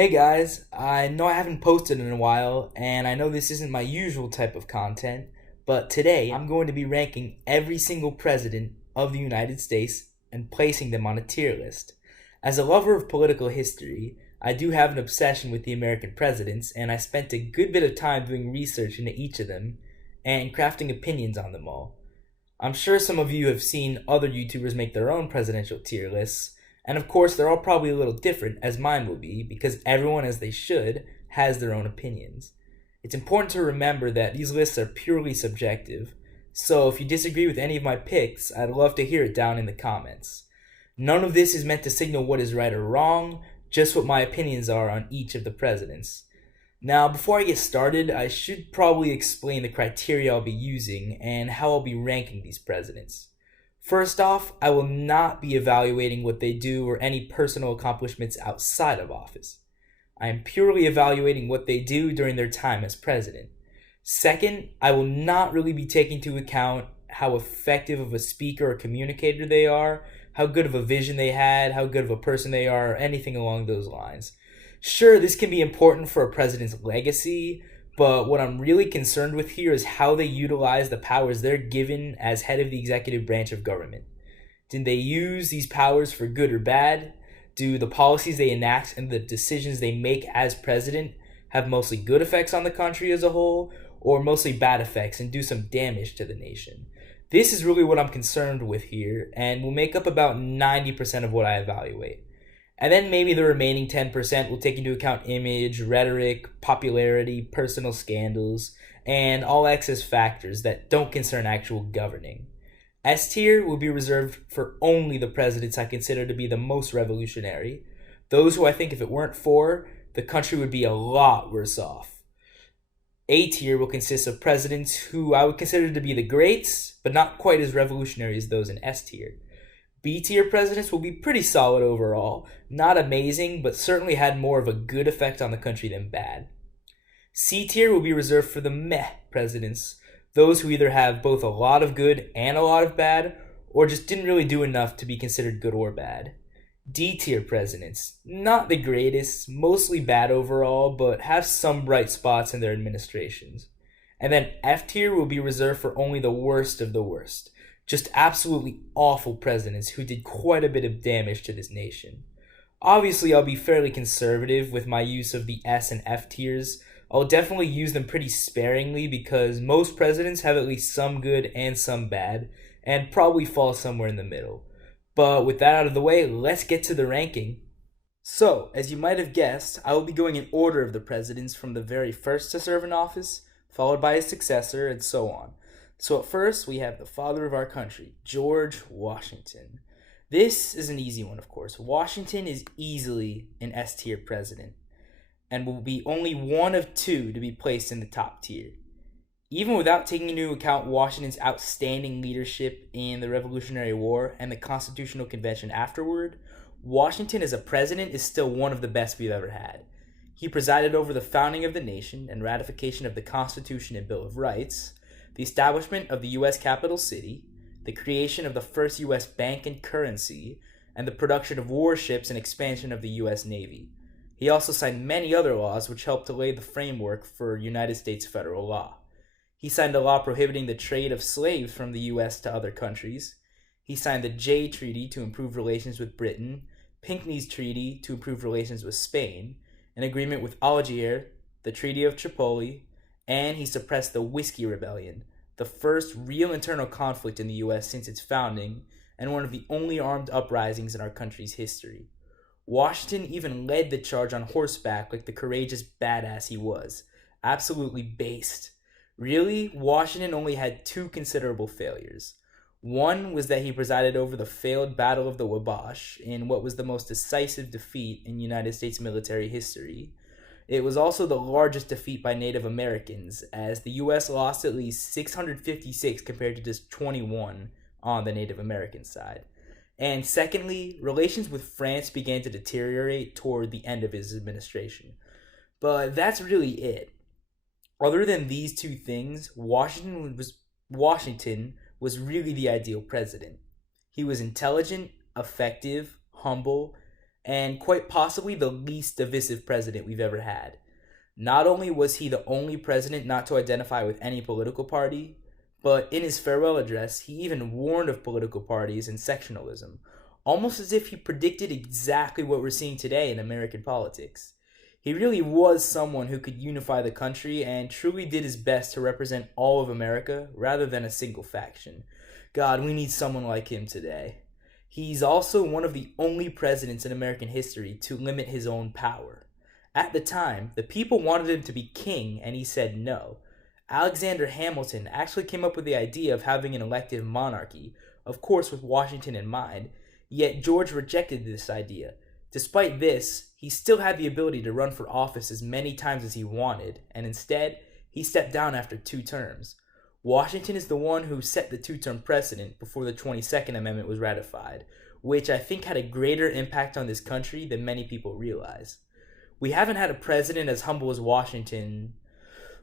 Hey guys, I know I haven't posted in a while, and I know this isn't my usual type of content, but today I'm going to be ranking every single president of the United States and placing them on a tier list. As a lover of political history, I do have an obsession with the American presidents, and I spent a good bit of time doing research into each of them and crafting opinions on them all. I'm sure some of you have seen other YouTubers make their own presidential tier lists, and of course, they're all probably a little different, as mine will be, because everyone, as they should, has their own opinions. It's important to remember that these lists are purely subjective, so if you disagree with any of my picks, I'd love to hear it down in the comments. None of this is meant to signal what is right or wrong, just what my opinions are on each of the presidents. Now, before I get started, I should probably explain the criteria I'll be using and how I'll be ranking these presidents. First off, I will not be evaluating what they do or any personal accomplishments outside of office. I am purely evaluating what they do during their time as president. Second, I will not really be taking into account how effective of a speaker or communicator they are, how good of a vision they had, how good of a person they are, or anything along those lines. Sure, this can be important for a president's legacy, but what I'm really concerned with here is how they utilize the powers they're given as head of the executive branch of government. Did they use these powers for good or bad? Do the policies they enact and the decisions they make as president have mostly good effects on the country as a whole, or mostly bad effects and do some damage to the nation? This is really what I'm concerned with here, and will make up about 90% of what I evaluate. And then maybe the remaining 10% will take into account image, rhetoric, popularity, personal scandals, and all excess factors that don't concern actual governing. S tier will be reserved for only the presidents I consider to be the most revolutionary, those who I think if it weren't for, the country would be a lot worse off. A tier will consist of presidents who I would consider to be the greats, but not quite as revolutionary as those in S tier. B tier presidents will be pretty solid overall, not amazing, but certainly had more of a good effect on the country than bad. C tier will be reserved for the meh presidents, those who either have both a lot of good and a lot of bad, or just didn't really do enough to be considered good or bad. D tier presidents, not the greatest, mostly bad overall, but have some bright spots in their administrations. And then F tier will be reserved for only the worst of the worst, just absolutely awful presidents who did quite a bit of damage to this nation. Obviously, I'll be fairly conservative with my use of the S and F tiers. I'll definitely use them pretty sparingly because most presidents have at least some good and some bad, and probably fall somewhere in the middle. But with that out of the way, let's get to the ranking. So, as you might have guessed, I will be going in order of the presidents from the very first to serve in office, followed by his successor, and so on. So at first, we have the father of our country, George Washington. This is an easy one, of course. Washington is easily an S tier president, and will be only one of two to be placed in the top tier. Even without taking into account Washington's outstanding leadership in the Revolutionary War and the Constitutional Convention afterward, Washington as a president is still one of the best we've ever had. He presided over the founding of the nation and ratification of the Constitution and Bill of Rights, the establishment of the U.S. capital city, the creation of the first U.S. bank and currency, and the production of warships and expansion of the U.S. Navy. He also signed many other laws which helped to lay the framework for United States federal law. He signed a law prohibiting the trade of slaves from the U.S. to other countries. He signed the Jay Treaty to improve relations with Britain, Pinckney's Treaty to improve relations with Spain, an agreement with Algiers, the Treaty of Tripoli, and he suppressed the Whiskey Rebellion, the first real internal conflict in the U.S. since its founding, and one of the only armed uprisings in our country's history. Washington even led the charge on horseback like the courageous badass he was. Absolutely based. Really, Washington only had two considerable failures. One was that he presided over the failed Battle of the Wabash in what was the most decisive defeat in United States military history. It was also the largest defeat by Native Americans, as the U.S. lost at least 656 compared to just 21 on the Native American side. And secondly, relations with France began to deteriorate toward the end of his administration. But that's really it. Other than these two things, Washington was really the ideal president. He was intelligent, effective, humble, and quite possibly the least divisive president we've ever had. Not only was he the only president not to identify with any political party, but in his farewell address, he even warned of political parties and sectionalism, almost as if he predicted exactly what we're seeing today in American politics. He really was someone who could unify the country and truly did his best to represent all of America rather than a single faction. God, we need someone like him today. He's also one of the only presidents in American history to limit his own power. At the time, the people wanted him to be king, and he said no. Alexander Hamilton actually came up with the idea of having an elective monarchy, of course with Washington in mind, yet George rejected this idea. Despite this, he still had the ability to run for office as many times as he wanted, and instead, he stepped down after 2 terms. Washington is the one who set the 2-term precedent before the 22nd Amendment was ratified, which I think had a greater impact on this country than many people realize. We haven't had a president as humble as Washington,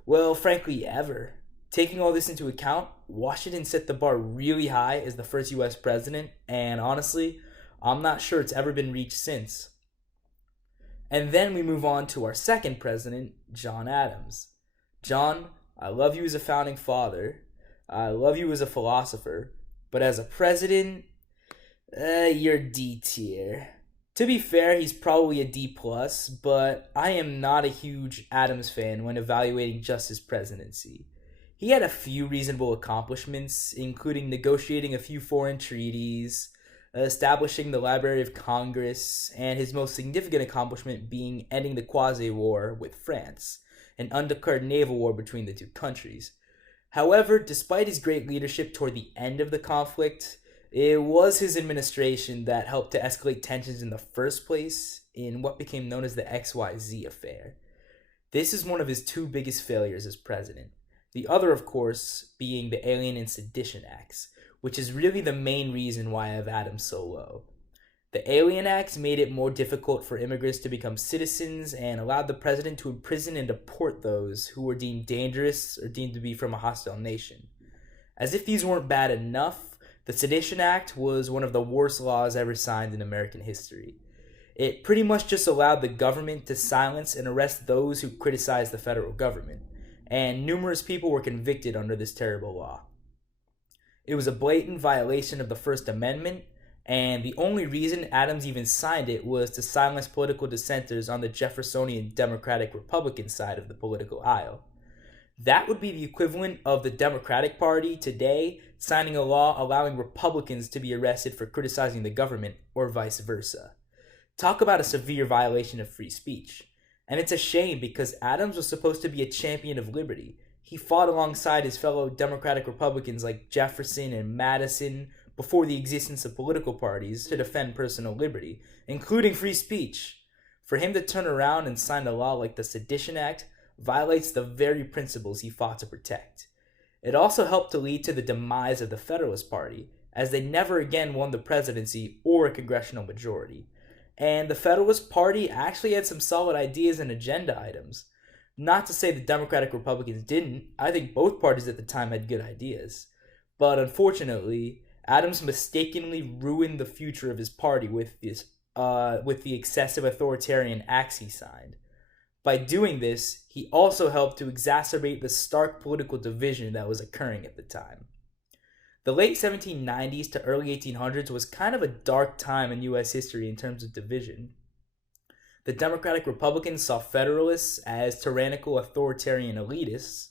well, frankly, ever. Taking all this into account, Washington set the bar really high as the first US president, and honestly, I'm not sure it's ever been reached since. And then we move on to our second president, John Adams. John, I love you as a founding father, I love you as a philosopher, but as a president, you're D tier. To be fair, he's probably a D+, but I am not a huge Adams fan when evaluating just his presidency. He had a few reasonable accomplishments, including negotiating a few foreign treaties, establishing the Library of Congress, and his most significant accomplishment being ending the Quasi-War with France, an undeclared naval war between the two countries. However, despite his great leadership toward the end of the conflict, it was his administration that helped to escalate tensions in the first place in what became known as the XYZ affair. This is one of his 2 biggest failures as president. The other, of course, being the Alien and Sedition Acts, which is really the main reason why I have Adams so low. The Alien Acts made it more difficult for immigrants to become citizens and allowed the president to imprison and deport those who were deemed dangerous or deemed to be from a hostile nation. As if these weren't bad enough, the Sedition Act was one of the worst laws ever signed in American history. It pretty much just allowed the government to silence and arrest those who criticized the federal government, and numerous people were convicted under this terrible law. It was a blatant violation of the First Amendment, and the only reason Adams even signed it was to silence political dissenters on the Jeffersonian Democratic Republican side of the political aisle. That would be the equivalent of the Democratic Party today signing a law allowing Republicans to be arrested for criticizing the government, or vice versa. Talk about a severe violation of free speech. And it's a shame because Adams was supposed to be a champion of liberty. He fought alongside his fellow Democratic Republicans like Jefferson and Madison before the existence of political parties to defend personal liberty, including free speech. For him to turn around and sign a law like the Sedition Act violates the very principles he fought to protect. It also helped to lead to the demise of the Federalist Party, as they never again won the presidency or a congressional majority. And the Federalist Party actually had some solid ideas and agenda items. Not to say the Democratic Republicans didn't, I think both parties at the time had good ideas. But unfortunately, Adams mistakenly ruined the future of his party with the excessive authoritarian acts he signed. By doing this, he also helped to exacerbate the stark political division that was occurring at the time. The late 1790s to early 1800s was kind of a dark time in U.S. history in terms of division. The Democratic Republicans saw Federalists as tyrannical authoritarian elitists,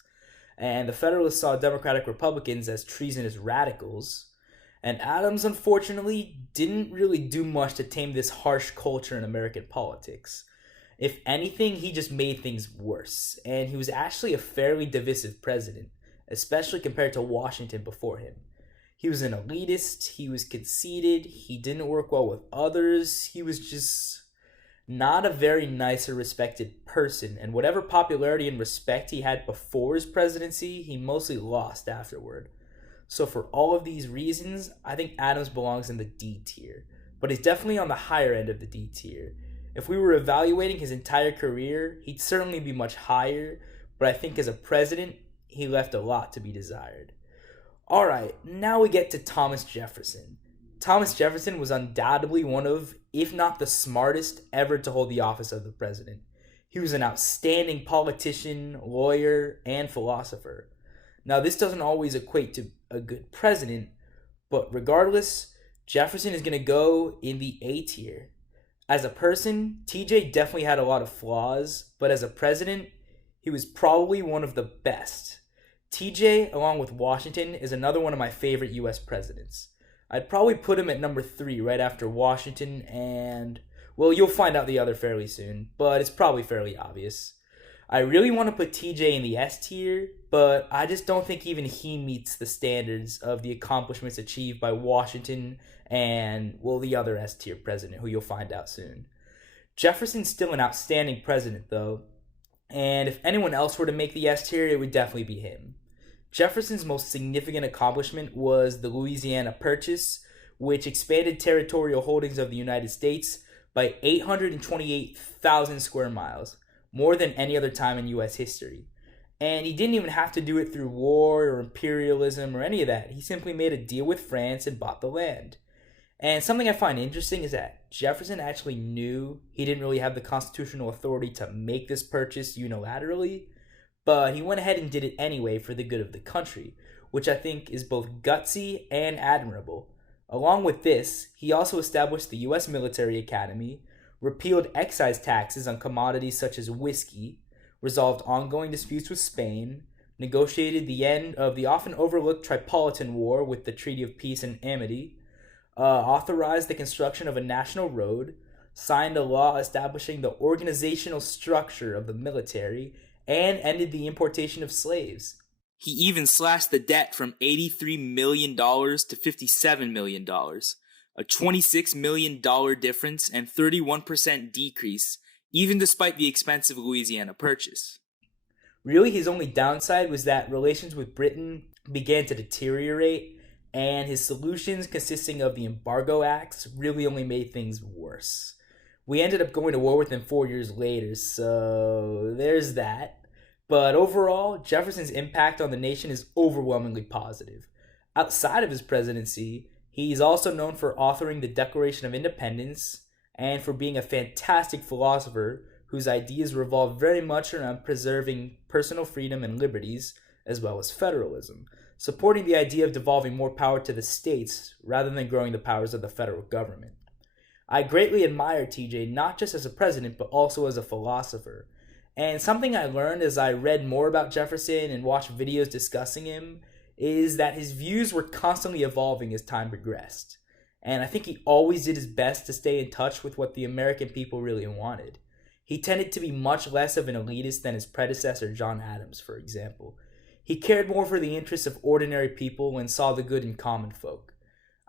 and the Federalists saw Democratic Republicans as treasonous radicals. And Adams, unfortunately, didn't really do much to tame this harsh culture in American politics. If anything, he just made things worse, and he was actually a fairly divisive president, especially compared to Washington before him. He was an elitist, he was conceited, he didn't work well with others, he was just not a very nice or respected person, and whatever popularity and respect he had before his presidency, he mostly lost afterward. So for all of these reasons, I think Adams belongs in the D tier, but he's definitely on the higher end of the D tier. If we were evaluating his entire career, he'd certainly be much higher, but I think as a president, he left a lot to be desired. Alright, now we get to Thomas Jefferson. Thomas Jefferson was undoubtedly one of, if not the smartest ever to hold the office of the president. He was an outstanding politician, lawyer, and philosopher. Now, this doesn't always equate to a good president, but regardless, Jefferson is going to go in the A tier. As a person, TJ definitely had a lot of flaws, but as a president, he was probably one of the best. TJ, along with Washington, is another one of my favorite US presidents. I'd probably put him at number 3 right after Washington and, well, you'll find out the other fairly soon, but it's probably fairly obvious. I really want to put TJ in the S tier, but I just don't think even he meets the standards of the accomplishments achieved by Washington and, well, the other S tier president, who you'll find out soon. Jefferson's still an outstanding president, though, and if anyone else were to make the S tier, it would definitely be him. Jefferson's most significant accomplishment was the Louisiana Purchase, which expanded territorial holdings of the United States by 828,000 square miles, more than any other time in U.S. history. And he didn't even have to do it through war or imperialism or any of that. He simply made a deal with France and bought the land. And something I find interesting is that Jefferson actually knew he didn't really have the constitutional authority to make this purchase unilaterally, but he went ahead and did it anyway for the good of the country, which I think is both gutsy and admirable. Along with this, he also established the U.S. Military Academy, repealed excise taxes on commodities such as whiskey, resolved ongoing disputes with Spain, negotiated the end of the often overlooked Tripolitan War with the Treaty of Peace and Amity, authorized the construction of a national road, signed a law establishing the organizational structure of the military, and ended the importation of slaves. He even slashed the debt from $83 million to $57 million, a $26 million difference and 31% decrease, even despite the expensive Louisiana Purchase. Really, his only downside was that relations with Britain began to deteriorate, and his solutions, consisting of the Embargo Acts, really only made things worse. We ended up going to war with them 4 years later, so there's that. But overall, Jefferson's impact on the nation is overwhelmingly positive. Outside of his presidency, he's also known for authoring the Declaration of Independence and for being a fantastic philosopher whose ideas revolve very much around preserving personal freedom and liberties, as well as federalism, supporting the idea of devolving more power to the states rather than growing the powers of the federal government. I greatly admire TJ not just as a president, but also as a philosopher. And something I learned as I read more about Jefferson and watched videos discussing him is that his views were constantly evolving as time progressed. And I think he always did his best to stay in touch with what the American people really wanted. He tended to be much less of an elitist than his predecessor, John Adams, for example. He cared more for the interests of ordinary people and saw the good in common folk.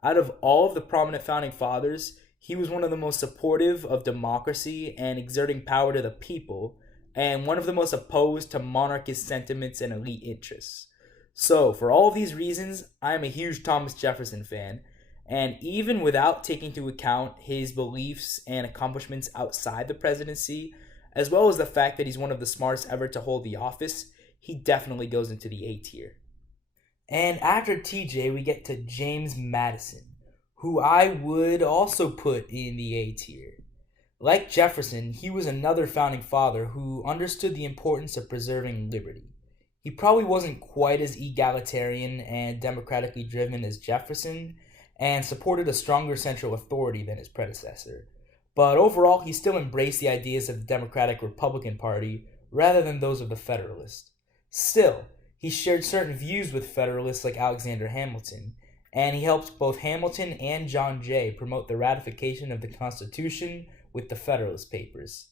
Out of all of the prominent founding fathers, he was one of the most supportive of democracy and exerting power to the people, and one of the most opposed to monarchist sentiments and elite interests. So, for all of these reasons, I am a huge Thomas Jefferson fan, and even without taking into account his beliefs and accomplishments outside the presidency, as well as the fact that he's one of the smartest ever to hold the office, he definitely goes into the A tier. And after TJ, we get to James Madison, who I would also put in the A tier. Like Jefferson, he was another founding father who understood the importance of preserving liberty. He probably wasn't quite as egalitarian and democratically driven as Jefferson, and supported a stronger central authority than his predecessor. But overall, he still embraced the ideas of the Democratic Republican Party rather than those of the Federalists. Still, he shared certain views with Federalists like Alexander Hamilton, and he helped both Hamilton and John Jay promote the ratification of the Constitution with the Federalist Papers.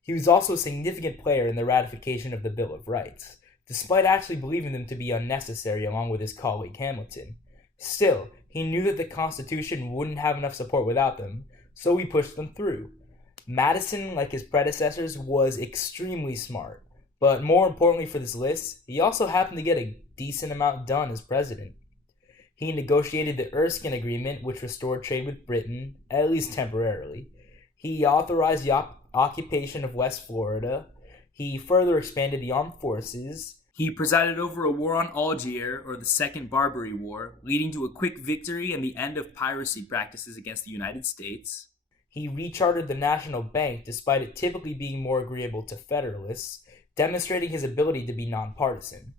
He was also a significant player in the ratification of the Bill of Rights, despite actually believing them to be unnecessary along with his colleague Hamilton. Still, he knew that the Constitution wouldn't have enough support without them, so he pushed them through. Madison, like his predecessors, was extremely smart, but more importantly for this list, he also happened to get a decent amount done as president. He negotiated the Erskine Agreement, which restored trade with Britain, at least temporarily. He authorized the occupation of West Florida. He further expanded the armed forces, He presided over a war on Algiers, or the Second Barbary War, leading to a quick victory and the end of piracy practices against the United States. He rechartered the National Bank despite it typically being more agreeable to Federalists, demonstrating his ability to be nonpartisan.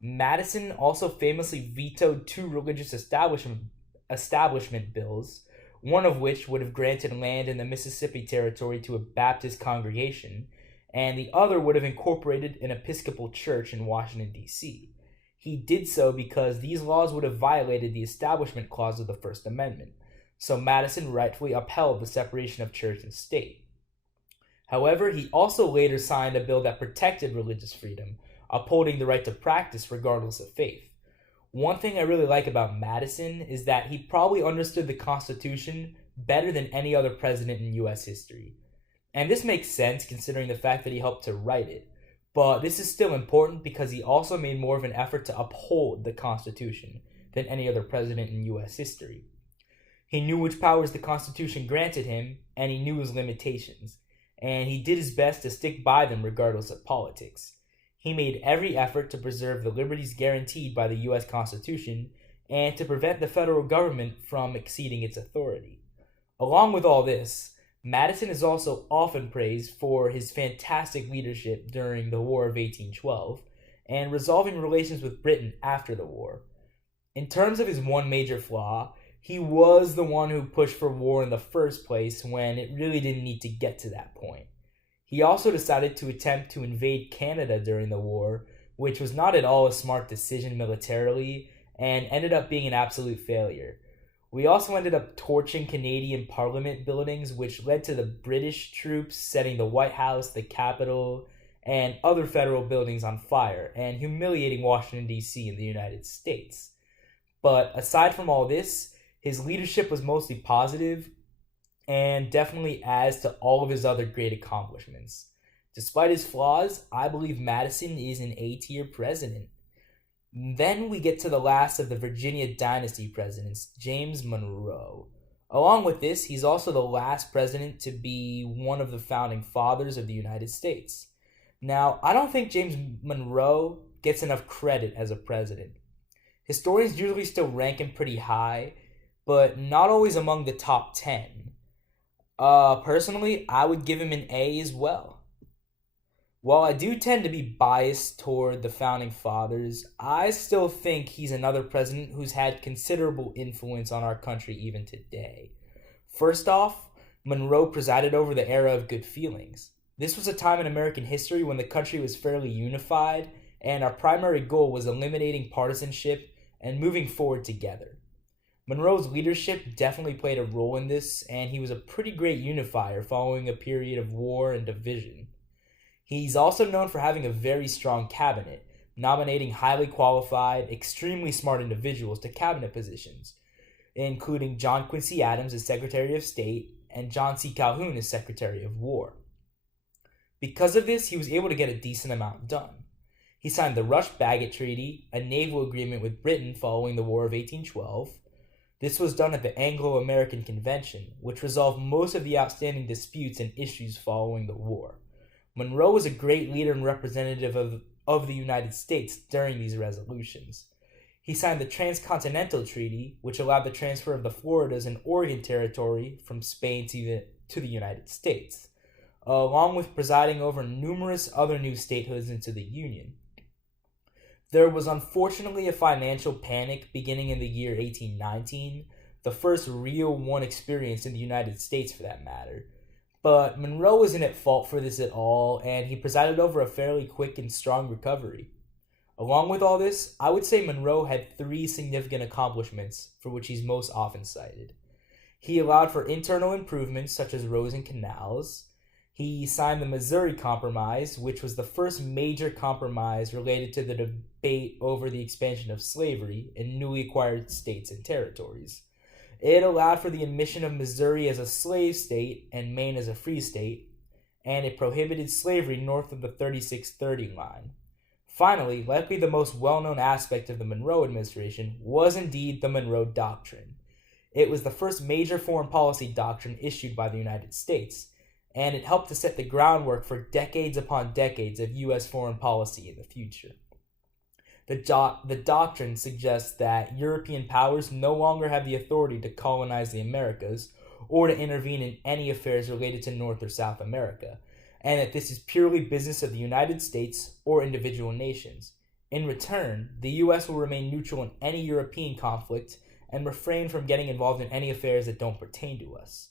Madison also famously vetoed two religious establishment bills, one of which would have granted land in the Mississippi Territory to a Baptist congregation, and the other would have incorporated an Episcopal church in Washington, D.C. He did so because these laws would have violated the Establishment Clause of the First Amendment, so Madison rightfully upheld the separation of church and state. However, he also later signed a bill that protected religious freedom, upholding the right to practice regardless of faith. One thing I really like about Madison is that he probably understood the Constitution better than any other president in U.S. history. And this makes sense considering the fact that he helped to write it. But this is still important because he also made more of an effort to uphold the Constitution than any other president in U.S. history. He knew which powers the Constitution granted him, and he knew his limitations, and he did his best to stick by them regardless of politics. He made every effort to preserve the liberties guaranteed by the U.S. Constitution and to prevent the federal government from exceeding its authority. Along with all this, Madison is also often praised for his fantastic leadership during the War of 1812 and resolving relations with Britain after the war. In terms of his one major flaw, he was the one who pushed for war in the first place when it really didn't need to get to that point. He also decided to attempt to invade Canada during the war, which was not at all a smart decision militarily and ended up being an absolute failure. We also ended up torching Canadian Parliament buildings, which led to the British troops setting the White House, the Capitol, and other federal buildings on fire, and humiliating Washington, D.C. and the United States. But aside from all this, his leadership was mostly positive, and definitely adds to all of his other great accomplishments. Despite his flaws, I believe Madison is an A-tier president. Then we get to the last of the Virginia Dynasty presidents, James Monroe. Along with this, he's also the last president to be one of the founding fathers of the United States. Now, I don't think James Monroe gets enough credit as a president. Historians usually still rank him pretty high, but not always among the top 10. Personally, I would give him an A as well. While I do tend to be biased toward the Founding Fathers, I still think he's another president who's had considerable influence on our country even today. First off, Monroe presided over the era of good feelings. This was a time in American history when the country was fairly unified, and our primary goal was eliminating partisanship and moving forward together. Monroe's leadership definitely played a role in this, and he was a pretty great unifier following a period of war and division. He's also known for having a very strong cabinet, nominating highly qualified, extremely smart individuals to cabinet positions, including John Quincy Adams as Secretary of State and John C. Calhoun as Secretary of War. Because of this, he was able to get a decent amount done. He signed the Rush-Bagot Treaty, a naval agreement with Britain following the War of 1812. This was done at the Anglo-American Convention, which resolved most of the outstanding disputes and issues following the war. Monroe was a great leader and representative of the United States during these resolutions. He signed the Transcontinental Treaty, which allowed the transfer of the Floridas and Oregon Territory from Spain to the United States, along with presiding over numerous other new statehoods into the Union. There was unfortunately a financial panic beginning in the year 1819, the first real one experienced in the United States for that matter. But Monroe wasn't at fault for this at all, and he presided over a fairly quick and strong recovery. Along with all this, I would say Monroe had 3 significant accomplishments for which he's most often cited. He allowed for internal improvements such as roads and canals. He signed the Missouri Compromise, which was the first major compromise related to the debate over the expansion of slavery in newly acquired states and territories. It allowed for the admission of Missouri as a slave state and Maine as a free state, and it prohibited slavery north of the 3630 line. Finally, likely the most well-known aspect of the Monroe administration was indeed the Monroe Doctrine. It was the first major foreign policy doctrine issued by the United States, and it helped to set the groundwork for decades upon decades of U.S. foreign policy in the future. The doctrine suggests that European powers no longer have the authority to colonize the Americas or to intervene in any affairs related to North or South America, and that this is purely business of the United States or individual nations. In return, the U.S. will remain neutral in any European conflict and refrain from getting involved in any affairs that don't pertain to us.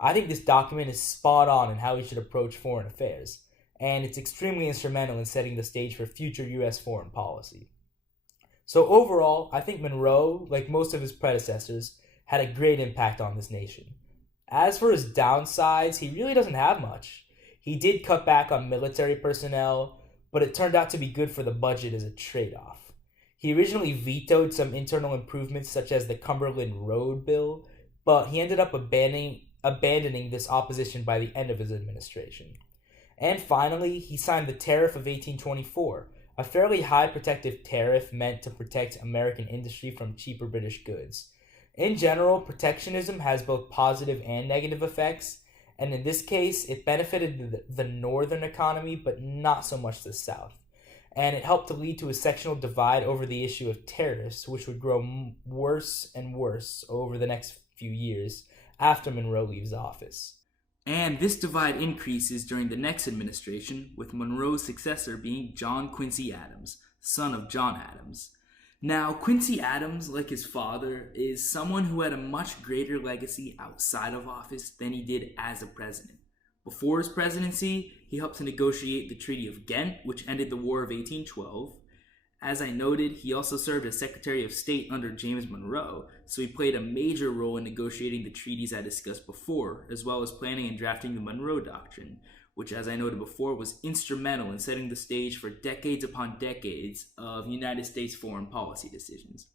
I think this document is spot on in how we should approach foreign affairs, and it's extremely instrumental in setting the stage for future U.S. foreign policy. So overall, I think Monroe, like most of his predecessors, had a great impact on this nation. As for his downsides, he really doesn't have much. He did cut back on military personnel, but it turned out to be good for the budget as a trade-off. He originally vetoed some internal improvements such as the Cumberland Road Bill, but he ended up abandoning this opposition by the end of his administration. And finally, he signed the Tariff of 1824, a fairly high protective tariff meant to protect American industry from cheaper British goods. In general, protectionism has both positive and negative effects, and in this case, it benefited the northern economy, but not so much the south. And it helped to lead to a sectional divide over the issue of tariffs, which would grow worse and worse over the next few years after Monroe leaves office. And this divide increases during the next administration, with Monroe's successor being John Quincy Adams, son of John Adams. Now, Quincy Adams, like his father, is someone who had a much greater legacy outside of office than he did as a president. Before his presidency, he helped to negotiate the Treaty of Ghent, which ended the War of 1812. As I noted, he also served as Secretary of State under James Monroe, so he played a major role in negotiating the treaties I discussed before, as well as planning and drafting the Monroe Doctrine, which, as I noted before, was instrumental in setting the stage for decades upon decades of United States foreign policy decisions.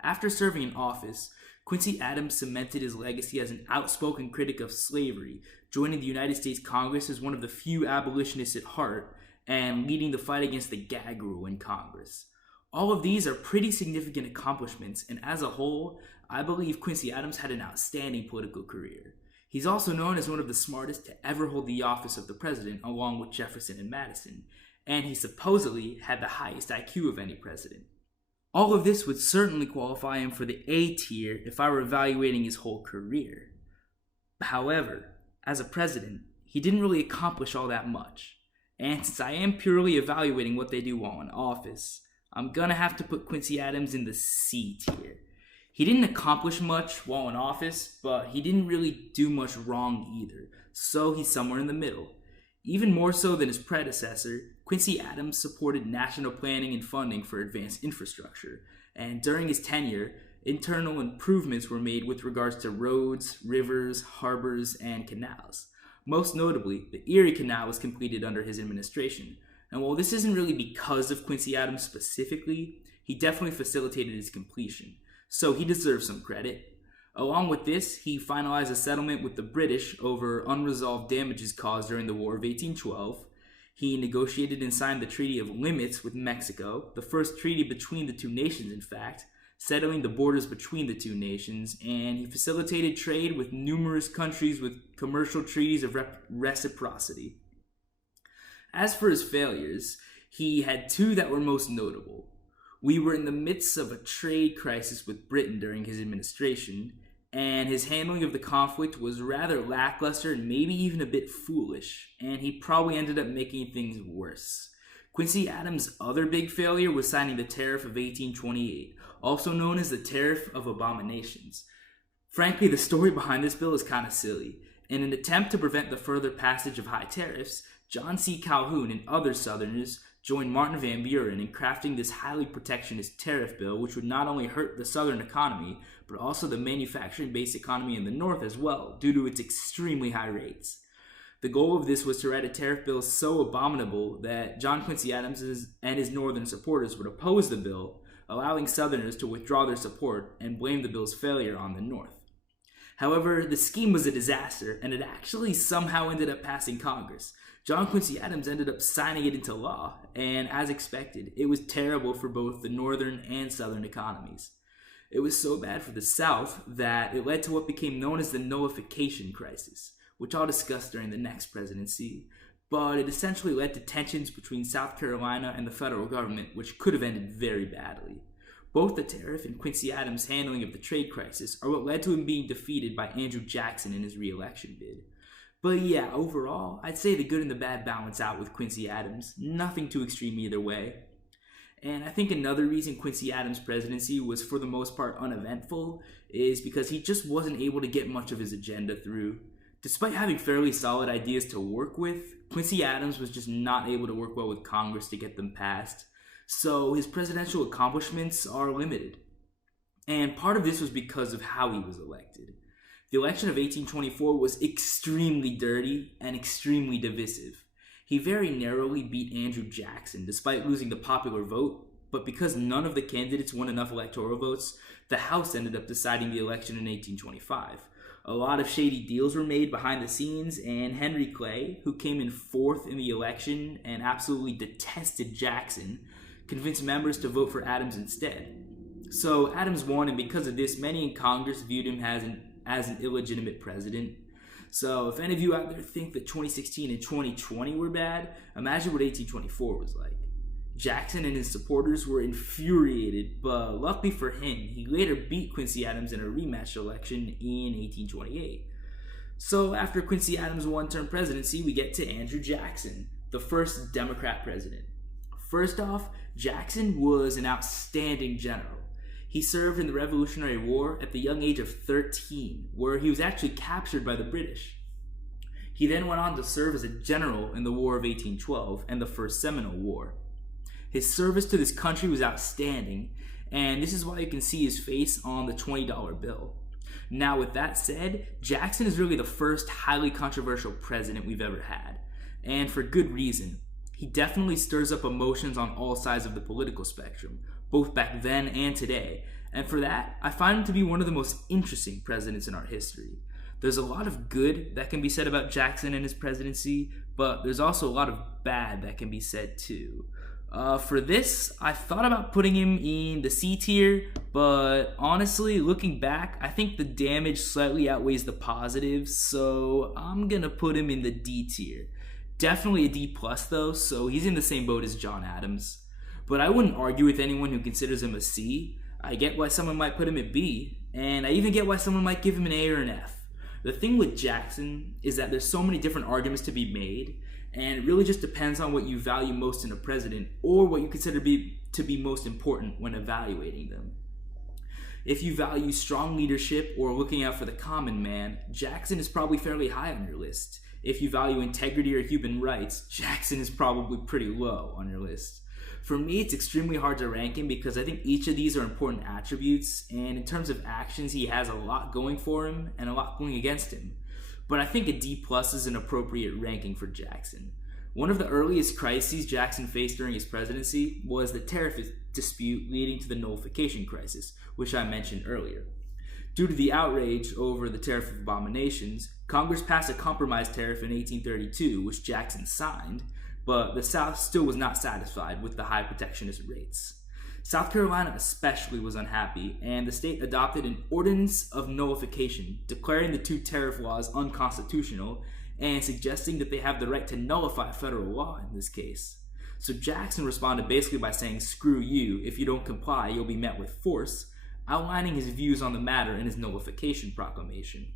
After serving in office, Quincy Adams cemented his legacy as an outspoken critic of slavery, joining the United States Congress as one of the few abolitionists at heart, and leading the fight against the gag rule in Congress. All of these are pretty significant accomplishments, and as a whole, I believe Quincy Adams had an outstanding political career. He's also known as one of the smartest to ever hold the office of the president, along with Jefferson and Madison, and he supposedly had the highest IQ of any president. All of this would certainly qualify him for the A tier if I were evaluating his whole career. However, as a president, he didn't really accomplish all that much. And since I am purely evaluating what they do while in office, I'm gonna have to put Quincy Adams in the C tier. He didn't accomplish much while in office, but he didn't really do much wrong either, so he's somewhere in the middle. Even more so than his predecessor, Quincy Adams supported national planning and funding for advanced infrastructure, and during his tenure, internal improvements were made with regards to roads, rivers, harbors, and canals. Most notably, the Erie Canal was completed under his administration. And while this isn't really because of Quincy Adams specifically, he definitely facilitated its completion. So he deserves some credit. Along with this, he finalized a settlement with the British over unresolved damages caused during the War of 1812. He negotiated and signed the Treaty of Limits with Mexico, the first treaty between the two nations, in fact, settling the borders between the two nations, and he facilitated trade with numerous countries with commercial treaties of reciprocity. As for his failures, he had two that were most notable. We were in the midst of a trade crisis with Britain during his administration, and his handling of the conflict was rather lackluster and maybe even a bit foolish, and he probably ended up making things worse. Quincy Adams' other big failure was signing the Tariff of 1828, also known as the Tariff of Abominations. Frankly, the story behind this bill is kind of silly. In an attempt to prevent the further passage of high tariffs, John C. Calhoun and other Southerners joined Martin Van Buren in crafting this highly protectionist tariff bill, which would not only hurt the Southern economy, but also the manufacturing-based economy in the North as well, due to its extremely high rates. The goal of this was to write a tariff bill so abominable that John Quincy Adams and his Northern supporters would oppose the bill, allowing Southerners to withdraw their support and blame the bill's failure on the North. However, the scheme was a disaster, and it actually somehow ended up passing Congress. John Quincy Adams ended up signing it into law, and as expected, it was terrible for both the Northern and Southern economies. It was so bad for the South that it led to what became known as the nullification crisis, which I'll discuss during the next presidency. but it essentially led to tensions between South Carolina and the federal government, which could have ended very badly. Both the tariff and Quincy Adams' handling of the trade crisis are what led to him being defeated by Andrew Jackson in his re-election bid. But yeah, overall, I'd say the good and the bad balance out with Quincy Adams. Nothing too extreme either way. And I think another reason Quincy Adams' presidency was for the most part uneventful is because he just wasn't able to get much of his agenda through. Despite having fairly solid ideas to work with, Quincy Adams was just not able to work well with Congress to get them passed. So his presidential accomplishments are limited. And part of this was because of how he was elected. The election of 1824 was extremely dirty and extremely divisive. He very narrowly beat Andrew Jackson despite losing the popular vote, but because none of the candidates won enough electoral votes, the House ended up deciding the election in 1825. A lot of shady deals were made behind the scenes, and Henry Clay, who came in fourth in the election and absolutely detested Jackson, convinced members to vote for Adams instead. So Adams won, and because of this, many in Congress viewed him as an illegitimate president. So if any of you out there think that 2016 and 2020 were bad, imagine what 1824 was like. Jackson and his supporters were infuriated, but luckily for him, he later beat Quincy Adams in a rematch election in 1828. So after Quincy Adams' one-term presidency, we get to Andrew Jackson, the first Democrat president. First off, Jackson was an outstanding general. He served in the Revolutionary War at the young age of 13, where he was actually captured by the British. He then went on to serve as a general in the War of 1812 and the First Seminole War. His service to this country was outstanding, and this is why you can see his face on the $20 bill. Now, with that said, Jackson is really the first highly controversial president we've ever had, and for good reason. He definitely stirs up emotions on all sides of the political spectrum, both back then and today, and for that, I find him to be one of the most interesting presidents in our history. There's a lot of good that can be said about Jackson and his presidency, but there's also a lot of bad that can be said too. For this, I thought about putting him in the C tier, but honestly, looking back, I think the damage slightly outweighs the positives, so I'm gonna put him in the D tier. Definitely a D plus though, so he's in the same boat as John Adams. But I wouldn't argue with anyone who considers him a C. I get why someone might put him at B, and I even get why someone might give him an A or an F. The thing with Jackson is that there's so many different arguments to be made, and it really just depends on what you value most in a president or what you consider to be most important when evaluating them. If you value strong leadership or looking out for the common man, Jackson is probably fairly high on your list. If you value integrity or human rights, Jackson is probably pretty low on your list. For me, it's extremely hard to rank him because I think each of these are important attributes, and in terms of actions, he has a lot going for him and a lot going against him. But I think a D plus is an appropriate ranking for Jackson. One of the earliest crises Jackson faced during his presidency was the tariff dispute leading to the nullification crisis, which I mentioned earlier. Due to the outrage over the Tariff of Abominations, Congress passed a compromise tariff in 1832, which Jackson signed, but the South still was not satisfied with the high protectionist rates. South Carolina especially was unhappy, and the state adopted an ordinance of nullification, declaring the two tariff laws unconstitutional and suggesting that they have the right to nullify federal law in this case. So Jackson responded basically by saying, "Screw you, if you don't comply, you'll be met with force," outlining his views on the matter in his nullification proclamation.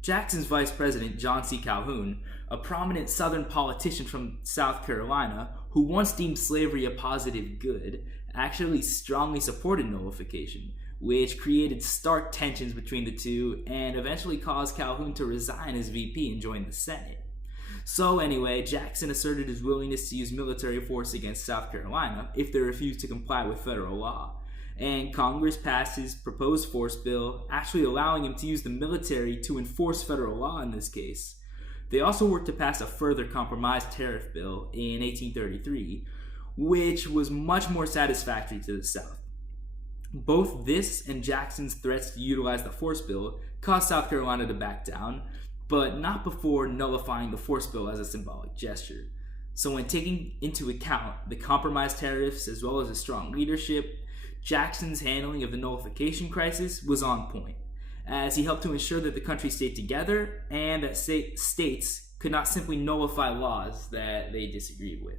Jackson's vice president, John C. Calhoun, a prominent Southern politician from South Carolina who once deemed slavery a positive good, actually strongly supported nullification, which created stark tensions between the two and eventually caused Calhoun to resign as VP and join the Senate. So anyway, Jackson asserted his willingness to use military force against South Carolina if they refused to comply with federal law. And Congress passed his proposed force bill, actually allowing him to use the military to enforce federal law in this case. They also worked to pass a further compromise tariff bill in 1833, which was much more satisfactory to the South. Both this and Jackson's threats to utilize the force bill caused South Carolina to back down, but not before nullifying the force bill as a symbolic gesture. So when taking into account the compromise tariffs as well as his strong leadership, Jackson's handling of the nullification crisis was on point, as he helped to ensure that the country stayed together and that states could not simply nullify laws that they disagreed with.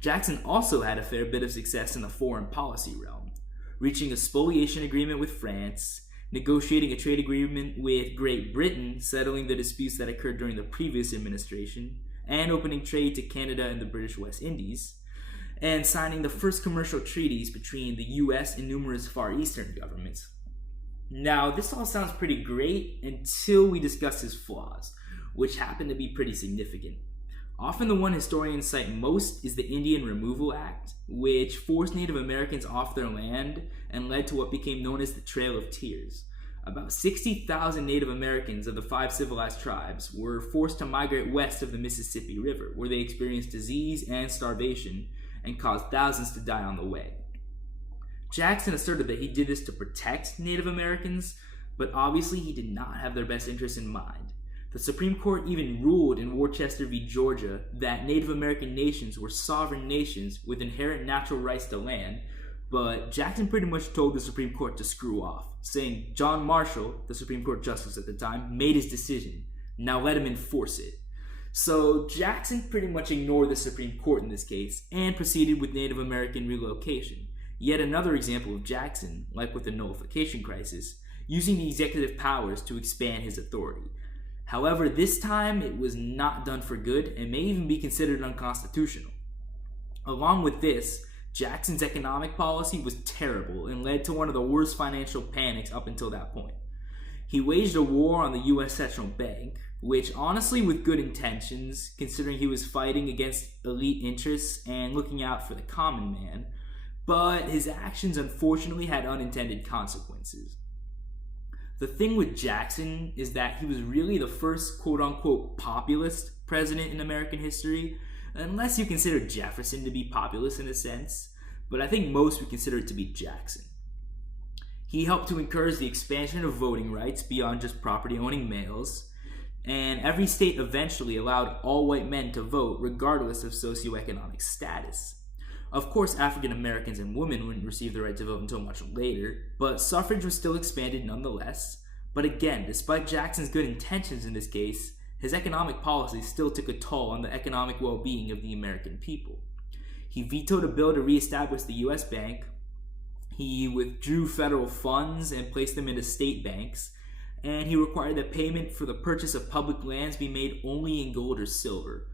Jackson also had a fair bit of success in the foreign policy realm, reaching a spoliation agreement with France, negotiating a trade agreement with Great Britain, settling the disputes that occurred during the previous administration, and opening trade to Canada and the British West Indies, and signing the first commercial treaties between the US and numerous Far Eastern governments. Now, this all sounds pretty great until we discuss his flaws, which happen to be pretty significant. Often the one historians cite most is the Indian Removal Act, which forced Native Americans off their land and led to what became known as the Trail of Tears. About 60,000 Native Americans of the 5 civilized tribes were forced to migrate west of the Mississippi River, where they experienced disease and starvation and caused thousands to die on the way. Jackson asserted that he did this to protect Native Americans, but obviously he did not have their best interests in mind. The Supreme Court even ruled in Worcester v. Georgia that Native American nations were sovereign nations with inherent natural rights to land, but Jackson pretty much told the Supreme Court to screw off, saying John Marshall, the Supreme Court justice at the time, made his decision. Now let him enforce it. So Jackson pretty much ignored the Supreme Court in this case and proceeded with Native American relocation. Yet another example of Jackson, like with the nullification crisis, using the executive powers to expand his authority. However, this time it was not done for good and may even be considered unconstitutional. Along with this, Jackson's economic policy was terrible and led to one of the worst financial panics up until that point. He waged a war on the US Central Bank, which honestly with good intentions, considering he was fighting against elite interests and looking out for the common man, but his actions unfortunately had unintended consequences. The thing with Jackson is that he was really the first quote-unquote populist president in American history, unless you consider Jefferson to be populist in a sense, but I think most would consider it to be Jackson. He helped to encourage the expansion of voting rights beyond just property-owning males, and every state eventually allowed all white men to vote regardless of socioeconomic status. Of course, African Americans and women wouldn't receive the right to vote until much later, but suffrage was still expanded nonetheless. But again, despite Jackson's good intentions in this case, his economic policies still took a toll on the economic well-being of the American people. He vetoed a bill to reestablish the U.S. Bank, he withdrew federal funds and placed them into state banks, and he required that payment for the purchase of public lands be made only in gold or silver.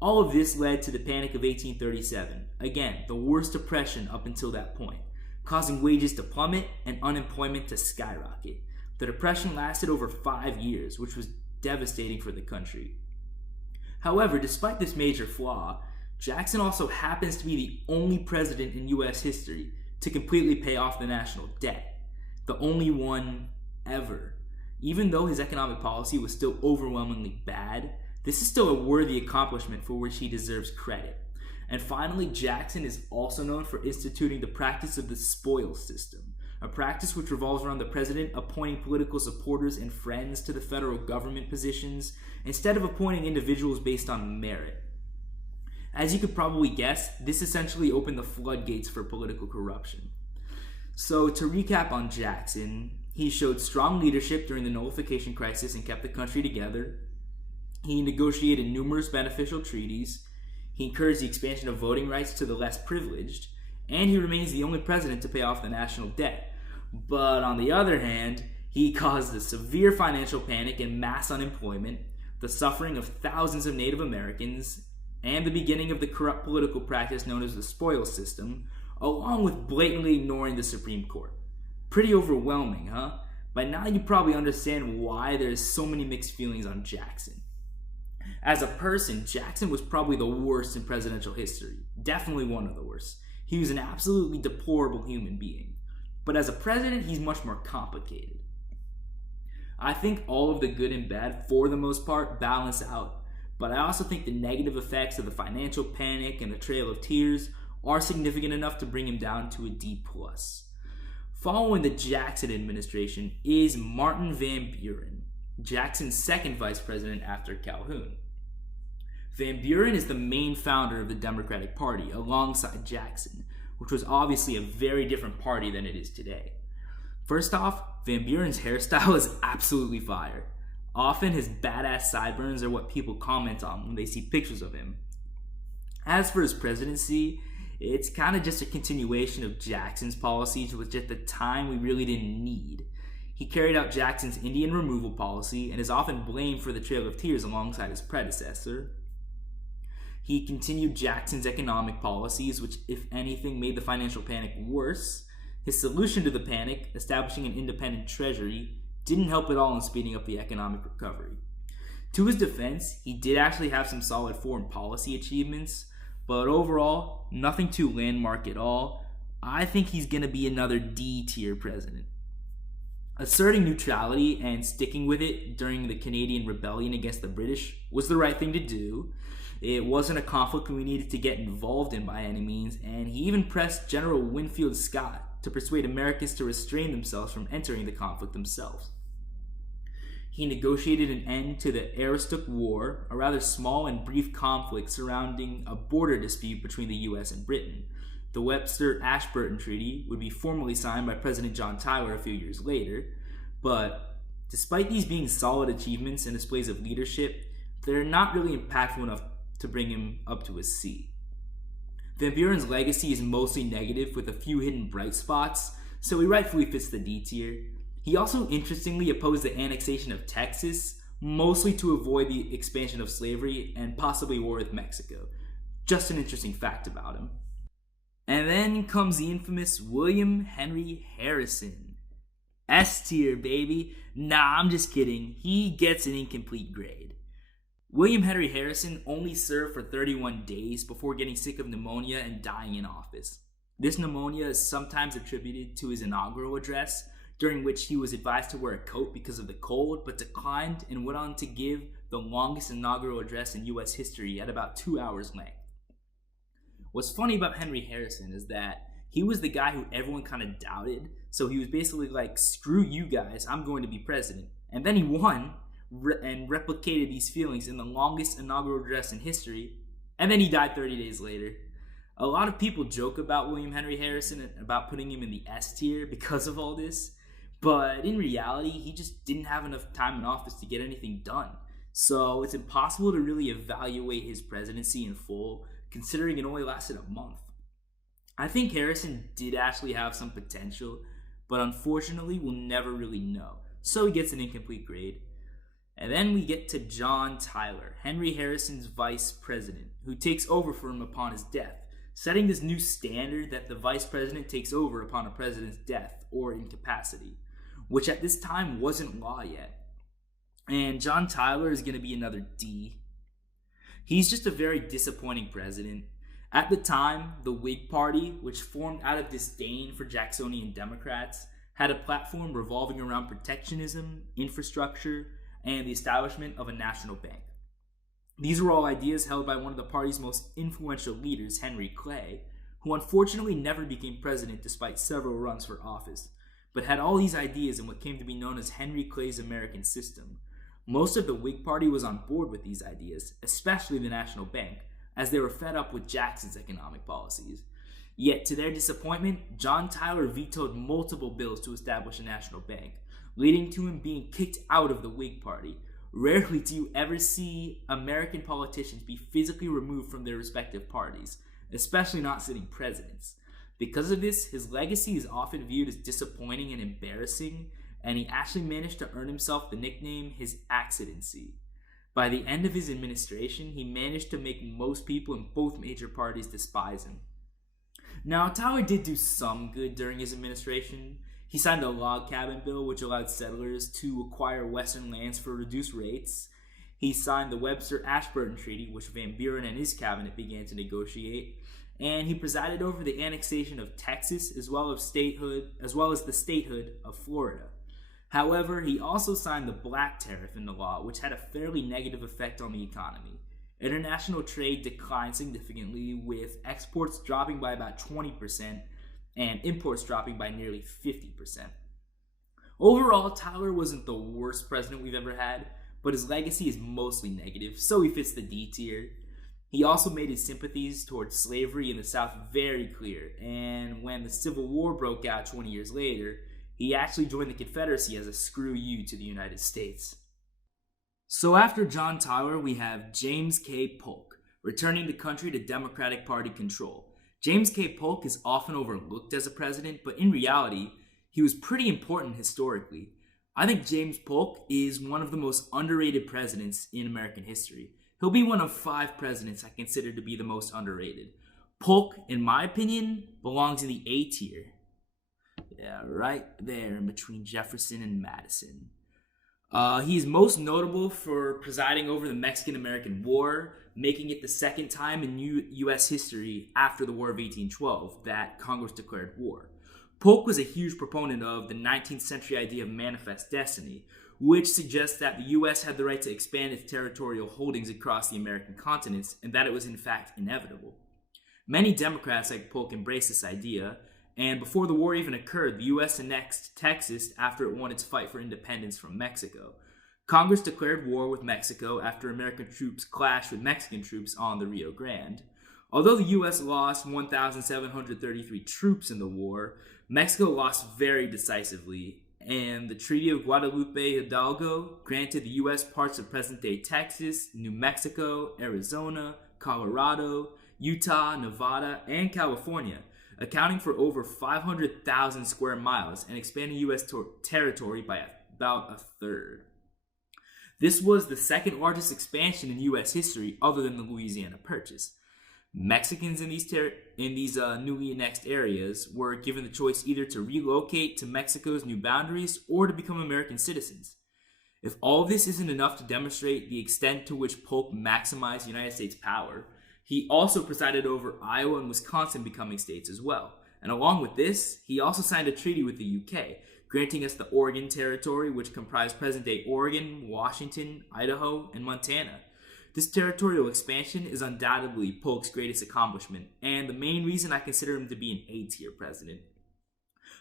All of this led to the Panic of 1837, again, the worst depression up until that point, causing wages to plummet and unemployment to skyrocket. The depression lasted over 5 years, which was devastating for the country. However, despite this major flaw, Jackson also happens to be the only president in U.S. history to completely pay off the national debt. The only one ever. Even though his economic policy was still overwhelmingly bad, this is still a worthy accomplishment for which he deserves credit. And finally, Jackson is also known for instituting the practice of the spoils system, a practice which revolves around the president appointing political supporters and friends to the federal government positions instead of appointing individuals based on merit. As you could probably guess, this essentially opened the floodgates for political corruption. So to recap on Jackson, he showed strong leadership during the nullification crisis and kept the country together. He negotiated numerous beneficial treaties. He encouraged the expansion of voting rights to the less privileged, and he remains the only president to pay off the national debt. But on the other hand, he caused a severe financial panic and mass unemployment, the suffering of thousands of Native Americans, and the beginning of the corrupt political practice known as the spoils system, along with blatantly ignoring the Supreme Court. Pretty overwhelming, huh? By now you probably understand why there's so many mixed feelings on Jackson. As a person, Jackson was probably the worst in presidential history. Definitely one of the worst. He was an absolutely deplorable human being. But as a president, he's much more complicated. I think all of the good and bad, for the most part, balance out. But I also think the negative effects of the financial panic and the Trail of Tears are significant enough to bring him down to a D+. Following the Jackson administration is Martin Van Buren, Jackson's second vice president after Calhoun. Van Buren is the main founder of the Democratic Party alongside Jackson, which was obviously a very different party than it is today. First off, Van Buren's hairstyle is absolutely fire. Often his badass sideburns are what people comment on when they see pictures of him. As for his presidency, it's kind of just a continuation of Jackson's policies, which at the time we really didn't need. He carried out Jackson's Indian removal policy and is often blamed for the Trail of Tears alongside his predecessor. He continued Jackson's economic policies, which, if anything, made the financial panic worse. His solution to the panic, establishing an independent treasury, didn't help at all in speeding up the economic recovery. To his defense, he did actually have some solid foreign policy achievements, but overall, nothing too landmark at all. I think he's going to be another D-tier president. Asserting neutrality and sticking with it during the Canadian rebellion against the British was the right thing to do. It wasn't a conflict we needed to get involved in by any means, and he even pressed General Winfield Scott to persuade Americans to restrain themselves from entering the conflict themselves. He negotiated an end to the Aroostook War, a rather small and brief conflict surrounding a border dispute between the US and Britain. The Webster-Ashburton Treaty would be formally signed by President John Tyler a few years later, but despite these being solid achievements and displays of leadership, they're not really impactful enough to bring him up to a C. Van Buren's legacy is mostly negative with a few hidden bright spots, so he rightfully fits the D tier. He also interestingly opposed the annexation of Texas, mostly to avoid the expansion of slavery and possibly war with Mexico. Just an interesting fact about him. And then comes the infamous William Henry Harrison. S tier, baby. Nah, I'm just kidding. He gets an incomplete grade. William Henry Harrison only served for 31 days before getting sick of pneumonia and dying in office. This pneumonia is sometimes attributed to his inaugural address, during which he was advised to wear a coat because of the cold, but declined and went on to give the longest inaugural address in US history at about 2 hours length. What's funny about Henry Harrison is that he was the guy who everyone kind of doubted, so he was basically like, screw you guys, I'm going to be president. And then he won and replicated these feelings in the longest inaugural address in history, and then he died 30 days later. A lot of people joke about William Henry Harrison and about putting him in the S tier because of all this, but in reality, he just didn't have enough time in office to get anything done. So it's impossible to really evaluate his presidency in full, considering it only lasted a month. I think Harrison did actually have some potential, but unfortunately we'll never really know. So he gets an incomplete grade. And then we get to John Tyler, Henry Harrison's vice president, who takes over for him upon his death, setting this new standard that the vice president takes over upon a president's death or incapacity, which at this time wasn't law yet. And John Tyler is going to be another D. He's just a very disappointing president. At the time, the Whig Party, which formed out of disdain for Jacksonian Democrats, had a platform revolving around protectionism, infrastructure, and the establishment of a national bank. These were all ideas held by one of the party's most influential leaders, Henry Clay, who unfortunately never became president despite several runs for office, but had all these ideas in what came to be known as Henry Clay's American system. Most of the Whig Party was on board with these ideas, especially the National Bank, as they were fed up with Jackson's economic policies. Yet, to their disappointment, John Tyler vetoed multiple bills to establish a national bank, leading to him being kicked out of the Whig Party. Rarely do you ever see American politicians be physically removed from their respective parties, especially not sitting presidents. Because of this, his legacy is often viewed as disappointing and embarrassing, and he actually managed to earn himself the nickname His Accidency. By the end of his administration, he managed to make most people in both major parties despise him. Now, Tyler did do some good during his administration. He signed a log cabin bill which allowed settlers to acquire western lands for reduced rates. He signed the Webster-Ashburton Treaty, which Van Buren and his cabinet began to negotiate. And he presided over the annexation of Texas as well as the statehood of Florida. However, he also signed the black tariff into law, which had a fairly negative effect on the economy. International trade declined significantly, with exports dropping by about 20% and imports dropping by nearly 50%. Overall, Tyler wasn't the worst president we've ever had, but his legacy is mostly negative, so he fits the D tier. He also made his sympathies towards slavery in the South very clear, and when the Civil War broke out 20 years later, he actually joined the Confederacy as a screw you to the United States. So after John Tyler, we have James K. Polk, returning the country to Democratic Party control. James K. Polk is often overlooked as a president, but in reality, he was pretty important historically. I think James Polk is one of the most underrated presidents in American history. He'll be one of 5 presidents I consider to be the most underrated. Polk, in my opinion, belongs in the A tier. Yeah, right there in between Jefferson and Madison. He's most notable for presiding over the Mexican-American War, making it the second time in U.S. history after the War of 1812 that Congress declared war. Polk was a huge proponent of the 19th century idea of manifest destiny, which suggests that the U.S. had the right to expand its territorial holdings across the American continents and that it was in fact inevitable. Many Democrats like Polk embraced this idea, and before the war even occurred, the U.S. annexed Texas after it won its fight for independence from Mexico. Congress declared war with Mexico after American troops clashed with Mexican troops on the Rio Grande. Although the U.S. lost 1,733 troops in the war, Mexico lost very decisively, and the Treaty of Guadalupe Hidalgo granted the U.S. parts of present-day Texas, New Mexico, Arizona, Colorado, Utah, Nevada, and California, accounting for over 500,000 square miles and expanding U.S. territory by about a third. This was the second largest expansion in U.S. history other than the Louisiana Purchase. Mexicans in these newly annexed areas were given the choice either to relocate to Mexico's new boundaries or to become American citizens. If all of this isn't enough to demonstrate the extent to which Polk maximized United States power, he also presided over Iowa and Wisconsin becoming states as well. And along with this, he also signed a treaty with the UK, granting us the Oregon Territory, which comprised present-day Oregon, Washington, Idaho, and Montana. This territorial expansion is undoubtedly Polk's greatest accomplishment, and the main reason I consider him to be an A-tier president.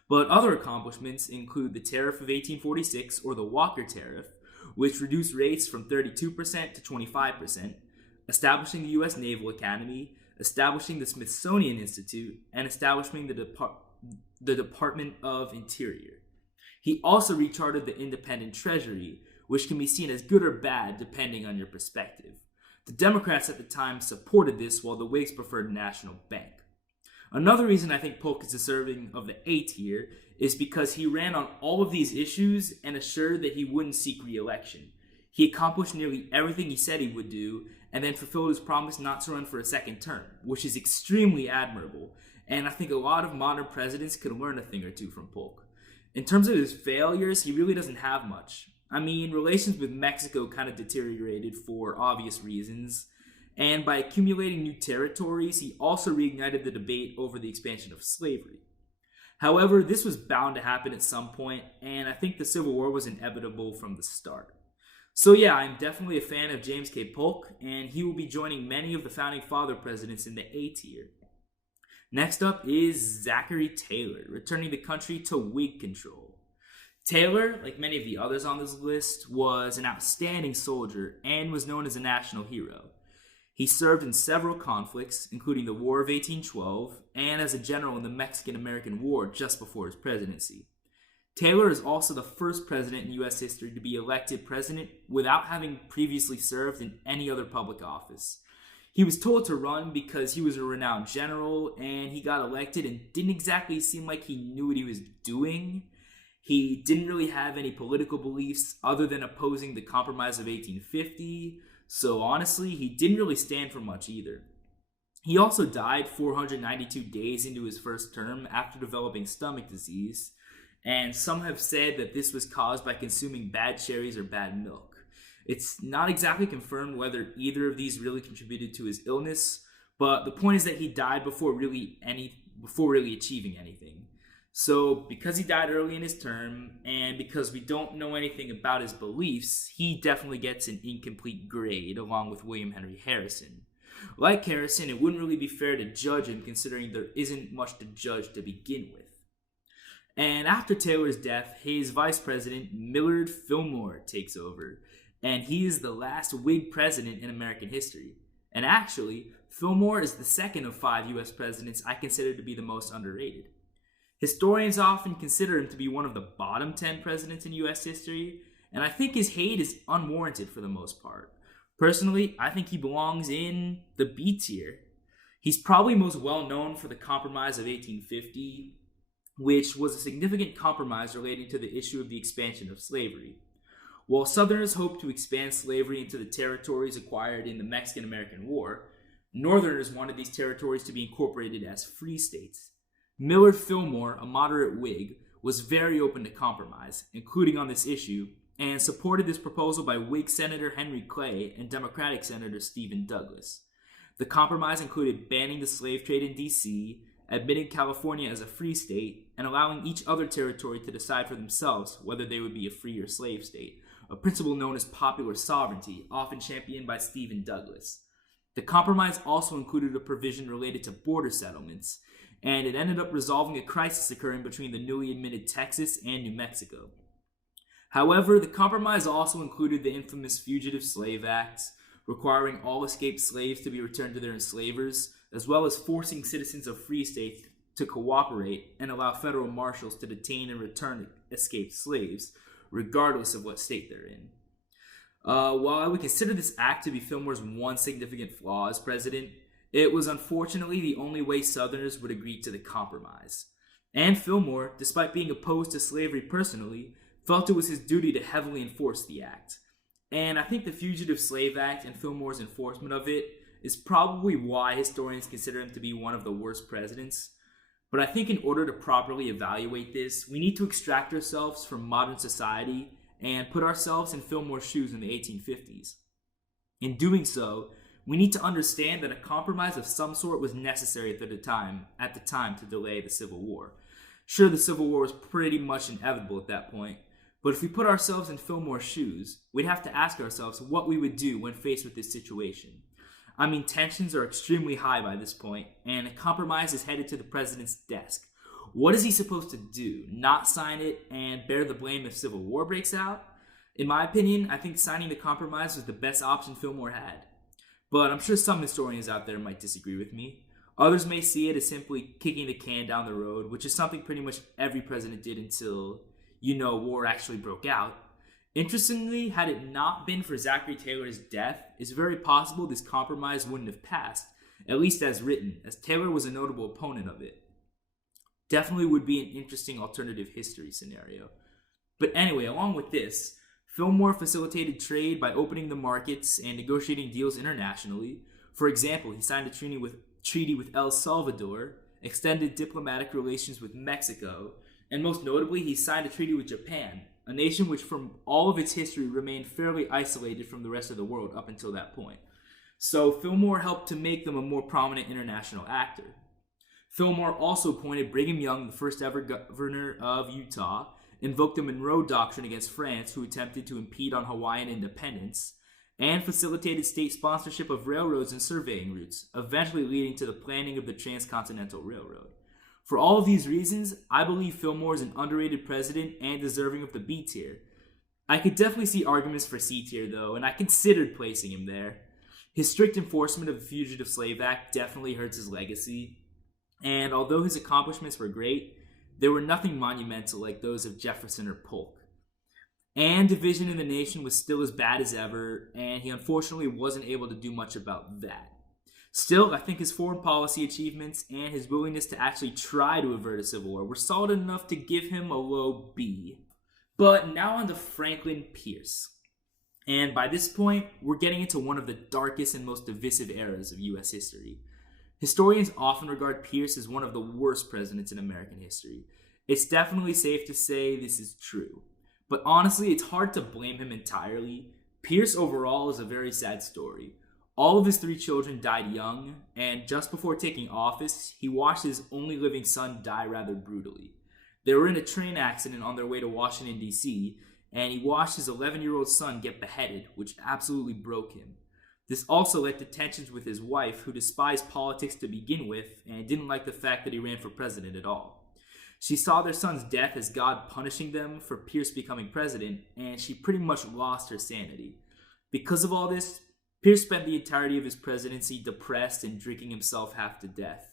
But other accomplishments include the Tariff of 1846, or the Walker Tariff, which reduced rates from 32% to 25%, establishing the U.S. Naval Academy, establishing the Smithsonian Institute, and establishing the Department of Interior. He also rechartered the independent Treasury, which can be seen as good or bad depending on your perspective. The Democrats at the time supported this, while the Whigs preferred a national bank. Another reason I think Polk is deserving of the A tier is because he ran on all of these issues and assured that he wouldn't seek re-election. He accomplished nearly everything he said he would do, and then fulfilled his promise not to run for a second term, which is extremely admirable, and I think a lot of modern presidents could learn a thing or two from Polk. In terms of his failures, he really doesn't have much. I mean, relations with Mexico kind of deteriorated for obvious reasons, and by accumulating new territories, he also reignited the debate over the expansion of slavery. However, this was bound to happen at some point, and I think the Civil War was inevitable from the start. So yeah, I'm definitely a fan of James K. Polk, and he will be joining many of the Founding Father presidents in the A tier. Next up is Zachary Taylor, returning the country to Whig control. Taylor, like many of the others on this list, was an outstanding soldier and was known as a national hero. He served in several conflicts, including the War of 1812, and as a general in the Mexican-American War just before his presidency. Taylor is also the first president in U.S. history to be elected president without having previously served in any other public office. He was told to run because he was a renowned general, and he got elected and didn't exactly seem like he knew what he was doing. He didn't really have any political beliefs other than opposing the Compromise of 1850, so honestly, he didn't really stand for much either. He also died 492 days into his first term after developing stomach disease, and some have said that this was caused by consuming bad cherries or bad milk. It's not exactly confirmed whether either of these really contributed to his illness, but the point is that he died before really achieving anything. So because he died early in his term, and because we don't know anything about his beliefs, he definitely gets an incomplete grade along with William Henry Harrison. Like Harrison, it wouldn't really be fair to judge him considering there isn't much to judge to begin with. And after Taylor's death, his vice president, Millard Fillmore, takes over, and he is the last Whig president in American history. And actually, Fillmore is the second of 5 U.S. presidents I consider to be the most underrated. Historians often consider him to be one of the bottom 10 presidents in U.S. history, and I think his hate is unwarranted for the most part. Personally, I think he belongs in the B tier. He's probably most well known for the Compromise of 1850, which was a significant compromise relating to the issue of the expansion of slavery. While Southerners hoped to expand slavery into the territories acquired in the Mexican-American War, Northerners wanted these territories to be incorporated as free states. Millard Fillmore, a moderate Whig, was very open to compromise, including on this issue, and supported this proposal by Whig Senator Henry Clay and Democratic Senator Stephen Douglas. The compromise included banning the slave trade in D.C., admitting California as a free state, and allowing each other territory to decide for themselves whether they would be a free or slave state, a principle known as popular sovereignty, often championed by Stephen Douglas. The compromise also included a provision related to border settlements, and it ended up resolving a crisis occurring between the newly admitted Texas and New Mexico. However, the compromise also included the infamous Fugitive Slave Act, requiring all escaped slaves to be returned to their enslavers, as well as forcing citizens of free states to cooperate and allow federal marshals to detain and return escaped slaves, regardless of what state they're in. While I would consider this act to be Fillmore's one significant flaw as president, it was unfortunately the only way Southerners would agree to the compromise. And Fillmore, despite being opposed to slavery personally, felt it was his duty to heavily enforce the act. And I think the Fugitive Slave Act and Fillmore's enforcement of it is probably why historians consider him to be one of the worst presidents. But I think in order to properly evaluate this, we need to extract ourselves from modern society and put ourselves in Fillmore's shoes in the 1850s. In doing so, we need to understand that a compromise of some sort was necessary at the time to delay the Civil War. Sure, the Civil War was pretty much inevitable at that point, but if we put ourselves in Fillmore's shoes, we'd have to ask ourselves what we would do when faced with this situation. I mean, tensions are extremely high by this point, and a compromise is headed to the president's desk. What is he supposed to do? Not sign it and bear the blame if civil war breaks out? In my opinion, I think signing the compromise was the best option Fillmore had. But I'm sure some historians out there might disagree with me. Others may see it as simply kicking the can down the road, which is something pretty much every president did until, war actually broke out. Interestingly, had it not been for Zachary Taylor's death, it's very possible this compromise wouldn't have passed, at least as written, as Taylor was a notable opponent of it. Definitely would be an interesting alternative history scenario. But anyway, along with this, Fillmore facilitated trade by opening the markets and negotiating deals internationally. For example, he signed a treaty with El Salvador, extended diplomatic relations with Mexico, and most notably, he signed a treaty with Japan, a nation which from all of its history remained fairly isolated from the rest of the world up until that point. So Fillmore helped to make them a more prominent international actor. Fillmore also appointed Brigham Young, the first ever governor of Utah, invoked the Monroe Doctrine against France, who attempted to impede on Hawaiian independence, and facilitated state sponsorship of railroads and surveying routes, eventually leading to the planning of the Transcontinental Railroad. For all of these reasons, I believe Fillmore is an underrated president and deserving of the B tier. I could definitely see arguments for C tier though, and I considered placing him there. His strict enforcement of the Fugitive Slave Act definitely hurts his legacy, and although his accomplishments were great, they were nothing monumental like those of Jefferson or Polk. And division in the nation was still as bad as ever, and he unfortunately wasn't able to do much about that. Still, I think his foreign policy achievements and his willingness to actually try to avert a civil war were solid enough to give him a low B. But now on to Franklin Pierce. And by this point, we're getting into one of the darkest and most divisive eras of U.S. history. Historians often regard Pierce as one of the worst presidents in American history. It's definitely safe to say this is true. But honestly, it's hard to blame him entirely. Pierce overall is a very sad story. All of his 3 children died young, and just before taking office, he watched his only living son die rather brutally. They were in a train accident on their way to Washington, D.C., and he watched his 11-year-old son get beheaded, which absolutely broke him. This also led to tensions with his wife, who despised politics to begin with and didn't like the fact that he ran for president at all. She saw their son's death as God punishing them for Pierce becoming president, and she pretty much lost her sanity. Because of all this, Pierce spent the entirety of his presidency depressed and drinking himself half to death.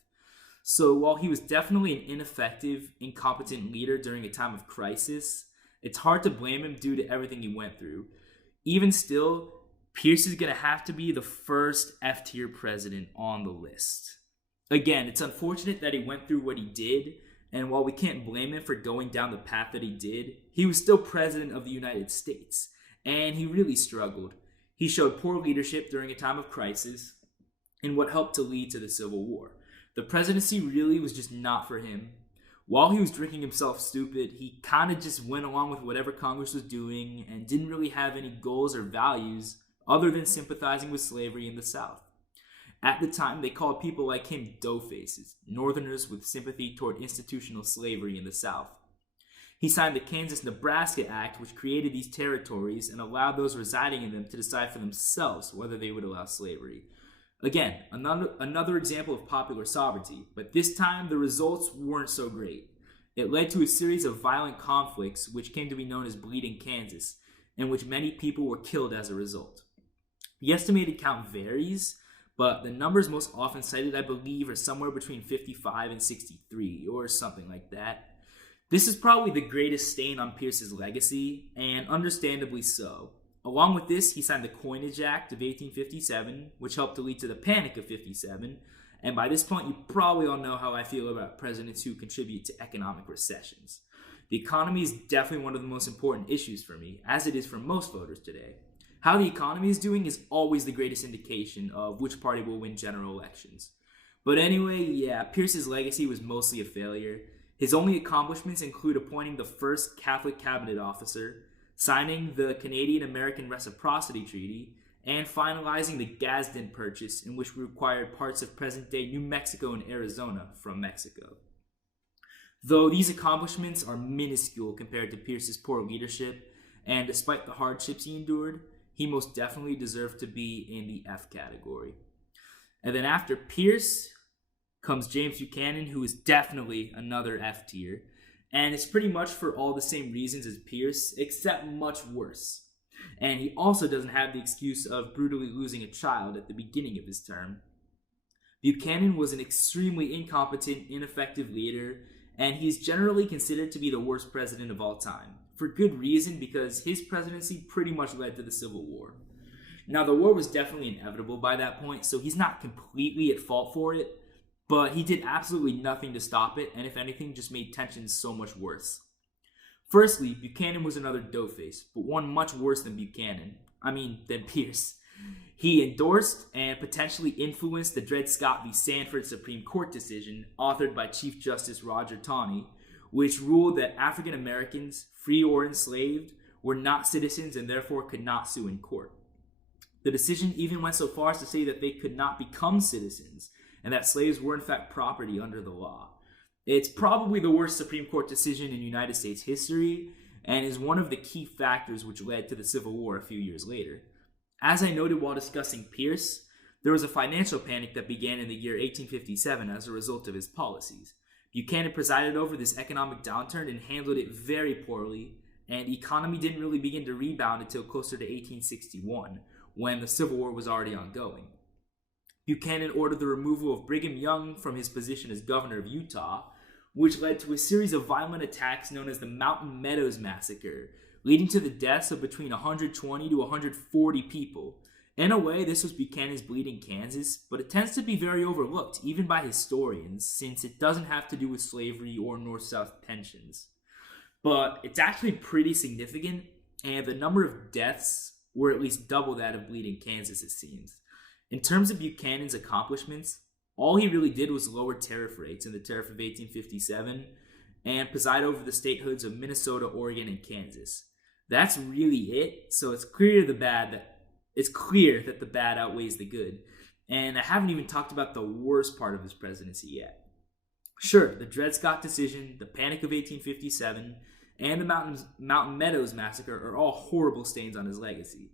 So while he was definitely an ineffective, incompetent leader during a time of crisis, It's hard to blame him due to everything he went through. Even still, Pierce is going to have to be the first F tier president on the list. Again, it's unfortunate that he went through what he did, and while we can't blame him for going down the path that he did, he was still president of the United States, and he really struggled. He showed poor leadership during a time of crisis, in what helped to lead to the Civil War. The presidency really was just not for him. While he was drinking himself stupid, he kind of just went along with whatever Congress was doing and didn't really have any goals or values other than sympathizing with slavery in the South. At the time, they called people like him doughfaces, Northerners with sympathy toward institutional slavery in the South. He signed the Kansas-Nebraska Act, which created these territories and allowed those residing in them to decide for themselves whether they would allow slavery. Again, another example of popular sovereignty, but this time the results weren't so great. It led to a series of violent conflicts, which came to be known as Bleeding Kansas, in which many people were killed as a result. The estimated count varies, but the numbers most often cited, I believe, are somewhere between 55 and 63, or something like that. This is probably the greatest stain on Pierce's legacy, and understandably so. Along with this, he signed the Coinage Act of 1857, which helped to lead to the Panic of '57, and by this point, you probably all know how I feel about presidents who contribute to economic recessions. The economy is definitely one of the most important issues for me, as it is for most voters today. How the economy is doing is always the greatest indication of which party will win general elections. But anyway, yeah, Pierce's legacy was mostly a failure. His only accomplishments include appointing the first Catholic cabinet officer, signing the Canadian-American Reciprocity Treaty, and finalizing the Gadsden Purchase, in which we required parts of present-day New Mexico and Arizona from Mexico. Though these accomplishments are minuscule compared to Pierce's poor leadership, and despite the hardships he endured, he most definitely deserved to be in the F category. And then after Pierce comes James Buchanan, who is definitely another F tier. And it's pretty much for all the same reasons as Pierce, except much worse. And he also doesn't have the excuse of brutally losing a child at the beginning of his term. Buchanan was an extremely incompetent, ineffective leader, and he's generally considered to be the worst president of all time. For good reason, because his presidency pretty much led to the Civil War. Now, the war was definitely inevitable by that point, so he's not completely at fault for it, but he did absolutely nothing to stop it, and if anything, just made tensions so much worse. Firstly, Buchanan was another doughface, but one much worse than than Pierce. He endorsed and potentially influenced the Dred Scott v. Sandford Supreme Court decision, authored by Chief Justice Roger Taney, which ruled that African Americans, free or enslaved, were not citizens and therefore could not sue in court. The decision even went so far as to say that they could not become citizens, and that slaves were in fact property under the law. It's probably the worst Supreme Court decision in United States history, and is one of the key factors which led to the Civil War a few years later. As I noted while discussing Pierce, there was a financial panic that began in the year 1857 as a result of his policies. Buchanan presided over this economic downturn and handled it very poorly, and the economy didn't really begin to rebound until closer to 1861, when the Civil War was already ongoing. Buchanan ordered the removal of Brigham Young from his position as governor of Utah, which led to a series of violent attacks known as the Mountain Meadows Massacre, leading to the deaths of between 120 to 140 people. In a way, this was Buchanan's Bleeding Kansas, but it tends to be very overlooked, even by historians, since it doesn't have to do with slavery or North-South tensions. But it's actually pretty significant, and the number of deaths were at least double that of Bleeding Kansas, it seems. In terms of Buchanan's accomplishments, all he really did was lower tariff rates in the Tariff of 1857 and preside over the statehoods of Minnesota, Oregon, and Kansas. That's really it, so it's clear that the bad outweighs the good. And I haven't even talked about the worst part of his presidency yet. Sure, the Dred Scott decision, the Panic of 1857, and the Mountain Meadows Massacre are all horrible stains on his legacy.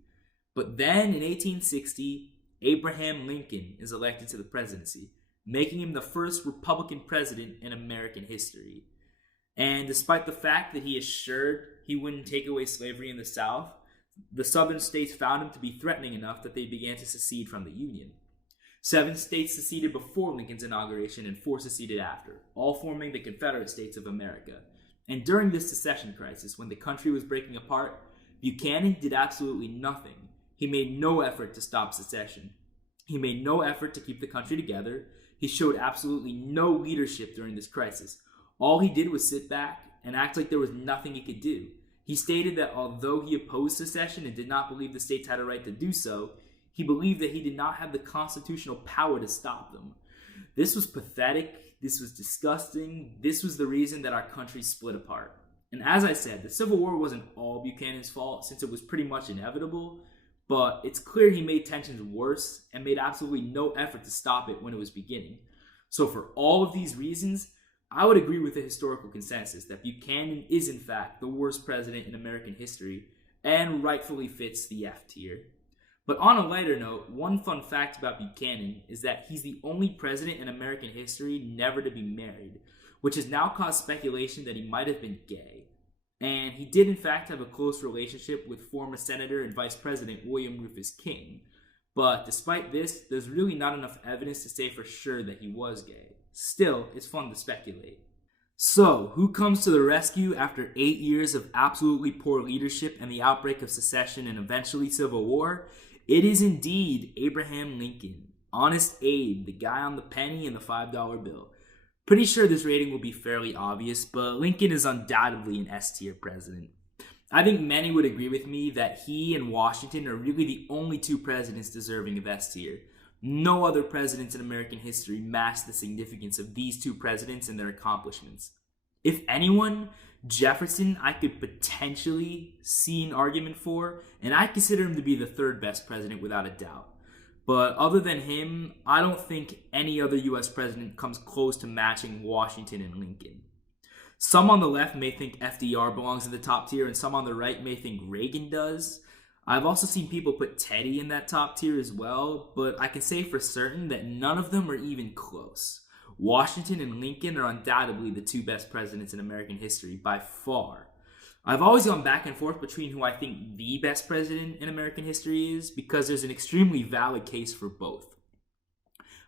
But then in 1860, Abraham Lincoln is elected to the presidency, making him the first Republican president in American history. And despite the fact that he assured he wouldn't take away slavery in the South, the southern states found him to be threatening enough that they began to secede from the Union. 7 states seceded before Lincoln's inauguration and 4 seceded after, all forming the Confederate States of America. And during this secession crisis, when the country was breaking apart, Buchanan did absolutely nothing. He made no effort to stop secession. He made no effort to keep the country together. He showed absolutely no leadership during this crisis. All he did was sit back and act like there was nothing he could do. He stated that although he opposed secession and did not believe the states had a right to do so, he believed that he did not have the constitutional power to stop them. This was pathetic. This was disgusting. This was the reason that our country split apart. And as I said, the Civil War wasn't all Buchanan's fault since it was pretty much inevitable, but it's clear he made tensions worse and made absolutely no effort to stop it when it was beginning. So for all of these reasons, I would agree with the historical consensus that Buchanan is in fact the worst president in American history and rightfully fits the F tier. But on a lighter note, one fun fact about Buchanan is that he's the only president in American history never to be married, which has now caused speculation that he might have been gay. And he did in fact have a close relationship with former Senator and Vice President William Rufus King. But despite this, there's really not enough evidence to say for sure that he was gay. Still, it's fun to speculate. So, who comes to the rescue after 8 years of absolutely poor leadership and the outbreak of secession and eventually civil war? It is indeed Abraham Lincoln. Honest Abe, the guy on the penny and the $5 bill. Pretty sure this rating will be fairly obvious, but Lincoln is undoubtedly an S-tier president. I think many would agree with me that he and Washington are really the only two presidents deserving of S-tier. No other presidents in American history match the significance of these two presidents and their accomplishments. If anyone, Jefferson I could potentially see an argument for, and I consider him to be the third best president without a doubt. But other than him, I don't think any other US president comes close to matching Washington and Lincoln. Some on the left may think FDR belongs in the top tier, and some on the right may think Reagan does. I've also seen people put Teddy in that top tier as well, but I can say for certain that none of them are even close. Washington and Lincoln are undoubtedly the two best presidents in American history by far. I've always gone back and forth between who I think the best president in American history is because there's an extremely valid case for both.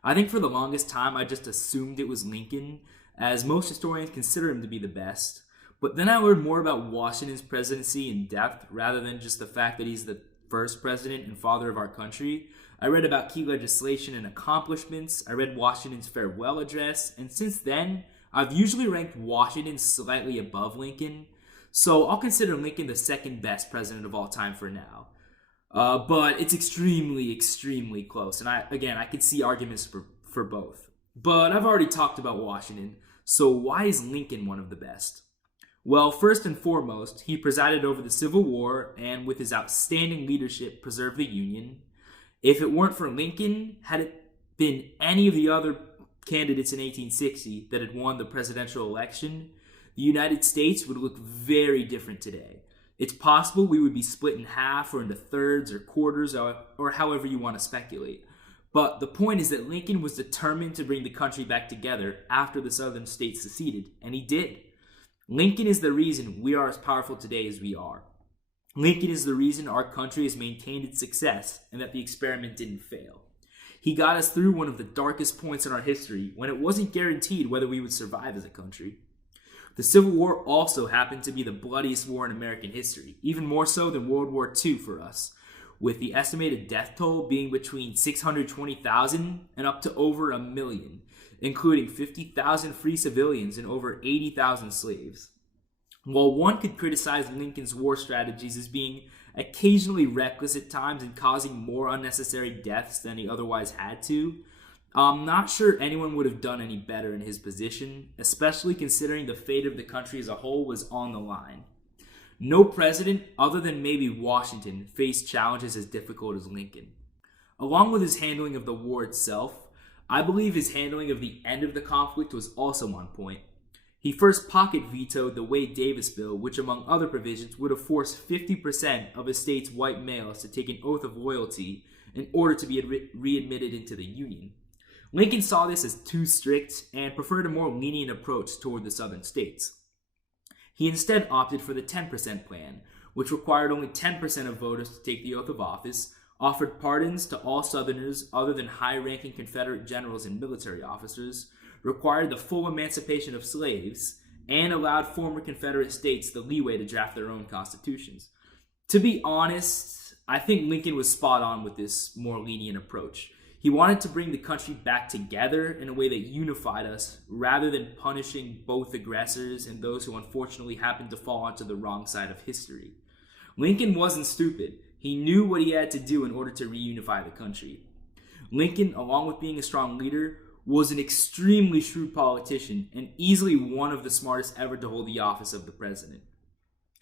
I think for the longest time I just assumed it was Lincoln, as most historians consider him to be the best. But then I learned more about Washington's presidency in depth rather than just the fact that he's the first president and father of our country. I read about key legislation and accomplishments. I read Washington's farewell address. And since then, I've usually ranked Washington slightly above Lincoln. So I'll consider Lincoln the second best president of all time for now. But it's extremely, extremely close. And I can see arguments for both. But I've already talked about Washington. So why is Lincoln one of the best? Well, first and foremost, he presided over the Civil War and with his outstanding leadership preserved the Union. If it weren't for Lincoln, had it been any of the other candidates in 1860 that had won the presidential election, the United States would look very different today. It's possible we would be split in half or into thirds or quarters or however you want to speculate. But the point is that Lincoln was determined to bring the country back together after the southern states seceded, and he did. Lincoln is the reason we are as powerful today as we are. Lincoln is the reason our country has maintained its success and that the experiment didn't fail. He got us through one of the darkest points in our history when it wasn't guaranteed whether we would survive as a country. The Civil War also happened to be the bloodiest war in American history, even more so than World War II for us, with the estimated death toll being between 620,000 and up to over 1 million, including 50,000 free civilians and over 80,000 slaves. While one could criticize Lincoln's war strategies as being occasionally reckless at times and causing more unnecessary deaths than he otherwise had to, I'm not sure anyone would have done any better in his position, especially considering the fate of the country as a whole was on the line. No president, other than maybe Washington, faced challenges as difficult as Lincoln. Along with his handling of the war itself, I believe his handling of the end of the conflict was also on point. He first pocket vetoed the Wade-Davis bill, which among other provisions would have forced 50% of a state's white males to take an oath of loyalty in order to be readmitted into the Union. Lincoln saw this as too strict and preferred a more lenient approach toward the southern states. He instead opted for the 10% plan, which required only 10% of voters to take the oath of office, offered pardons to all Southerners other than high-ranking Confederate generals and military officers, required the full emancipation of slaves, and allowed former Confederate states the leeway to draft their own constitutions. To be honest, I think Lincoln was spot on with this more lenient approach. He wanted to bring the country back together in a way that unified us, rather than punishing both aggressors and those who unfortunately happened to fall onto the wrong side of history. Lincoln wasn't stupid. He knew what he had to do in order to reunify the country. Lincoln, along with being a strong leader, was an extremely shrewd politician and easily one of the smartest ever to hold the office of the president.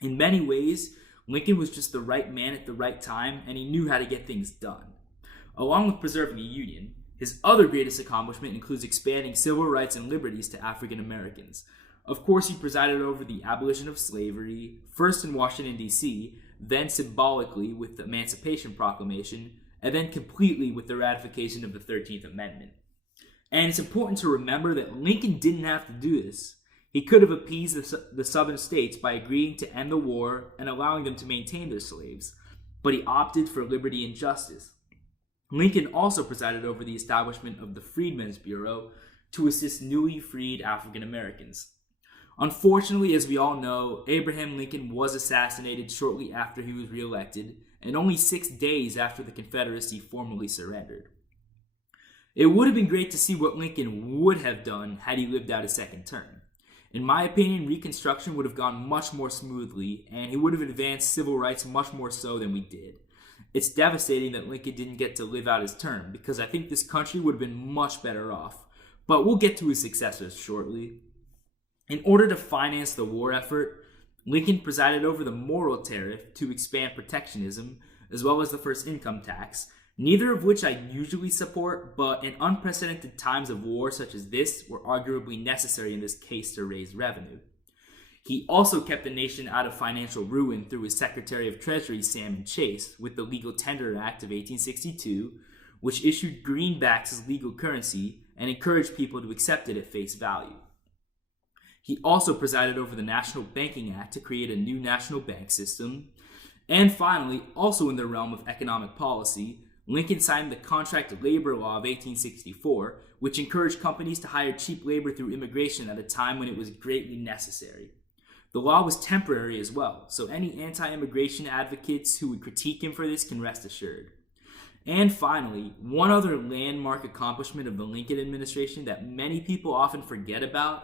In many ways, Lincoln was just the right man at the right time, and he knew how to get things done. Along with preserving the Union, his other greatest accomplishment includes expanding civil rights and liberties to African Americans. Of course, he presided over the abolition of slavery, first in Washington, D.C., then symbolically with the Emancipation Proclamation, and then completely with the ratification of the 13th Amendment. And it's important to remember that Lincoln didn't have to do this. He could have appeased the southern states by agreeing to end the war and allowing them to maintain their slaves, but he opted for liberty and justice. Lincoln also presided over the establishment of the Freedmen's Bureau to assist newly freed African Americans. Unfortunately, as we all know, Abraham Lincoln was assassinated shortly after he was reelected, and only 6 days after the Confederacy formally surrendered. It would have been great to see what Lincoln would have done had he lived out a second term. In my opinion, Reconstruction would have gone much more smoothly, and he would have advanced civil rights much more so than we did. It's devastating that Lincoln didn't get to live out his term, because I think this country would have been much better off. But we'll get to his successors shortly. In order to finance the war effort, Lincoln presided over the Morrill Tariff to expand protectionism, as well as the first income tax, neither of which I usually support, but in unprecedented times of war such as this were arguably necessary in this case to raise revenue. He also kept the nation out of financial ruin through his Secretary of Treasury, Salmon Chase, with the Legal Tender Act of 1862, which issued greenbacks as legal currency and encouraged people to accept it at face value. He also presided over the National Banking Act to create a new national bank system. And finally, also in the realm of economic policy, Lincoln signed the Contract Labor Law of 1864, which encouraged companies to hire cheap labor through immigration at a time when it was greatly necessary. The law was temporary as well, so any anti-immigration advocates who would critique him for this can rest assured. And finally, one other landmark accomplishment of the Lincoln administration that many people often forget about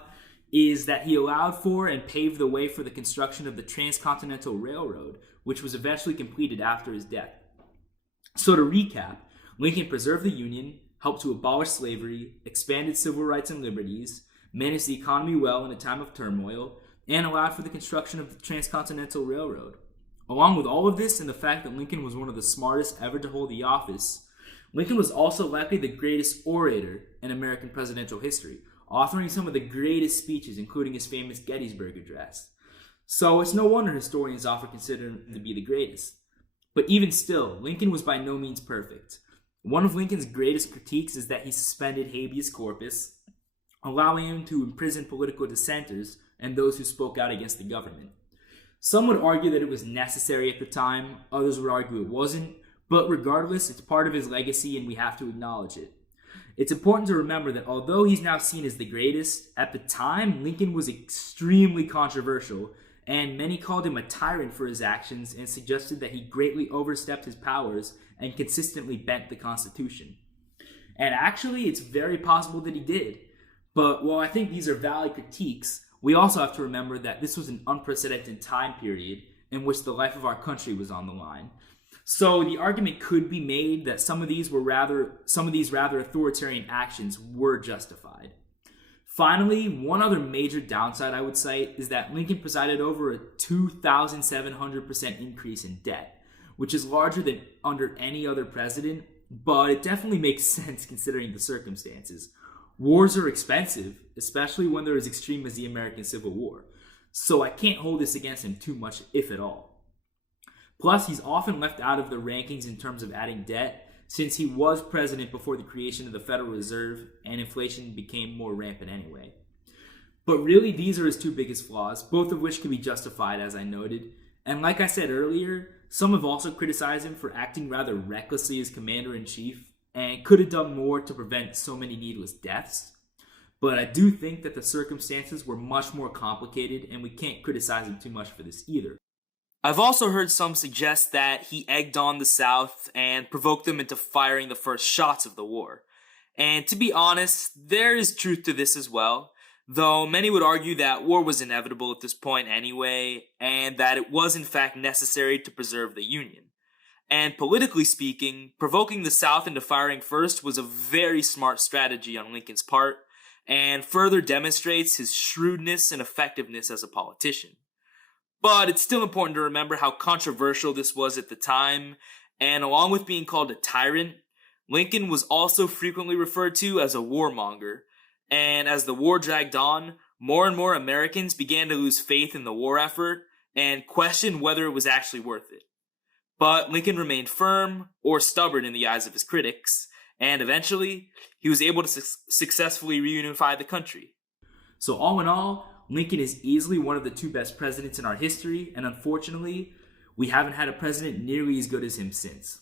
is that he allowed for and paved the way for the construction of the Transcontinental Railroad, which was eventually completed after his death. So to recap, Lincoln preserved the Union, helped to abolish slavery, expanded civil rights and liberties, managed the economy well in a time of turmoil, and allowed for the construction of the Transcontinental Railroad. Along with all of this and the fact that Lincoln was one of the smartest ever to hold the office, Lincoln was also likely the greatest orator in American presidential history, authoring some of the greatest speeches, including his famous Gettysburg Address. So it's no wonder historians often consider him to be the greatest. But even still, Lincoln was by no means perfect. One of Lincoln's greatest critiques is that he suspended habeas corpus, allowing him to imprison political dissenters and those who spoke out against the government. Some would argue that it was necessary at the time, others would argue it wasn't, but regardless, it's part of his legacy and we have to acknowledge it. It's important to remember that although he's now seen as the greatest, at the time, Lincoln was extremely controversial, and many called him a tyrant for his actions and suggested that he greatly overstepped his powers and consistently bent the Constitution. And actually, it's very possible that he did. But while I think these are valid critiques, we also have to remember that this was an unprecedented time period in which the life of our country was on the line. So the argument could be made that some of these rather authoritarian actions were justified. Finally, one other major downside I would cite is that Lincoln presided over a 2,700% increase in debt, which is larger than under any other president, but it definitely makes sense considering the circumstances. Wars are expensive, especially when they're as extreme as the American Civil War, so I can't hold this against him too much, if at all. Plus, he's often left out of the rankings in terms of adding debt, since he was president before the creation of the Federal Reserve and inflation became more rampant anyway. But really, these are his two biggest flaws, both of which can be justified, as I noted. And like I said earlier, some have also criticized him for acting rather recklessly as commander-in-chief and could have done more to prevent so many needless deaths. but I do think that the circumstances were much more complicated, and we can't criticize him too much for this either. I've also heard some suggest that he egged on the South and provoked them into firing the first shots of the war. And to be honest, there is truth to this as well, though many would argue that war was inevitable at this point anyway, and that it was in fact necessary to preserve the Union. And politically speaking, provoking the South into firing first was a very smart strategy on Lincoln's part, and further demonstrates his shrewdness and effectiveness as a politician. But it's still important to remember how controversial this was at the time, and along with being called a tyrant, Lincoln was also frequently referred to as a warmonger, and as the war dragged on, more and more Americans began to lose faith in the war effort and question whether it was actually worth it. But Lincoln remained firm, or stubborn in the eyes of his critics, and eventually, he was able to successfully reunify the country. So all in all, Lincoln is easily one of the two best presidents in our history, and unfortunately, we haven't had a president nearly as good as him since.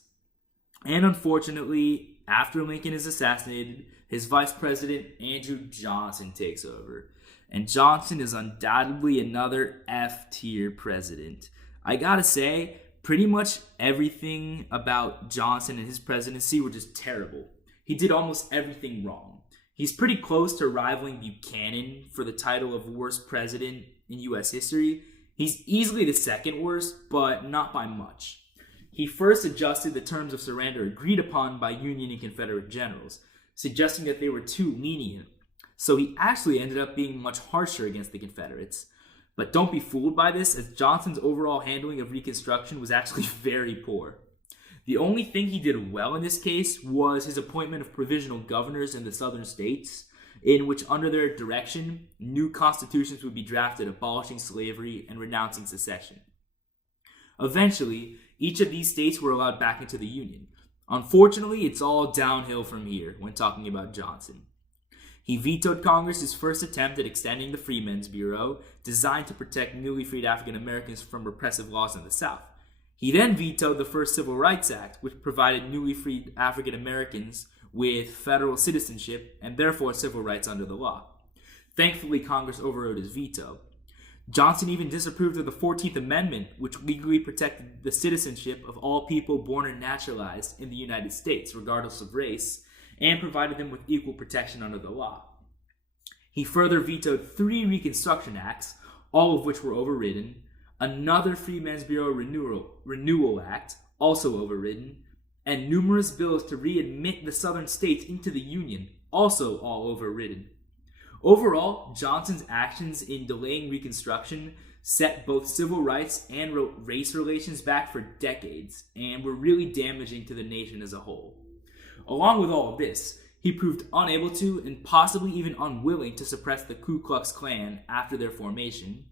And unfortunately, after Lincoln is assassinated, his vice president, Andrew Johnson, takes over. And Johnson is undoubtedly another F-tier president. I gotta say, pretty much everything about Johnson and his presidency were just terrible. He did almost everything wrong. He's pretty close to rivaling Buchanan for the title of worst president in U.S. history. He's easily the second worst, but not by much. He first adjusted the terms of surrender agreed upon by Union and Confederate generals, suggesting that they were too lenient. So he actually ended up being much harsher against the Confederates. But don't be fooled by this, as Johnson's overall handling of Reconstruction was actually very poor. The only thing he did well in this case was his appointment of provisional governors in the southern states, in which under their direction, new constitutions would be drafted abolishing slavery and renouncing secession. Eventually, each of these states were allowed back into the Union. Unfortunately, it's all downhill from here when talking about Johnson. He vetoed Congress's first attempt at extending the Freedmen's Bureau, designed to protect newly freed African Americans from repressive laws in the South. He then vetoed the first Civil Rights Act, which provided newly freed African Americans with federal citizenship and therefore civil rights under the law. Thankfully, Congress overrode his veto. Johnson even disapproved of the 14th Amendment, which legally protected the citizenship of all people born and naturalized in the United States, regardless of race, and provided them with equal protection under the law. He further vetoed 3 Reconstruction Acts, all of which were overridden, another Freedmen's Bureau Renewal Act, also overridden, and numerous bills to readmit the southern states into the Union, also all overridden. Overall, Johnson's actions in delaying Reconstruction set both civil rights and race relations back for decades, and were really damaging to the nation as a whole. Along with all of this, he proved unable to and possibly even unwilling to suppress the Ku Klux Klan after their formation.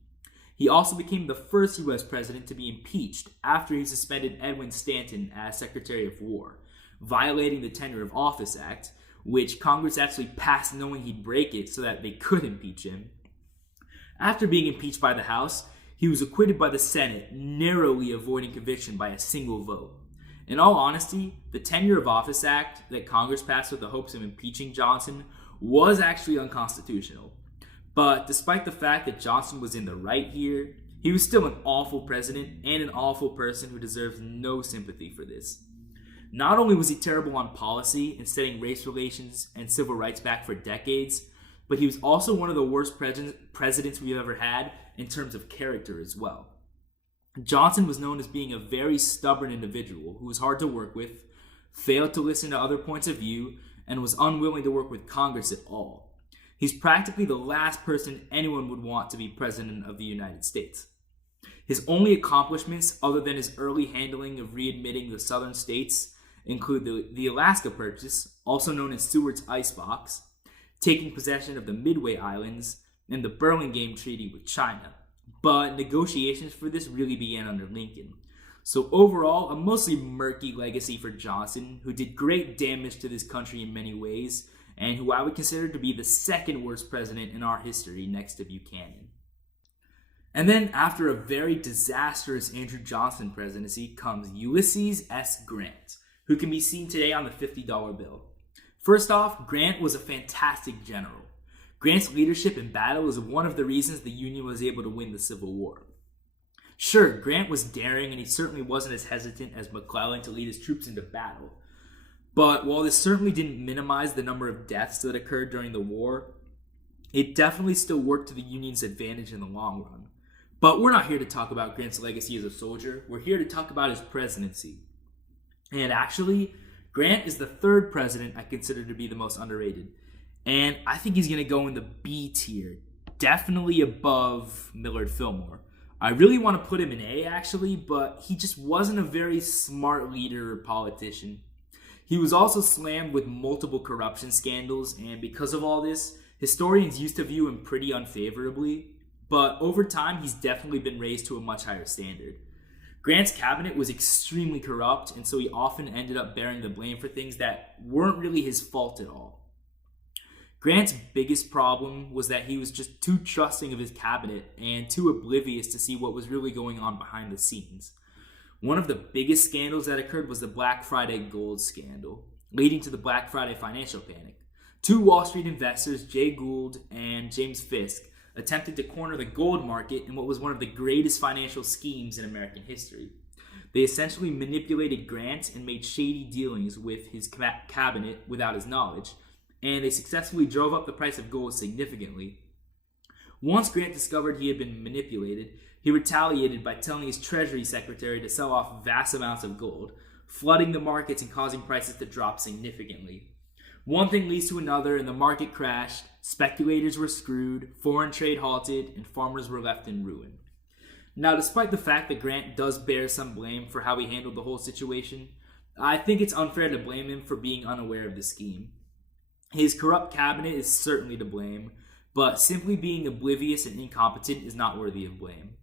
He also became the first U.S. president to be impeached after he suspended Edwin Stanton as Secretary of War, violating the Tenure of Office Act, which Congress actually passed knowing he'd break it so that they could impeach him. After being impeached by the House, he was acquitted by the Senate, narrowly avoiding conviction by a single vote. In all honesty, the Tenure of Office Act that Congress passed with the hopes of impeaching Johnson was actually unconstitutional. But despite the fact that Johnson was in the right here, he was still an awful president and an awful person who deserves no sympathy for this. Not only was he terrible on policy and setting race relations and civil rights back for decades, but he was also one of the worst presidents we've ever had in terms of character as well. Johnson was known as being a very stubborn individual who was hard to work with, failed to listen to other points of view, and was unwilling to work with Congress at all. He's practically the last person anyone would want to be president of the United States. His only accomplishments, other than his early handling of readmitting the southern states, include the Alaska Purchase, also known as Seward's Icebox, taking possession of the Midway Islands, and the Burlingame Treaty with China. But negotiations for this really began under Lincoln. So overall, a mostly murky legacy for Johnson, who did great damage to this country in many ways, and who I would consider to be the second worst president in our history next to Buchanan. And then after a very disastrous Andrew Johnson presidency comes Ulysses S. Grant, who can be seen today on the $50 bill. First off, Grant was a fantastic general. Grant's leadership in battle is one of the reasons the Union was able to win the Civil War. Sure, Grant was daring and he certainly wasn't as hesitant as McClellan to lead his troops into battle. But while this certainly didn't minimize the number of deaths that occurred during the war, it definitely still worked to the Union's advantage in the long run. But we're not here to talk about Grant's legacy as a soldier. We're here to talk about his presidency. And actually, Grant is the third president I consider to be the most underrated. And I think he's going to go in the B tier, definitely above Millard Fillmore. I really want to put him in A, actually, but he just wasn't a very smart leader or politician. He was also slammed with multiple corruption scandals, and because of all this, historians used to view him pretty unfavorably, but over time, he's definitely been raised to a much higher standard. Grant's cabinet was extremely corrupt, and so he often ended up bearing the blame for things that weren't really his fault at all. Grant's biggest problem was that he was just too trusting of his cabinet and too oblivious to see what was really going on behind the scenes. One of the biggest scandals that occurred was the Black Friday gold scandal, leading to the Black Friday financial panic. Two Wall Street investors, Jay Gould and James Fisk, attempted to corner the gold market in what was one of the greatest financial schemes in American history. They essentially manipulated Grant and made shady dealings with his cabinet without his knowledge, and they successfully drove up the price of gold significantly. Once Grant discovered he had been manipulated, he retaliated by telling his Treasury Secretary to sell off vast amounts of gold, flooding the markets and causing prices to drop significantly. One thing leads to another, and the market crashed, speculators were screwed, foreign trade halted, and farmers were left in ruin. Now, despite the fact that Grant does bear some blame for how he handled the whole situation, I think it's unfair to blame him for being unaware of the scheme. His corrupt cabinet is certainly to blame, but simply being oblivious and incompetent is not worthy of blame.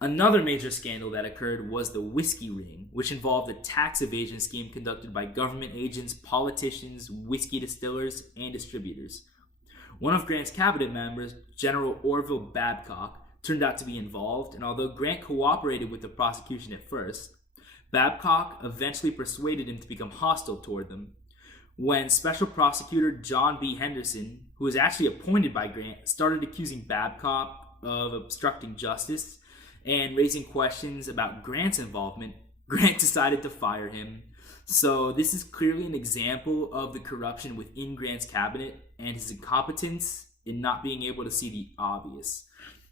Another major scandal that occurred was the Whiskey Ring, which involved a tax evasion scheme conducted by government agents, politicians, whiskey distillers, and distributors. One of Grant's cabinet members, General Orville Babcock, turned out to be involved, and although Grant cooperated with the prosecution at first, Babcock eventually persuaded him to become hostile toward them. When Special Prosecutor John B. Henderson, who was actually appointed by Grant, started accusing Babcock of obstructing justice and raising questions about Grant's involvement, Grant decided to fire him. So this is clearly an example of the corruption within Grant's cabinet and his incompetence in not being able to see the obvious.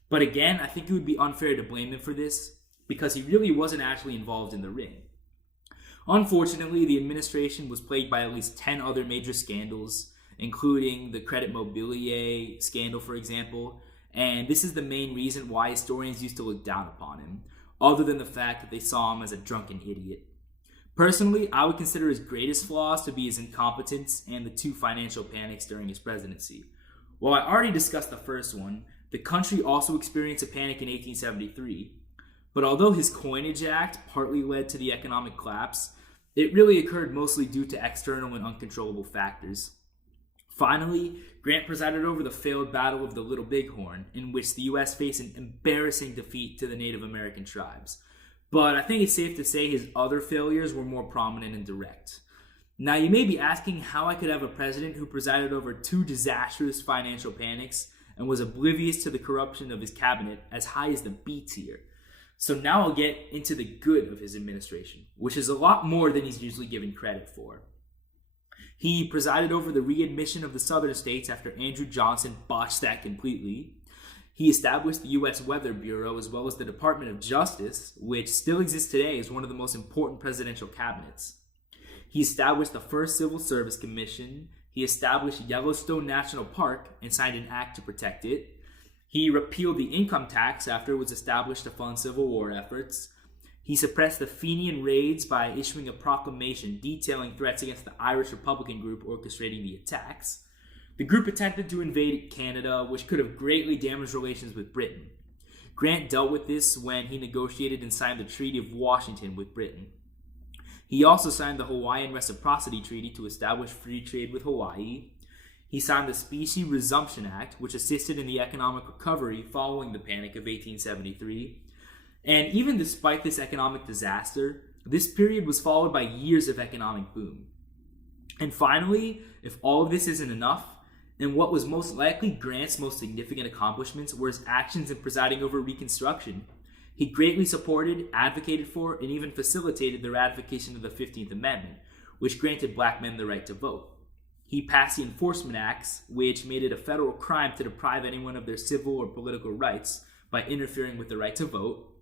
But again, I think it would be unfair to blame him for this because he really wasn't actually involved in the ring. Unfortunately, the administration was plagued by at least 10 other major scandals, including the Credit Mobilier scandal, for example, and this is the main reason why historians used to look down upon him, other than the fact that they saw him as a drunken idiot. Personally, I would consider his greatest flaws to be his incompetence and the two financial panics during his presidency. While I already discussed the first one, the country also experienced a panic in 1873. But although his Coinage Act partly led to the economic collapse, it really occurred mostly due to external and uncontrollable factors. Finally, Grant presided over the failed Battle of the Little Bighorn, in which the U.S. faced an embarrassing defeat to the Native American tribes. But I think it's safe to say his other failures were more prominent and direct. Now, you may be asking how I could have a president who presided over two disastrous financial panics and was oblivious to the corruption of his cabinet as high as the B tier. So now I'll get into the good of his administration, which is a lot more than he's usually given credit for. He presided over the readmission of the southern states after Andrew Johnson botched that completely. He established the U.S. Weather Bureau as well as the Department of Justice, which still exists today as one of the most important presidential cabinets. He established the first Civil Service Commission. He established Yellowstone National Park and signed an act to protect it. He repealed the income tax after it was established to fund Civil War efforts. He suppressed the Fenian raids by issuing a proclamation detailing threats against the Irish Republican group orchestrating the attacks. The group attempted to invade Canada, which could have greatly damaged relations with Britain. Grant dealt with this when he negotiated and signed the Treaty of Washington with Britain. He also signed the Hawaiian Reciprocity Treaty to establish free trade with Hawaii. He signed the Specie Resumption Act, which assisted in the economic recovery following the Panic of 1873. And even despite this economic disaster, this period was followed by years of economic boom. And finally, if all of this isn't enough, And what was most likely Grant's most significant accomplishments were his actions in presiding over Reconstruction. He greatly supported, advocated for, and even facilitated the ratification of the 15th Amendment, which granted black men the right to vote. He passed the Enforcement Acts, which made it a federal crime to deprive anyone of their civil or political rights by interfering with the right to vote.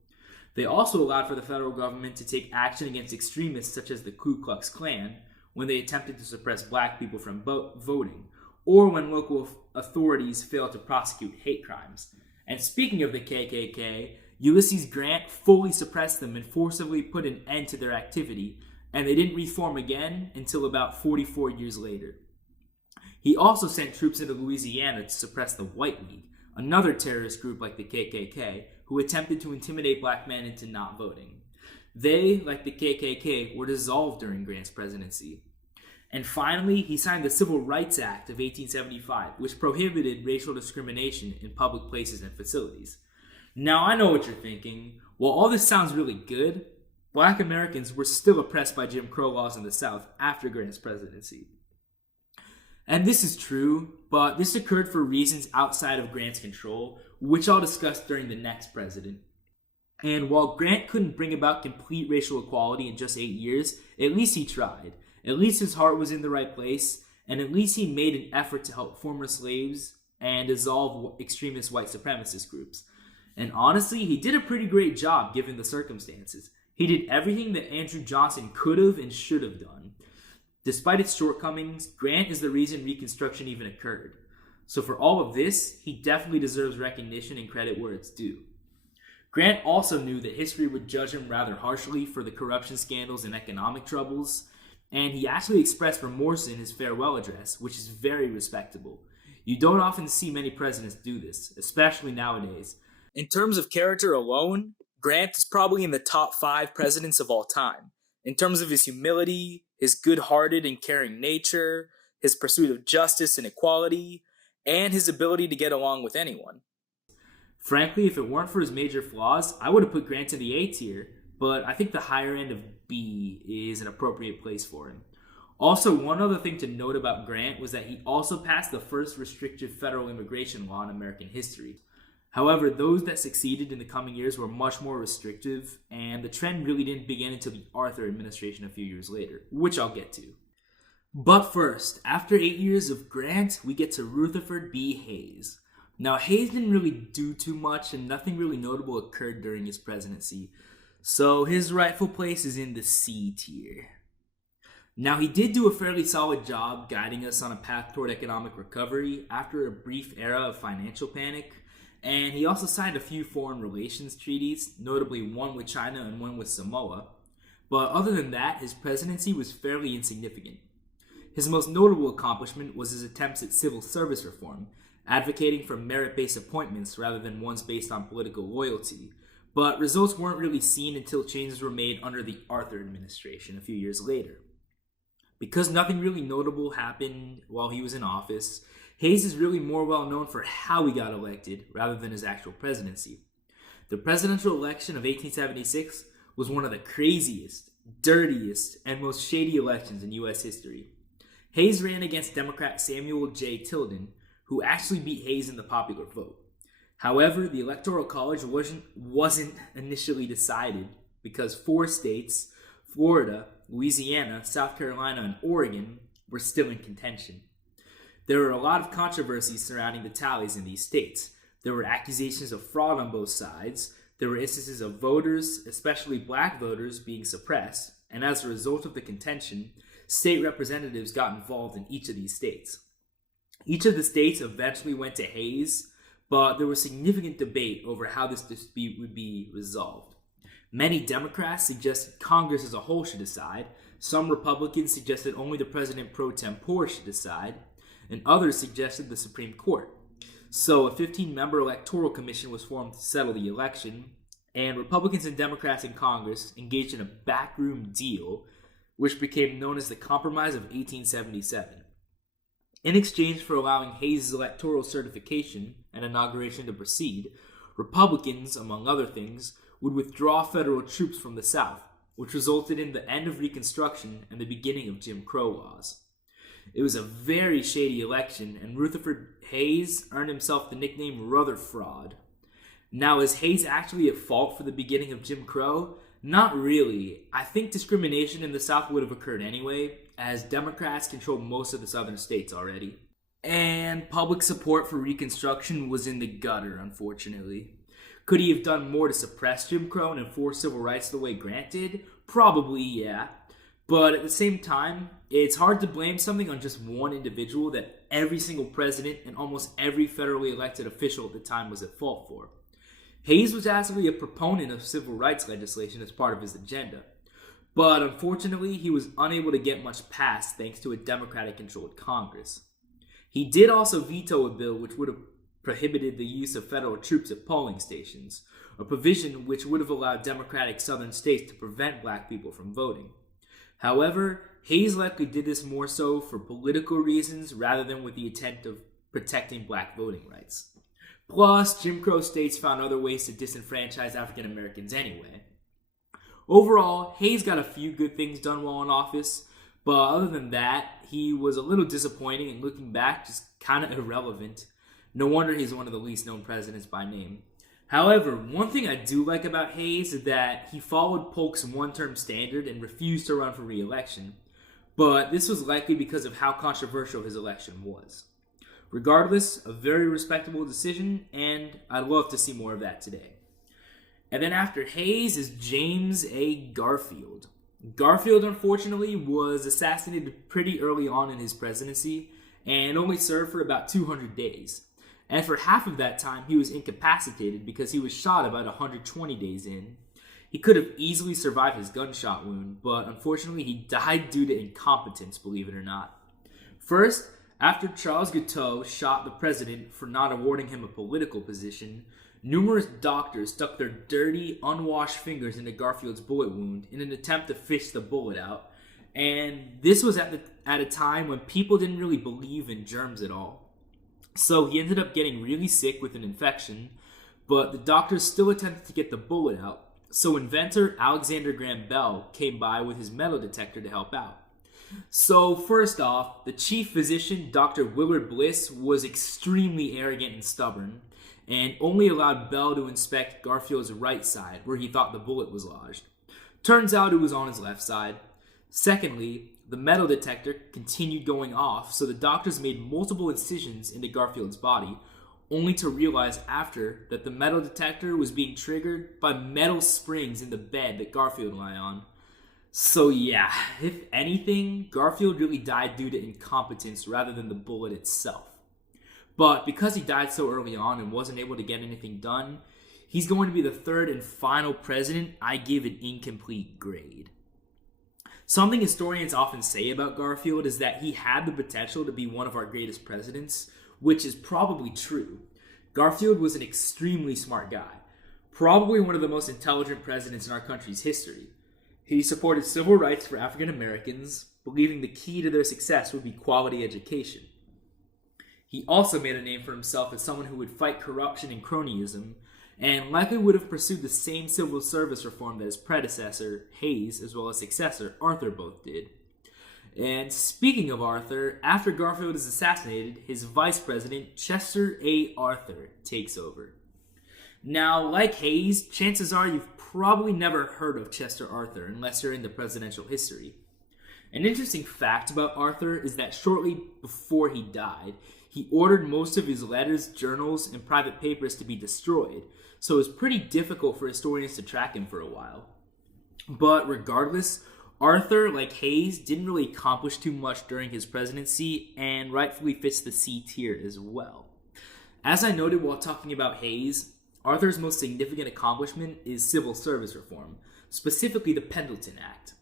They also allowed for the federal government to take action against extremists such as the Ku Klux Klan when they attempted to suppress black people from voting, or when local authorities failed to prosecute hate crimes. And speaking of the KKK, Ulysses Grant fully suppressed them and forcibly put an end to their activity, and they didn't reform again until about 44 years later. He also sent troops into Louisiana to suppress the White League, another terrorist group like the KKK, who attempted to intimidate black men into not voting. They, like the KKK, were dissolved during Grant's presidency. And finally, he signed the Civil Rights Act of 1875, which prohibited racial discrimination in public places and facilities. Now, I know what you're thinking. While all this sounds really good, black Americans were still oppressed by Jim Crow laws in the South after Grant's presidency. And this is true, but this occurred for reasons outside of Grant's control, which I'll discuss during the next president. And while Grant couldn't bring about complete racial equality in just 8 years, at least he tried. At least his heart was in the right place, and at least he made an effort to help former slaves and dissolve extremist white supremacist groups. And honestly, he did a pretty great job given the circumstances. He did everything that Andrew Johnson could have and should have done. Despite its shortcomings, Grant is the reason Reconstruction even occurred. So for all of this, he definitely deserves recognition and credit where it's due. Grant also knew that history would judge him rather harshly for the corruption scandals and economic troubles, and he actually expressed remorse in his farewell address, which is very respectable. You don't often see many presidents do this, especially nowadays. In terms of character alone, Grant is probably in the top 5 presidents of all time. In terms of his humility, his good-hearted and caring nature, his pursuit of justice and equality, and his ability to get along with anyone. Frankly, if it weren't for his major flaws, I would have put Grant in the A tier, but I think the higher end of B is an appropriate place for him. Also, one other thing to note about Grant was that he also passed the first restrictive federal immigration law in American history. However, those that succeeded in the coming years were much more restrictive, and the trend really didn't begin until the Arthur administration a few years later, which I'll get to. But first, after 8 years of Grant, we get to Rutherford B. Hayes. Now, Hayes didn't really do too much, and nothing really notable occurred during his presidency, so his rightful place is in the C tier. Now, he did do a fairly solid job guiding us on a path toward economic recovery after a brief era of financial panic, and he also signed a few foreign relations treaties, notably one with China and one with Samoa. But other than that, his presidency was fairly insignificant. His most notable accomplishment was his attempts at civil service reform, advocating for merit-based appointments rather than ones based on political loyalty. But results weren't really seen until changes were made under the Arthur administration a few years later. Because nothing really notable happened while he was in office, Hayes is really more well known for how he got elected rather than his actual presidency. The presidential election of 1876 was one of the craziest, dirtiest, and most shady elections in U.S. history. Hayes ran against Democrat Samuel J. Tilden, who actually beat Hayes in the popular vote. However, the Electoral College wasn't initially decided because 4 states, Florida, Louisiana, South Carolina, and Oregon, were still in contention. There were a lot of controversies surrounding the tallies in these states. There were accusations of fraud on both sides. There were instances of voters, especially black voters, being suppressed. And as a result of the contention, state representatives got involved in each of these states. Each of the states eventually went to Hayes, but there was significant debate over how this dispute would be resolved. Many Democrats suggested Congress as a whole should decide. Some Republicans suggested only the president pro tempore should decide, and others suggested the Supreme Court. So a 15-member electoral commission was formed to settle the election, and Republicans and Democrats in Congress engaged in a backroom deal, which became known as the Compromise of 1877. In exchange for allowing Hayes' electoral certification and inauguration to proceed, Republicans, among other things, would withdraw federal troops from the South, which resulted in the end of Reconstruction and the beginning of Jim Crow laws. It was a very shady election, and Rutherford Hayes earned himself the nickname Rutherford. Now, is Hayes actually at fault for the beginning of Jim Crow? Not really. I think discrimination in the South would have occurred anyway, as Democrats control most of the southern states already. And public support for Reconstruction was in the gutter, unfortunately. Could he have done more to suppress Jim Crow and enforce civil rights the way Grant did? Probably, yeah. But at the same time, it's hard to blame something on just one individual that every single president and almost every federally elected official at the time was at fault for. Hayes was actually a proponent of civil rights legislation as part of his agenda. But unfortunately, he was unable to get much passed thanks to a Democratic-controlled Congress. He did also veto a bill which would have prohibited the use of federal troops at polling stations, a provision which would have allowed Democratic southern states to prevent black people from voting. However, Hayes likely did this more so for political reasons rather than with the intent of protecting black voting rights. Plus, Jim Crow states found other ways to disenfranchise African Americans anyway. Overall, Hayes got a few good things done while in office, but other than that, he was a little disappointing and looking back, just kind of irrelevant. No wonder he's one of the least known presidents by name. However, one thing I do like about Hayes is that he followed Polk's one-term standard and refused to run for re-election, but this was likely because of how controversial his election was. Regardless, a very respectable decision, and I'd love to see more of that today. And then after Hayes is James A. Garfield. Garfield, unfortunately, was assassinated pretty early on in his presidency and only served for about 200 days. And for half of that time, he was incapacitated because he was shot about 120 days in. He could have easily survived his gunshot wound, but unfortunately he died due to incompetence, believe it or not. First, after Charles Guiteau shot the president for not awarding him a political position, numerous doctors stuck their dirty, unwashed fingers into Garfield's bullet wound in an attempt to fish the bullet out. And this was at a time when people didn't really believe in germs at all. So he ended up getting really sick with an infection, but the doctors still attempted to get the bullet out. So inventor Alexander Graham Bell came by with his metal detector to help out. So first off, the chief physician, Dr. Willard Bliss, was extremely arrogant and stubborn, and only allowed Bell to inspect Garfield's right side, where he thought the bullet was lodged. Turns out it was on his left side. Secondly, the metal detector continued going off, so the doctors made multiple incisions into Garfield's body, only to realize after that the metal detector was being triggered by metal springs in the bed that Garfield lay on. So yeah, if anything, Garfield really died due to incompetence rather than the bullet itself. But because he died so early on and wasn't able to get anything done, he's going to be the third and final president I give an incomplete grade. Something historians often say about Garfield is that he had the potential to be one of our greatest presidents, which is probably true. Garfield was an extremely smart guy, probably one of the most intelligent presidents in our country's history. He supported civil rights for African Americans, believing the key to their success would be quality education. He also made a name for himself as someone who would fight corruption and cronyism, and likely would have pursued the same civil service reform that his predecessor, Hayes, as well as successor, Arthur, both did. And speaking of Arthur, after Garfield is assassinated, his vice president, Chester A. Arthur, takes over. Now, like Hayes, chances are you've probably never heard of Chester Arthur unless you're into presidential history. An interesting fact about Arthur is that shortly before he died, he ordered most of his letters, journals, and private papers to be destroyed, so it was pretty difficult for historians to track him for a while. But regardless, Arthur, like Hayes, didn't really accomplish too much during his presidency and rightfully fits the C tier as well. As I noted while talking about Hayes, Arthur's most significant accomplishment is civil service reform, specifically the Pendleton Act.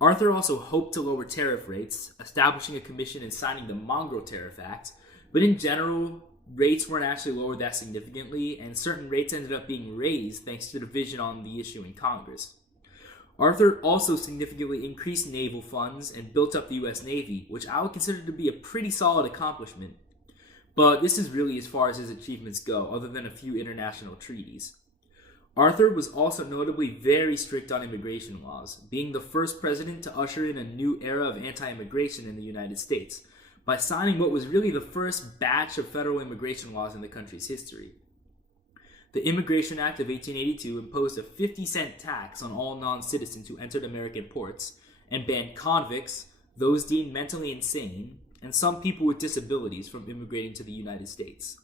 Arthur also hoped to lower tariff rates, establishing a commission and signing the Monroe Tariff Act, but in general, rates weren't actually lowered that significantly, and certain rates ended up being raised thanks to division on the issue in Congress. Arthur also significantly increased naval funds and built up the U.S. Navy, which I would consider to be a pretty solid accomplishment. But this is really as far as his achievements go, other than a few international treaties. Arthur was also notably very strict on immigration laws, being the first president to usher in a new era of anti-immigration in the United States, by signing what was really the first batch of federal immigration laws in the country's history. The Immigration Act of 1882 imposed a 50-cent tax on all non-citizens who entered American ports and banned convicts, those deemed mentally insane, and some people with disabilities from immigrating to the United States.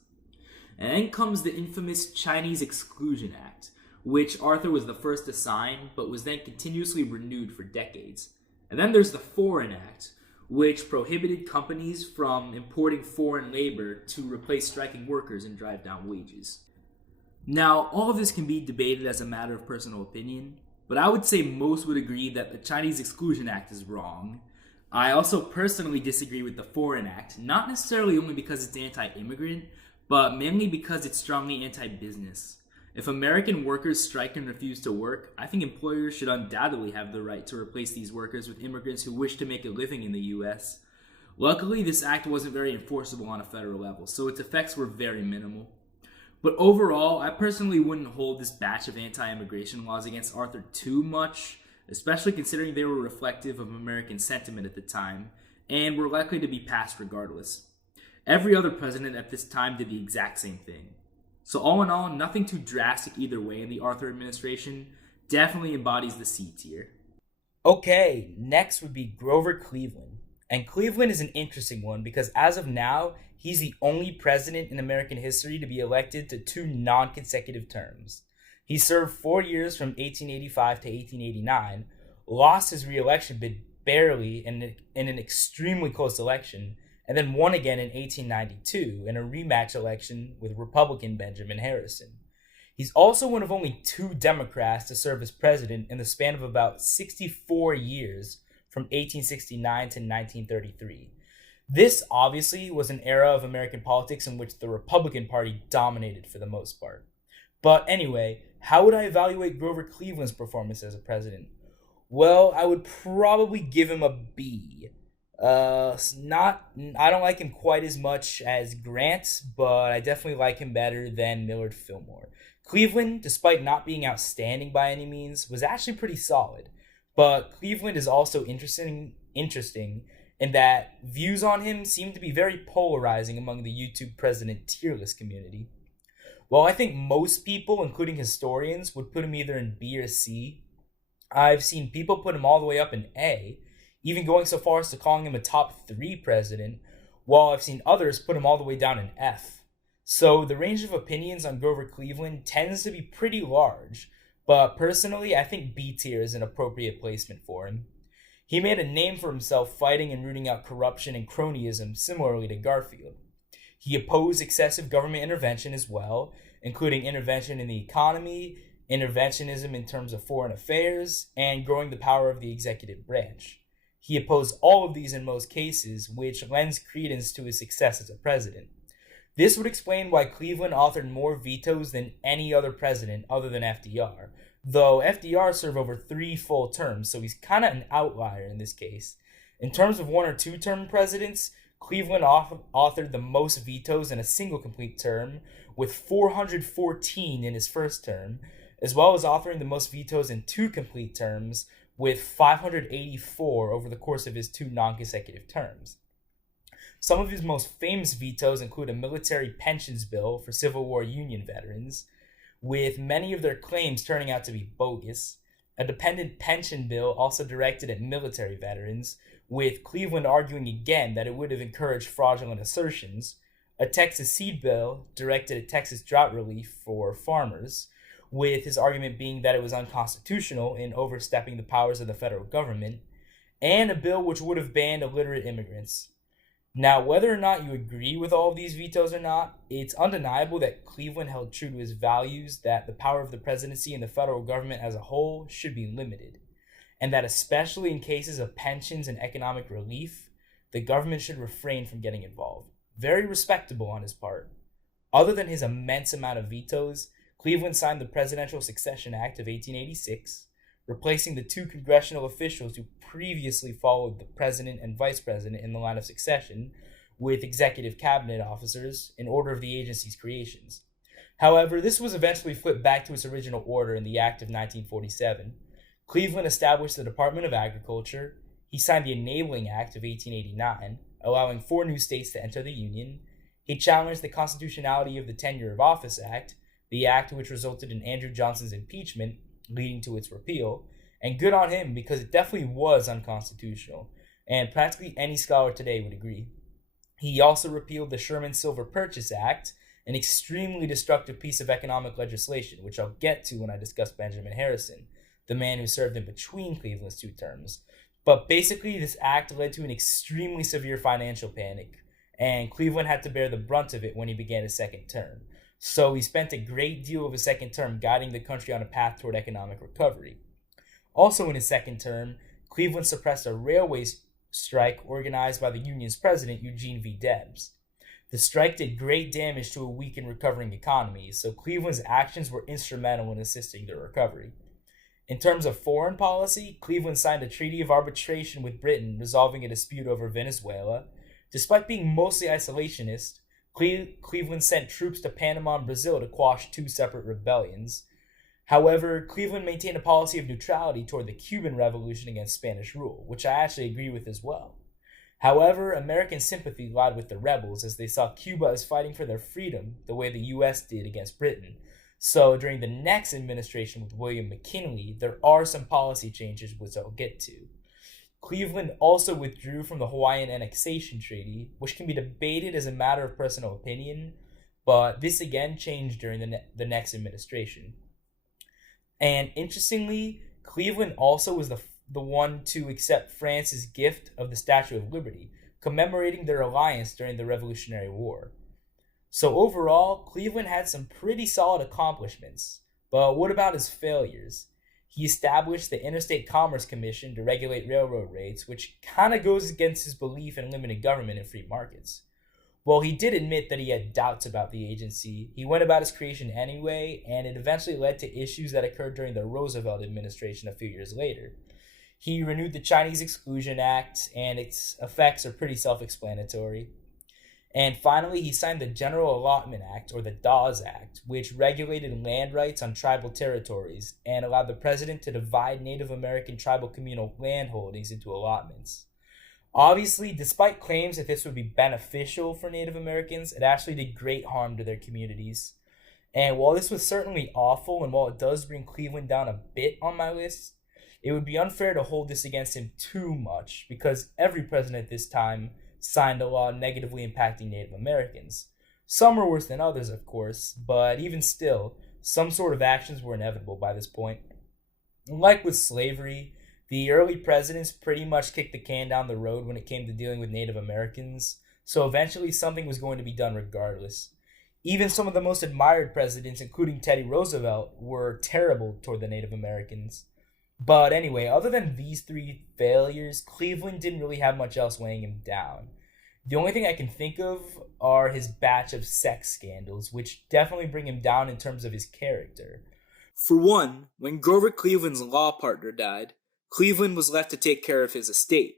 And then comes the infamous Chinese Exclusion Act, which Arthur was the first to sign, but was then continuously renewed for decades. And then there's the Foreign Act, which prohibited companies from importing foreign labor to replace striking workers and drive down wages. Now, all of this can be debated as a matter of personal opinion, but I would say most would agree that the Chinese Exclusion Act is wrong. I also personally disagree with the Foreign Act, not necessarily only because it's anti-immigrant, but mainly because it's strongly anti-business. If American workers strike and refuse to work, I think employers should undoubtedly have the right to replace these workers with immigrants who wish to make a living in the US. Luckily, this act wasn't very enforceable on a federal level, so its effects were very minimal. But overall, I personally wouldn't hold this batch of anti-immigration laws against Arthur too much, especially considering they were reflective of American sentiment at the time, and were likely to be passed regardless. Every other president at this time did the exact same thing. So all in all, nothing too drastic either way in the Arthur administration. Definitely embodies the C tier. Okay, next would be Grover Cleveland. And Cleveland is an interesting one because as of now, he's the only president in American history to be elected to 2 non-consecutive terms. He served 4 years from 1885 to 1889, lost his re-election bid barely in an extremely close election, and then won again in 1892 in a rematch election with Republican Benjamin Harrison. He's also one of only 2 Democrats to serve as president in the span of about 64 years from 1869 to 1933. This obviously was an era of American politics in which the Republican Party dominated for the most part. But anyway, how would I evaluate Grover Cleveland's performance as a president? Well, I would probably give him a B. I don't like him quite as much as Grant, but I definitely like him better than Millard Fillmore. Cleveland, despite not being outstanding by any means, was actually pretty solid. But Cleveland is also interesting in that views on him seem to be very polarizing among the YouTube president tier list community. While I think most people, including historians, would put him either in B or C, I've seen people put him all the way up in A, even going so far as to calling him a top 3 president, while I've seen others put him all the way down in F. So the range of opinions on Grover Cleveland tends to be pretty large, but personally I think B tier is an appropriate placement for him. He made a name for himself fighting and rooting out corruption and cronyism similarly to Garfield. He opposed excessive government intervention as well, including intervention in the economy, interventionism in terms of foreign affairs, and growing the power of the executive branch. He opposed all of these in most cases, which lends credence to his success as a president. This would explain why Cleveland authored more vetoes than any other president other than FDR, though FDR served over 3 full terms, so he's kind of an outlier in this case. In terms of 1 or 2 term presidents, Cleveland authored the most vetoes in a single complete term, with 414 in his first term, as well as authoring the most vetoes in 2 complete terms, with 584 over the course of his 2 non-consecutive terms. Some of his most famous vetoes include a military pensions bill for Civil War Union veterans, with many of their claims turning out to be bogus, a dependent pension bill also directed at military veterans, with Cleveland arguing again that it would have encouraged fraudulent assertions, a Texas seed bill directed at Texas drought relief for farmers, with his argument being that it was unconstitutional in overstepping the powers of the federal government, and a bill which would have banned illiterate immigrants. Now, whether or not you agree with all of these vetoes or not, it's undeniable that Cleveland held true to his values that the power of the presidency and the federal government as a whole should be limited, and that especially in cases of pensions and economic relief, the government should refrain from getting involved. Very respectable on his part. Other than his immense amount of vetoes, Cleveland signed the Presidential Succession Act of 1886, replacing the 2 congressional officials who previously followed the president and vice president in the line of succession with executive cabinet officers in order of the agency's creations. However, this was eventually flipped back to its original order in the Act of 1947. Cleveland established the Department of Agriculture. He signed the Enabling Act of 1889, allowing 4 new states to enter the Union. He challenged the constitutionality of the Tenure of Office Act, the act which resulted in Andrew Johnson's impeachment, leading to its repeal. And good on him, because it definitely was unconstitutional, and practically any scholar today would agree. He also repealed the Sherman Silver Purchase Act, an extremely destructive piece of economic legislation, which I'll get to when I discuss Benjamin Harrison, the man who served in between Cleveland's 2 terms. But basically, this act led to an extremely severe financial panic, and Cleveland had to bear the brunt of it when he began his 2nd term. So he spent a great deal of his 2nd term guiding the country on a path toward economic recovery. Also in his 2nd term, Cleveland suppressed a railway strike organized by the Union's president, Eugene V. Debs. The strike did great damage to a weak and recovering economy, so Cleveland's actions were instrumental in assisting their recovery. In terms of foreign policy, Cleveland signed a treaty of arbitration with Britain resolving a dispute over Venezuela. Despite being mostly isolationist, Cleveland sent troops to Panama and Brazil to quash 2 separate rebellions. However, Cleveland maintained a policy of neutrality toward the Cuban Revolution against Spanish rule, which I actually agree with as well. However, American sympathy lied with the rebels as they saw Cuba as fighting for their freedom the way the U.S. did against Britain. So during the next administration with William McKinley, there are some policy changes which I'll get to. Cleveland also withdrew from the Hawaiian Annexation Treaty, which can be debated as a matter of personal opinion, but this again changed during the next administration. And interestingly, Cleveland also was the one to accept France's gift of the Statue of Liberty, commemorating their alliance during the Revolutionary War. So overall, Cleveland had some pretty solid accomplishments, but what about his failures? He established the Interstate Commerce Commission to regulate railroad rates, which kind of goes against his belief in limited government and free markets. While he did admit that he had doubts about the agency, he went about its creation anyway, and it eventually led to issues that occurred during the Roosevelt administration a few years later. He renewed the Chinese Exclusion Act, and its effects are pretty self-explanatory. And finally, he signed the General Allotment Act, or the Dawes Act, which regulated land rights on tribal territories and allowed the president to divide Native American tribal communal land holdings into allotments. Obviously, despite claims that this would be beneficial for Native Americans, it actually did great harm to their communities. And while this was certainly awful, and while it does bring Cleveland down a bit on my list, it would be unfair to hold this against him too much, because every president at this time signed a law negatively impacting Native Americans. Some were worse than others, of course, but even still, some sort of actions were inevitable by this point. Like with slavery, the early presidents pretty much kicked the can down the road when it came to dealing with Native Americans, so eventually something was going to be done regardless. Even some of the most admired presidents, including Teddy Roosevelt, were terrible toward the Native Americans. But anyway, other than these 3 failures, Cleveland didn't really have much else weighing him down. The only thing I can think of are his batch of sex scandals, which definitely bring him down in terms of his character. For one, when Grover Cleveland's law partner died, Cleveland was left to take care of his estate.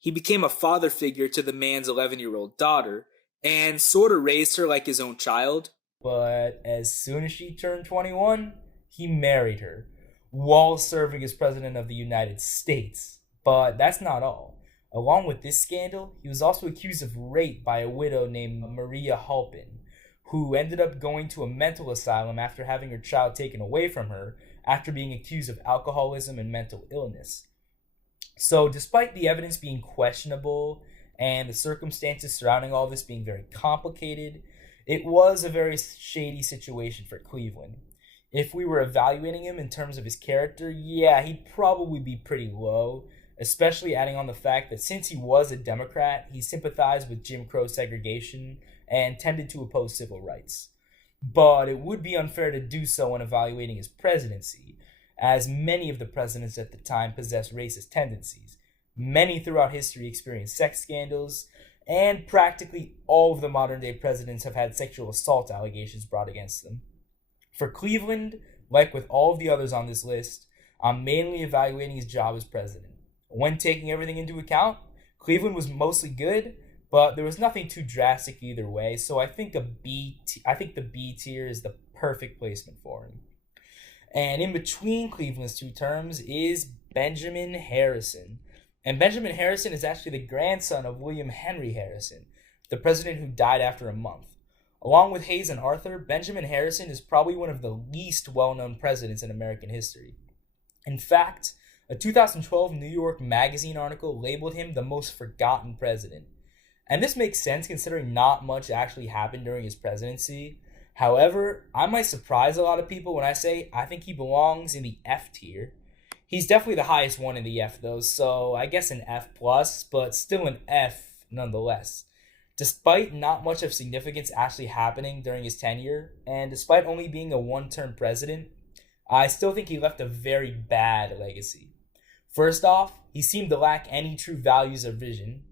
He became a father figure to the man's 11-year-old daughter, and sort of raised her like his own child. But as soon as she turned 21, he married her, while serving as president of the United States. But that's not all. Along with this scandal, he was also accused of rape by a widow named Maria Halpin, who ended up going to a mental asylum after having her child taken away from her after being accused of alcoholism and mental illness. So despite the evidence being questionable and the circumstances surrounding all this being very complicated, it was a very shady situation for Cleveland. If we were evaluating him in terms of his character, yeah, he'd probably be pretty low, especially adding on the fact that since he was a Democrat, he sympathized with Jim Crow segregation and tended to oppose civil rights. But it would be unfair to do so when evaluating his presidency, as many of the presidents at the time possessed racist tendencies. Many throughout history experienced sex scandals, and practically all of the modern-day presidents have had sexual assault allegations brought against them. For Cleveland, like with all of the others on this list, I'm mainly evaluating his job as president. When taking everything into account, Cleveland was mostly good, but there was nothing too drastic either way, so I think the B tier is the perfect placement for him. And in between Cleveland's 2 terms is Benjamin Harrison. And Benjamin Harrison is actually the grandson of William Henry Harrison, the president who died after a month. Along with Hayes and Arthur, Benjamin Harrison is probably one of the least well known presidents in American history. In fact, a 2012 New York Magazine article labeled him the most forgotten president. And this makes sense considering not much actually happened during his presidency. However, I might surprise a lot of people when I say I think he belongs in the F tier. He's definitely the highest one in the F though, so I guess an F plus, but still an F nonetheless. Despite not much of significance actually happening during his tenure, and despite only being a one-term president, I still think he left a very bad legacy. First off, he seemed to lack any true values or vision.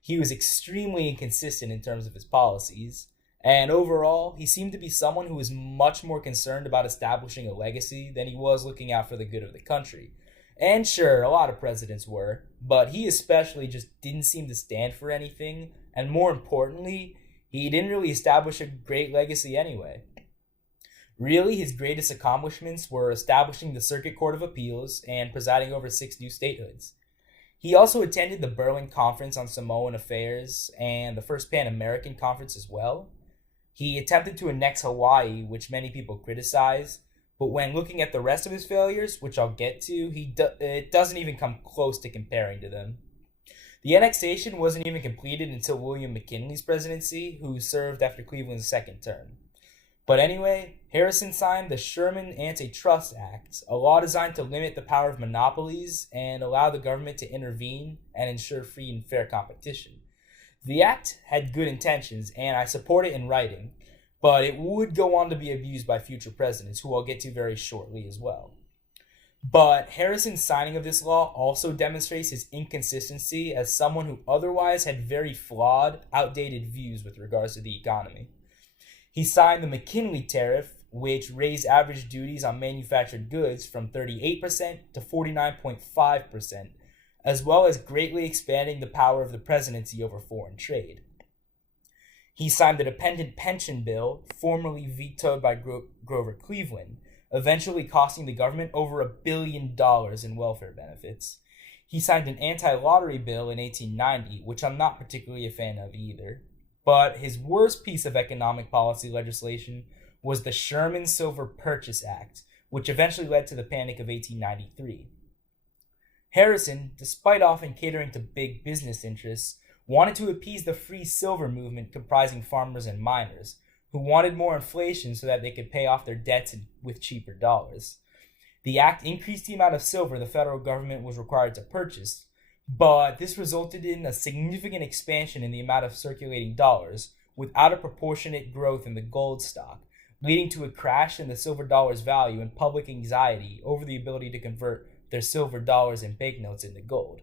He was extremely inconsistent in terms of his policies, and overall, he seemed to be someone who was much more concerned about establishing a legacy than he was looking out for the good of the country. And sure, a lot of presidents were, but he especially just didn't seem to stand for anything, and more importantly, he didn't really establish a great legacy anyway. Really, his greatest accomplishments were establishing the Circuit Court of Appeals and presiding over 6 new statehoods. He also attended the Berlin Conference on Samoan Affairs and the first Pan American Conference as well. He attempted to annex Hawaii, which many people criticize, but when looking at the rest of his failures, which I'll get to, it doesn't even come close to comparing to them. The annexation wasn't even completed until William McKinley's presidency, who served after Cleveland's second term. But anyway, Harrison signed the Sherman Antitrust Act, a law designed to limit the power of monopolies and allow the government to intervene and ensure free and fair competition. The act had good intentions, and I support it in writing, but it would go on to be abused by future presidents, who I'll get to very shortly as well. But Harrison's signing of this law also demonstrates his inconsistency as someone who otherwise had very flawed, outdated views with regards to the economy. He signed the McKinley Tariff, which raised average duties on manufactured goods from 38% to 49.5%, as well as greatly expanding the power of the presidency over foreign trade. He signed the Dependent Pension Bill, formerly vetoed by Grover Cleveland, eventually costing the government over $1 billion in welfare benefits. He signed an anti-lottery bill in 1890, which I'm not particularly a fan of either. But his worst piece of economic policy legislation was the Sherman Silver Purchase Act, which eventually led to the Panic of 1893. Harrison, despite often catering to big business interests, wanted to appease the free silver movement comprising farmers and miners, who wanted more inflation so that they could pay off their debts with cheaper dollars. The act increased the amount of silver the federal government was required to purchase, but this resulted in a significant expansion in the amount of circulating dollars without a proportionate growth in the gold stock, leading to a crash in the silver dollar's value and public anxiety over the ability to convert their silver dollars and banknotes into gold.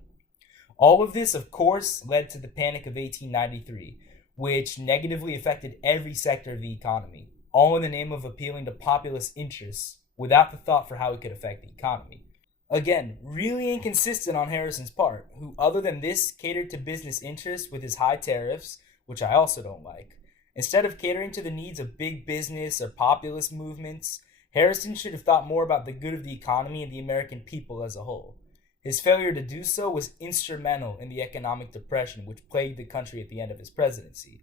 All of this, of course, led to the Panic of 1893, which negatively affected every sector of the economy, all in the name of appealing to populist interests without the thought for how it could affect the economy. Again, really inconsistent on Harrison's part, who other than this catered to business interests with his high tariffs, which I also don't like. Instead of catering to the needs of big business or populist movements, Harrison should have thought more about the good of the economy and the American people as a whole. His failure to do so was instrumental in the economic depression which plagued the country at the end of his presidency.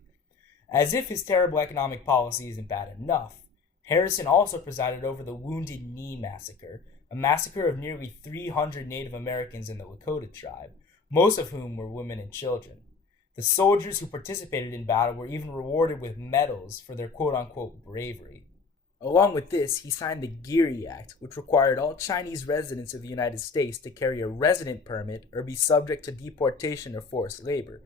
As if his terrible economic policy isn't bad enough, Harrison also presided over the Wounded Knee Massacre, a massacre of nearly 300 Native Americans in the Lakota tribe, most of whom were women and children. The soldiers who participated in battle were even rewarded with medals for their quote-unquote bravery. Along with this, he signed the Geary Act, which required all Chinese residents of the United States to carry a resident permit or be subject to deportation or forced labor.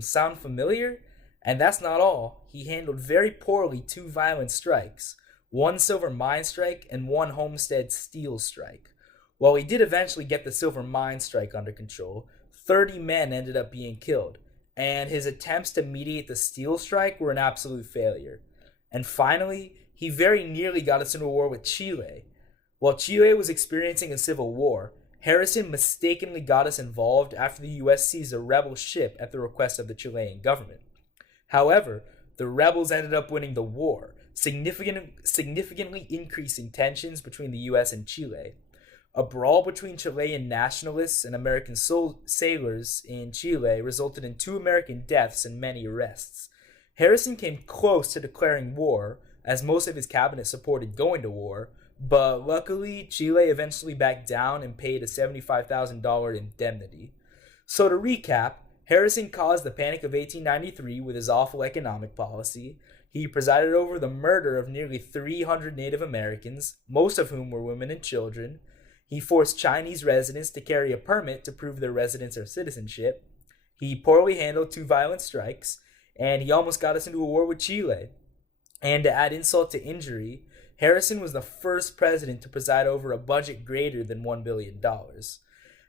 Sound familiar? And that's not all. He handled very poorly 2 violent strikes, one silver mine strike and one Homestead steel strike. While he did eventually get the silver mine strike under control, 30 men ended up being killed, and his attempts to mediate the steel strike were an absolute failure. And finally, he very nearly got us into a war with Chile. While Chile was experiencing a civil war, Harrison mistakenly got us involved after the U.S. seized a rebel ship at the request of the Chilean government. However, the rebels ended up winning the war, significantly increasing tensions between the U.S. and Chile. A brawl between Chilean nationalists and American sailors in Chile resulted in 2 American deaths and many arrests. Harrison came close to declaring war, as most of his cabinet supported going to war, but luckily, Chile eventually backed down and paid a $75,000 indemnity. So to recap, Harrison caused the Panic of 1893 with his awful economic policy. He presided over the murder of nearly 300 Native Americans, most of whom were women and children. He forced Chinese residents to carry a permit to prove their residence or citizenship. He poorly handled 2 violent strikes, and he almost got us into a war with Chile. And to add insult to injury, Harrison was the first president to preside over a budget greater than $1 billion.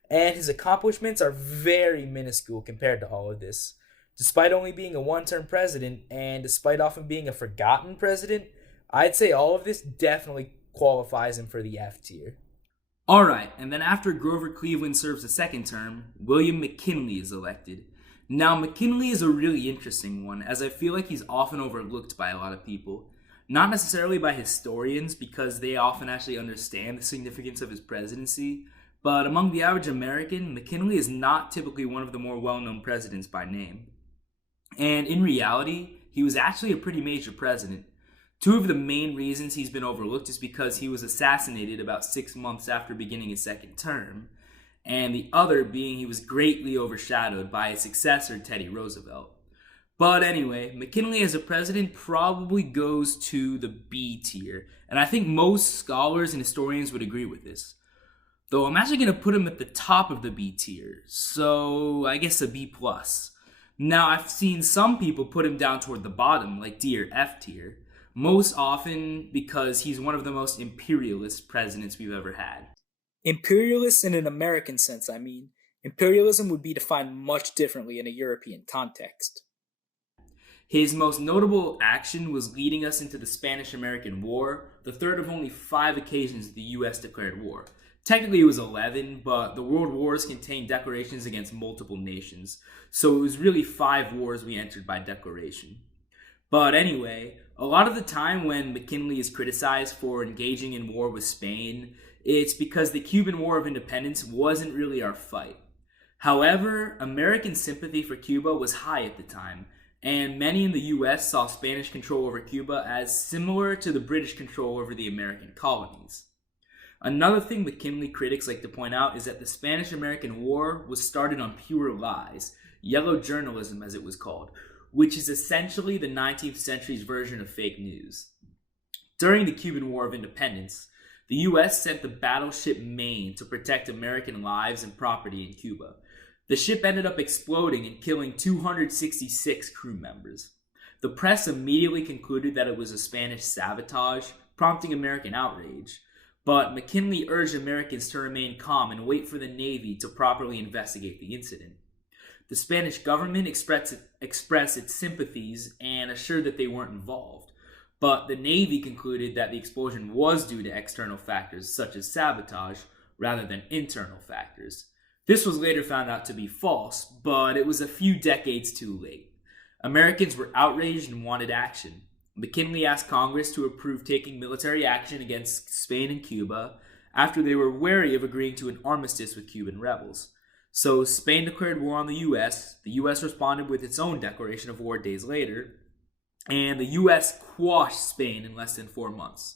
And his accomplishments are very minuscule compared to all of this. Despite only being a one-term president, and despite often being a forgotten president, I'd say all of this definitely qualifies him for the F tier. Alright, and then after Grover Cleveland serves a second term, William McKinley is elected. Now, McKinley is a really interesting one, as I feel like he's often overlooked by a lot of people. Not necessarily by historians, because they often actually understand the significance of his presidency, but among the average American, McKinley is not typically one of the more well-known presidents by name. And in reality, he was actually a pretty major president. 2 of the main reasons he's been overlooked is because he was assassinated about 6 months after beginning his second term, and the other being he was greatly overshadowed by his successor, Teddy Roosevelt. But anyway, McKinley as a president probably goes to the B tier, and I think most scholars and historians would agree with this. Though I'm actually going to put him at the top of the B tier, so I guess a B+. Now, I've seen some people put him down toward the bottom, like D or F tier, most often because he's one of the most imperialist presidents we've ever had. Imperialist in an American sense, I mean. Imperialism would be defined much differently in a European context. His most notable action was leading us into the Spanish-American War, the third of only 5 occasions the U.S. declared war. Technically it was 11, but the world wars contained declarations against multiple nations, so it was really 5 wars we entered by declaration. But anyway, a lot of the time when McKinley is criticized for engaging in war with Spain, it's because the Cuban War of Independence wasn't really our fight. However, American sympathy for Cuba was high at the time, and many in the US saw Spanish control over Cuba as similar to the British control over the American colonies. Another thing McKinley critics like to point out is that the Spanish-American War was started on pure lies, yellow journalism as it was called, which is essentially the 19th century's version of fake news. During the Cuban War of Independence, the US sent the battleship Maine to protect American lives and property in Cuba. The ship ended up exploding and killing 266 crew members. The press immediately concluded that it was a Spanish sabotage, prompting American outrage. But McKinley urged Americans to remain calm and wait for the Navy to properly investigate the incident. The Spanish government expressed its sympathies and assured that they weren't involved. But the Navy concluded that the explosion was due to external factors such as sabotage rather than internal factors. This was later found out to be false, but it was a few decades too late. Americans were outraged and wanted action. McKinley asked Congress to approve taking military action against Spain and Cuba after they were wary of agreeing to an armistice with Cuban rebels. So Spain declared war on the US responded with its own declaration of war days later, and the US quashed Spain in less than 4 months.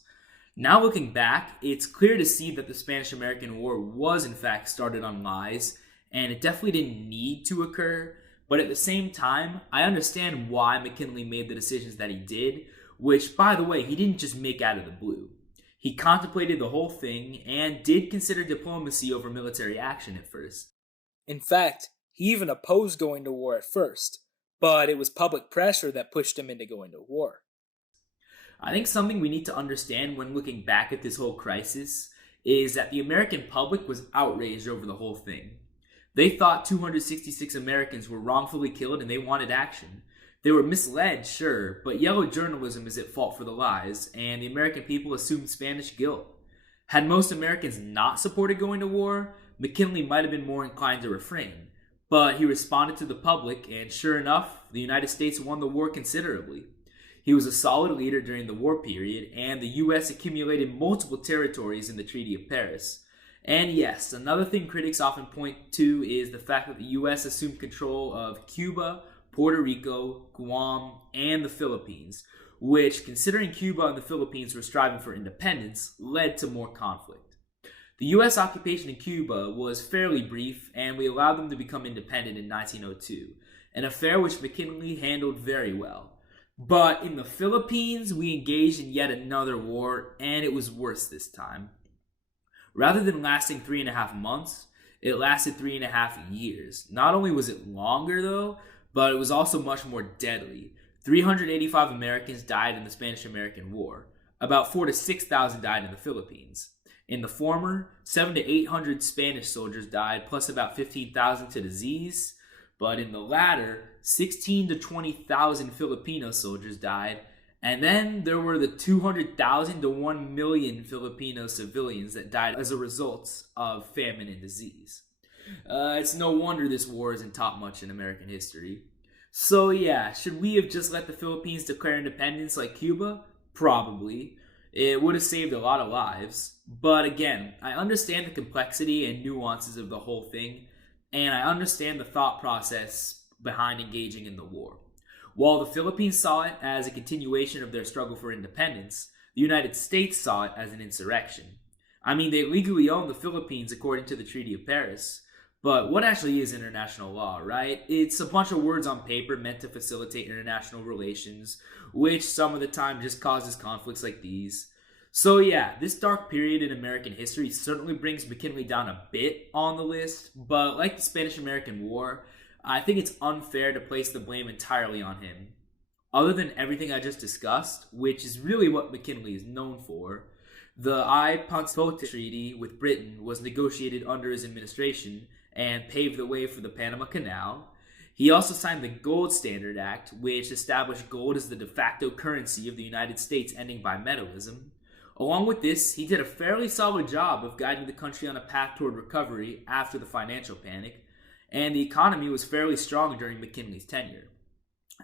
Now looking back, it's clear to see that the Spanish-American War was in fact started on lies, and it definitely didn't need to occur. But at the same time, I understand why McKinley made the decisions that he did, which, by the way, he didn't just make out of the blue. He contemplated the whole thing and did consider diplomacy over military action at first. In fact, he even opposed going to war at first, but it was public pressure that pushed him into going to war. I think something we need to understand when looking back at this whole crisis is that the American public was outraged over the whole thing. They thought 266 Americans were wrongfully killed and they wanted action. They were misled, sure, but yellow journalism is at fault for the lies, and the American people assumed Spanish guilt. Had most Americans not supported going to war, McKinley might have been more inclined to refrain. But he responded to the public, and sure enough, the United States won the war considerably. He was a solid leader during the war period, and the U.S. accumulated multiple territories in the Treaty of Paris. And yes, another thing critics often point to is the fact that the US assumed control of Cuba, Puerto Rico, Guam, and the Philippines, which, considering Cuba and the Philippines were striving for independence, led to more conflict. The US occupation in Cuba was fairly brief, and we allowed them to become independent in 1902, an affair which McKinley handled very well. But in the Philippines, we engaged in yet another war, and it was worse this time. Rather than lasting 3.5 months, it lasted 3.5 years. Not only was it longer, though, but it was also much more deadly. 385 Americans died in the Spanish-American War. About 4,000 to 6,000 died in the Philippines. In the former, 700 to 800 Spanish soldiers died, plus about 15,000 to disease. But in the latter, 16,000 to 20,000 Filipino soldiers died. And then there were the 200,000 to 1 million Filipino civilians that died as a result of famine and disease. It's no wonder this war isn't taught much in American history. So yeah, should we have just let the Philippines declare independence like Cuba? Probably. It would have saved a lot of lives. But again, I understand the complexity and nuances of the whole thing, and I understand the thought process behind engaging in the war. While the Philippines saw it as a continuation of their struggle for independence, the United States saw it as an insurrection. I mean, they legally own the Philippines according to the Treaty of Paris, but what actually is international law, right? It's a bunch of words on paper meant to facilitate international relations, which some of the time just causes conflicts like these. So yeah, this dark period in American history certainly brings McKinley down a bit on the list, but like the Spanish-American War, I think it's unfair to place the blame entirely on him. Other than everything I just discussed, which is really what McKinley is known for, the I-Poncefote Treaty with Britain was negotiated under his administration and paved the way for the Panama Canal. He also signed the Gold Standard Act, which established gold as the de facto currency of the United States, ending bimetallism. Along with this, he did a fairly solid job of guiding the country on a path toward recovery after the financial panic, and the economy was fairly strong during McKinley's tenure.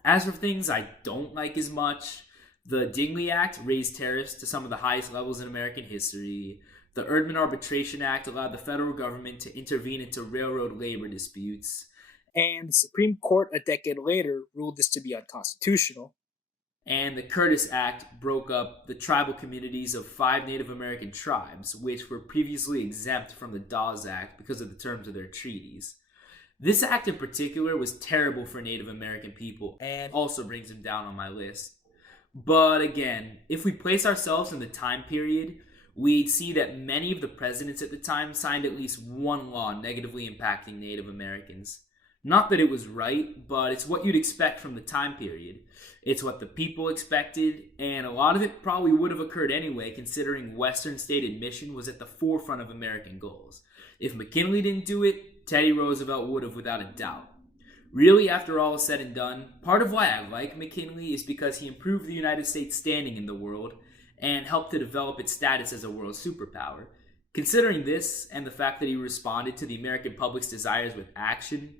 As for things I don't like as much, the Dingley Act raised tariffs to some of the highest levels in American history. The Erdman Arbitration Act allowed the federal government to intervene into railroad labor disputes. And the Supreme Court a decade later ruled this to be unconstitutional. And the Curtis Act broke up the tribal communities of 5 Native American tribes, which were previously exempt from the Dawes Act because of the terms of their treaties. This act in particular was terrible for Native American people and also brings him down on my list. But again, if we place ourselves in the time period, we'd see that many of the presidents at the time signed at least one law negatively impacting Native Americans. Not that it was right, but it's what you'd expect from the time period. It's what the people expected, and a lot of it probably would have occurred anyway, considering Western state admission was at the forefront of American goals. If McKinley didn't do it, Teddy Roosevelt would have without a doubt. Really, after all is said and done, part of why I like McKinley is because he improved the United States' standing in the world and helped to develop its status as a world superpower. Considering this, and the fact that he responded to the American public's desires with action,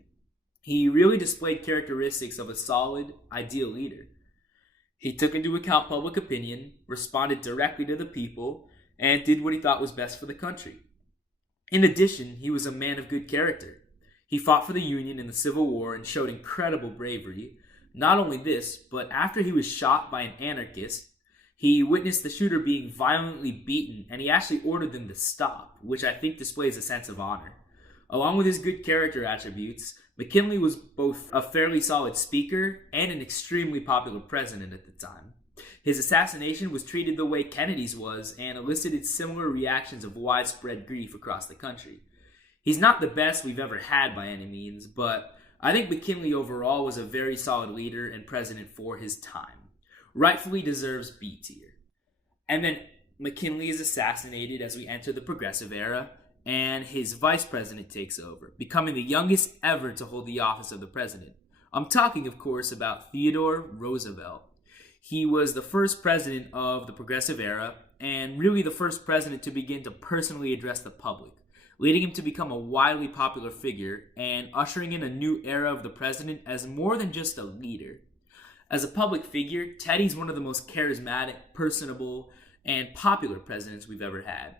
he really displayed characteristics of a solid, ideal leader. He took into account public opinion, responded directly to the people, and did what he thought was best for the country. In addition, he was a man of good character. He fought for the Union in the Civil War and showed incredible bravery. Not only this, but after he was shot by an anarchist, he witnessed the shooter being violently beaten, and he actually ordered them to stop, which I think displays a sense of honor. Along with his good character attributes, McKinley was both a fairly solid speaker and an extremely popular president at the time. His assassination was treated the way Kennedy's was and elicited similar reactions of widespread grief across the country. He's not the best we've ever had by any means, but I think McKinley overall was a very solid leader and president for his time. Rightfully deserves B tier. And then McKinley is assassinated as we enter the Progressive Era, and his vice president takes over, becoming the youngest ever to hold the office of the president. I'm talking, of course, about Theodore Roosevelt. He was the first president of the Progressive Era, and really the first president to begin to personally address the public, leading him to become a widely popular figure and ushering in a new era of the president as more than just a leader. As a public figure, Teddy's one of the most charismatic, personable, and popular presidents we've ever had.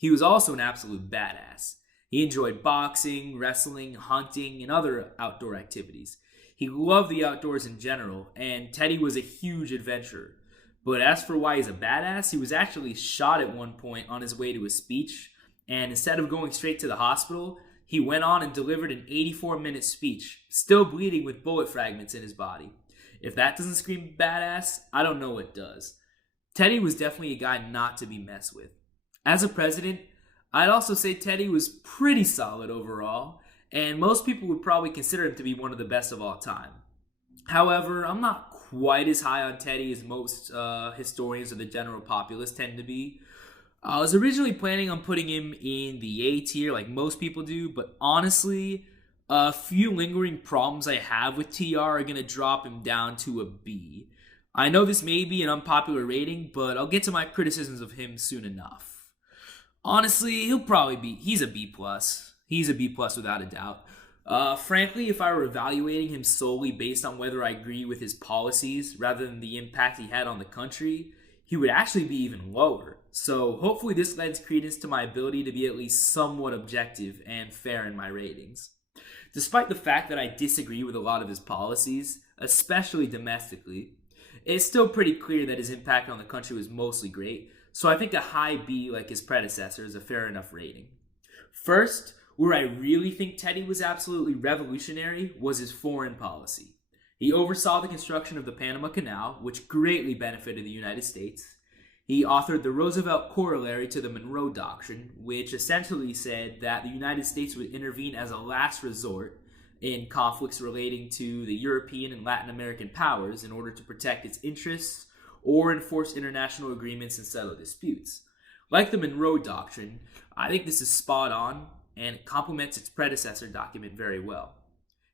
He was also an absolute badass. He enjoyed boxing, wrestling, hunting, and other outdoor activities. He loved the outdoors in general, and Teddy was a huge adventurer. But as for why he's a badass, he was actually shot at one point on his way to a speech, and instead of going straight to the hospital, he went on and delivered an 84-minute speech, still bleeding with bullet fragments in his body. If that doesn't scream badass, I don't know what does. Teddy was definitely a guy not to be messed with. As a president, I'd also say Teddy was pretty solid overall, and most people would probably consider him to be one of the best of all time. However, I'm not quite as high on Teddy as most historians or the general populace tend to be. I was originally planning on putting him in the A tier like most people do, but honestly, a few lingering problems I have with TR are going to drop him down to a B. I know this may be an unpopular rating, but I'll get to my criticisms of him soon enough. Honestly, he's a B+. He's a B+ without a doubt. Frankly, if I were evaluating him solely based on whether I agree with his policies rather than the impact he had on the country, he would actually be even lower. So hopefully this lends credence to my ability to be at least somewhat objective and fair in my ratings. Despite the fact that I disagree with a lot of his policies, especially domestically, it's still pretty clear that his impact on the country was mostly great, so I think a high B like his predecessor is a fair enough rating. First, where I really think Teddy was absolutely revolutionary was his foreign policy. He oversaw the construction of the Panama Canal, which greatly benefited the United States. He authored the Roosevelt Corollary to the Monroe Doctrine, which essentially said that the United States would intervene as a last resort in conflicts relating to the European and Latin American powers in order to protect its interests or enforce international agreements and settle disputes. Like the Monroe Doctrine, I think this is spot on, and it complements its predecessor document very well.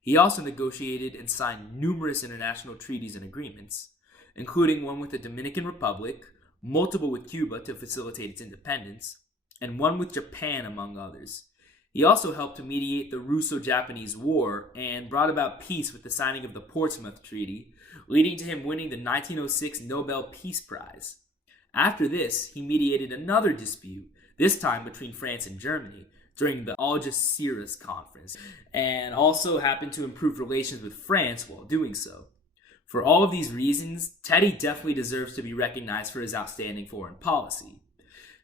He also negotiated and signed numerous international treaties and agreements, including one with the Dominican Republic, multiple with Cuba to facilitate its independence, and one with Japan, among others. He also helped to mediate the Russo-Japanese War and brought about peace with the signing of the Portsmouth Treaty, leading to him winning the 1906 Nobel Peace Prize. After this, he mediated another dispute, this time between France and Germany, during the Algeciras Conference, and also happened to improve relations with France while doing so. For all of these reasons, Teddy definitely deserves to be recognized for his outstanding foreign policy.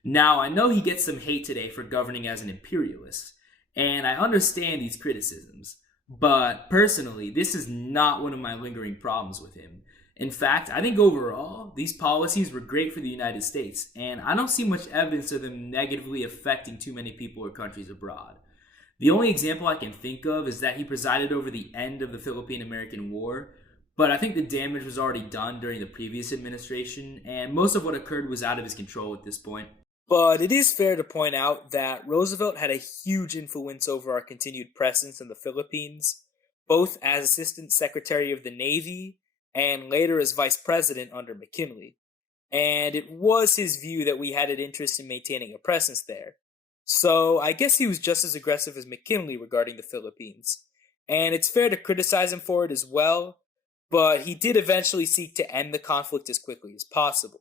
Now, I know he gets some hate today for governing as an imperialist, and I understand these criticisms, but personally, this is not one of my lingering problems with him. In fact, I think overall, these policies were great for the United States, and I don't see much evidence of them negatively affecting too many people or countries abroad. The only example I can think of is that he presided over the end of the Philippine-American War, but I think the damage was already done during the previous administration, and most of what occurred was out of his control at this point. But it is fair to point out that Roosevelt had a huge influence over our continued presence in the Philippines, both as Assistant Secretary of the Navy and later as Vice President under McKinley. And it was his view that we had an interest in maintaining a presence there. So I guess he was just as aggressive as McKinley regarding the Philippines. And it's fair to criticize him for it as well, but he did eventually seek to end the conflict as quickly as possible.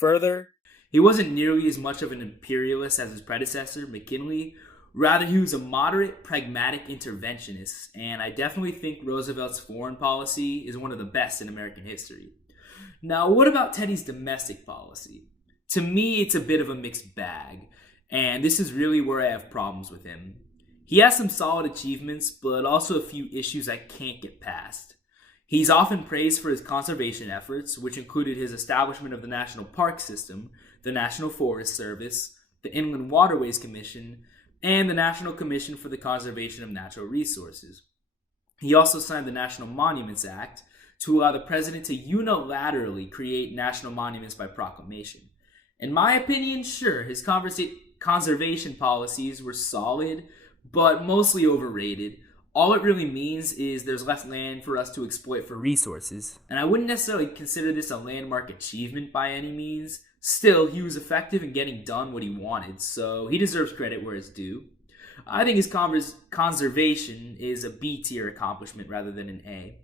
Further, he wasn't nearly as much of an imperialist as his predecessor, McKinley. Rather, he was a moderate, pragmatic interventionist, and I definitely think Roosevelt's foreign policy is one of the best in American history. Now, what about Teddy's domestic policy? To me, it's a bit of a mixed bag, and this is really where I have problems with him. He has some solid achievements, but also a few issues I can't get past. He's often praised for his conservation efforts, which included his establishment of the National Park System, the National Forest Service, the Inland Waterways Commission, and the National Commission for the Conservation of Natural Resources. He also signed the National Monuments Act to allow the president to unilaterally create national monuments by proclamation. In my opinion, sure, his conservation policies were solid, but mostly overrated. All it really means is there's less land for us to exploit for resources, and I wouldn't necessarily consider this a landmark achievement by any means. Still, he was effective in getting done what he wanted, so he deserves credit where it's due. I think his conservation is a B-tier accomplishment rather than an A.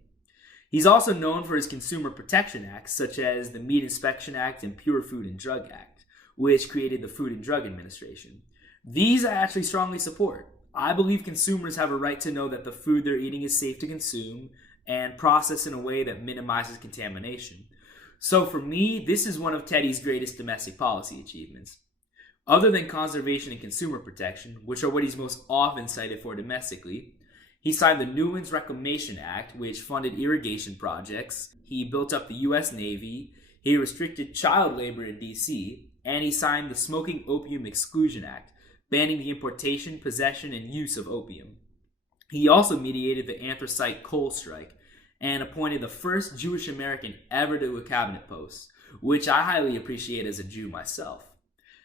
He's also known for his consumer protection acts, such as the Meat Inspection Act and Pure Food and Drug Act, which created the Food and Drug Administration. These I actually strongly support. I believe consumers have a right to know that the food they're eating is safe to consume and processed in a way that minimizes contamination. So for me, this is one of Teddy's greatest domestic policy achievements. Other than conservation and consumer protection, which are what he's most often cited for domestically, he signed the Newlands Reclamation Act, which funded irrigation projects. He built up the U.S. Navy. He restricted child labor in D.C., and he signed the Smoking Opium Exclusion Act, banning the importation, possession, and use of opium. He also mediated the anthracite coal strike and appointed the first Jewish American ever to a cabinet post, which I highly appreciate as a Jew myself.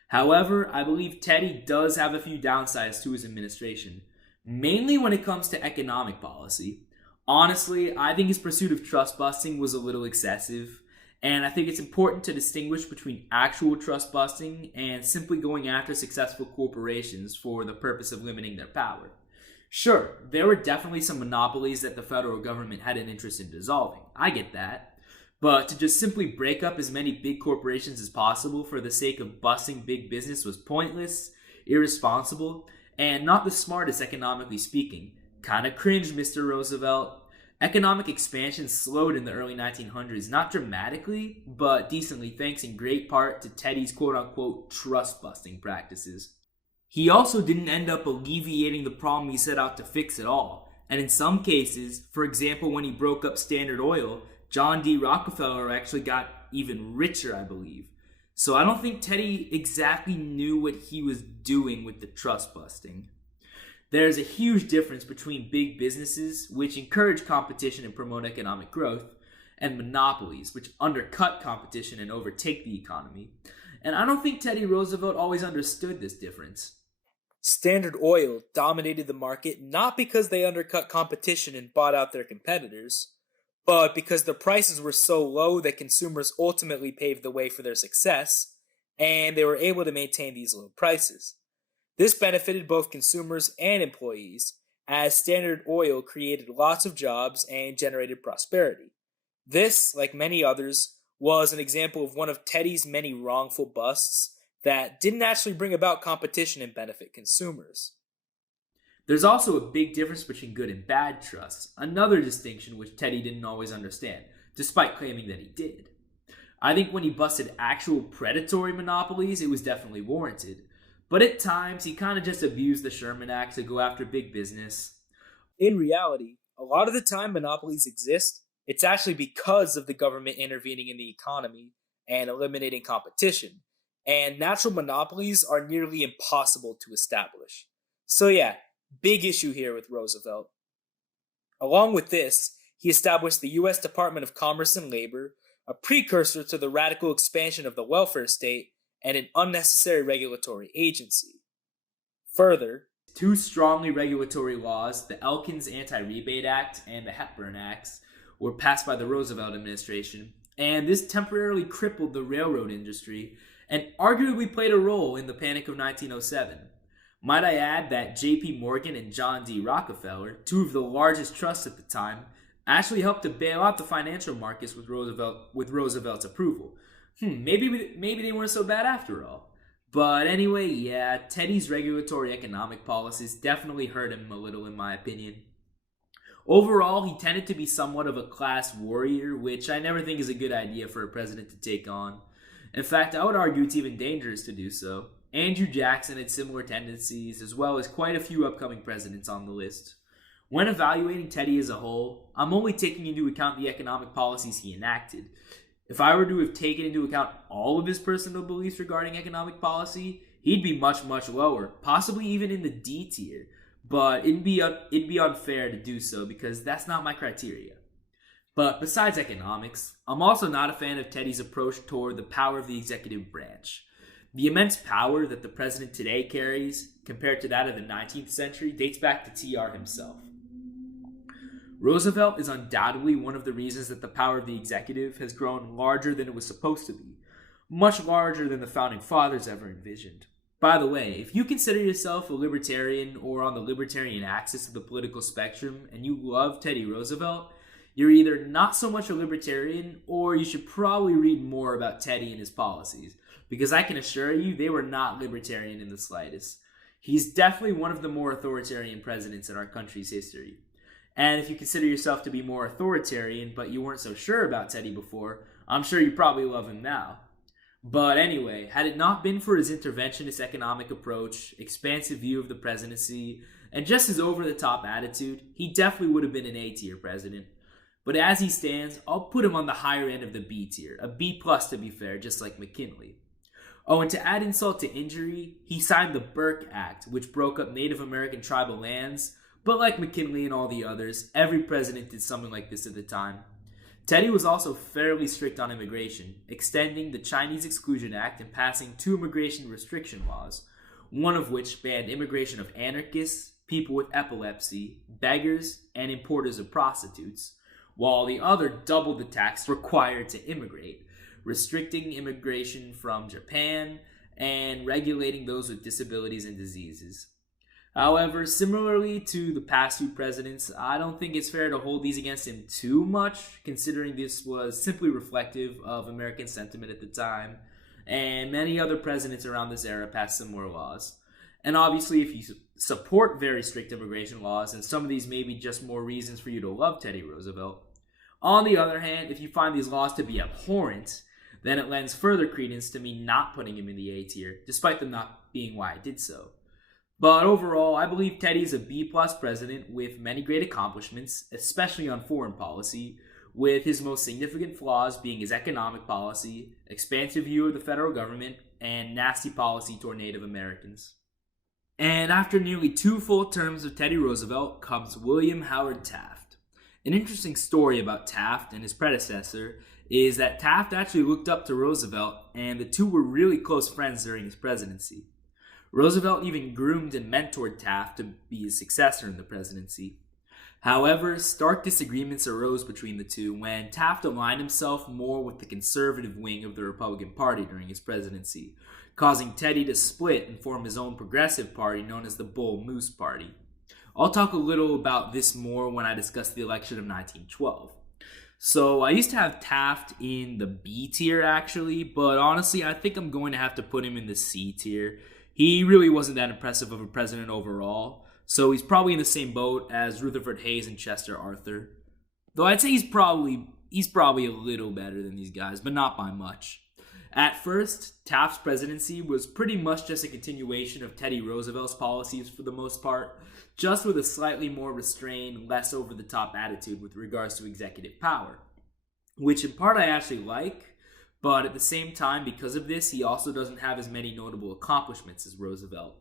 However, I believe Teddy does have a few downsides to his administration, mainly when it comes to economic policy. Honestly, I think his pursuit of trust busting was a little excessive, and I think it's important to distinguish between actual trust busting and simply going after successful corporations for the purpose of limiting their power. Sure, there were definitely some monopolies that the federal government had an interest in dissolving. I get that. But to just simply break up as many big corporations as possible for the sake of busting big business was pointless, irresponsible, and not the smartest economically speaking. Kinda cringe, Mr. Roosevelt. Economic expansion slowed in the early 1900s, not dramatically, but decently, thanks in great part to Teddy's quote-unquote trust-busting practices. He also didn't end up alleviating the problem he set out to fix at all, and in some cases, for example when he broke up Standard Oil, John D. Rockefeller actually got even richer, I believe. So I don't think Teddy exactly knew what he was doing with the trust busting. There's a huge difference between big businesses, which encourage competition and promote economic growth, and monopolies, which undercut competition and overtake the economy. And I don't think Teddy Roosevelt always understood this difference. Standard Oil dominated the market not because they undercut competition and bought out their competitors, but because the prices were so low that consumers ultimately paved the way for their success, and they were able to maintain these low prices. This benefited both consumers and employees, as Standard Oil created lots of jobs and generated prosperity. This, like many others, was an example of one of Teddy's many wrongful busts that didn't actually bring about competition and benefit consumers. There's also a big difference between good and bad trusts, another distinction which Teddy didn't always understand, despite claiming that he did. I think when he busted actual predatory monopolies, it was definitely warranted. But at times, he kind of just abused the Sherman Act to go after big business. In reality, a lot of the time monopolies exist, it's actually because of the government intervening in the economy and eliminating competition. And natural monopolies are nearly impossible to establish. So yeah, big issue here with Roosevelt. Along with this, he established the U.S. Department of Commerce and Labor, a precursor to the radical expansion of the welfare state, and an unnecessary regulatory agency. Further, two strongly regulatory laws, the Elkins Anti-Rebate Act and the Hepburn Acts, were passed by the Roosevelt administration, and this temporarily crippled the railroad industry and arguably played a role in the Panic of 1907. Might I add that J.P. Morgan and John D. Rockefeller, two of the largest trusts at the time, actually helped to bail out the financial markets with Roosevelt's approval. Maybe they weren't so bad after all. But anyway, yeah, Teddy's regulatory economic policies definitely hurt him a little in my opinion. Overall, he tended to be somewhat of a class warrior, which I never think is a good idea for a president to take on. In fact, I would argue it's even dangerous to do so. Andrew Jackson had similar tendencies, as well as quite a few upcoming presidents on the list. When evaluating Teddy as a whole, I'm only taking into account the economic policies he enacted. If I were to have taken into account all of his personal beliefs regarding economic policy, he'd be much, much lower, possibly even in the D tier. But it'd be unfair to do so because that's not my criteria. But besides economics, I'm also not a fan of Teddy's approach toward the power of the executive branch. The immense power that the president today carries, compared to that of the 19th century, dates back to TR himself. Roosevelt is undoubtedly one of the reasons that the power of the executive has grown larger than it was supposed to be, much larger than the founding fathers ever envisioned. By the way, if you consider yourself a libertarian or on the libertarian axis of the political spectrum and you love Teddy Roosevelt, you're either not so much a libertarian or you should probably read more about Teddy and his policies. because I can assure you they were not libertarian in the slightest. He's definitely one of the more authoritarian presidents in our country's history. And if you consider yourself to be more authoritarian, but you weren't so sure about Teddy before, I'm sure you probably love him now. But anyway, had it not been for his interventionist economic approach, expansive view of the presidency, and just his over-the-top attitude, he definitely would have been an A-tier president. But as he stands, I'll put him on the higher end of the B tier, a B plus to be fair, just like McKinley. Oh, and to add insult to injury, he signed the Burke Act, which broke up Native American tribal lands, but like McKinley and all the others, every president did something like this at the time. Teddy was also fairly strict on immigration, extending the Chinese Exclusion Act and passing 2 immigration restriction laws, one of which banned immigration of anarchists, people with epilepsy, beggars, and importers of prostitutes, while the other doubled the tax required to immigrate, restricting immigration from Japan and regulating those with disabilities and diseases. However, similarly to the past 2 presidents, I don't think it's fair to hold these against him too much, considering this was simply reflective of American sentiment at the time, and many other presidents around this era passed similar laws. And obviously, if you support very strict immigration laws, and some of these may be just more reasons for you to love Teddy Roosevelt. On the other hand, if you find these laws to be abhorrent, then it lends further credence to me not putting him in the A tier, despite them not being why I did so. But overall, I believe Teddy is a B-plus president with many great accomplishments, especially on foreign policy, with his most significant flaws being his economic policy, expansive view of the federal government, and nasty policy toward Native Americans. And after nearly 2 full terms of Teddy Roosevelt comes William Howard Taft. An interesting story about Taft and his predecessor is that Taft actually looked up to Roosevelt, and the two were really close friends during his presidency. Roosevelt even groomed and mentored Taft to be his successor in the presidency. However, stark disagreements arose between the two when Taft aligned himself more with the conservative wing of the Republican Party during his presidency, causing Teddy to split and form his own progressive party known as the Bull Moose Party. I'll talk a little about this more when I discuss the election of 1912. So I used to have Taft in the B tier actually, but honestly I think I'm going to have to put him in the C tier. He really wasn't that impressive of a president overall, so he's probably in the same boat as Rutherford Hayes and Chester Arthur. Though I'd say he's probably a little better than these guys, but not by much. At first, Taft's presidency was pretty much just a continuation of Teddy Roosevelt's policies for the most part, just with a slightly more restrained, less over-the-top attitude with regards to executive power, which in part I actually like. But at the same time, because of this, he also doesn't have as many notable accomplishments as Roosevelt.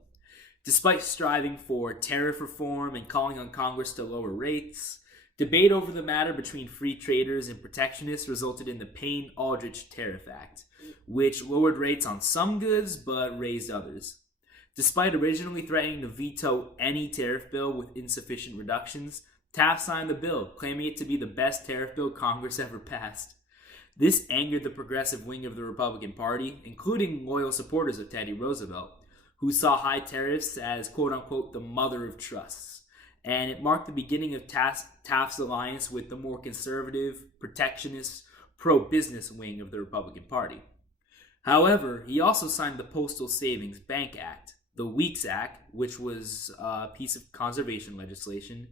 Despite striving for tariff reform and calling on Congress to lower rates, debate over the matter between free traders and protectionists resulted in the Payne-Aldrich Tariff Act, which lowered rates on some goods but raised others. Despite originally threatening to veto any tariff bill with insufficient reductions, Taft signed the bill, claiming it to be the best tariff bill Congress ever passed. This angered the progressive wing of the Republican Party, including loyal supporters of Teddy Roosevelt, who saw high tariffs as quote-unquote the mother of trusts, and it marked the beginning of Taft's alliance with the more conservative, protectionist, pro-business wing of the Republican Party. However, he also signed the Postal Savings Bank Act, the Weeks Act, which was a piece of conservation legislation,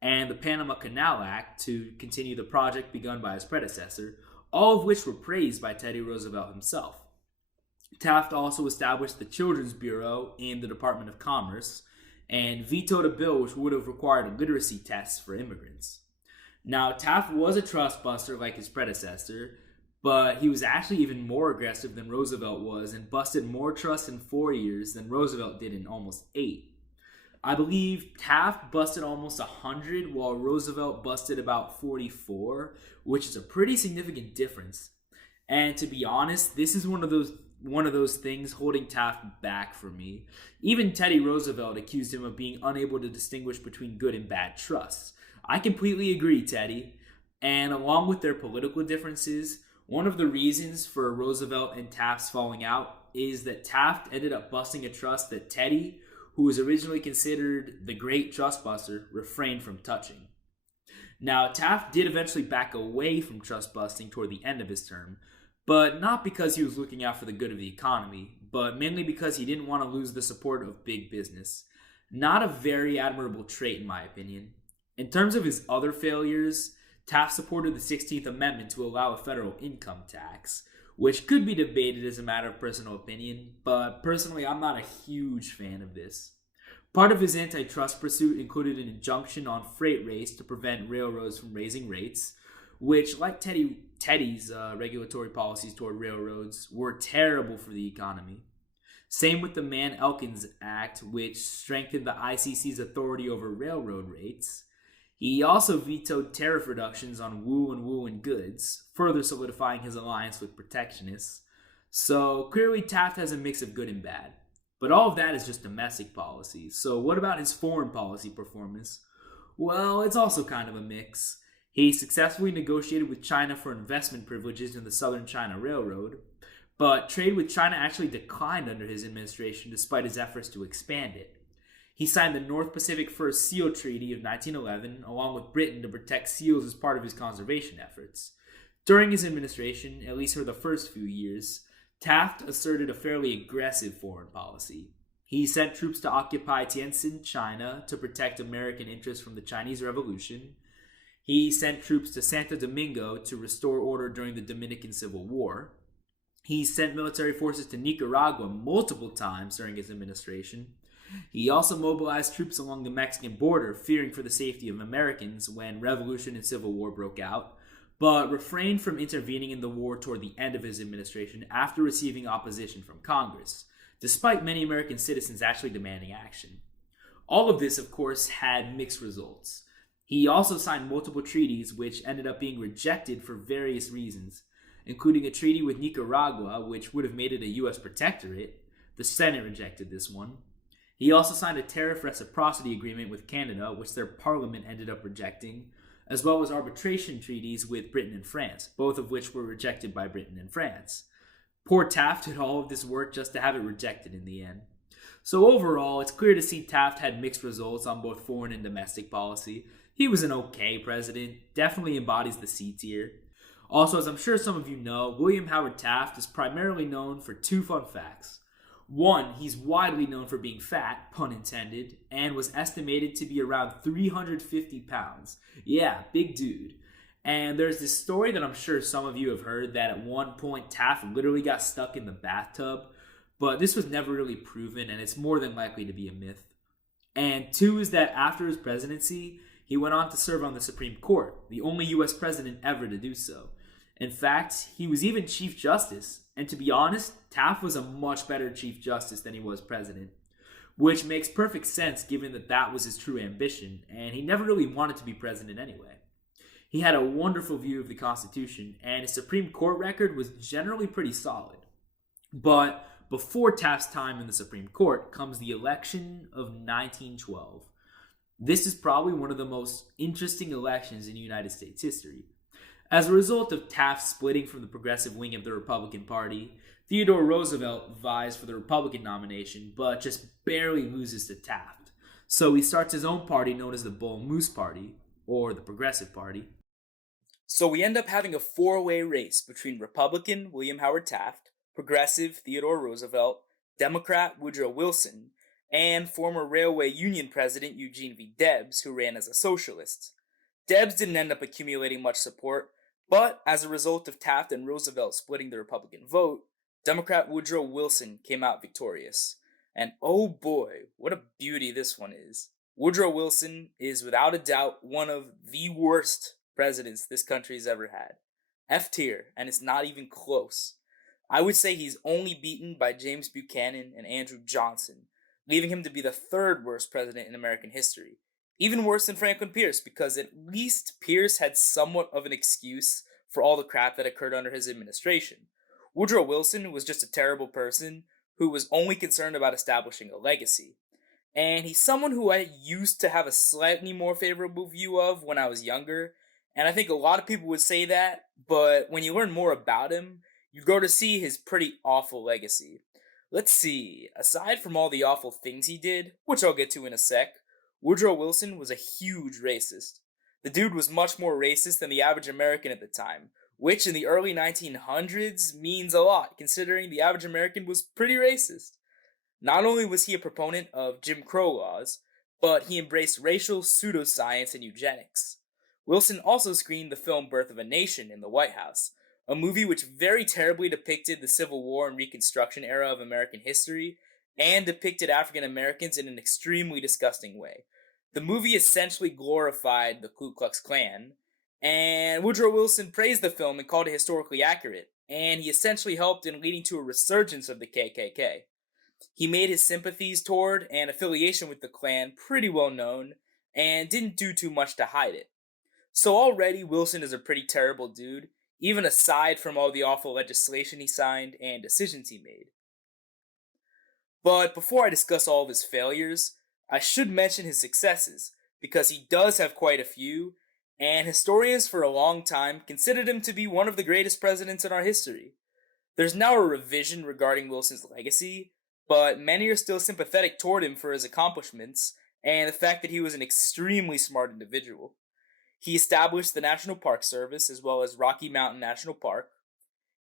and the Panama Canal Act to continue the project begun by his predecessor, all of which were praised by Teddy Roosevelt himself. Taft also established the Children's Bureau in the Department of Commerce and vetoed a bill which would have required literacy tests for immigrants. Now, Taft was a trust buster like his predecessor, but he was actually even more aggressive than Roosevelt was and busted more trusts in 4 years than Roosevelt did in almost 8. I believe Taft busted almost 100 while Roosevelt busted about 44, which is a pretty significant difference. And to be honest, this is one of those things holding Taft back for me. Even Teddy Roosevelt accused him of being unable to distinguish between good and bad trusts. I completely agree, Teddy. And along with their political differences, one of the reasons for Roosevelt and Taft's falling out is that Taft ended up busting a trust that Teddy, who was originally considered the great trust buster, refrained from touching. Now, Taft did eventually back away from trust busting toward the end of his term, but not because he was looking out for the good of the economy, but mainly because he didn't want to lose the support of big business. Not a very admirable trait, in my opinion. In terms of his other failures, Taft supported the 16th Amendment to allow a federal income tax, which could be debated as a matter of personal opinion, but personally, I'm not a huge fan of this. Part of his antitrust pursuit included an injunction on freight rates to prevent railroads from raising rates, which, like Teddy's regulatory policies toward railroads, were terrible for the economy. Same with the Mann-Elkins Act, which strengthened the ICC's authority over railroad rates. He also vetoed tariff reductions on woolen goods, further solidifying his alliance with protectionists. So clearly Taft has a mix of good and bad. But all of that is just domestic policy. So what about his foreign policy performance? Well, it's also kind of a mix. He successfully negotiated with China for investment privileges in the Southern China Railroad, but trade with China actually declined under his administration despite his efforts to expand it. He signed the North Pacific Fur Seal Treaty of 1911 along with Britain to protect seals as part of his conservation efforts. During his administration, at least for the first few years, Taft asserted a fairly aggressive foreign policy. He sent troops to occupy Tientsin, China, to protect American interests from the Chinese Revolution. He sent troops to Santo Domingo to restore order during the Dominican Civil War. He sent military forces to Nicaragua multiple times during his administration. He also mobilized troops along the Mexican border, fearing for the safety of Americans when revolution and civil war broke out, but refrained from intervening in the war toward the end of his administration after receiving opposition from Congress, despite many American citizens actually demanding action. All of this, of course, had mixed results. He also signed multiple treaties which ended up being rejected for various reasons, including a treaty with Nicaragua, which would have made it a U.S. protectorate. The Senate rejected this one. He also signed a tariff reciprocity agreement with Canada, which their parliament ended up rejecting, as well as arbitration treaties with Britain and France, both of which were rejected by Britain and France. Poor Taft did all of this work just to have it rejected in the end. So overall, it's clear to see Taft had mixed results on both foreign and domestic policy. He was an okay president, definitely embodies the C tier. Also, as I'm sure some of you know, William Howard Taft is primarily known for two fun facts. One, he's widely known for being fat, pun intended, and was estimated to be around 350 pounds. Yeah, big dude. And there's this story that I'm sure some of you have heard that at one point Taft literally got stuck in the bathtub, but this was never really proven and it's more than likely to be a myth. And two is that after his presidency, he went on to serve on the Supreme Court, the only US president ever to do so. In fact, he was even Chief Justice, and to be honest, Taft was a much better Chief Justice than he was president, which makes perfect sense given that that was his true ambition, and he never really wanted to be president anyway. He had a wonderful view of the Constitution, and his Supreme Court record was generally pretty solid. But before Taft's time in the Supreme Court comes the election of 1912. This is probably one of the most interesting elections in United States history. As a result of Taft splitting from the progressive wing of the Republican Party, Theodore Roosevelt vies for the Republican nomination, but just barely loses to Taft. So he starts his own party known as the Bull Moose Party, or the Progressive Party. So we end up having a four-way race between Republican William Howard Taft, Progressive Theodore Roosevelt, Democrat Woodrow Wilson, and former Railway Union President Eugene V. Debs, who ran as a socialist. Debs didn't end up accumulating much support, but as a result of Taft and Roosevelt splitting the Republican vote, Democrat Woodrow Wilson came out victorious. And oh boy, what a beauty this one is. Woodrow Wilson is without a doubt one of the worst presidents this country's ever had. F tier, and it's not even close. I would say he's only beaten by James Buchanan and Andrew Johnson, leaving him to be the third worst president in American history. Even worse than Franklin Pierce, because at least Pierce had somewhat of an excuse for all the crap that occurred under his administration. Woodrow Wilson was just a terrible person who was only concerned about establishing a legacy. And he's someone who I used to have a slightly more favorable view of when I was younger, and I think a lot of people would say that, but when you learn more about him, you go to see his pretty awful legacy. Let's see, aside from all the awful things he did, which I'll get to in a sec, Woodrow Wilson was a huge racist. The dude was much more racist than the average American at the time, which in the early 1900s means a lot, considering the average American was pretty racist. Not only was he a proponent of Jim Crow laws, but he embraced racial pseudoscience and eugenics. Wilson also screened the film Birth of a Nation in the White House, a movie which very terribly depicted the Civil War and Reconstruction era of American history and depicted African Americans in an extremely disgusting way. The movie essentially glorified the Ku Klux Klan, and Woodrow Wilson praised the film and called it historically accurate, and he essentially helped in leading to a resurgence of the KKK. He made his sympathies toward and affiliation with the Klan pretty well known, and didn't do too much to hide it. So already Wilson is a pretty terrible dude, even aside from all the awful legislation he signed and decisions he made. But before I discuss all of his failures, I should mention his successes, because he does have quite a few, and historians for a long time considered him to be one of the greatest presidents in our history. There's now a revision regarding Wilson's legacy, but many are still sympathetic toward him for his accomplishments and the fact that he was an extremely smart individual. He established the National Park Service as well as Rocky Mountain National Park.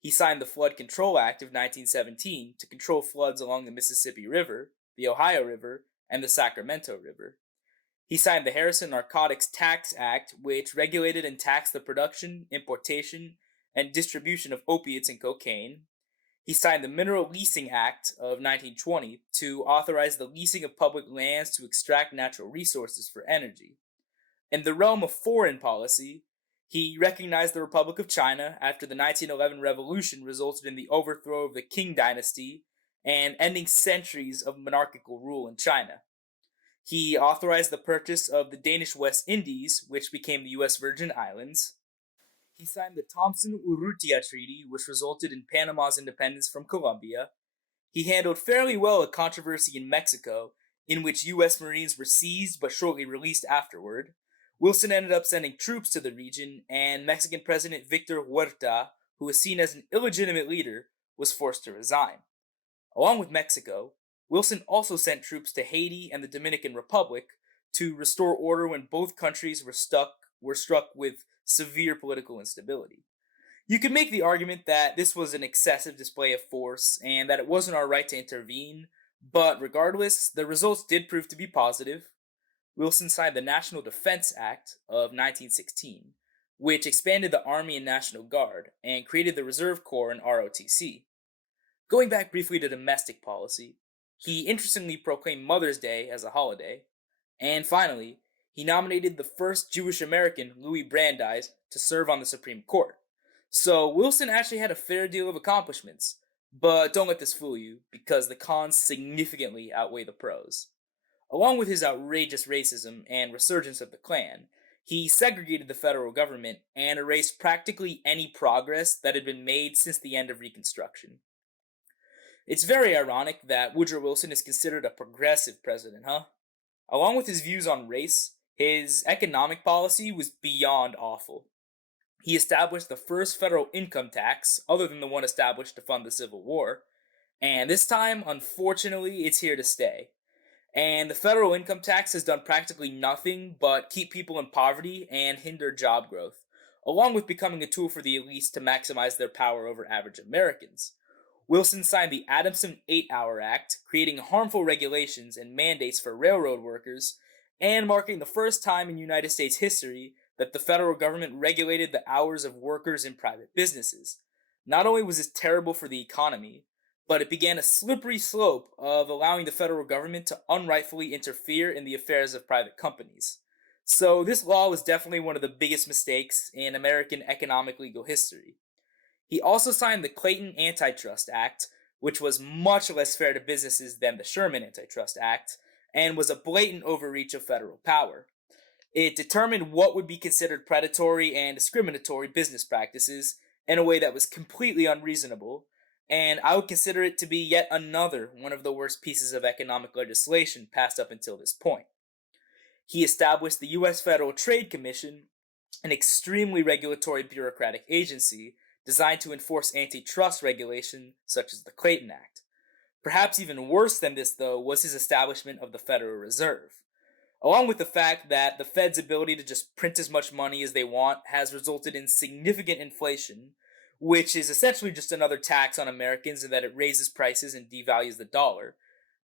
He signed the Flood Control Act of 1917 to control floods along the Mississippi River, the Ohio River, and the Sacramento River. He signed the Harrison Narcotics Tax Act, which regulated and taxed the production, importation, and distribution of opiates and cocaine. He signed the Mineral Leasing Act of 1920 to authorize the leasing of public lands to extract natural resources for energy. In the realm of foreign policy, he recognized the Republic of China after the 1911 revolution resulted in the overthrow of the Qing dynasty and ending centuries of monarchical rule in China. He authorized the purchase of the Danish West Indies, which became the U.S. Virgin Islands. He signed the Thompson-Urrutia Treaty, which resulted in Panama's independence from Colombia. He handled fairly well a controversy in Mexico, in which U.S. Marines were seized but shortly released afterward. Wilson ended up sending troops to the region, and Mexican President Victor Huerta, who was seen as an illegitimate leader, was forced to resign. Along with Mexico, Wilson also sent troops to Haiti and the Dominican Republic to restore order when both countries were struck with severe political instability. You could make the argument that this was an excessive display of force and that it wasn't our right to intervene, but regardless, the results did prove to be positive. Wilson signed the National Defense Act of 1916, which expanded the Army and National Guard and created the Reserve Corps and ROTC. Going back briefly to domestic policy, he interestingly proclaimed Mother's Day as a holiday, and finally, he nominated the first Jewish American, Louis Brandeis, to serve on the Supreme Court. So Wilson actually had a fair deal of accomplishments, but don't let this fool you, because the cons significantly outweigh the pros. Along with his outrageous racism and resurgence of the Klan, he segregated the federal government and erased practically any progress that had been made since the end of Reconstruction. It's very ironic that Woodrow Wilson is considered a progressive president, huh? Along with his views on race, his economic policy was beyond awful. He established the first federal income tax, other than the one established to fund the Civil War, and this time, unfortunately, it's here to stay. And the federal income tax has done practically nothing but keep people in poverty and hinder job growth, along with becoming a tool for the elites to maximize their power over average Americans. Wilson signed the Adamson 8-Hour Act, creating harmful regulations and mandates for railroad workers, and marking the first time in United States history that the federal government regulated the hours of workers in private businesses. Not only was this terrible for the economy, but it began a slippery slope of allowing the federal government to unrightfully interfere in the affairs of private companies. So this law was definitely one of the biggest mistakes in American economic legal history. He also signed the Clayton Antitrust Act, which was much less fair to businesses than the Sherman Antitrust Act, and was a blatant overreach of federal power. It determined what would be considered predatory and discriminatory business practices in a way that was completely unreasonable, and I would consider it to be yet another one of the worst pieces of economic legislation passed up until this point. He established the U.S. Federal Trade Commission, an extremely regulatory bureaucratic agency designed to enforce antitrust regulation such as the Clayton Act. Perhaps even worse than this, though, was his establishment of the Federal Reserve. along with the fact that the Fed's ability to just print as much money as they want has resulted in significant inflation, which is essentially just another tax on Americans in that it raises prices and devalues the dollar.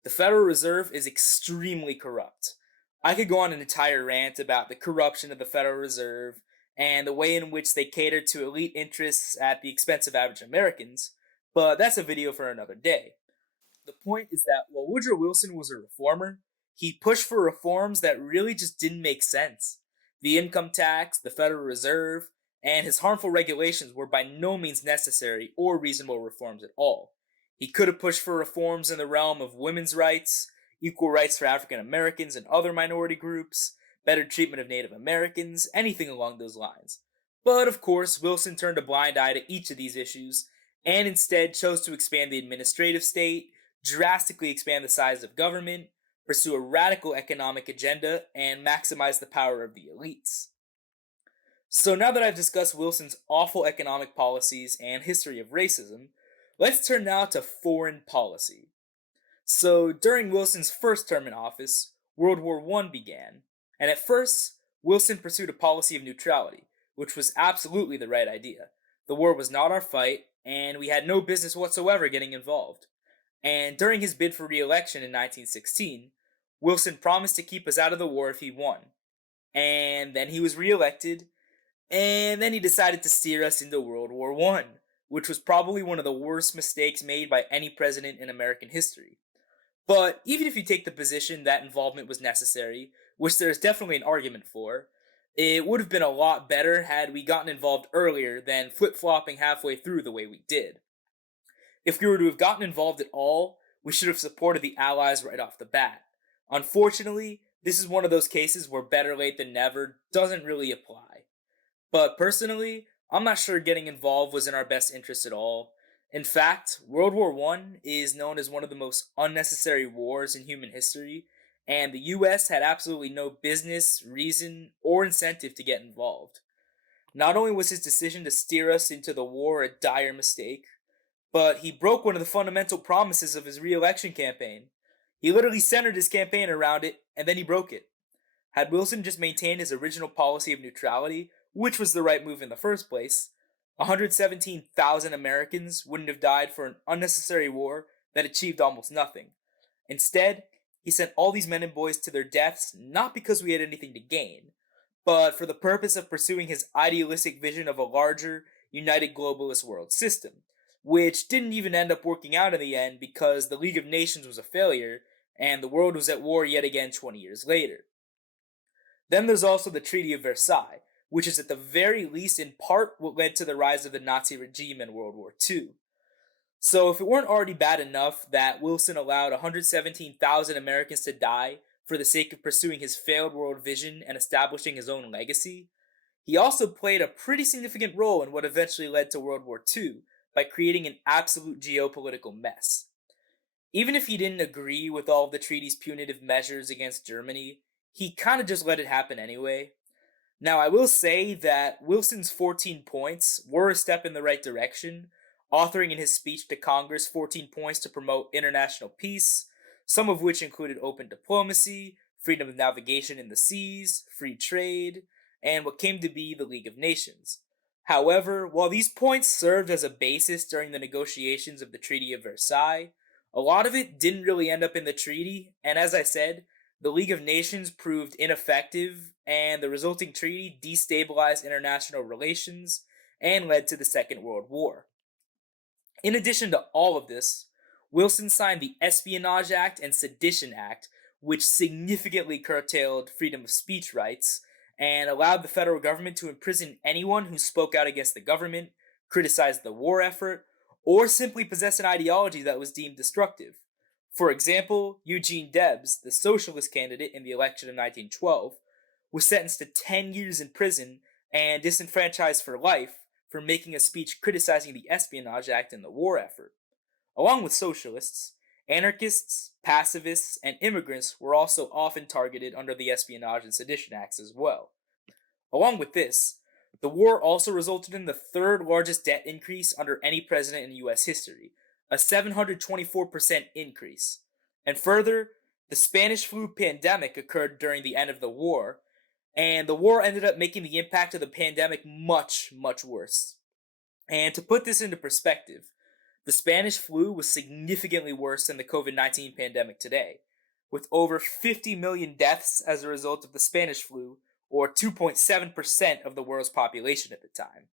The Federal Reserve is extremely corrupt. I could go on an entire rant about the corruption of the Federal Reserve and the way in which they cater to elite interests at the expense of average Americans, but that's a video for another day. The point is that while Woodrow Wilson was a reformer, he pushed for reforms that really just didn't make sense. The income tax, the Federal Reserve, and his harmful regulations were by no means necessary or reasonable reforms at all. He could have pushed for reforms in the realm of women's rights, equal rights for African Americans and other minority groups, better treatment of Native Americans, anything along those lines. But of course, Wilson turned a blind eye to each of these issues and instead chose to expand the administrative state, drastically expand the size of government, pursue a radical economic agenda, and maximize the power of the elites. So now that I've discussed Wilson's awful economic policies and history of racism, let's turn now to foreign policy. So during Wilson's first term in office, World War I began, and at first, Wilson pursued a policy of neutrality, which was absolutely the right idea. The war was not our fight, and we had no business whatsoever getting involved. And during his bid for re-election in 1916, Wilson promised to keep us out of the war if he won. And then he was re-elected, and then he decided to steer us into World War I, which was probably one of the worst mistakes made by any president in American history. But even if you take the position that involvement was necessary, which there is definitely an argument for, it would have been a lot better had we gotten involved earlier than flip-flopping halfway through the way we did. If we were to have gotten involved at all, we should have supported the Allies right off the bat. Unfortunately, this is one of those cases where better late than never doesn't really apply. But personally, I'm not sure getting involved was in our best interest at all. In fact, World War I is known as one of the most unnecessary wars in human history, and the US had absolutely no business, reason, or incentive to get involved. Not only was his decision to steer us into the war a dire mistake, but he broke one of the fundamental promises of his re-election campaign. He literally centered his campaign around it, and then he broke it. Had Wilson just maintained his original policy of neutrality, which was the right move in the first place, 117,000 Americans wouldn't have died for an unnecessary war that achieved almost nothing. Instead, he sent all these men and boys to their deaths not because we had anything to gain, but for the purpose of pursuing his idealistic vision of a larger, united globalist world system, which didn't even end up working out in the end because the League of Nations was a failure and the world was at war yet again 20 years later. Then there's also the Treaty of Versailles, which is at the very least in part what led to the rise of the Nazi regime in World War II. So if it weren't already bad enough that Wilson allowed 117,000 Americans to die for the sake of pursuing his failed world vision and establishing his own legacy, he also played a pretty significant role in what eventually led to World War II by creating an absolute geopolitical mess. Even if he didn't agree with all of the treaty's punitive measures against Germany, he kind of just let it happen anyway. Now, I will say that Wilson's 14 points were a step in the right direction, authoring in his speech to Congress 14 points to promote international peace, some of which included open diplomacy, freedom of navigation in the seas, free trade, and what came to be the League of Nations. However, while these points served as a basis during the negotiations of the Treaty of Versailles, a lot of it didn't really end up in the treaty, and as I said, the League of Nations proved ineffective, and the resulting treaty destabilized international relations and led to the Second World War. In addition to all of this, Wilson signed the Espionage Act and Sedition Act, which significantly curtailed freedom of speech rights and allowed the federal government to imprison anyone who spoke out against the government, criticized the war effort, or simply possessed an ideology that was deemed destructive. For example, Eugene Debs, the socialist candidate in the election of 1912, was sentenced to 10 years in prison and disenfranchised for life for making a speech criticizing the Espionage Act and the war effort. Along with socialists, anarchists, pacifists, and immigrants were also often targeted under the Espionage and Sedition Acts as well. Along with this, the war also resulted in the third largest debt increase under any president in U.S. history, a 724% increase. And further, The Spanish flu pandemic occurred during the end of the war, and the war ended up making the impact of the pandemic much, much worse. And to put this into perspective, the Spanish flu was significantly worse than the COVID-19 pandemic today, with over 50 million deaths as a result of the Spanish flu, or 2.7% of the world's population at the time.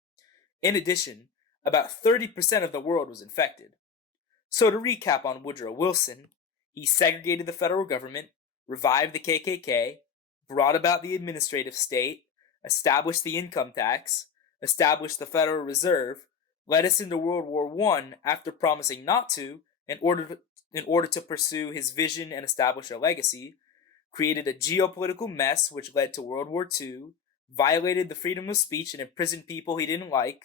In addition, about 30% of the world was infected. So to recap on Woodrow Wilson, he segregated the federal government, revived the KKK, brought about the administrative state, established the income tax, established the Federal Reserve, led us into World War I after promising not to in order to pursue his vision and establish a legacy, created a geopolitical mess which led to World War II, violated the freedom of speech and imprisoned people he didn't like,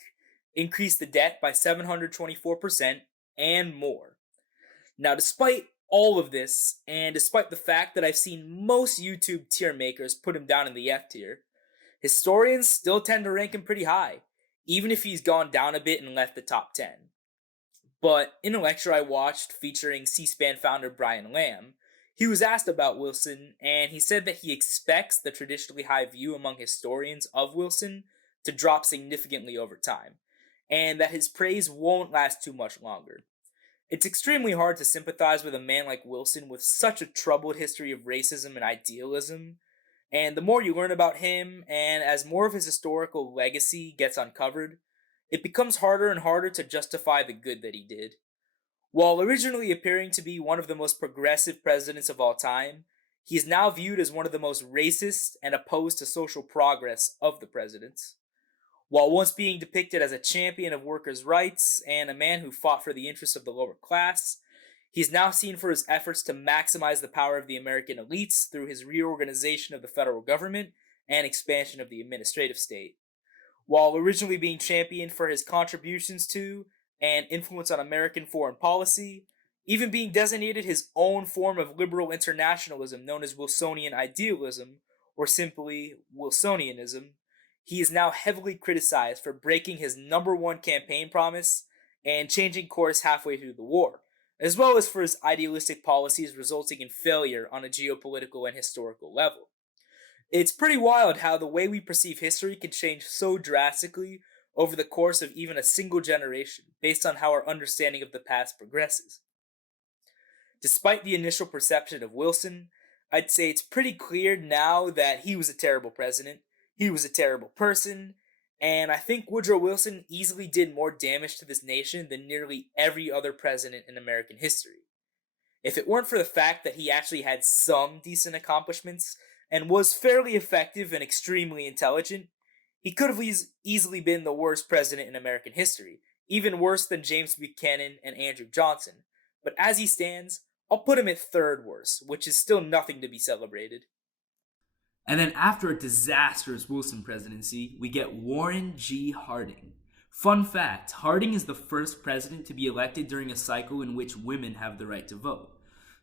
increased the debt by 724%, and more. Now, despite all of this, and despite the fact that I've seen most YouTube tier makers put him down in the F tier, historians still tend to rank him pretty high, even if he's gone down a bit and left the top 10. But in a lecture I watched featuring C-SPAN founder Brian Lamb, he was asked about Wilson, and he said that he expects the traditionally high view among historians of Wilson to drop significantly over time, and that his praise won't last too much longer. It's extremely hard to sympathize with a man like Wilson with such a troubled history of racism and idealism, and the more you learn about him, and as more of his historical legacy gets uncovered, it becomes harder and harder to justify the good that he did. While originally appearing to be one of the most progressive presidents of all time, he is now viewed as one of the most racist and opposed to social progress of the presidents. While once being depicted as a champion of workers' rights and a man who fought for the interests of the lower class, he is now seen for his efforts to maximize the power of the American elites through his reorganization of the federal government and expansion of the administrative state. While originally being championed for his contributions to and influence on American foreign policy, even being designated his own form of liberal internationalism known as Wilsonian idealism, or simply Wilsonianism, he is now heavily criticized for breaking his number one campaign promise and changing course halfway through the war, as well as for his idealistic policies resulting in failure on a geopolitical and historical level. It's pretty wild how the way we perceive history can change so drastically over the course of even a single generation, based on how our understanding of the past progresses. Despite the initial perception of Wilson, I'd say it's pretty clear now that he was a terrible president, he was a terrible person, and I think Woodrow Wilson easily did more damage to this nation than nearly every other president in American history. If it weren't for the fact that he actually had some decent accomplishments and was fairly effective and extremely intelligent, he could have easily been the worst president in American history, even worse than James Buchanan and Andrew Johnson. But as he stands, I'll put him at third worst, which is still nothing to be celebrated. And then after a disastrous Wilson presidency, we get Warren G. Harding. Fun fact, Harding is the first president to be elected during a cycle in which women have the right to vote.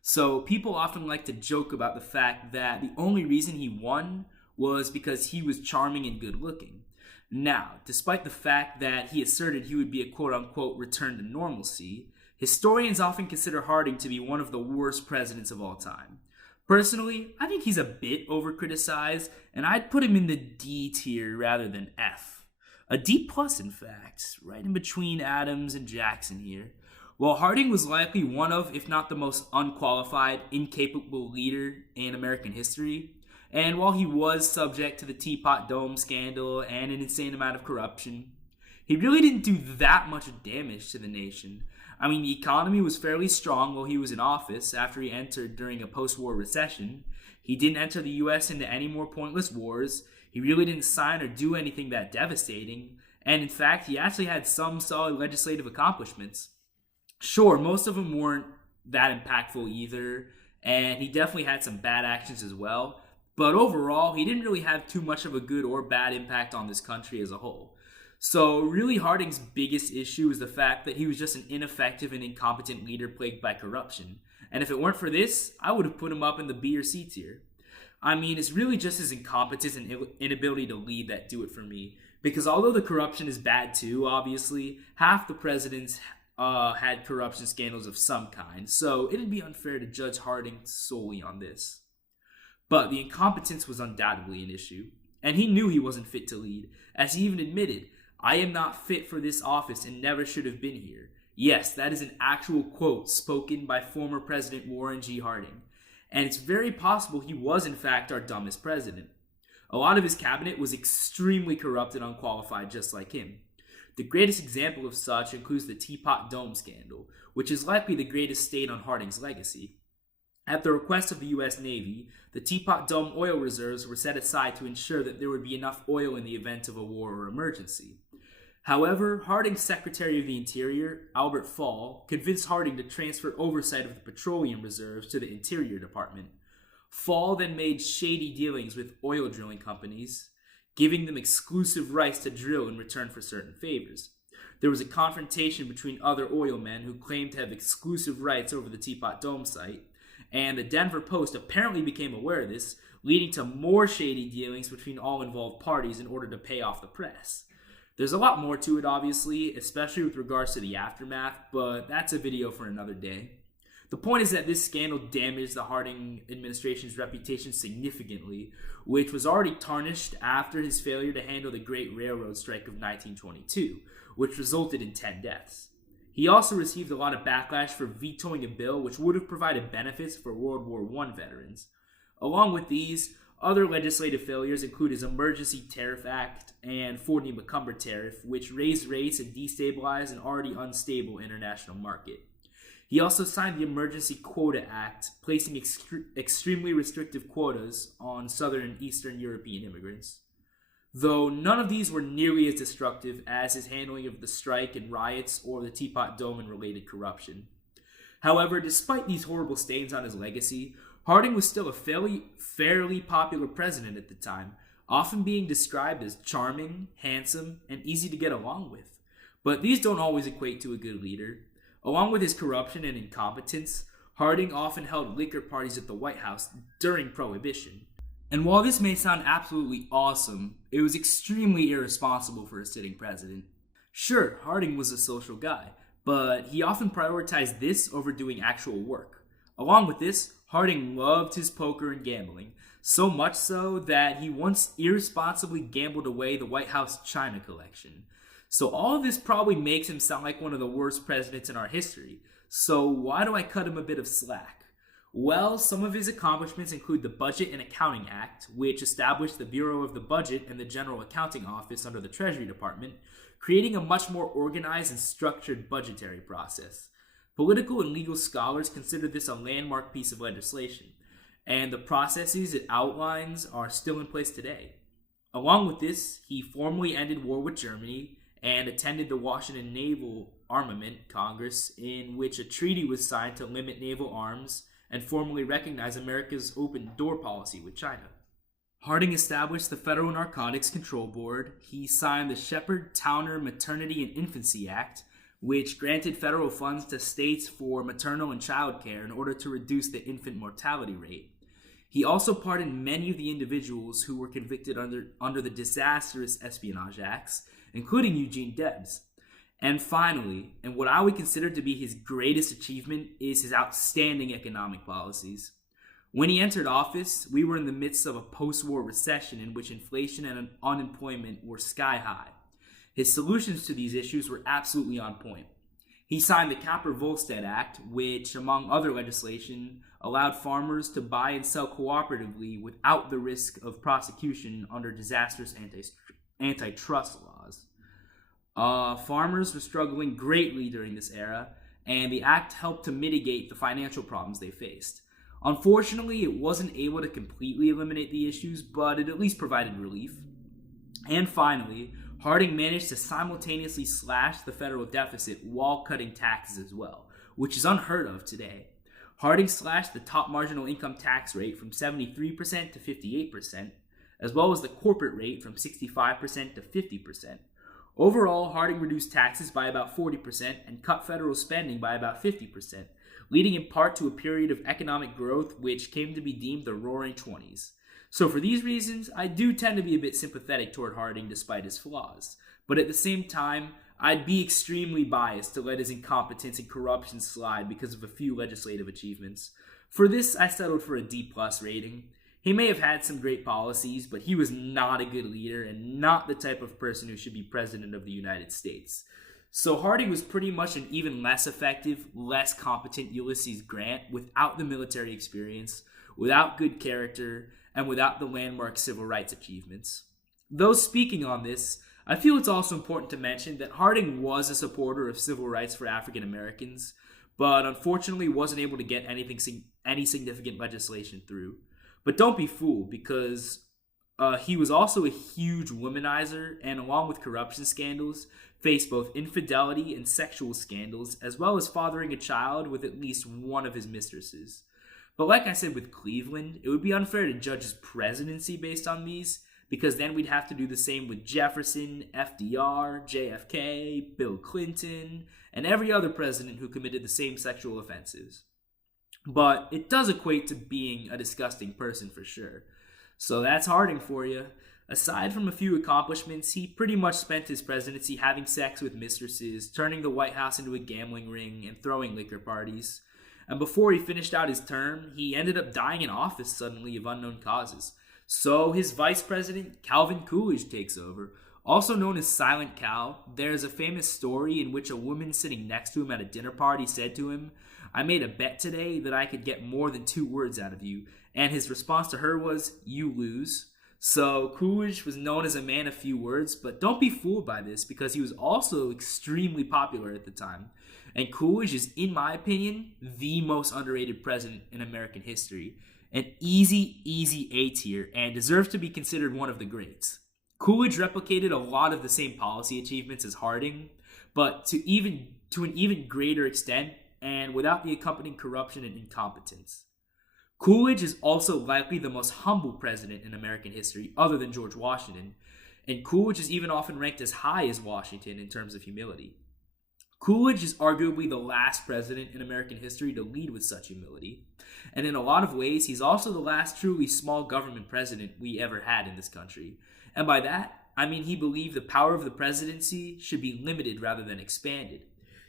So people often like to joke about the fact that the only reason he won was because he was charming and good looking. Now, despite the fact that he asserted he would be a quote-unquote return to normalcy, historians often consider Harding to be one of the worst presidents of all time. Personally, I think he's a bit overcriticized, and I'd put him in the D tier rather than F. A D plus, in fact, right in between Adams and Jackson here. While Harding was likely one of, if not the most unqualified, incapable leader in American history, and while he was subject to the Teapot Dome scandal and an insane amount of corruption, he really didn't do that much damage to the nation. I mean, the economy was fairly strong while he was in office after he entered during a post-war recession. He didn't enter the U.S. into any more pointless wars. He really didn't sign or do anything that devastating. And in fact, he actually had some solid legislative accomplishments. Sure, most of them weren't that impactful either, and he definitely had some bad actions as well. But overall, he didn't really have too much of a good or bad impact on this country as a whole. So really Harding's biggest issue is the fact that he was just an ineffective and incompetent leader plagued by corruption. And if it weren't for this, I would have put him up in the B or C tier. I mean, it's really just his incompetence and inability to lead that do it for me. Because although the corruption is bad too, obviously, half the presidents had corruption scandals of some kind, so it'd be unfair to judge Harding solely on this. But the incompetence was undoubtedly an issue, and he knew he wasn't fit to lead, as he even admitted, "I am not fit for this office and never should have been here." Yes, that is an actual quote spoken by former President Warren G. Harding, and it's very possible he was in fact our dumbest president. A lot of his cabinet was extremely corrupt and unqualified, just like him. The greatest example of such includes the Teapot Dome scandal, which is likely the greatest stain on Harding's legacy. At the request of the U.S. Navy, the Teapot Dome oil reserves were set aside to ensure that there would be enough oil in the event of a war or emergency. However, Harding's Secretary of the Interior, Albert Fall, convinced Harding to transfer oversight of the petroleum reserves to the Interior Department. Fall then made shady dealings with oil drilling companies, giving them exclusive rights to drill in return for certain favors. There was a confrontation between other oil men who claimed to have exclusive rights over the Teapot Dome site, and the Denver Post apparently became aware of this, leading to more shady dealings between all involved parties in order to pay off the press. There's a lot more to it, obviously, especially with regards to the aftermath, but that's a video for another day. The point is that this scandal damaged the Harding administration's reputation significantly, which was already tarnished after his failure to handle the Great Railroad Strike of 1922, which resulted in 10 deaths. He also received a lot of backlash for vetoing a bill which would have provided benefits for World War I veterans. Along with these, other legislative failures include his Emergency Tariff Act and Fordney-McCumber Tariff, which raised rates and destabilized an already unstable international market. He also signed the Emergency Quota Act, placing extremely restrictive quotas on Southern and Eastern European immigrants. Though none of these were nearly as destructive as his handling of the strike and riots or the Teapot Dome and related corruption. However, despite these horrible stains on his legacy, Harding was still a fairly popular president at the time, often being described as charming, handsome, and easy to get along with. But these don't always equate to a good leader. Along with his corruption and incompetence, Harding often held liquor parties at the White House during Prohibition. And while this may sound absolutely awesome, it was extremely irresponsible for a sitting president. Sure, Harding was a social guy, but he often prioritized this over doing actual work. Along with this, Harding loved his poker and gambling, so much so that he once irresponsibly gambled away the White House china collection. So all of this probably makes him sound like one of the worst presidents in our history. So why do I cut him a bit of slack? Well, some of his accomplishments include the Budget and Accounting Act, which established the Bureau of the Budget and the General Accounting Office under the Treasury Department, creating a much more organized and structured budgetary process. Political and legal scholars consider this a landmark piece of legislation, and the processes it outlines are still in place today. Along with this, he formally ended war with Germany and attended the Washington Naval Armament Congress, in which a treaty was signed to limit naval arms and formally recognize America's open door policy with China. Harding established the Federal Narcotics Control Board. He signed the Shepard-Towner Maternity and Infancy Act, which granted federal funds to states for maternal and child care in order to reduce the infant mortality rate. He also pardoned many of the individuals who were convicted under the disastrous Espionage Acts, including Eugene Debs. And finally, and what I would consider to be his greatest achievement, is his outstanding economic policies. When he entered office, we were in the midst of a post-war recession in which inflation and unemployment were sky high. His solutions to these issues were absolutely on point. He signed the Capper-Volstead Act, which, among other legislation, allowed farmers to buy and sell cooperatively without the risk of prosecution under disastrous antitrust laws. Farmers were struggling greatly during this era, and the act helped to mitigate the financial problems they faced. Unfortunately, it wasn't able to completely eliminate the issues, but it at least provided relief. And finally, Harding managed to simultaneously slash the federal deficit while cutting taxes as well, which is unheard of today. Harding slashed the top marginal income tax rate from 73% to 58%, as well as the corporate rate from 65% to 50%. Overall, Harding reduced taxes by about 40% and cut federal spending by about 50%, leading in part to a period of economic growth which came to be deemed the Roaring '20s. So for these reasons, I do tend to be a bit sympathetic toward Harding despite his flaws. But at the same time, I'd be extremely biased to let his incompetence and corruption slide because of a few legislative achievements. For this, I settled for a D+ rating. He may have had some great policies, but he was not a good leader and not the type of person who should be president of the United States. So Harding was pretty much an even less effective, less competent Ulysses Grant without the military experience, without good character, and without the landmark civil rights achievements. Though speaking on this, I feel it's also important to mention that Harding was a supporter of civil rights for African Americans, but unfortunately wasn't able to get any significant legislation through. But don't be fooled, because he was also a huge womanizer, and along with corruption scandals, faced both infidelity and sexual scandals, as well as fathering a child with at least one of his mistresses. But like I said with Cleveland, it would be unfair to judge his presidency based on these, because then we'd have to do the same with Jefferson, FDR, JFK, Bill Clinton, and every other president who committed the same sexual offenses. But it does equate to being a disgusting person for sure. So that's Harding for you. Aside from a few accomplishments, he pretty much spent his presidency having sex with mistresses, turning the White House into a gambling ring, and throwing liquor parties. And before he finished out his term, he ended up dying in office suddenly of unknown causes. So his vice president, Calvin Coolidge, takes over. Also known as Silent Cal, there's a famous story in which a woman sitting next to him at a dinner party said to him, "I made a bet today that I could get more than 2 words out of you." And his response to her was, "You lose." So Coolidge was known as a man of few words, but don't be fooled by this because he was also extremely popular at the time. And Coolidge is, in my opinion, the most underrated president in American history. An easy A tier and deserves to be considered one of the greats. Coolidge replicated a lot of the same policy achievements as Harding, but to an even greater extent and without the accompanying corruption and incompetence. Coolidge is also likely the most humble president in American history other than George Washington, and Coolidge is even often ranked as high as Washington in terms of humility. Coolidge is arguably the last president in American history to lead with such humility, and in a lot of ways, he's also the last truly small government president we ever had in this country. And by that, I mean he believed the power of the presidency should be limited rather than expanded.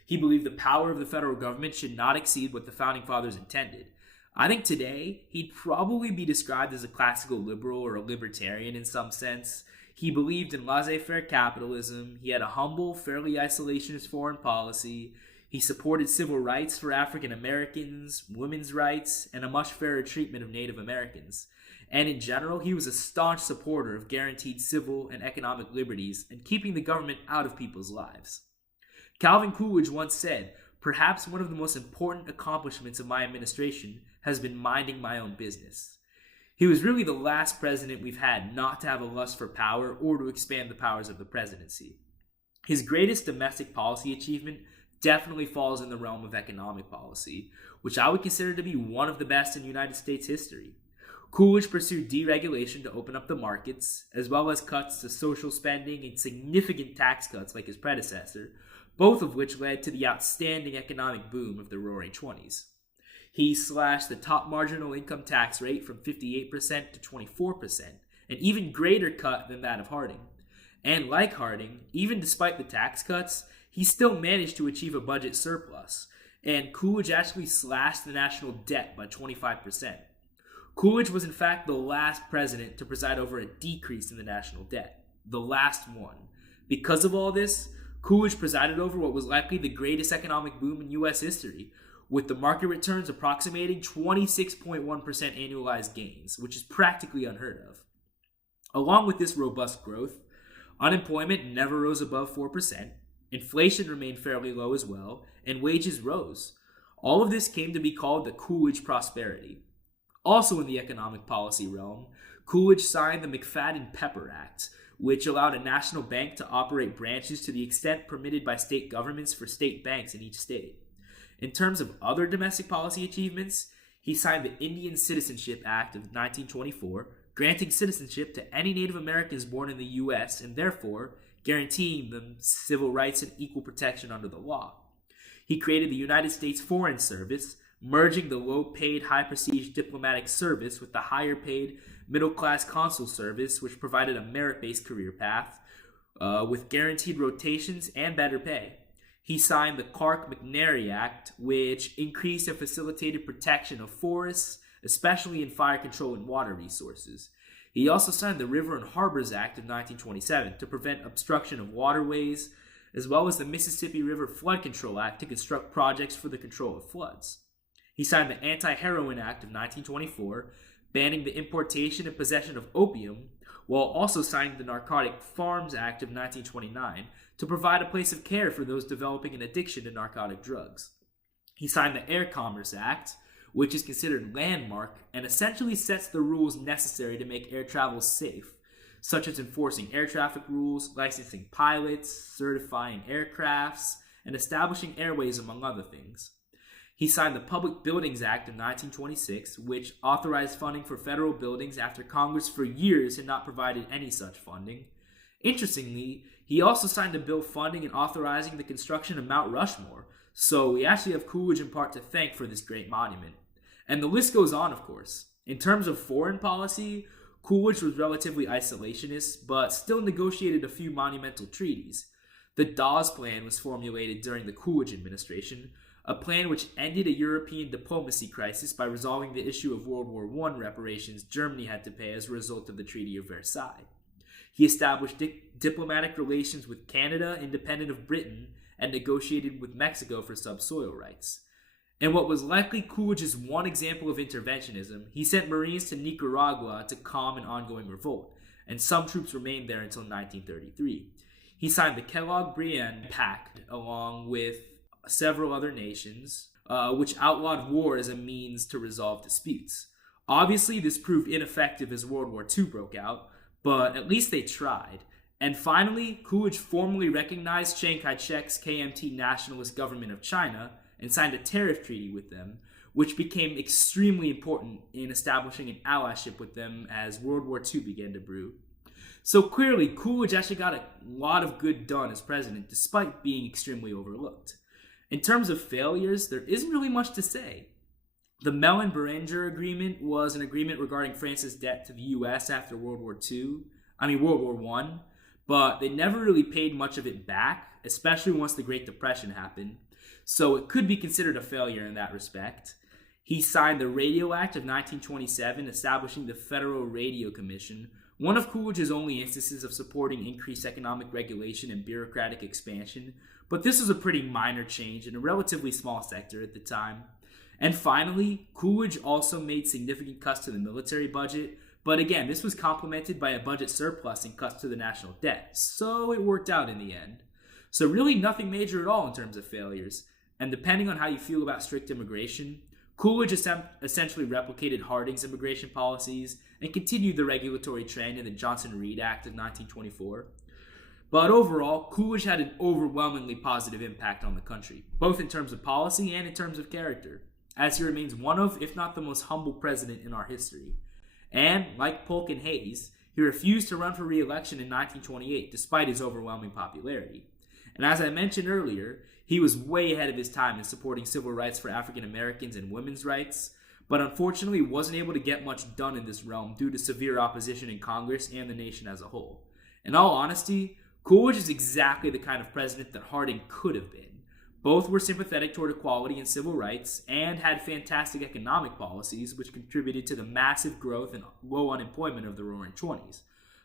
He believed the power of the federal government should not exceed what the Founding Fathers intended. I think today, he'd probably be described as a classical liberal or a libertarian in some sense. He believed in laissez-faire capitalism, he had a humble, fairly isolationist foreign policy, he supported civil rights for African Americans, women's rights, and a much fairer treatment of Native Americans. And in general, he was a staunch supporter of guaranteed civil and economic liberties and keeping the government out of people's lives. Calvin Coolidge once said, "Perhaps one of the most important accomplishments of my administration has been minding my own business." He was really the last president we've had not to have a lust for power or to expand the powers of the presidency. His greatest domestic policy achievement definitely falls in the realm of economic policy, which I would consider to be one of the best in United States history. Coolidge pursued deregulation to open up the markets, as well as cuts to social spending and significant tax cuts like his predecessor, both of which led to the outstanding economic boom of the Roaring '20s. He slashed the top marginal income tax rate from 58% to 24%, an even greater cut than that of Harding. And like Harding, even despite the tax cuts, he still managed to achieve a budget surplus, and Coolidge actually slashed the national debt by 25%. Coolidge was in fact the last president to preside over a decrease in the national debt, the last one. Because of all this, Coolidge presided over what was likely the greatest economic boom in U.S. history, with the market returns approximating 26.1% annualized gains, which is practically unheard of. Along with this robust growth, unemployment never rose above 4%, inflation remained fairly low as well, and wages rose. All of this came to be called the Coolidge Prosperity. Also in the economic policy realm, Coolidge signed the McFadden-Pepper Act, which allowed a national bank to operate branches to the extent permitted by state governments for state banks in each state. In terms of other domestic policy achievements, he signed the Indian Citizenship Act of 1924, granting citizenship to any Native Americans born in the U.S. and therefore guaranteeing them civil rights and equal protection under the law. He created the United States Foreign Service, merging the low-paid, high-prestige diplomatic service with the higher-paid, middle-class consul service, which provided a merit-based career path. with guaranteed rotations and better pay. He signed the Clark-McNary Act, which increased and facilitated protection of forests, especially in fire control and water resources. He also signed the River and Harbors Act of 1927 to prevent obstruction of waterways, as well as the Mississippi River Flood Control Act to construct projects for the control of floods. He signed the Anti-Heroin Act of 1924, banning the importation and possession of opium, while also signing the Narcotic Farms Act of 1929 to provide a place of care for those developing an addiction to narcotic drugs. He signed the Air Commerce Act, which is considered landmark and essentially sets the rules necessary to make air travel safe, such as enforcing air traffic rules, licensing pilots, certifying aircrafts, and establishing airways, among other things. He signed the Public Buildings Act of 1926, which authorized funding for federal buildings after Congress for years had not provided any such funding. Interestingly, he also signed a bill funding and authorizing the construction of Mount Rushmore, so we actually have Coolidge in part to thank for this great monument. And the list goes on, of course. In terms of foreign policy, Coolidge was relatively isolationist, but still negotiated a few monumental treaties. The Dawes Plan was formulated during the Coolidge administration, a plan which ended a European diplomacy crisis by resolving the issue of World War I reparations Germany had to pay as a result of the Treaty of Versailles. He established diplomatic relations with Canada, independent of Britain, and negotiated with Mexico for subsoil rights. In what was likely Coolidge's one example of interventionism, he sent Marines to Nicaragua to calm an ongoing revolt, and some troops remained there until 1933. He signed the Kellogg-Briand Pact along with several other nations, which outlawed war as a means to resolve disputes. Obviously, this proved ineffective as World War II broke out, but at least they tried. And finally, Coolidge formally recognized Chiang Kai-shek's KMT nationalist government of China and signed a tariff treaty with them, which became extremely important in establishing an allyship with them as World War II began to brew. So clearly, Coolidge actually got a lot of good done as president, despite being extremely overlooked. In terms of failures, there isn't really much to say. The Mellon-Beranger Agreement was an agreement regarding France's debt to the U.S. after World War I, but they never really paid much of it back, especially once the Great Depression happened, so it could be considered a failure in that respect. He signed the Radio Act of 1927, establishing the Federal Radio Commission, one of Coolidge's only instances of supporting increased economic regulation and bureaucratic expansion, but this was a pretty minor change in a relatively small sector at the time. And finally, Coolidge also made significant cuts to the military budget, but again, this was complemented by a budget surplus and cuts to the national debt, so it worked out in the end. So really nothing major at all in terms of failures, and depending on how you feel about strict immigration, Coolidge essentially replicated Harding's immigration policies and continued the regulatory trend in the Johnson-Reed Act of 1924. But overall, Coolidge had an overwhelmingly positive impact on the country, both in terms of policy and in terms of character, as he remains one of, if not the most humble president in our history. And, like Polk and Hayes, he refused to run for re-election in 1928 despite his overwhelming popularity. And as I mentioned earlier, he was way ahead of his time in supporting civil rights for African Americans and women's rights, but unfortunately wasn't able to get much done in this realm due to severe opposition in Congress and the nation as a whole. In all honesty, Coolidge is exactly the kind of president that Harding could have been. Both were sympathetic toward equality and civil rights and had fantastic economic policies which contributed to the massive growth and low unemployment of the Roaring '20s.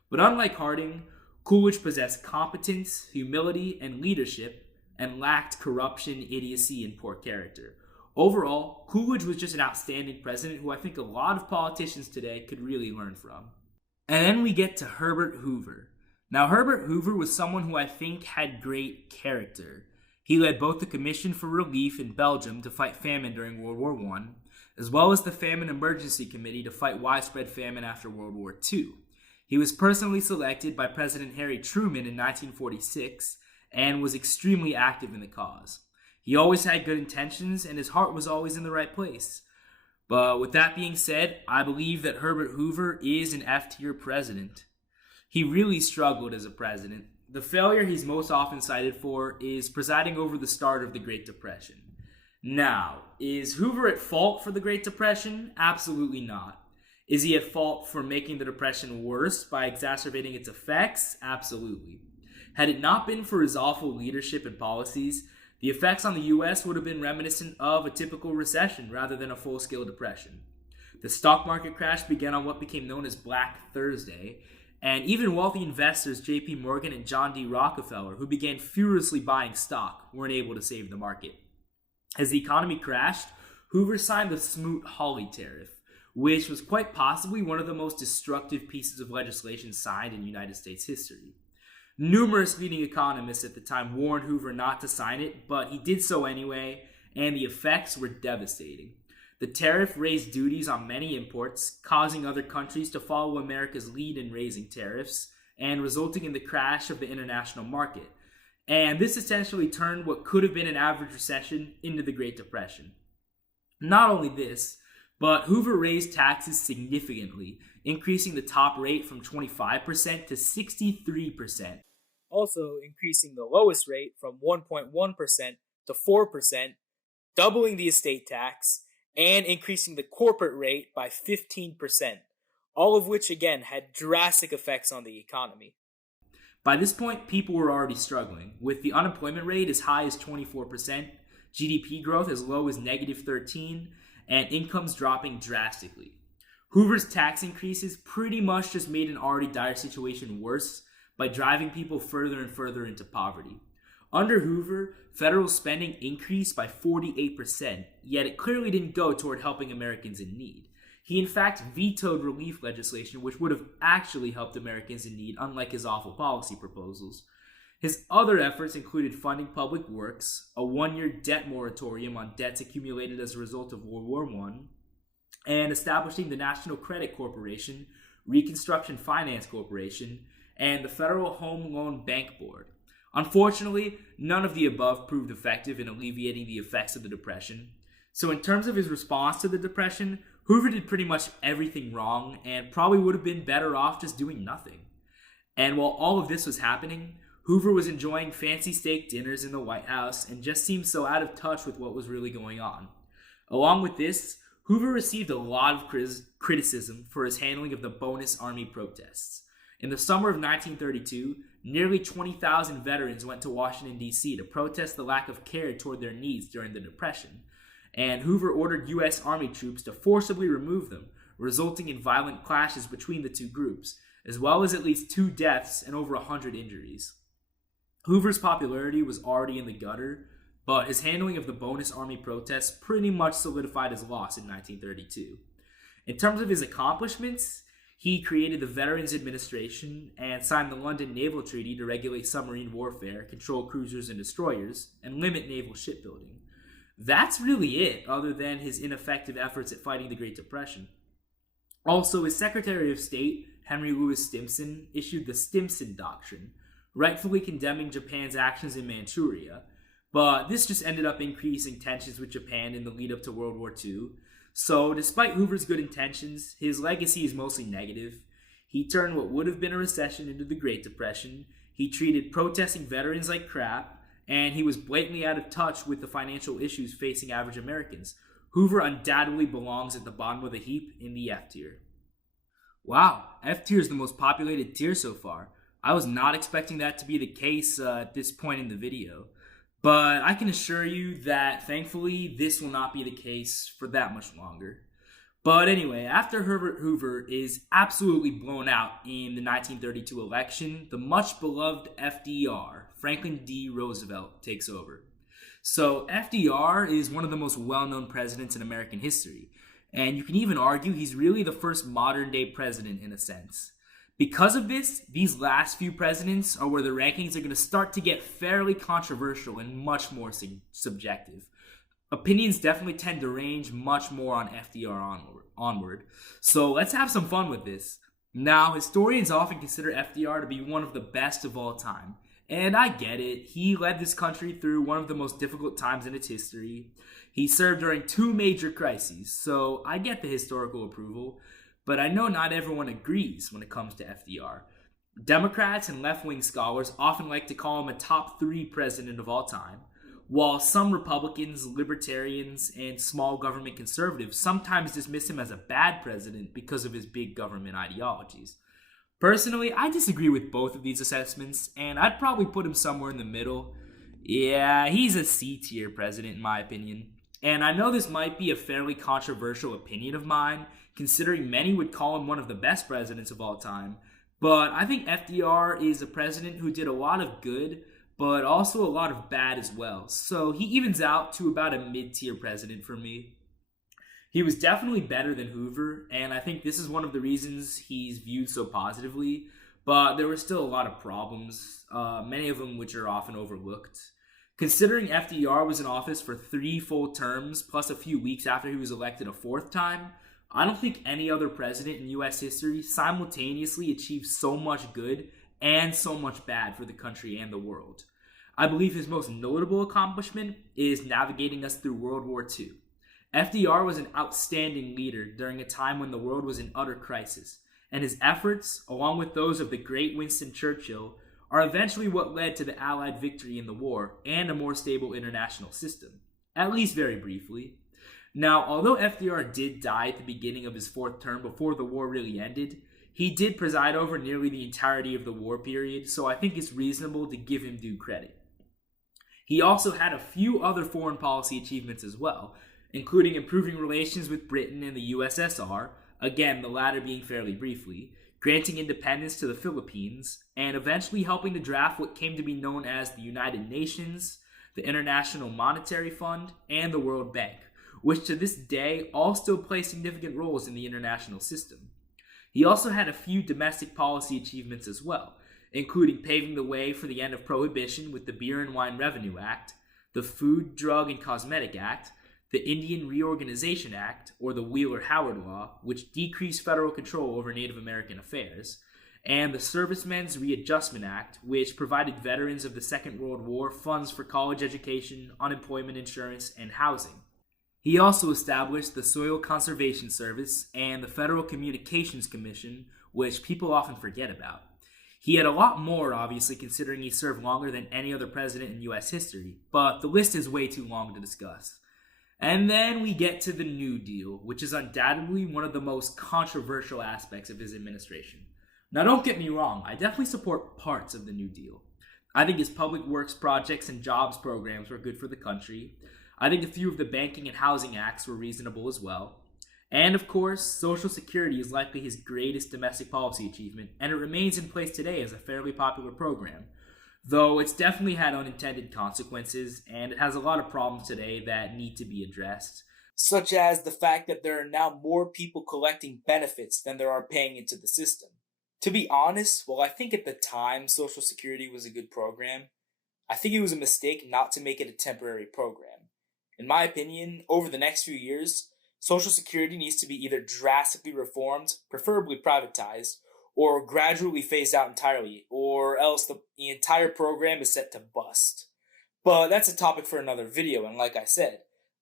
But unlike Harding, Coolidge possessed competence, humility, and leadership and lacked corruption, idiocy, and poor character. Overall, Coolidge was just an outstanding president who I think a lot of politicians today could really learn from. And then we get to Herbert Hoover. Now, Herbert Hoover was someone who I think had great character. He led both the Commission for Relief in Belgium to fight famine during World War I, as well as the Famine Emergency Committee to fight widespread famine after World War II. He was personally selected by President Harry Truman in 1946 and was extremely active in the cause. He always had good intentions and his heart was always in the right place. But with that being said, I believe that Herbert Hoover is an F-tier president. He really struggled as a president. The failure he's most often cited for is presiding over the start of the Great Depression. Now, is Hoover at fault for the Great Depression? Absolutely not. Is he at fault for making the Depression worse by exacerbating its effects? Absolutely. Had it not been for his awful leadership and policies, the effects on the US would have been reminiscent of a typical recession rather than a full-scale depression. The stock market crash began on what became known as Black Thursday, and even wealthy investors JP Morgan and John D. Rockefeller, who began furiously buying stock, weren't able to save the market. As the economy crashed, Hoover signed the Smoot-Hawley tariff, which was quite possibly one of the most destructive pieces of legislation signed in United States history. Numerous leading economists at the time warned Hoover not to sign it, but he did so anyway, and the effects were devastating. The tariff raised duties on many imports, causing other countries to follow America's lead in raising tariffs, and resulting in the crash of the international market. And this essentially turned what could have been an average recession into the Great Depression. Not only this, but Hoover raised taxes significantly, increasing the top rate from 25% to 63%. Also increasing the lowest rate from 1.1% to 4%, doubling the estate tax, and increasing the corporate rate by 15%, all of which again had drastic effects on the economy. By this point, people were already struggling, with the unemployment rate as high as 24%, GDP growth as low as negative 13%, and incomes dropping drastically. Hoover's tax increases pretty much just made an already dire situation worse by driving people further and further into poverty. Under Hoover, federal spending increased by 48%, yet it clearly didn't go toward helping Americans in need. He in fact vetoed relief legislation which would have actually helped Americans in need, unlike his awful policy proposals. His other efforts included funding public works, a one-year debt moratorium on debts accumulated as a result of World War I, and establishing the National Credit Corporation, Reconstruction Finance Corporation, and the Federal Home Loan Bank Board. Unfortunately, none of the above proved effective in alleviating the effects of the Depression. So in terms of his response to the Depression, Hoover did pretty much everything wrong and probably would have been better off just doing nothing. And while all of this was happening, Hoover was enjoying fancy steak dinners in the White House and just seemed so out of touch with what was really going on. Along with this, Hoover received a lot of criticism for his handling of the Bonus Army protests. In the summer of 1932, nearly 20,000 veterans went to Washington, D.C. to protest the lack of care toward their needs during the Depression, and Hoover ordered U.S. Army troops to forcibly remove them, resulting in violent clashes between the two groups, as well as at least 2 deaths and over 100 injuries. Hoover's popularity was already in the gutter, but his handling of the Bonus Army protests pretty much solidified his loss in 1932. In terms of his accomplishments, he created the Veterans Administration and signed the London Naval Treaty to regulate submarine warfare, control cruisers and destroyers, and limit naval shipbuilding. That's really it, other than his ineffective efforts at fighting the Great Depression. Also, his Secretary of State, Henry Louis Stimson, issued the Stimson Doctrine, rightfully condemning Japan's actions in Manchuria, but this just ended up increasing tensions with Japan in the lead up to World War II. So, despite Hoover's good intentions, his legacy is mostly negative. He turned what would have been a recession into the Great Depression, he treated protesting veterans like crap, and he was blatantly out of touch with the financial issues facing average Americans. Hoover undoubtedly belongs at the bottom of the heap in the F tier. Wow, F tier is the most populated tier so far. I was not expecting that to be the case at this point in the video. But I can assure you that, thankfully, this will not be the case for that much longer. But anyway, after Herbert Hoover is absolutely blown out in the 1932 election, the much-beloved FDR, Franklin D. Roosevelt, takes over. So FDR is one of the most well-known presidents in American history, and you can even argue he's really the first modern-day president in a sense. Because of this, these last few presidents are where the rankings are going to start to get fairly controversial and much more subjective. Opinions definitely tend to range much more on FDR onward. So let's have some fun with this. Now, historians often consider FDR to be one of the best of all time. And I get it. He led this country through one of the most difficult times in its history. He served during 2 major crises, so I get the historical approval. But I know not everyone agrees when it comes to FDR. Democrats and left-wing scholars often like to call him a top 3 president of all time, while some Republicans, libertarians, and small government conservatives sometimes dismiss him as a bad president because of his big government ideologies. Personally, I disagree with both of these assessments, and I'd probably put him somewhere in the middle. Yeah, he's a C tier president in my opinion. And I know this might be a fairly controversial opinion of mine, considering many would call him one of the best presidents of all time. But I think FDR is a president who did a lot of good, but also a lot of bad as well. So he evens out to about a mid-tier president for me. He was definitely better than Hoover, and I think this is one of the reasons he's viewed so positively. But there were still a lot of problems, many of them which are often overlooked. Considering FDR was in office for 3 full terms, plus a few weeks after he was elected a 4th time, I don't think any other president in US history simultaneously achieved so much good and so much bad for the country and the world. I believe his most notable accomplishment is navigating us through World War II. FDR was an outstanding leader during a time when the world was in utter crisis, and his efforts, along with those of the great Winston Churchill, are eventually what led to the Allied victory in the war and a more stable international system, at least very briefly. Now, although FDR did die at the beginning of his 4th term before the war really ended, he did preside over nearly the entirety of the war period, so I think it's reasonable to give him due credit. He also had a few other foreign policy achievements as well, including improving relations with Britain and the USSR, again, the latter being fairly briefly, granting independence to the Philippines, and eventually helping to draft what came to be known as the United Nations, the International Monetary Fund, and the World Bank, which to this day all still play significant roles in the international system. He also had a few domestic policy achievements as well, including paving the way for the end of Prohibition with the Beer and Wine Revenue Act, the Food, Drug, and Cosmetic Act, the Indian Reorganization Act, or the Wheeler-Howard Law, which decreased federal control over Native American affairs, and the Servicemen's Readjustment Act, which provided veterans of the Second World War funds for college education, unemployment insurance, and housing. He also established the Soil Conservation Service and the Federal Communications Commission, which people often forget about. He had a lot more, obviously, considering he served longer than any other president in U.S. history, but the list is way too long to discuss. And then we get to the New Deal, which is undoubtedly one of the most controversial aspects of his administration. Now, don't get me wrong, I definitely support parts of the New Deal. I think his public works projects and jobs programs were good for the country. I think a few of the banking and housing acts were reasonable as well. And of course, Social Security is likely his greatest domestic policy achievement, and it remains in place today as a fairly popular program. Though it's definitely had unintended consequences, and it has a lot of problems today that need to be addressed. Such as the fact that there are now more people collecting benefits than there are paying into the system. To be honest, while I think at the time Social Security was a good program, I think it was a mistake not to make it a temporary program. In my opinion, over the next few years, Social Security needs to be either drastically reformed, preferably privatized, or gradually phased out entirely, or else the entire program is set to bust. But that's a topic for another video, and like I said,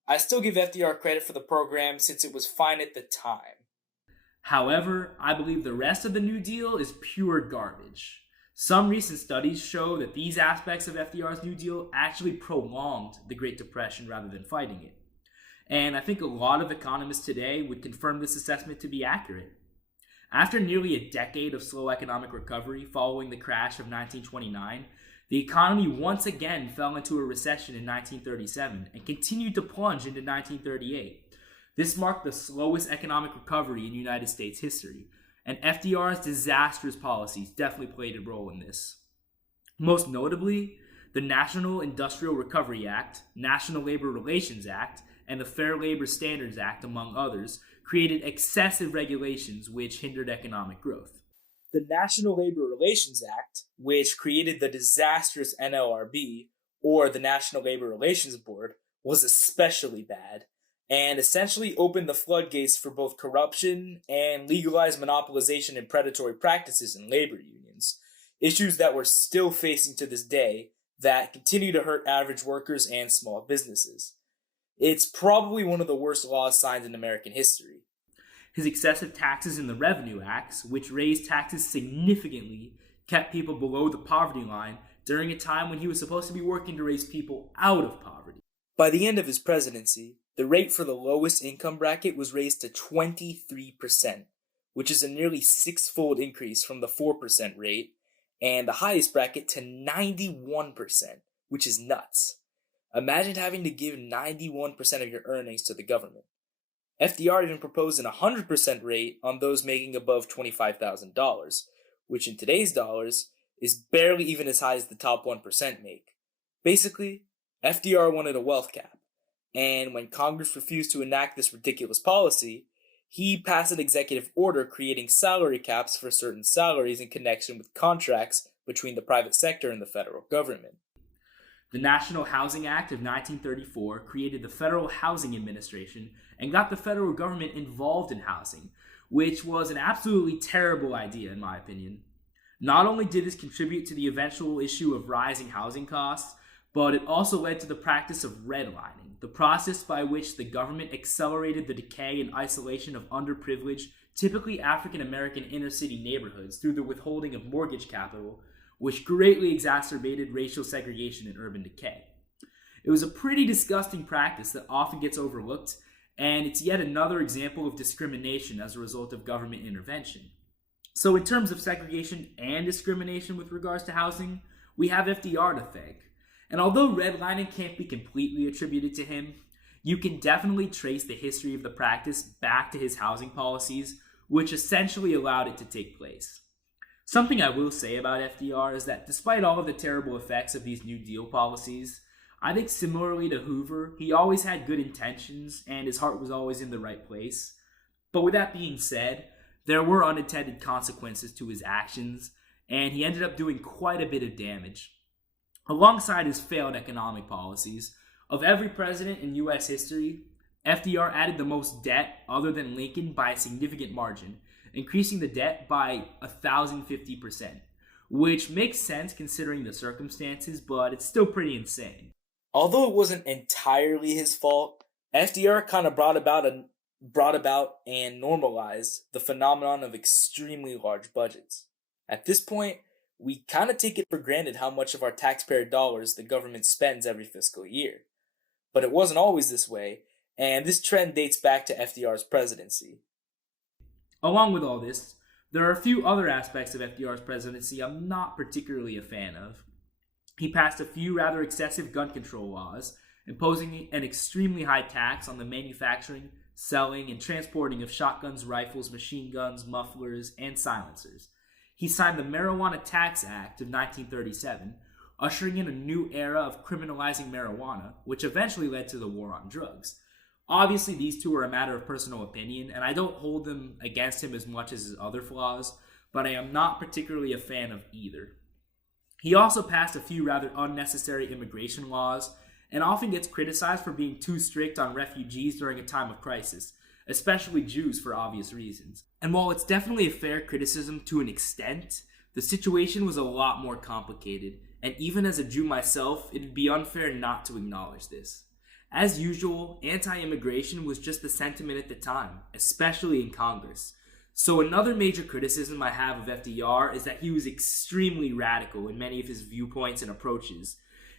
I still give FDR credit for the program since it was fine at the time. However, I believe the rest of the New Deal is pure garbage. Some recent studies show that these aspects of FDR's New Deal actually prolonged the Great Depression rather than fighting it. And I think a lot of economists today would confirm this assessment to be accurate. After nearly a decade of slow economic recovery following the crash of 1929, the economy once again fell into a recession in 1937 and continued to plunge into 1938. This marked the slowest economic recovery in United States history, and FDR's disastrous policies definitely played a role in this. Most notably, the National Industrial Recovery Act, National Labor Relations Act, and the Fair Labor Standards Act, among others, created excessive regulations which hindered economic growth. The National Labor Relations Act, which created the disastrous NLRB, or the National Labor Relations Board, was especially bad, and essentially opened the floodgates for both corruption and legalized monopolization and predatory practices in labor unions, issues that we're still facing to this day that continue to hurt average workers and small businesses. It's probably one of the worst laws signed in American history. His excessive taxes in the Revenue Acts, which raised taxes significantly, kept people below the poverty line during a time when he was supposed to be working to raise people out of poverty. By the end of his presidency, the rate for the lowest income bracket was raised to 23%, which is a nearly six-fold increase from the 4% rate, and the highest bracket to 91%, which is nuts. Imagine having to give 91% of your earnings to the government. FDR even proposed an 100% rate on those making above $25,000, which in today's dollars is barely even as high as the top 1% make. Basically, FDR wanted a wealth cap, and when Congress refused to enact this ridiculous policy, he passed an executive order creating salary caps for certain salaries in connection with contracts between the private sector and the federal government. The National Housing Act of 1934 created the Federal Housing Administration and got the federal government involved in housing, which was an absolutely terrible idea in my opinion. Not only did this contribute to the eventual issue of rising housing costs, but it also led to the practice of redlining, the process by which the government accelerated the decay and isolation of underprivileged, typically African American inner city neighborhoods through the withholding of mortgage capital, which greatly exacerbated racial segregation and urban decay. It was a pretty disgusting practice that often gets overlooked, and it's yet another example of discrimination as a result of government intervention. So in terms of segregation and discrimination with regards to housing, we have FDR to thank. And although redlining can't be completely attributed to him, you can definitely trace the history of the practice back to his housing policies, which essentially allowed it to take place. Something I will say about FDR is that despite all of the terrible effects of these New Deal policies, I think similarly to Hoover, he always had good intentions and his heart was always in the right place. But with that being said, there were unintended consequences to his actions, and he ended up doing quite a bit of damage. Alongside his failed economic policies, of every president in U.S. history, FDR added the most debt other than Lincoln by a significant margin, increasing the debt by 1,050%, which makes sense considering the circumstances, but it's still pretty insane. Although it wasn't entirely his fault, FDR kind of brought about and normalized the phenomenon of extremely large budgets. At this point, we kind of take it for granted how much of our taxpayer dollars the government spends every fiscal year. But it wasn't always this way, and this trend dates back to FDR's presidency. Along with all this, there are a few other aspects of FDR's presidency I'm not particularly a fan of. He passed a few rather excessive gun control laws, imposing an extremely high tax on the manufacturing, selling, and transporting of shotguns, rifles, machine guns, mufflers, and silencers. He signed the Marijuana Tax Act of 1937, ushering in a new era of criminalizing marijuana, which eventually led to the war on drugs. Obviously, these two are a matter of personal opinion, and I don't hold them against him as much as his other flaws, but I am not particularly a fan of either. He also passed a few rather unnecessary immigration laws, and often gets criticized for being too strict on refugees during a time of crisis, especially Jews for obvious reasons. And while it's definitely a fair criticism to an extent, the situation was a lot more complicated, and even as a Jew myself, it'd be unfair not to acknowledge this. As usual, anti-immigration was just the sentiment at the time, especially in Congress. So another major criticism I have of FDR is that he was extremely radical in many of his viewpoints and approaches.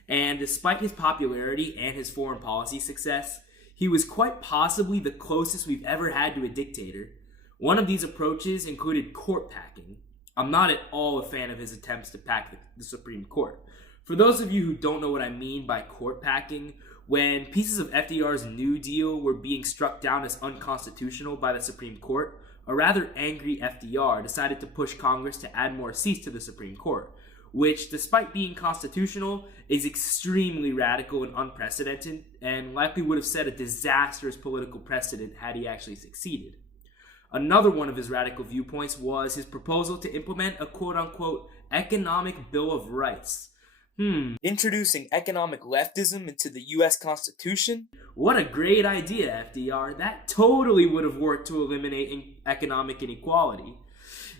And despite his popularity and his foreign policy success, he was quite possibly the closest we've ever had to a dictator. One of these approaches included court packing. I'm not at all a fan of his attempts to pack the Supreme Court. For those of you who don't know what I mean by court packing, when pieces of FDR's New Deal were being struck down as unconstitutional by the Supreme Court, a rather angry FDR decided to push Congress to add more seats to the Supreme Court, which, despite being constitutional, is extremely radical and unprecedented, and likely would have set a disastrous political precedent had he actually succeeded. Another one of his radical viewpoints was his proposal to implement a quote-unquote economic Bill of Rights. Introducing economic leftism into the U.S. Constitution? What a great idea, FDR. That totally would have worked to eliminate economic inequality.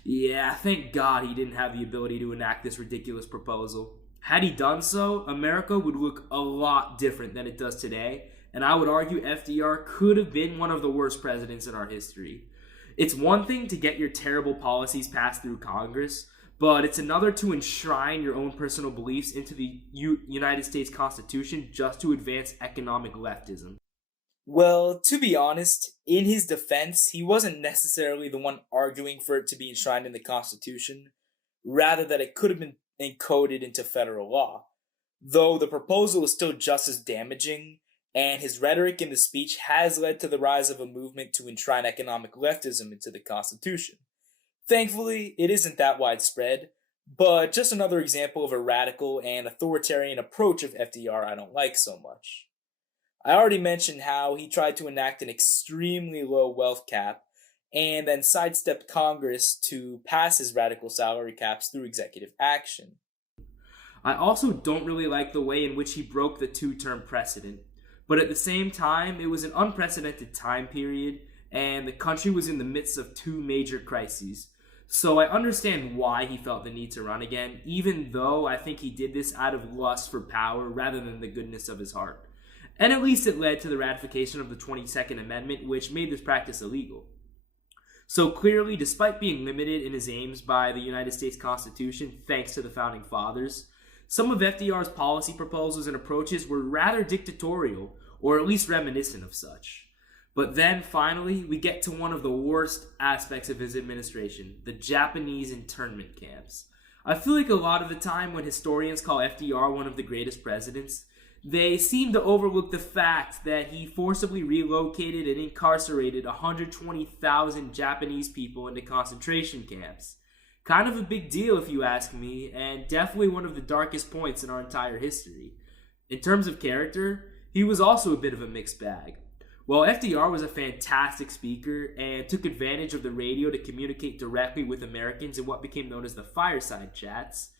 Yeah, thank God he didn't have the ability to enact this ridiculous proposal. Had he done so, America would look a lot different than it does today, and I would argue FDR could have been one of the worst presidents in our history. It's one thing to get your terrible policies passed through Congress, but it's another to enshrine your own personal beliefs into the United States Constitution just to advance economic leftism. Well, to be honest, in his defense, he wasn't necessarily the one arguing for it to be enshrined in the Constitution, rather that it could have been encoded into federal law. Though the proposal is still just as damaging, and his rhetoric in the speech has led to the rise of a movement to enshrine economic leftism into the Constitution. Thankfully, it isn't that widespread, but just another example of a radical and authoritarian approach of FDR I don't like so much. I already mentioned how he tried to enact an extremely low wealth cap and then sidestepped Congress to pass his radical salary caps through executive action. I also don't really like the way in which he broke the two-term precedent. But at the same time, it was an unprecedented time period, and the country was in the midst of two major crises. So I understand why he felt the need to run again, even though I think he did this out of lust for power rather than the goodness of his heart. And at least it led to the ratification of the 22nd Amendment, which made this practice illegal. So clearly, despite being limited in his aims by the United States Constitution, thanks to the Founding Fathers, some of FDR's policy proposals and approaches were rather dictatorial, or at least reminiscent of such. But then, finally, we get to one of the worst aspects of his administration, the Japanese internment camps. I feel like a lot of the time when historians call FDR one of the greatest presidents, they seem to overlook the fact that he forcibly relocated and incarcerated 120,000 Japanese people into concentration camps. Kind of a big deal if you ask me, and definitely one of the darkest points in our entire history. In terms of character, he was also a bit of a mixed bag. While FDR was a fantastic speaker and took advantage of the radio to communicate directly with Americans in what became known as the fireside chats,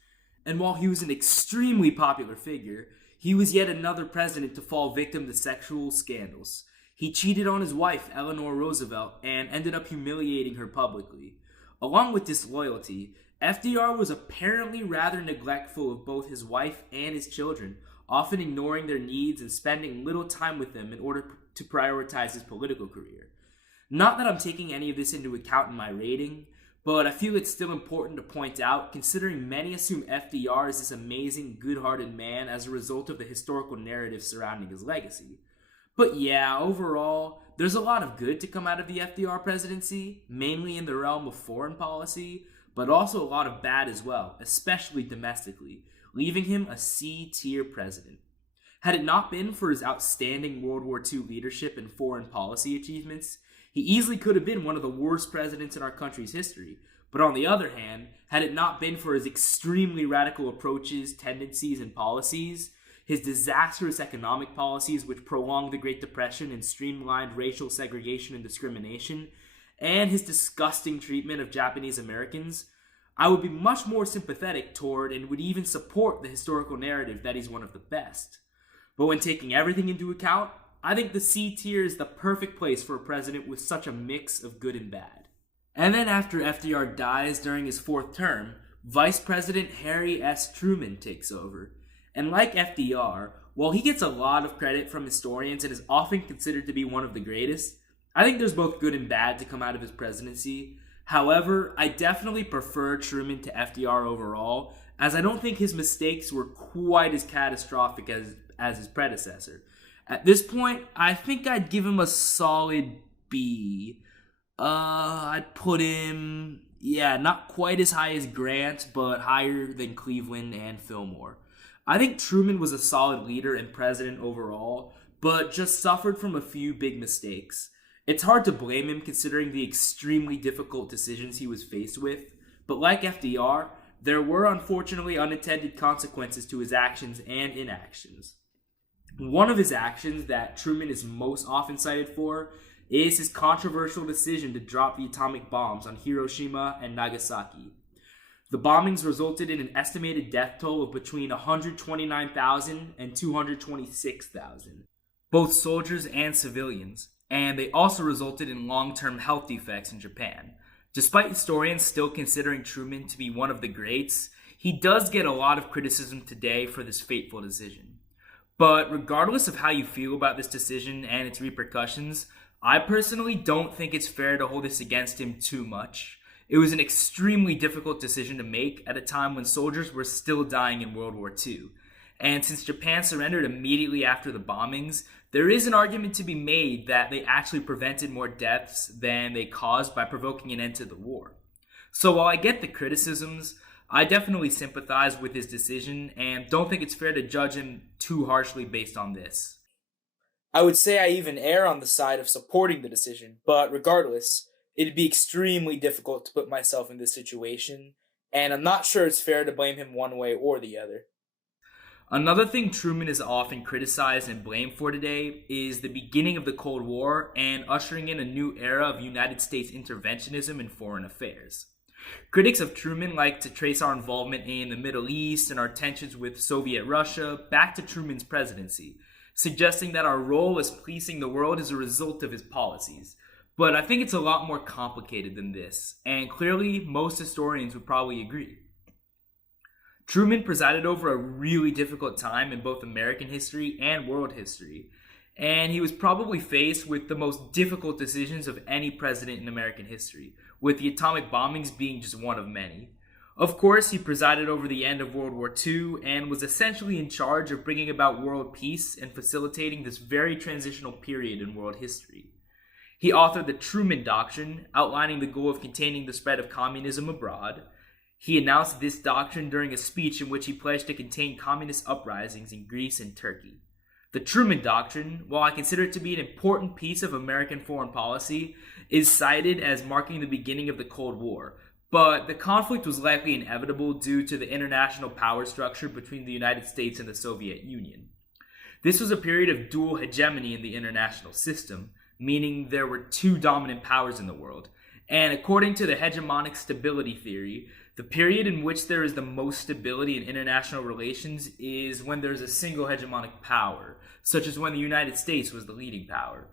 and while he was an extremely popular figure, he was yet another president to fall victim to sexual scandals. He cheated on his wife, Eleanor Roosevelt, and ended up humiliating her publicly. Along with disloyalty, FDR was apparently rather neglectful of both his wife and his children, often ignoring their needs and spending little time with them in order to prioritize his political career. Not that I'm taking any of this into account in my rating, but I feel it's still important to point out, considering many assume FDR is this amazing, good-hearted man as a result of the historical narrative surrounding his legacy. But yeah, overall, there's a lot of good to come out of the FDR presidency, mainly in the realm of foreign policy, but also a lot of bad as well, especially domestically, leaving him a C-tier president. Had it not been for his outstanding World War II leadership and foreign policy achievements, he easily could have been one of the worst presidents in our country's history. But on the other hand, had it not been for his extremely radical approaches, tendencies, and policies, his disastrous economic policies which prolonged the Great Depression and streamlined racial segregation and discrimination, and his disgusting treatment of Japanese Americans, I would be much more sympathetic toward and would even support the historical narrative that he's one of the best. But when taking everything into account, I think the C tier is the perfect place for a president with such a mix of good and bad. And then after FDR dies during his fourth term, Vice President Harry S. Truman takes over. And like FDR, while he gets a lot of credit from historians and is often considered to be one of the greatest, I think there's both good and bad to come out of his presidency. However, I definitely prefer Truman to FDR overall, as I don't think his mistakes were quite as catastrophic as his predecessor. At this point, I think I'd give him a solid B. I'd put him, not quite as high as Grant, but higher than Cleveland and Fillmore. I think Truman was a solid leader and president overall, but just suffered from a few big mistakes. It's hard to blame him considering the extremely difficult decisions he was faced with, but like FDR, there were unfortunately unintended consequences to his actions and inactions. One of his actions that Truman is most often cited for is his controversial decision to drop the atomic bombs on Hiroshima and Nagasaki. The bombings resulted in an estimated death toll of between 129,000 and 226,000, both soldiers and civilians, and they also resulted in long-term health defects in Japan. Despite historians still considering Truman to be one of the greats, he does get a lot of criticism today for this fateful decision. But regardless of how you feel about this decision and its repercussions, I personally don't think it's fair to hold this against him too much. It was an extremely difficult decision to make at a time when soldiers were still dying in World War II. And since Japan surrendered immediately after the bombings, there is an argument to be made that they actually prevented more deaths than they caused by provoking an end to the war. So while I get the criticisms, I definitely sympathize with his decision and don't think it's fair to judge him too harshly based on this. I would say I even err on the side of supporting the decision, but regardless, it'd be extremely difficult to put myself in this situation, and I'm not sure it's fair to blame him one way or the other. Another thing Truman is often criticized and blamed for today is the beginning of the Cold War and ushering in a new era of United States interventionism in foreign affairs. Critics of Truman like to trace our involvement in the Middle East and our tensions with Soviet Russia back to Truman's presidency, suggesting that our role as policing the world is a result of his policies. But I think it's a lot more complicated than this, and clearly most historians would probably agree. Truman presided over a really difficult time in both American history and world history, and he was probably faced with the most difficult decisions of any president in American history, with the atomic bombings being just one of many. Of course, he presided over the end of World War II and was essentially in charge of bringing about world peace and facilitating this very transitional period in world history. He authored the Truman Doctrine, outlining the goal of containing the spread of communism abroad. He announced this doctrine during a speech in which he pledged to contain communist uprisings in Greece and Turkey. The Truman Doctrine, while I consider it to be an important piece of American foreign policy, is cited as marking the beginning of the Cold War, but the conflict was likely inevitable due to the international power structure between the United States and the Soviet Union. This was a period of dual hegemony in the international system, meaning there were two dominant powers in the world, and according to the hegemonic stability theory, the period in which there is the most stability in international relations is when there is a single hegemonic power, such as when the United States was the leading power.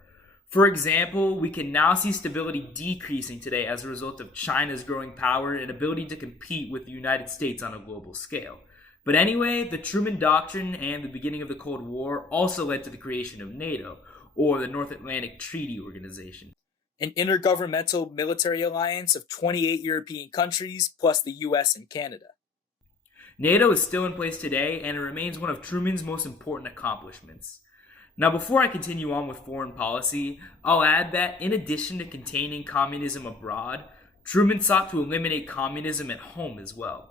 For example, we can now see stability decreasing today as a result of China's growing power and ability to compete with the United States on a global scale. But anyway, the Truman Doctrine and the beginning of the Cold War also led to the creation of NATO, or the North Atlantic Treaty Organization, an intergovernmental military alliance of 28 European countries plus the US and Canada. NATO is still in place today, and it remains one of Truman's most important accomplishments. Now, before I continue on with foreign policy, I'll add that in addition to containing communism abroad, Truman sought to eliminate communism at home as well.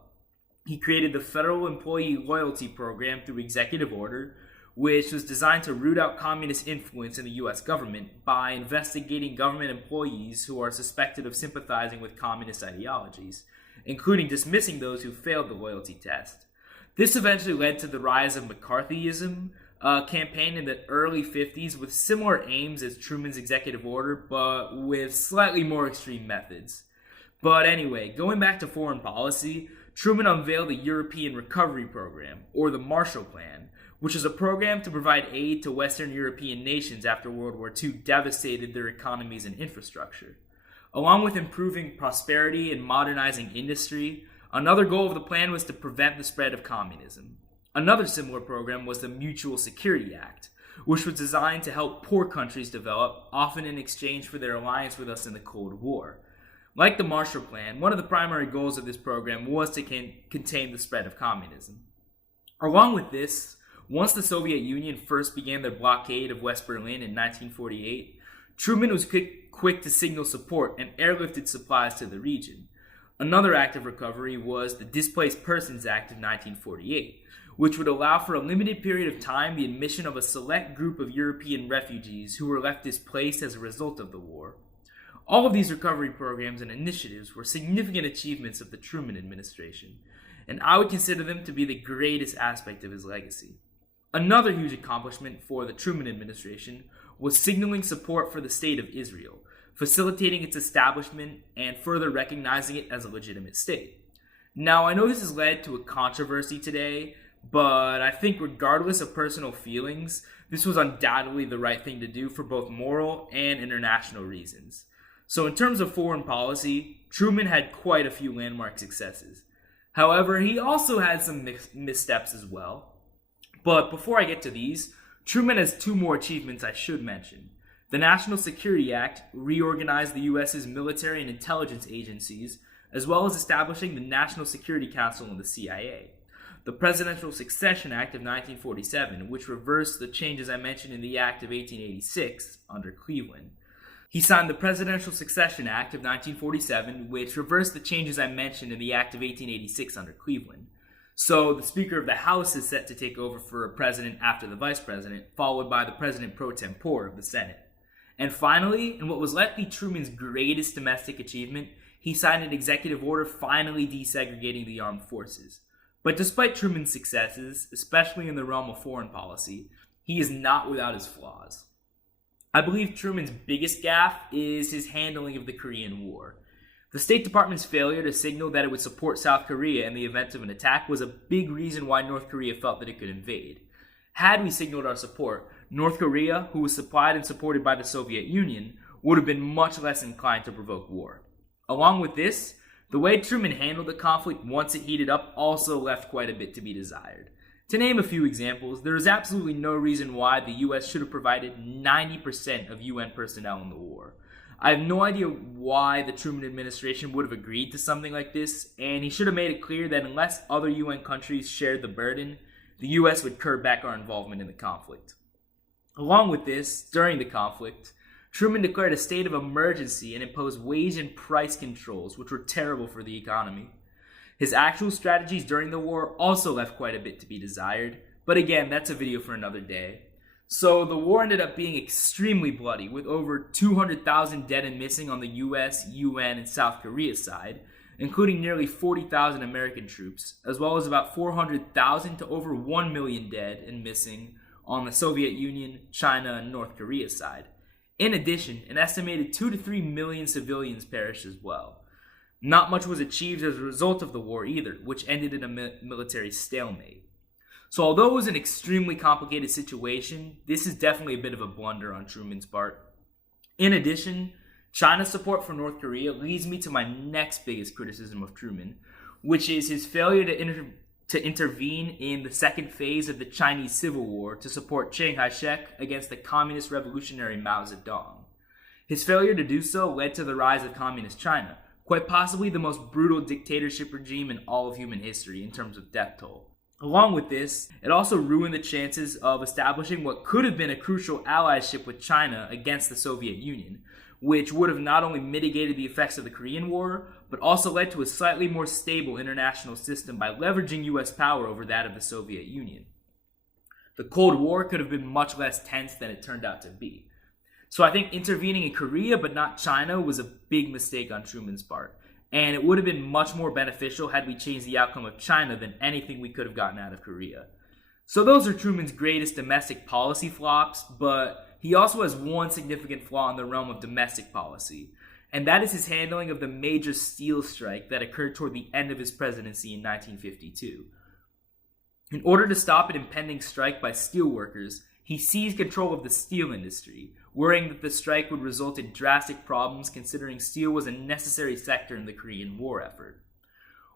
He created the Federal Employee Loyalty Program through executive order, which was designed to root out communist influence in the US government by investigating government employees who are suspected of sympathizing with communist ideologies, including dismissing those who failed the loyalty test. This eventually led to the rise of McCarthyism, a campaign in the early 50s with similar aims as Truman's executive order, but with slightly more extreme methods. But anyway, going back to foreign policy, Truman unveiled the European Recovery Program, or the Marshall Plan, which is a program to provide aid to Western European nations after World War II devastated their economies and infrastructure. Along with improving prosperity and modernizing industry, another goal of the plan was to prevent the spread of communism. Another similar program was the Mutual Security Act, which was designed to help poor countries develop, often in exchange for their alliance with us in the Cold War. Like the Marshall Plan, one of the primary goals of this program was to contain the spread of communism. Along with this, once the Soviet Union first began their blockade of West Berlin in 1948, Truman was quick to signal support and airlifted supplies to the region. Another act of recovery was the Displaced Persons Act of 1948, which would allow for a limited period of time the admission of a select group of European refugees who were left displaced as a result of the war. All of these recovery programs and initiatives were significant achievements of the Truman administration, and I would consider them to be the greatest aspect of his legacy. Another huge accomplishment for the Truman administration was signaling support for the State of Israel, facilitating its establishment and further recognizing it as a legitimate state. Now, I know this has led to a controversy today, but I think regardless of personal feelings, this was undoubtedly the right thing to do for both moral and international reasons. So in terms of foreign policy, Truman had quite a few landmark successes. However, he also had some missteps as well. But before I get to these, Truman has two more achievements I should mention. The National Security Act reorganized the U.S.'s military and intelligence agencies, as well as establishing the National Security Council and the CIA. the Presidential Succession Act of 1947, which reversed the changes I mentioned in the Act of 1886 under Cleveland. He signed the Presidential Succession Act of 1947, which reversed the changes I mentioned in the Act of 1886 under Cleveland. So the Speaker of the House is set to take over for a president after the Vice President, followed by the President pro tempore of the Senate. And finally, in what was likely Truman's greatest domestic achievement, he signed an executive order finally desegregating the armed forces. But despite Truman's successes, especially in the realm of foreign policy, he is not without his flaws. I believe Truman's biggest gaffe is his handling of the Korean War. The State Department's failure to signal that it would support South Korea in the event of an attack was a big reason why North Korea felt that it could invade. Had we signaled our support, North Korea, who was supplied and supported by the Soviet Union, would have been much less inclined to provoke war. Along with this, the way Truman handled the conflict once it heated up also left quite a bit to be desired. To name a few examples, there is absolutely no reason why the US should have provided 90% of UN personnel in the war. I have no idea why the Truman administration would have agreed to something like this, and he should have made it clear that unless other UN countries shared the burden, the US would curb back our involvement in the conflict. Along with this, during the conflict, Truman declared a state of emergency and imposed wage and price controls, which were terrible for the economy. His actual strategies during the war also left quite a bit to be desired, but again, that's a video for another day. So the war ended up being extremely bloody, with over 200,000 dead and missing on the US, UN, and South Korea side, including nearly 40,000 American troops, as well as about 400,000 to over 1 million dead and missing on the Soviet Union, China, and North Korea side. In addition, an estimated 2 to 3 million civilians perished as well. Not much was achieved as a result of the war either, which ended in a military stalemate. So although it was an extremely complicated situation, this is definitely a bit of a blunder on Truman's part. In addition, China's support for North Korea leads me to my next biggest criticism of Truman, which is his failure to intervene in the second phase of the Chinese Civil War to support Chiang Kai-shek against the communist revolutionary Mao Zedong. His failure to do so led to the rise of communist China, quite possibly the most brutal dictatorship regime in all of human history in terms of death toll. Along with this, it also ruined the chances of establishing what could have been a crucial allyship with China against the Soviet Union, which would have not only mitigated the effects of the Korean War, but also led to a slightly more stable international system by leveraging US power over that of the Soviet Union. The Cold War could have been much less tense than it turned out to be. So I think intervening in Korea but not China was a big mistake on Truman's part, and it would have been much more beneficial had we changed the outcome of China than anything we could have gotten out of Korea. So those are Truman's greatest domestic policy flops, but he also has one significant flaw in the realm of domestic policy, and that is his handling of the major steel strike that occurred toward the end of his presidency in 1952. In order to stop an impending strike by steelworkers, he seized control of the steel industry, worrying that the strike would result in drastic problems considering steel was a necessary sector in the Korean War effort.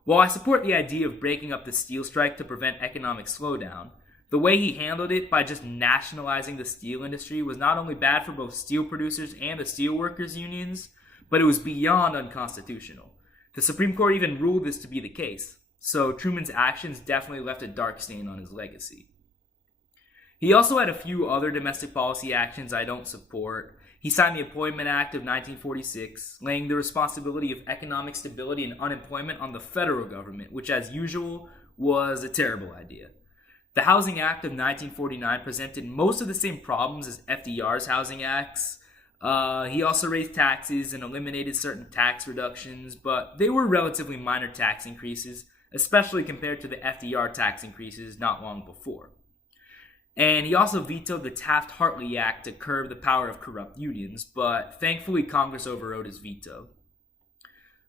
While I support the idea of breaking up the steel strike to prevent economic slowdown, the way he handled it by just nationalizing the steel industry was not only bad for both steel producers and the steelworkers unions, but it was beyond unconstitutional. The Supreme Court even ruled this to be the case, so Truman's actions definitely left a dark stain on his legacy. He also had a few other domestic policy actions I don't support. He signed the Employment Act of 1946, laying the responsibility of economic stability and unemployment on the federal government, which as usual was a terrible idea. The Housing Act of 1949 presented most of the same problems as FDR's Housing Acts. He also raised taxes and eliminated certain tax reductions, but they were relatively minor tax increases, especially compared to the FDR tax increases not long before. And he also vetoed the Taft-Hartley Act to curb the power of corrupt unions, but thankfully Congress overrode his veto.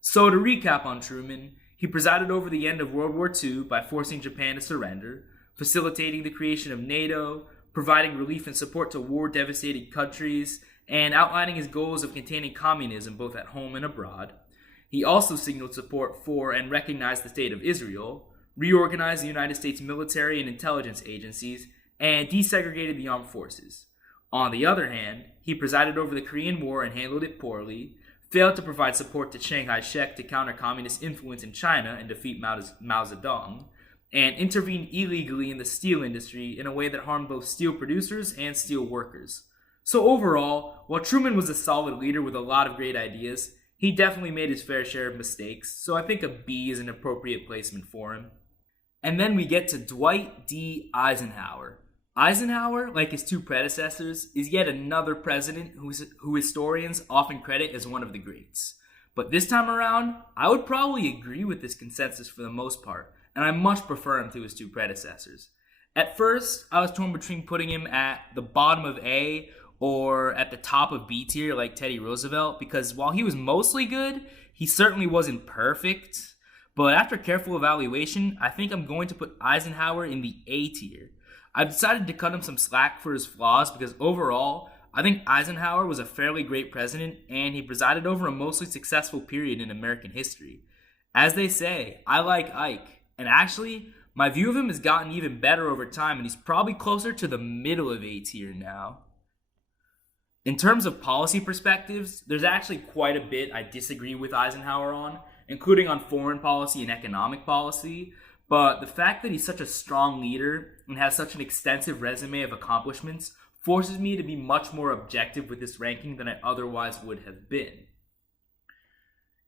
So to recap on Truman, he presided over the end of World War II by forcing Japan to surrender, facilitating the creation of NATO, providing relief and support to war-devastated countries, and outlining his goals of containing communism both at home and abroad. He also signaled support for and recognized the State of Israel, reorganized the United States military and intelligence agencies, and desegregated the armed forces. On the other hand, he presided over the Korean War and handled it poorly, failed to provide support to Chiang Kai-shek to counter communist influence in China and defeat Mao Zedong, and intervened illegally in the steel industry in a way that harmed both steel producers and steel workers. So overall, while Truman was a solid leader with a lot of great ideas, he definitely made his fair share of mistakes, so I think a B is an appropriate placement for him. And then we get to Dwight D. Eisenhower. Eisenhower, like his two predecessors, is yet another president who historians often credit as one of the greats. But this time around, I would probably agree with this consensus for the most part, and I much prefer him to his two predecessors. At first, I was torn between putting him at the bottom of A or at the top of B tier like Teddy Roosevelt, because while he was mostly good, he certainly wasn't perfect. But after careful evaluation, I think I'm going to put Eisenhower in the A tier. I've decided to cut him some slack for his flaws because overall, I think Eisenhower was a fairly great president and he presided over a mostly successful period in American history. As they say, I like Ike, and actually, my view of him has gotten even better over time and he's probably closer to the middle of A tier now. In terms of policy perspectives, there's actually quite a bit I disagree with Eisenhower on, including on foreign policy and economic policy, but the fact that he's such a strong leader and has such an extensive resume of accomplishments forces me to be much more objective with this ranking than I otherwise would have been.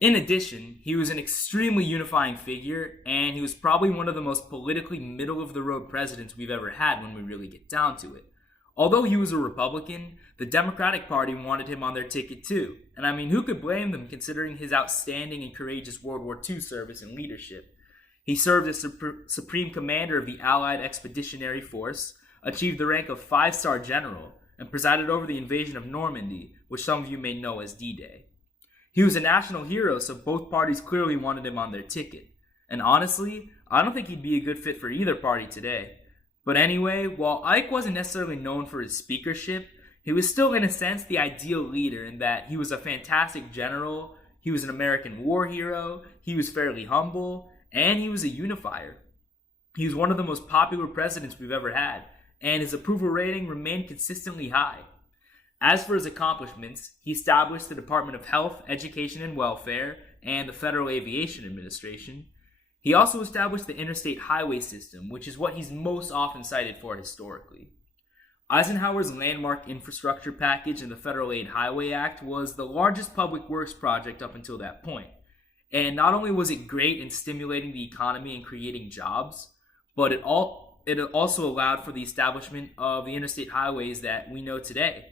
In addition, he was an extremely unifying figure, and he was probably one of the most politically middle-of-the-road presidents we've ever had when we really get down to it. Although he was a Republican, the Democratic Party wanted him on their ticket too. And I mean, who could blame them considering his outstanding and courageous World War II service and leadership? He served as Supreme Commander of the Allied Expeditionary Force, achieved the rank of 5-star General, and presided over the invasion of Normandy, which some of you may know as D-Day. He was a national hero, so both parties clearly wanted him on their ticket. And honestly, I don't think he'd be a good fit for either party today. But anyway, while Ike wasn't necessarily known for his speakership, he was still in a sense the ideal leader in that he was a fantastic general, he was an American war hero, he was fairly humble, and he was a unifier. He was one of the most popular presidents we've ever had, and his approval rating remained consistently high. As for his accomplishments, he established the Department of Health, Education, and Welfare, and the Federal Aviation Administration. He also established the interstate highway system, which is what he's most often cited for historically. Eisenhower's landmark infrastructure package in the Federal Aid Highway Act was the largest public works project up until that point. And not only was it great in stimulating the economy and creating jobs, but it also allowed for the establishment of the interstate highways that we know today.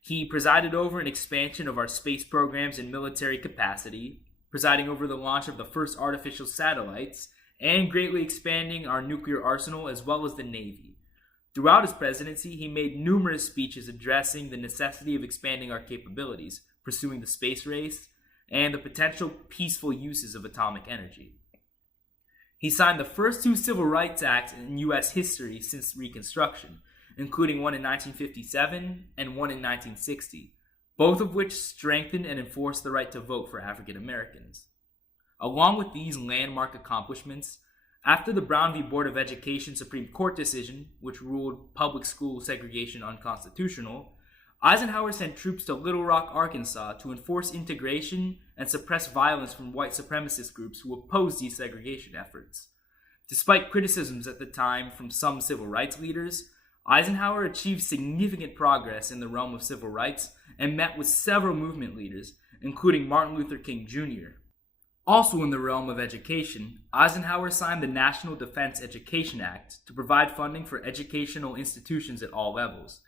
He presided over an expansion of our space programs and military capacity, presiding over the launch of the first artificial satellites, and greatly expanding our nuclear arsenal as well as the Navy. Throughout his presidency, he made numerous speeches addressing the necessity of expanding our capabilities, pursuing the space race, and the potential peaceful uses of atomic energy. He signed the first 2 civil rights acts in U.S. history since Reconstruction, including one in 1957 and one in 1960. Both of which strengthened and enforced the right to vote for African Americans. Along with these landmark accomplishments, after the Brown v. Board of Education Supreme Court decision, which ruled public school segregation unconstitutional, Eisenhower sent troops to Little Rock, Arkansas to enforce integration and suppress violence from white supremacist groups who opposed desegregation efforts. Despite criticisms at the time from some civil rights leaders, Eisenhower achieved significant progress in the realm of civil rights and met with several movement leaders, including Martin Luther King Jr. Also in the realm of education, Eisenhower signed the National Defense Education Act to provide funding for educational institutions at all levels.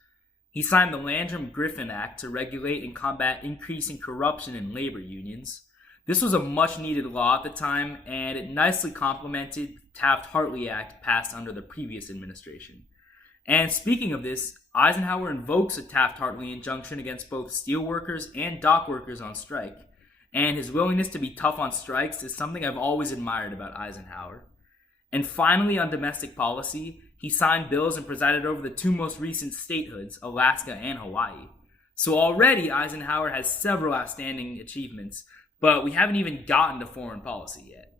He signed the Landrum-Griffin Act to regulate and combat increasing corruption in labor unions. This was a much-needed law at the time, and it nicely complemented the Taft-Hartley Act passed under the previous administration. And speaking of this, Eisenhower invokes a Taft-Hartley injunction against both steelworkers and dock workers on strike. And his willingness to be tough on strikes is something I've always admired about Eisenhower. And finally, on domestic policy, he signed bills and presided over the 2 most recent statehoods, Alaska and Hawaii. So already Eisenhower has several outstanding achievements, but we haven't even gotten to foreign policy yet.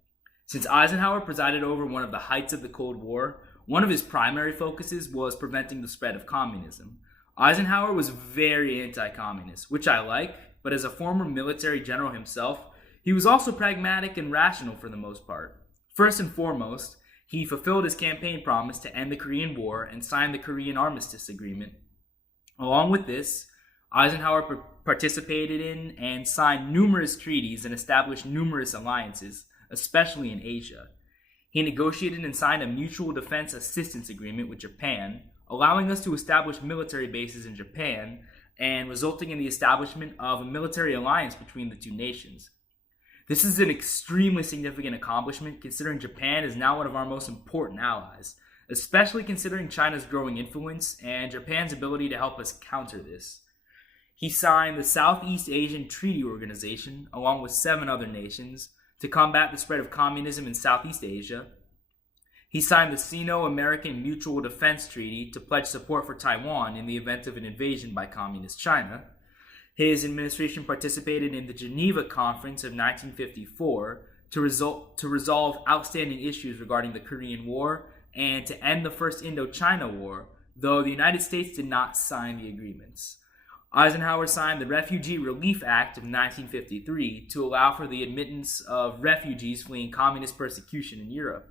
Since Eisenhower presided over one of the heights of the Cold War, one of his primary focuses was preventing the spread of communism. Eisenhower was very anti-communist, which I like, but as a former military general himself, he was also pragmatic and rational for the most part. First and foremost, He fulfilled his campaign promise to end the Korean War and signed the Korean Armistice Agreement. Along with this, Eisenhower participated in and signed numerous treaties and established numerous alliances, especially in Asia. He negotiated and signed a mutual defense assistance agreement with Japan, allowing us to establish military bases in Japan and resulting in the establishment of a military alliance between the two nations. This is an extremely significant accomplishment considering Japan is now one of our most important allies, especially considering China's growing influence and Japan's ability to help us counter this. He signed the Southeast Asian Treaty Organization, along with 7 other nations, to combat the spread of communism in Southeast Asia. He signed the Sino-American Mutual Defense Treaty to pledge support for Taiwan in the event of an invasion by Communist China. His administration participated in the Geneva Conference of 1954 to resolve outstanding issues regarding the Korean War and to end the First Indochina War, though the United States did not sign the agreements. Eisenhower signed the Refugee Relief Act of 1953 to allow for the admittance of refugees fleeing communist persecution in Europe.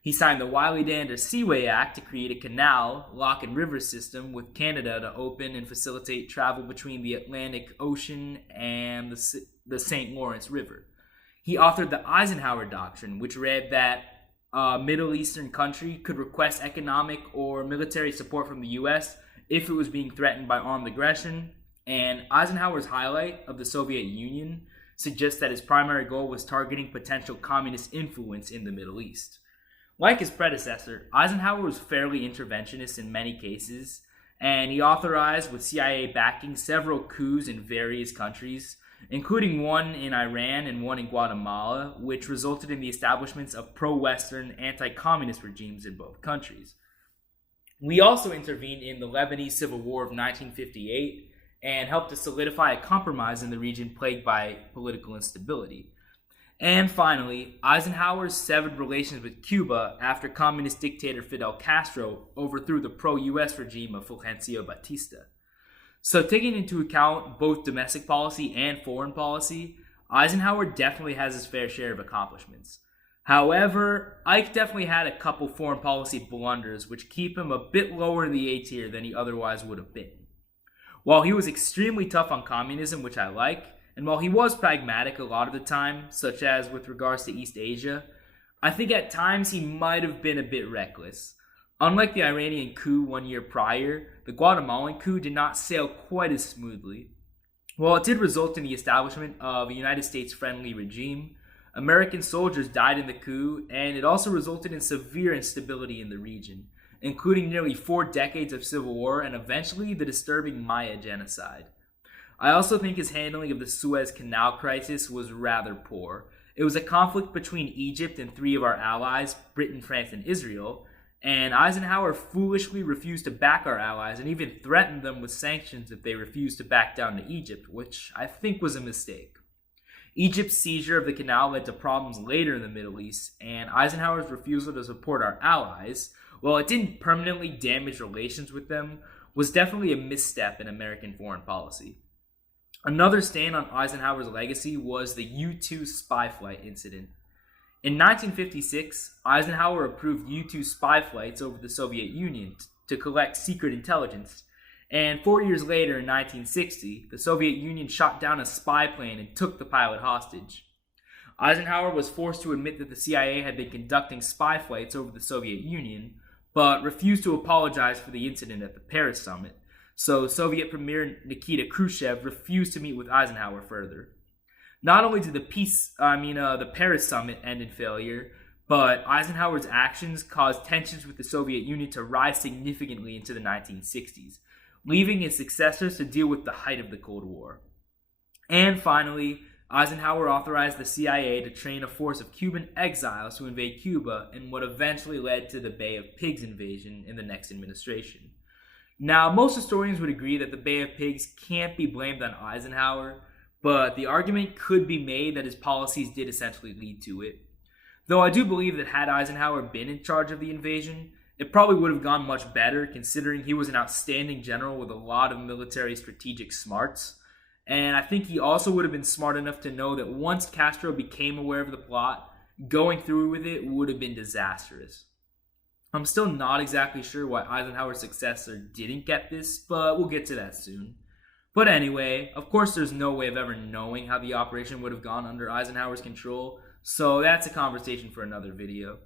He signed the Wiley-Dander Seaway Act to create a canal, lock and river system with Canada to open and facilitate travel between the Atlantic Ocean and the St. Lawrence River. He authored the Eisenhower Doctrine, which read that a Middle Eastern country could request economic or military support from the U.S. if it was being threatened by armed aggression, and Eisenhower's highlight of the Soviet Union suggests that his primary goal was targeting potential communist influence in the Middle East. Like his predecessor, Eisenhower was fairly interventionist in many cases, and he authorized, with CIA backing, several coups in various countries, including one in Iran and one in Guatemala, which resulted in the establishments of pro-Western, anti-communist regimes in both countries. We also intervened in the Lebanese Civil War of 1958 and helped to solidify a compromise in the region plagued by political instability. And finally, Eisenhower severed relations with Cuba after communist dictator Fidel Castro overthrew the pro-US regime of Fulgencio Batista. So taking into account both domestic policy and foreign policy, Eisenhower definitely has his fair share of accomplishments. However, Ike definitely had a couple foreign policy blunders which keep him a bit lower in the A tier than he otherwise would have been. While he was extremely tough on communism, which I like, and while he was pragmatic a lot of the time, such as with regards to East Asia, I think at times he might have been a bit reckless. Unlike the Iranian coup 1 year prior, the Guatemalan coup did not sail quite as smoothly. While it did result in the establishment of a United States-friendly regime, American soldiers died in the coup, and it also resulted in severe instability in the region, including nearly 4 decades of civil war and eventually the disturbing Maya genocide. I also think his handling of the Suez Canal crisis was rather poor. It was a conflict between Egypt and 3 of our allies, Britain, France, and Israel, and Eisenhower foolishly refused to back our allies and even threatened them with sanctions if they refused to back down to Egypt, which I think was a mistake. Egypt's seizure of the canal led to problems later in the Middle East, and Eisenhower's refusal to support our allies, while it didn't permanently damage relations with them, was definitely a misstep in American foreign policy. Another stain on Eisenhower's legacy was the U-2 spy flight incident. In 1956, Eisenhower approved U-2 spy flights over the Soviet Union to collect secret intelligence, and 4 years later in 1960, the Soviet Union shot down a spy plane and took the pilot hostage. Eisenhower was forced to admit that the CIA had been conducting spy flights over the Soviet Union, but refused to apologize for the incident at the Paris summit. So Soviet Premier Nikita Khrushchev refused to meet with Eisenhower further. Not only did the Paris summit end in failure, but Eisenhower's actions caused tensions with the Soviet Union to rise significantly into the 1960s, leaving his successors to deal with the height of the Cold War. And finally, Eisenhower authorized the CIA to train a force of Cuban exiles to invade Cuba in what eventually led to the Bay of Pigs invasion in the next administration. Now, most historians would agree that the Bay of Pigs can't be blamed on Eisenhower, but the argument could be made that his policies did essentially lead to it. Though I do believe that had Eisenhower been in charge of the invasion, it probably would have gone much better considering he was an outstanding general with a lot of military strategic smarts. And I think he also would have been smart enough to know that once Castro became aware of the plot, going through with it would have been disastrous. I'm still not exactly sure why Eisenhower's successor didn't get this, but we'll get to that soon. But anyway, of course, there's no way of ever knowing how the operation would have gone under Eisenhower's control, so that's a conversation for another video.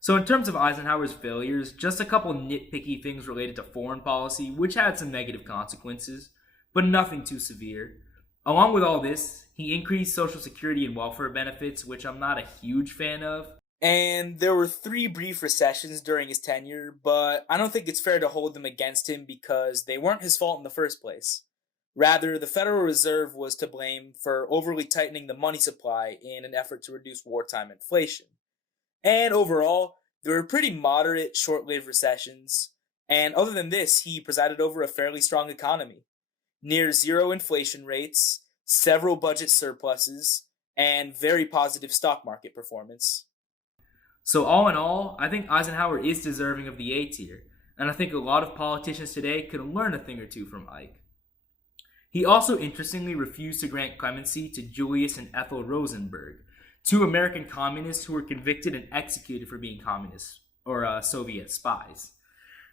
So in terms of Eisenhower's failures, just a couple nitpicky things related to foreign policy, which had some negative consequences, but nothing too severe. Along with all this, he increased Social Security and welfare benefits, which I'm not a huge fan of. And there were 3 brief recessions during his tenure, but I don't think it's fair to hold them against him because they weren't his fault in the first place. Rather, the Federal Reserve was to blame for overly tightening the money supply in an effort to reduce wartime inflation. And overall, there were pretty moderate, short-lived recessions, and other than this, he presided over a fairly strong economy. Near zero inflation rates, several budget surpluses, and very positive stock market performance. So all in all, I think Eisenhower is deserving of the A tier, and I think a lot of politicians today could learn a thing or two from Ike. He also interestingly refused to grant clemency to Julius and Ethel Rosenberg, 2 American communists who were convicted and executed for being communists, or Soviet spies.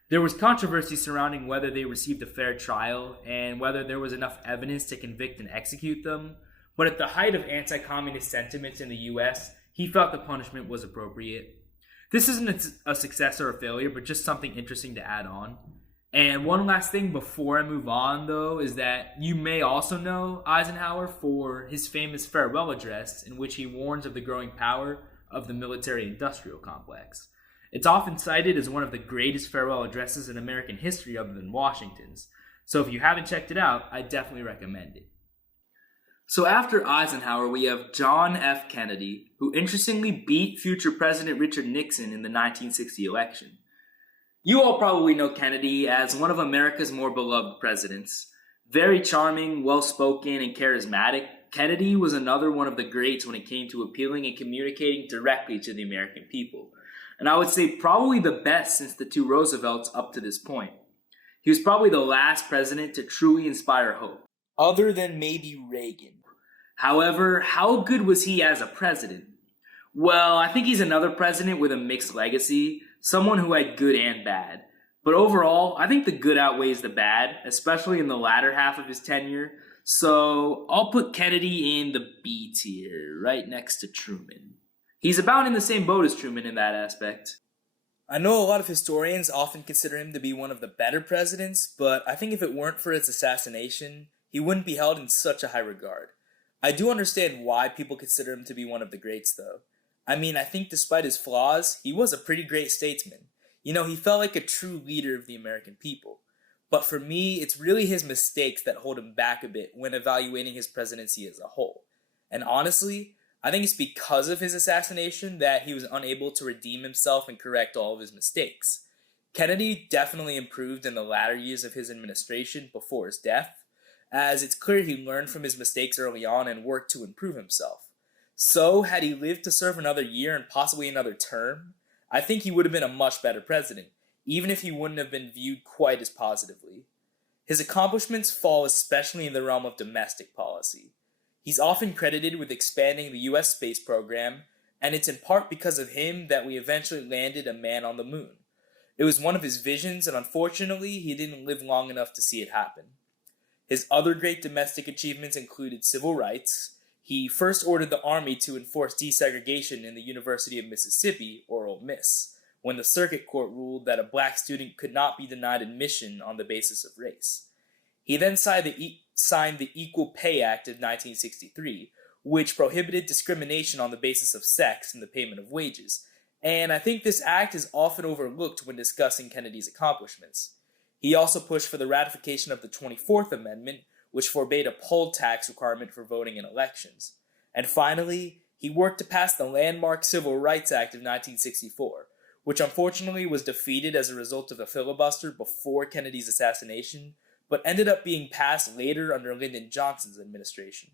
There was controversy surrounding whether they received a fair trial and whether there was enough evidence to convict and execute them, but at the height of anti-communist sentiments in the US, he felt the punishment was appropriate. This isn't a success or a failure, but just something interesting to add on. And one last thing before I move on, though, is that you may also know Eisenhower for his famous farewell address, in which he warns of the growing power of the military-industrial complex. It's often cited as one of the greatest farewell addresses in American history other than Washington's. So if you haven't checked it out, I definitely recommend it. So after Eisenhower, we have John F. Kennedy, who interestingly beat future President Richard Nixon in the 1960 election. You all probably know Kennedy as one of America's more beloved presidents. Very charming, well-spoken, and charismatic, Kennedy was another one of the greats when it came to appealing and communicating directly to the American people. And I would say probably the best since the 2 Roosevelts up to this point. He was probably the last president to truly inspire hope. Other than maybe Reagan. However, how good was he as a president? Well, I think he's another president with a mixed legacy, someone who had good and bad. But overall, I think the good outweighs the bad, especially in the latter half of his tenure. So I'll put Kennedy in the B tier, right next to Truman. He's about in the same boat as Truman in that aspect. I know a lot of historians often consider him to be one of the better presidents, but I think if it weren't for his assassination, he wouldn't be held in such a high regard. I do understand why people consider him to be one of the greats, though. I mean, I think despite his flaws, he was a pretty great statesman. You know, he felt like a true leader of the American people. But for me, it's really his mistakes that hold him back a bit when evaluating his presidency as a whole. And honestly, I think it's because of his assassination that he was unable to redeem himself and correct all of his mistakes. Kennedy definitely improved in the latter years of his administration before his death, as it's clear he learned from his mistakes early on and worked to improve himself. So, had he lived to serve another year and possibly another term, I think he would have been a much better president, even if he wouldn't have been viewed quite as positively. His accomplishments fall especially in the realm of domestic policy. He's often credited with expanding the US space program, and it's in part because of him that we eventually landed a man on the moon. It was one of his visions, and unfortunately, he didn't live long enough to see it happen. His other great domestic achievements included civil rights. He first ordered the Army to enforce desegregation in the University of Mississippi, or Ole Miss, when the Circuit Court ruled that a black student could not be denied admission on the basis of race. He then signed the Equal Pay Act of 1963, which prohibited discrimination on the basis of sex in the payment of wages, and I think this act is often overlooked when discussing Kennedy's accomplishments. He also pushed for the ratification of the 24th Amendment, which forbade a poll tax requirement for voting in elections. And finally, he worked to pass the landmark Civil Rights Act of 1964, which unfortunately was defeated as a result of a filibuster before Kennedy's assassination, but ended up being passed later under Lyndon Johnson's administration.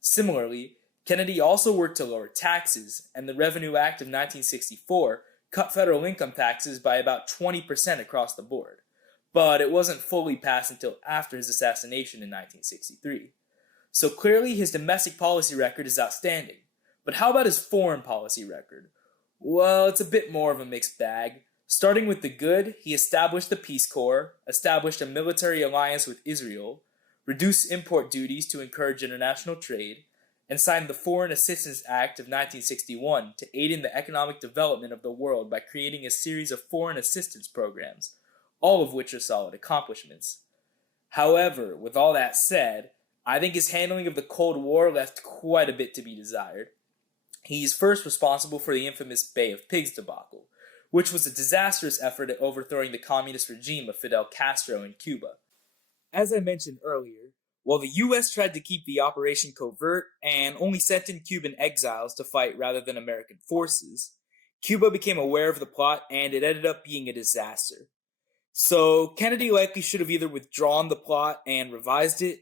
Similarly, Kennedy also worked to lower taxes, and the Revenue Act of 1964 cut federal income taxes by about 20% across the board. But it wasn't fully passed until after his assassination in 1963. So clearly his domestic policy record is outstanding, But how about his foreign policy record? Well, it's a bit more of a mixed bag. Starting with the good, he established the Peace Corps, established a military alliance with Israel, reduced import duties to encourage international trade, and signed the Foreign Assistance Act of 1961 to aid in the economic development of the world by creating a series of foreign assistance programs, all of which are solid accomplishments. However, with all that said, I think his handling of the Cold War left quite a bit to be desired. He's first responsible for the infamous Bay of Pigs debacle, which was a disastrous effort at overthrowing the communist regime of Fidel Castro in Cuba. As I mentioned earlier, while the US tried to keep the operation covert and only sent in Cuban exiles to fight rather than American forces, Cuba became aware of the plot and it ended up being a disaster. So Kennedy likely should have either withdrawn the plot and revised it,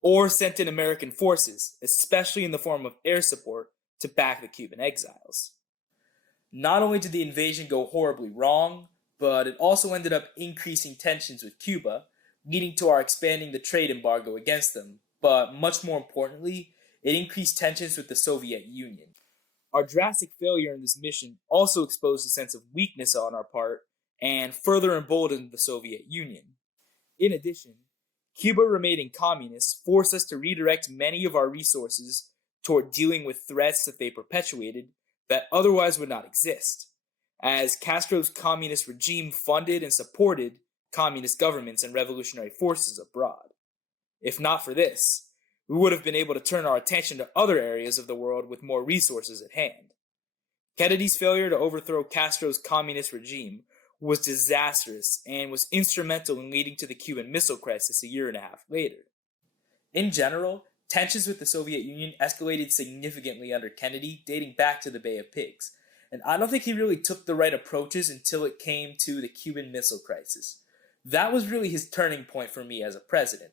or sent in American forces, especially in the form of air support, to back the Cuban exiles. Not only did the invasion go horribly wrong, but it also ended up increasing tensions with Cuba, leading to our expanding the trade embargo against them, but much more importantly, it increased tensions with the Soviet Union. Our drastic failure in this mission also exposed a sense of weakness on our part and further emboldened the Soviet Union. In addition, Cuba remaining communist forced us to redirect many of our resources toward dealing with threats that they perpetuated that otherwise would not exist, as Castro's communist regime funded and supported communist governments and revolutionary forces abroad. If not for this, we would have been able to turn our attention to other areas of the world with more resources at hand. Kennedy's failure to overthrow Castro's communist regime was disastrous and was instrumental in leading to the Cuban Missile Crisis a year and a half later. In general, tensions with the Soviet Union escalated significantly under Kennedy, dating back to the Bay of Pigs, and I don't think he really took the right approaches until it came to the Cuban Missile Crisis. That was really his turning point for me as a president.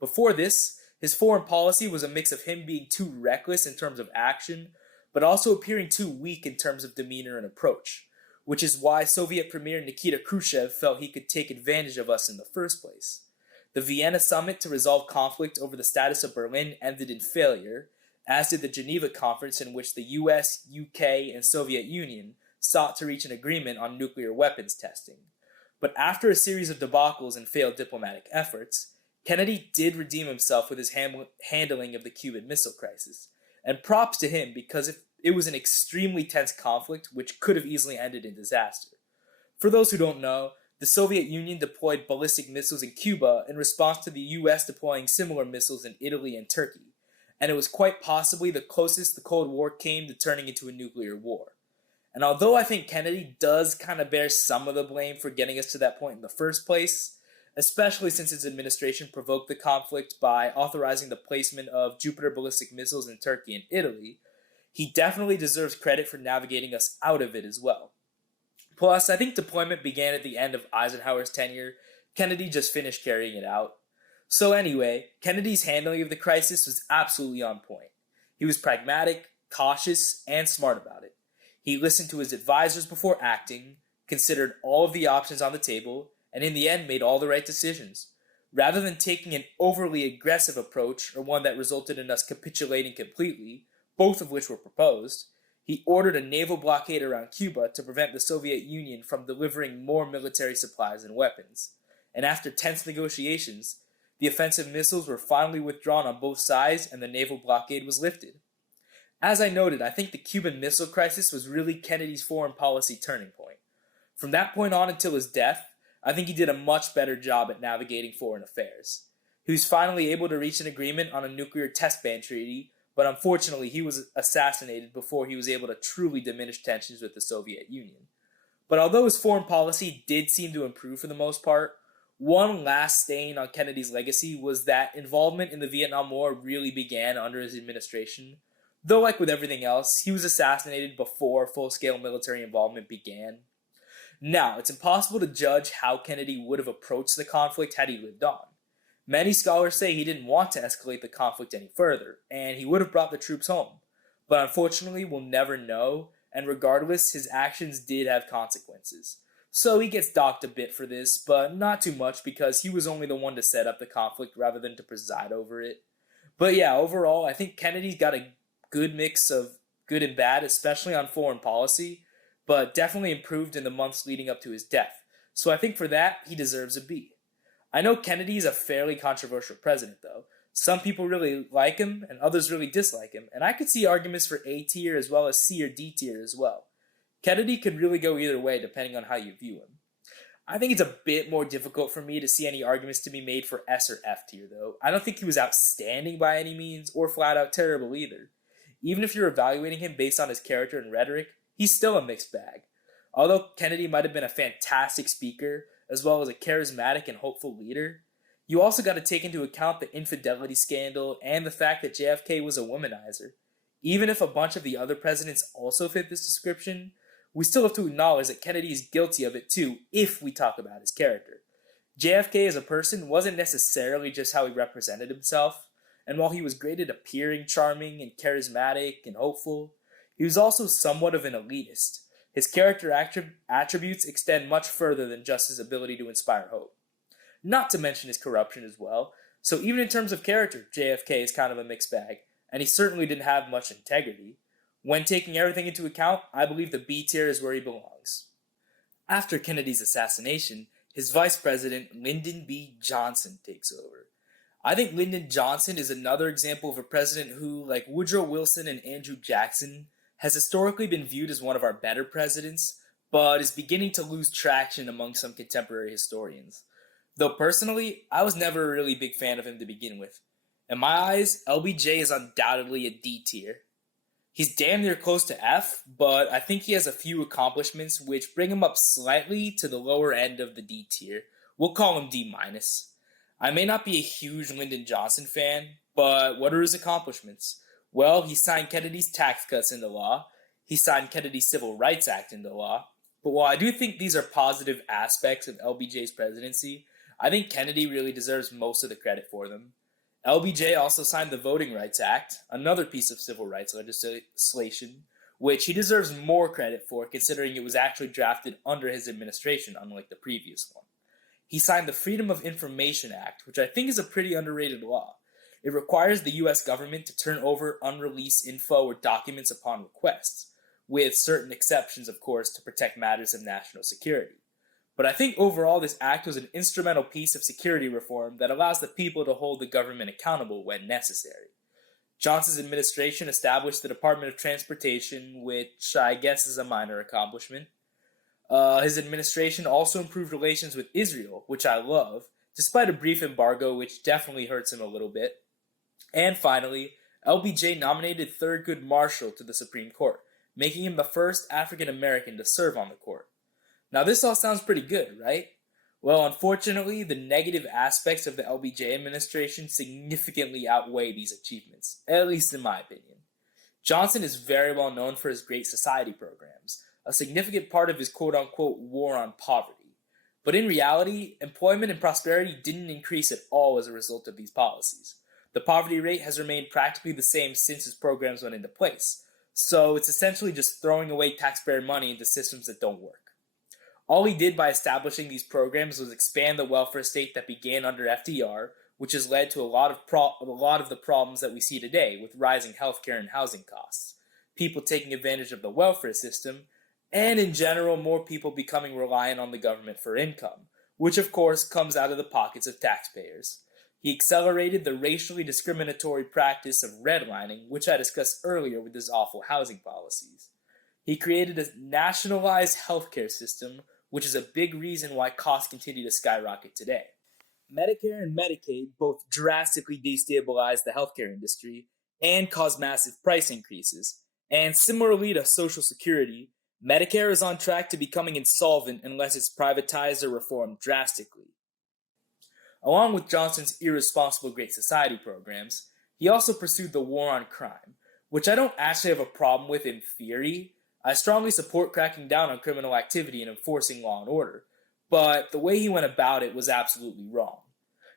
Before this, his foreign policy was a mix of him being too reckless in terms of action, but also appearing too weak in terms of demeanor and approach, which is why Soviet Premier Nikita Khrushchev felt he could take advantage of us in the first place. The Vienna summit to resolve conflict over the status of Berlin ended in failure, as did the Geneva conference in which the US, UK, and Soviet Union sought to reach an agreement on nuclear weapons testing. But after a series of debacles and failed diplomatic efforts, Kennedy did redeem himself with his handling of the Cuban Missile Crisis, and props to him because it was an extremely tense conflict which could have easily ended in disaster. For those who don't know, the Soviet Union deployed ballistic missiles in Cuba in response to the US deploying similar missiles in Italy and Turkey, and it was quite possibly the closest the Cold War came to turning into a nuclear war. And although I think Kennedy does kind of bear some of the blame for getting us to that point in the first place, especially since his administration provoked the conflict by authorizing the placement of Jupiter ballistic missiles in Turkey and Italy, he definitely deserves credit for navigating us out of it as well. Plus, I think deployment began at the end of Eisenhower's tenure. Kennedy just finished carrying it out. So anyway, Kennedy's handling of the crisis was absolutely on point. He was pragmatic, cautious, and smart about it. He listened to his advisors before acting, considered all of the options on the table, and in the end made all the right decisions. Rather than taking an overly aggressive approach, or one that resulted in us capitulating completely, both of which were proposed, he ordered a naval blockade around Cuba to prevent the Soviet Union from delivering more military supplies and weapons. And after tense negotiations, the offensive missiles were finally withdrawn on both sides and the naval blockade was lifted. As I noted, I think the Cuban Missile Crisis was really Kennedy's foreign policy turning point. From that point on until his death, I think he did a much better job at navigating foreign affairs. He was finally able to reach an agreement on a nuclear test ban treaty, but unfortunately he was assassinated before he was able to truly diminish tensions with the Soviet Union. But although his foreign policy did seem to improve for the most part, one last stain on Kennedy's legacy was that involvement in the Vietnam War really began under his administration. Though like with everything else, he was assassinated before full-scale military involvement began. Now, it's impossible to judge how Kennedy would have approached the conflict had he lived on. Many scholars say he didn't want to escalate the conflict any further, and he would have brought the troops home. But unfortunately, we'll never know, and regardless, his actions did have consequences. So he gets docked a bit for this, but not too much because he was only the one to set up the conflict rather than to preside over it. But yeah, overall, I think Kennedy's got a good mix of good and bad, especially on foreign policy, but definitely improved in the months leading up to his death. So I think for that, he deserves a B. I know Kennedy is a fairly controversial president, though. Some people really like him, and others really dislike him, and I could see arguments for A tier as well as C or D tier as well. Kennedy could really go either way depending on how you view him. I think it's a bit more difficult for me to see any arguments to be made for S or F tier, though. I don't think he was outstanding by any means, or flat out terrible either. Even if you're evaluating him based on his character and rhetoric, he's still a mixed bag. Although Kennedy might have been a fantastic speaker, as well as a charismatic and hopeful leader, you also got to take into account the infidelity scandal and the fact that JFK was a womanizer. Even if a bunch of the other presidents also fit this description, we still have to acknowledge that Kennedy is guilty of it too if we talk about his character. JFK as a person wasn't necessarily just how he represented himself, and while he was great at appearing charming and charismatic and hopeful, he was also somewhat of an elitist. His character attributes extend much further than just his ability to inspire hope. Not to mention his corruption as well, so even in terms of character, JFK is kind of a mixed bag, and he certainly didn't have much integrity. When taking everything into account, I believe the B tier is where he belongs. After Kennedy's assassination, his vice president, Lyndon B. Johnson, takes over. I think Lyndon Johnson is another example of a president who, like Woodrow Wilson and Andrew Jackson, has historically been viewed as one of our better presidents, but is beginning to lose traction among some contemporary historians. Though personally, I was never a really big fan of him to begin with. In my eyes, LBJ is undoubtedly a D tier. He's damn near close to F, but I think he has a few accomplishments which bring him up slightly to the lower end of the D tier. We'll call him D-. I may not be a huge Lyndon Johnson fan, but what are his accomplishments? Well, he signed Kennedy's tax cuts into law. He signed Kennedy's Civil Rights Act into law. But while I do think these are positive aspects of LBJ's presidency, I think Kennedy really deserves most of the credit for them. LBJ also signed the Voting Rights Act, another piece of civil rights legislation, which he deserves more credit for considering it was actually drafted under his administration, unlike the previous one. He signed the Freedom of Information Act, which I think is a pretty underrated law. It requires the US government to turn over unreleased info or documents upon request, with certain exceptions, of course, to protect matters of national security. But I think overall this act was an instrumental piece of security reform that allows the people to hold the government accountable when necessary. Johnson's administration established the Department of Transportation, which I guess is a minor accomplishment. His administration also improved relations with Israel, which I love, despite a brief embargo which definitely hurts him a little bit. And finally, LBJ nominated Thurgood Marshall to the Supreme Court, making him the first African American to serve on the court. Now this all sounds pretty good, right? Well, unfortunately, the negative aspects of the LBJ administration significantly outweigh these achievements, at least in my opinion. Johnson is very well known for his Great Society programs, a significant part of his quote-unquote war on poverty. But in reality, employment and prosperity didn't increase at all as a result of these policies. The poverty rate has remained practically the same since his programs went into place, so it's essentially just throwing away taxpayer money into systems that don't work. All he did by establishing these programs was expand the welfare state that began under FDR, which has led to a lot of the problems that we see today with rising healthcare and housing costs, people taking advantage of the welfare system, and in general more people becoming reliant on the government for income, which of course comes out of the pockets of taxpayers. He accelerated the racially discriminatory practice of redlining, which I discussed earlier with his awful housing policies. He created a nationalized healthcare system, which is a big reason why costs continue to skyrocket today. Medicare and Medicaid both drastically destabilized the healthcare industry and caused massive price increases. And similarly to Social Security, Medicare is on track to becoming insolvent unless it's privatized or reformed drastically. Along with Johnson's irresponsible Great Society programs, he also pursued the war on crime, which I don't actually have a problem with in theory. I strongly support cracking down on criminal activity and enforcing law and order, but the way he went about it was absolutely wrong.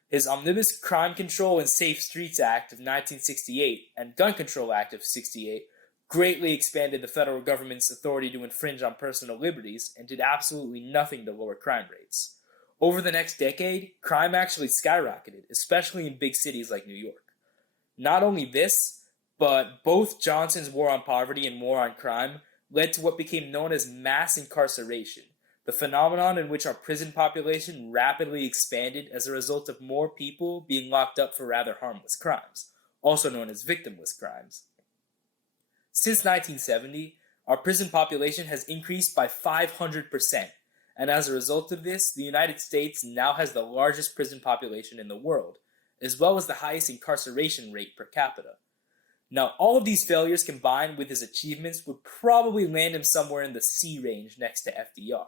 His Omnibus Crime Control and Safe Streets Act of 1968 and Gun Control Act of 68 greatly expanded the federal government's authority to infringe on personal liberties and did absolutely nothing to lower crime rates. Over the next decade, crime actually skyrocketed, especially in big cities like New York. Not only this, But both Johnson's war on poverty and war on crime led to what became known as mass incarceration, the phenomenon in which our prison population rapidly expanded as a result of more people being locked up for rather harmless crimes, also known as victimless crimes. Since 1970, our prison population has increased by 500%, and as a result of this, the United States now has the largest prison population in the world, as well as the highest incarceration rate per capita. Now, all of these failures combined with his achievements would probably land him somewhere in the C range next to FDR.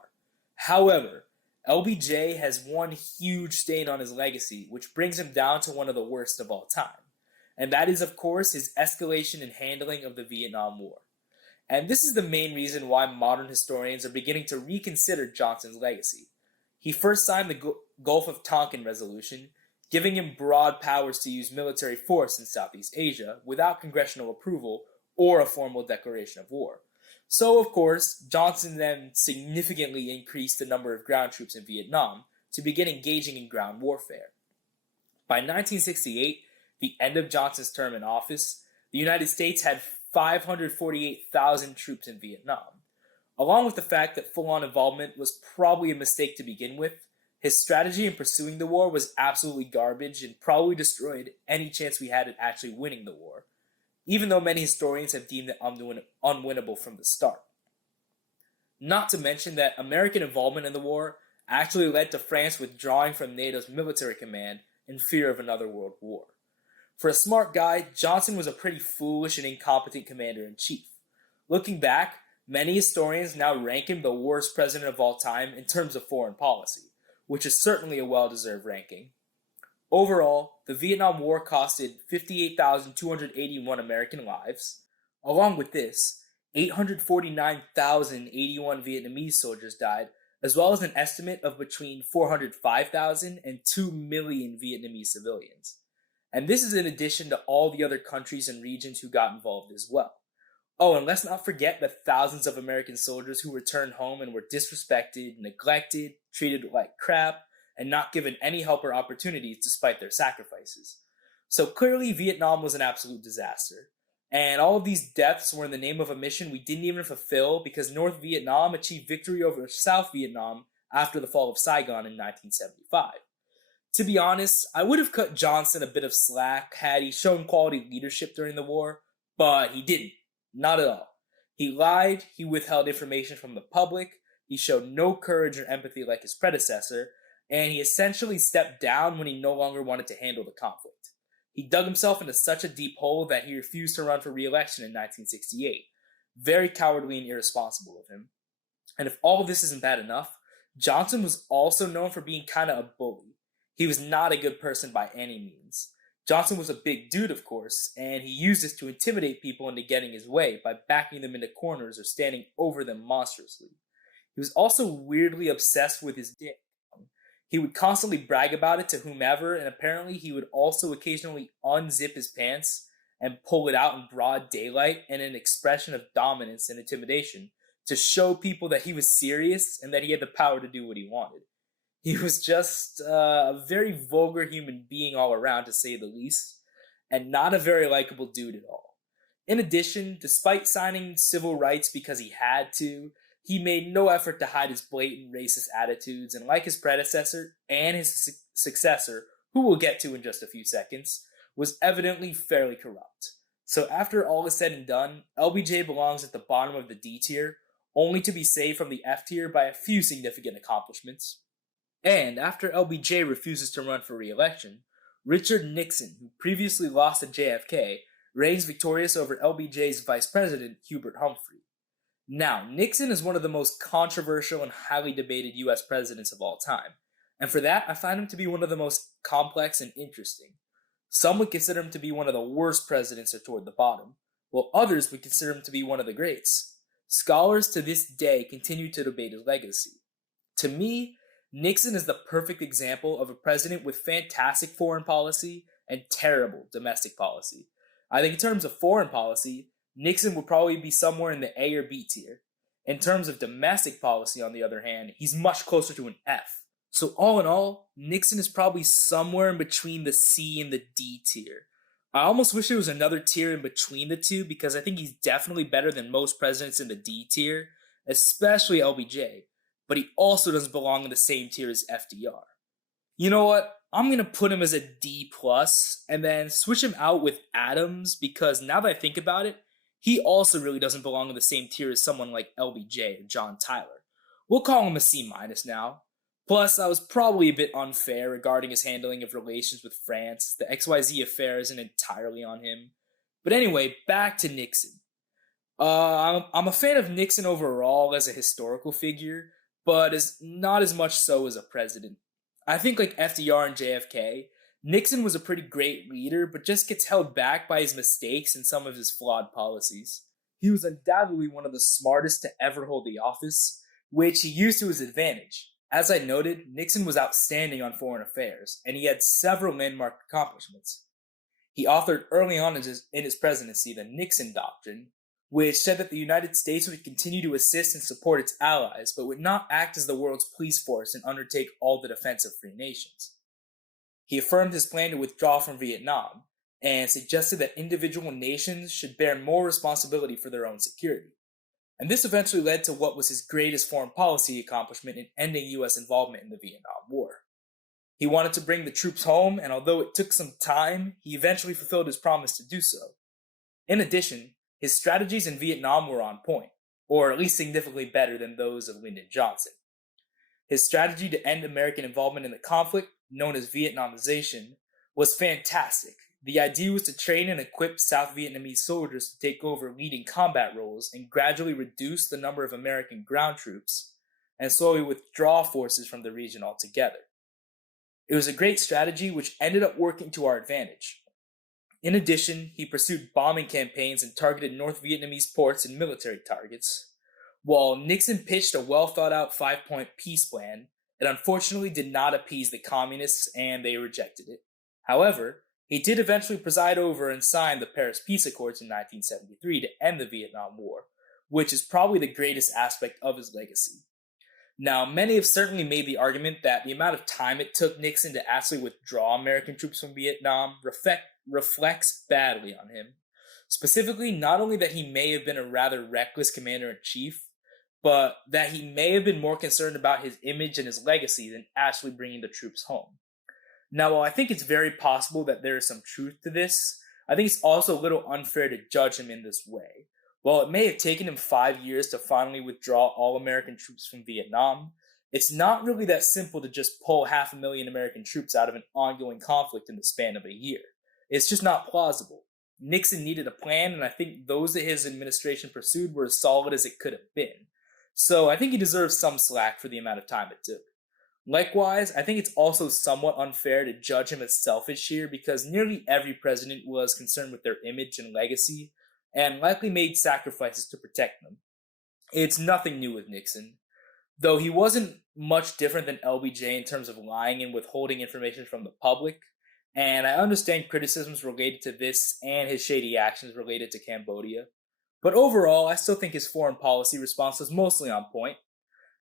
However, LBJ has one huge stain on his legacy, which brings him down to one of the worst of all time. And that is, of course, his escalation and handling of the Vietnam War. And this is the main reason why modern historians are beginning to reconsider Johnson's legacy. He first signed the Gulf of Tonkin Resolution, giving him broad powers to use military force in Southeast Asia without congressional approval or a formal declaration of war. So, of course, Johnson then significantly increased the number of ground troops in Vietnam to begin engaging in ground warfare. By 1968, the end of Johnson's term in office, the United States had 548,000 troops in Vietnam. Along with the fact that full-on involvement was probably a mistake to begin with, his strategy in pursuing the war was absolutely garbage and probably destroyed any chance we had at actually winning the war, even though many historians have deemed it unwinnable from the start. Not to mention that American involvement in the war actually led to France withdrawing from NATO's military command in fear of another world war. For a smart guy, Johnson was a pretty foolish and incompetent commander-in-chief. Looking back, many historians now rank him the worst president of all time in terms of foreign policy, which is certainly a well-deserved ranking. Overall, the Vietnam War costed 58,281 American lives. Along with this, 849,081 Vietnamese soldiers died, as well as an estimate of between 405,000 and 2 million Vietnamese civilians. And this is in addition to all the other countries and regions who got involved as well. Oh, and let's not forget the thousands of American soldiers who returned home and were disrespected, neglected, treated like crap, and not given any help or opportunities despite their sacrifices. So clearly, Vietnam was an absolute disaster. And all of these deaths were in the name of a mission we didn't even fulfill because North Vietnam achieved victory over South Vietnam after the fall of Saigon in 1975. To be honest, I would have cut Johnson a bit of slack had he shown quality leadership during the war, but he didn't. Not at all. He lied, he withheld information from the public, he showed no courage or empathy like his predecessor, and he essentially stepped down when he no longer wanted to handle the conflict. He dug himself into such a deep hole that he refused to run for re-election in 1968. Very cowardly and irresponsible of him. And if all of this isn't bad enough, Johnson was also known for being kind of a bully. He was not a good person by any means. Johnson was a big dude, of course, and he used this to intimidate people into getting his way by backing them into corners or standing over them monstrously. He was also weirdly obsessed with his dick. He would constantly brag about it to whomever, and apparently he would also occasionally unzip his pants and pull it out in broad daylight in an expression of dominance and intimidation to show people that he was serious and that he had the power to do what he wanted. He was just a very vulgar human being all around, to say the least, and not a very likable dude at all. In addition, despite signing civil rights because he had to, he made no effort to hide his blatant racist attitudes, and like his predecessor and his successor, who we'll get to in just a few seconds, was evidently fairly corrupt. So after all is said and done, LBJ belongs at the bottom of the D tier, only to be saved from the F tier by a few significant accomplishments. And after LBJ refuses to run for re-election, Richard Nixon, who previously lost to JFK, reigns victorious over LBJ's vice president, Hubert Humphrey. Now, Nixon is one of the most controversial and highly debated US presidents of all time, and for that, I find him to be one of the most complex and interesting. Some would consider him to be one of the worst presidents or toward the bottom, while others would consider him to be one of the greats. Scholars to this day continue to debate his legacy. To me, Nixon is the perfect example of a president with fantastic foreign policy and terrible domestic policy. I think in terms of foreign policy, Nixon would probably be somewhere in the A or B tier. In terms of domestic policy, on the other hand, he's much closer to an F. So all in all, Nixon is probably somewhere in between the C and the D tier. I almost wish there was another tier in between the two because I think he's definitely better than most presidents in the D tier, especially LBJ, but he also doesn't belong in the same tier as FDR. You know what? I'm gonna put him as a D plus and then switch him out with Adams because now that I think about it, he also really doesn't belong in the same tier as someone like LBJ or John Tyler. We'll call him a C minus now. Plus, I was probably a bit unfair regarding his handling of relations with France. The XYZ affair isn't entirely on him. But anyway, back to Nixon. I'm a fan of Nixon overall as a historical figure, but not as much so as a president. I think like FDR and JFK, Nixon was a pretty great leader, but just gets held back by his mistakes and some of his flawed policies. He was undoubtedly one of the smartest to ever hold the office, which he used to his advantage. As I noted, Nixon was outstanding on foreign affairs, and he had several landmark accomplishments. He authored early on in his presidency the Nixon Doctrine, which said that the United States would continue to assist and support its allies, but would not act as the world's police force and undertake all the defense of free nations. He affirmed his plan to withdraw from Vietnam, and suggested that individual nations should bear more responsibility for their own security. And this eventually led to what was his greatest foreign policy accomplishment in ending U.S. involvement in the Vietnam War. He wanted to bring the troops home, and although it took some time, he eventually fulfilled his promise to do so. In addition, his strategies in Vietnam were on point, or at least significantly better than those of Lyndon Johnson. His strategy to end American involvement in the conflict, known as Vietnamization, was fantastic. The idea was to train and equip South Vietnamese soldiers to take over leading combat roles and gradually reduce the number of American ground troops and slowly withdraw forces from the region altogether. It was a great strategy which ended up working to our advantage. In addition, he pursued bombing campaigns and targeted North Vietnamese ports and military targets. While Nixon pitched a well-thought-out 5-point peace plan, it unfortunately did not appease the communists and they rejected it. However, he did eventually preside over and sign the Paris Peace Accords in 1973 to end the Vietnam War, which is probably the greatest aspect of his legacy. Now, many have certainly made the argument that the amount of time it took Nixon to actually withdraw American troops from Vietnam reflects badly on him. Specifically, not only that he may have been a rather reckless commander-in-chief, but that he may have been more concerned about his image and his legacy than actually bringing the troops home. Now, while I think it's very possible that there is some truth to this, I think it's also a little unfair to judge him in this way. While it may have taken him 5 years to finally withdraw all American troops from Vietnam, it's not really that simple to just pull 500,000 American troops out of an ongoing conflict in the span of a year. It's just not plausible. Nixon needed a plan, and I think those that his administration pursued were as solid as it could have been. So I think he deserves some slack for the amount of time it took. Likewise, I think it's also somewhat unfair to judge him as selfish here because nearly every president was concerned with their image and legacy, and likely made sacrifices to protect them. It's nothing new with Nixon. Though he wasn't much different than LBJ in terms of lying and withholding information from the public, and I understand criticisms related to this and his shady actions related to Cambodia. But overall, I still think his foreign policy response was mostly on point.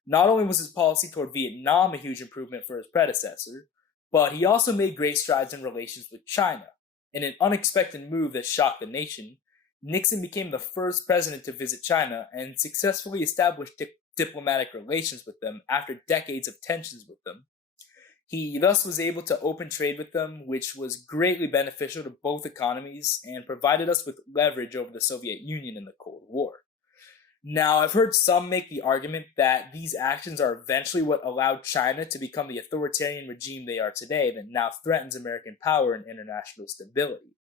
Not only was his policy toward Vietnam a huge improvement for his predecessor, but he also made great strides in relations with China. In an unexpected move that shocked the nation, Nixon became the first president to visit China and successfully established diplomatic relations with them after decades of tensions with them. He thus was able to open trade with them, which was greatly beneficial to both economies and provided us with leverage over the Soviet Union in the Cold War. Now, I've heard some make the argument that these actions are eventually what allowed China to become the authoritarian regime they are today that now threatens American power and international stability.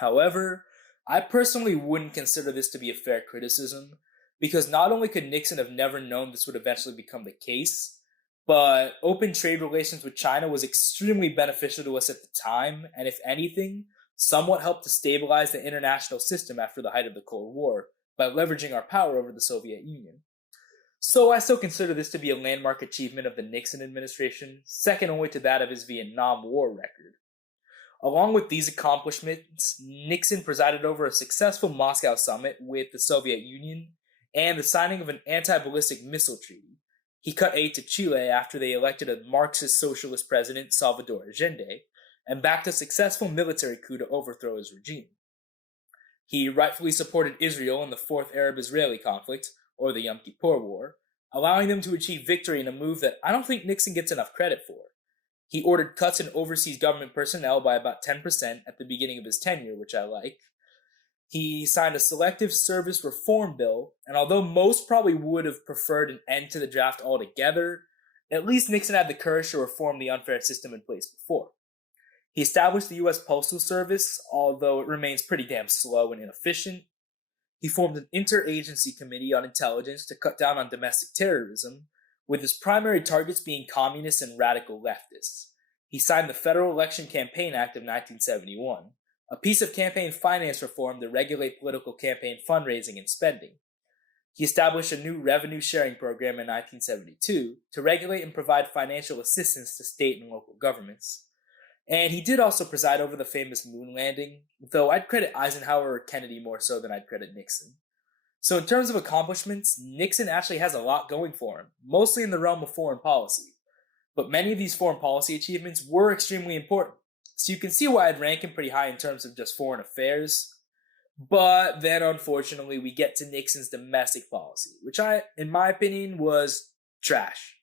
However, I personally wouldn't consider this to be a fair criticism, because not only could Nixon have never known this would eventually become the case, but open trade relations with China was extremely beneficial to us at the time, and if anything, somewhat helped to stabilize the international system after the height of the Cold War, by leveraging our power over the Soviet Union. So I still consider this to be a landmark achievement of the Nixon administration, second only to that of his Vietnam War record. Along with these accomplishments, Nixon presided over a successful Moscow summit with the Soviet Union and the signing of an anti-ballistic missile treaty. He cut aid to Chile after they elected a Marxist socialist president, Salvador Allende, and backed a successful military coup to overthrow his regime. He rightfully supported Israel in the Fourth Arab-Israeli conflict, or the Yom Kippur War, allowing them to achieve victory in a move that I don't think Nixon gets enough credit for. He ordered cuts in overseas government personnel by about 10% at the beginning of his tenure, which I like. He signed a selective service reform bill, and although most probably would have preferred an end to the draft altogether, at least Nixon had the courage to reform the unfair system in place before. He established the U.S. Postal Service, although it remains pretty damn slow and inefficient. He formed an interagency committee on intelligence to cut down on domestic terrorism, with his primary targets being communists and radical leftists. He signed the Federal Election Campaign Act of 1971, a piece of campaign finance reform to regulate political campaign fundraising and spending. He established a new revenue sharing program in 1972 to regulate and provide financial assistance to state and local governments. And he did also preside over the famous moon landing, though I'd credit Eisenhower or Kennedy more so than I'd credit Nixon. So in terms of accomplishments, Nixon actually has a lot going for him, mostly in the realm of foreign policy. But many of these foreign policy achievements were extremely important, so you can see why I'd rank him pretty high in terms of just foreign affairs. But then, unfortunately, we get to Nixon's domestic policy, which in my opinion, was trash.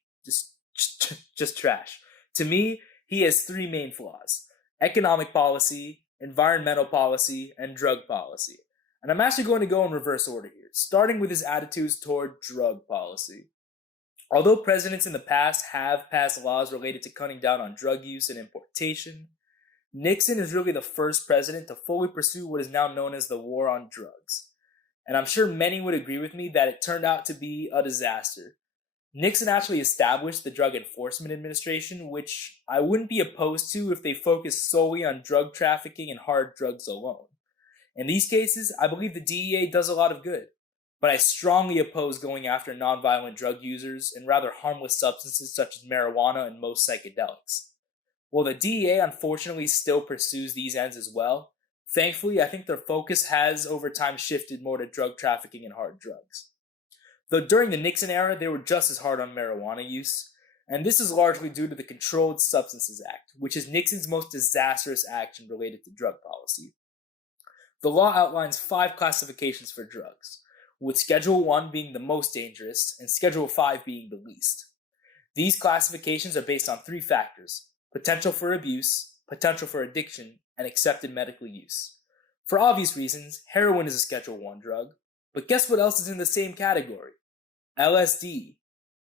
Just trash. To me, he has three main flaws: economic policy, environmental policy, and drug policy. And I'm actually going to go in reverse order here, starting with his attitudes toward drug policy. Although presidents in the past have passed laws related to cutting down on drug use and importation, Nixon is really the first president to fully pursue what is now known as the war on drugs. And I'm sure many would agree with me that it turned out to be a disaster. Nixon actually established the Drug Enforcement Administration, which I wouldn't be opposed to if they focused solely on drug trafficking and hard drugs alone. In these cases, I believe the DEA does a lot of good, but I strongly oppose going after nonviolent drug users and rather harmless substances such as marijuana and most psychedelics. While the DEA unfortunately still pursues these ends as well, thankfully I think their focus has over time shifted more to drug trafficking and hard drugs. Though during the Nixon era they were just as hard on marijuana use, and this is largely due to the Controlled Substances Act, which is Nixon's most disastrous action related to drug policy. The law outlines 5 classifications for drugs, with Schedule 1 being the most dangerous and Schedule 5 being the least. These classifications are based on 3 factors: potential for abuse, potential for addiction, and accepted medical use. For obvious reasons, heroin is a Schedule 1 drug, but guess what else is in the same category? LSD,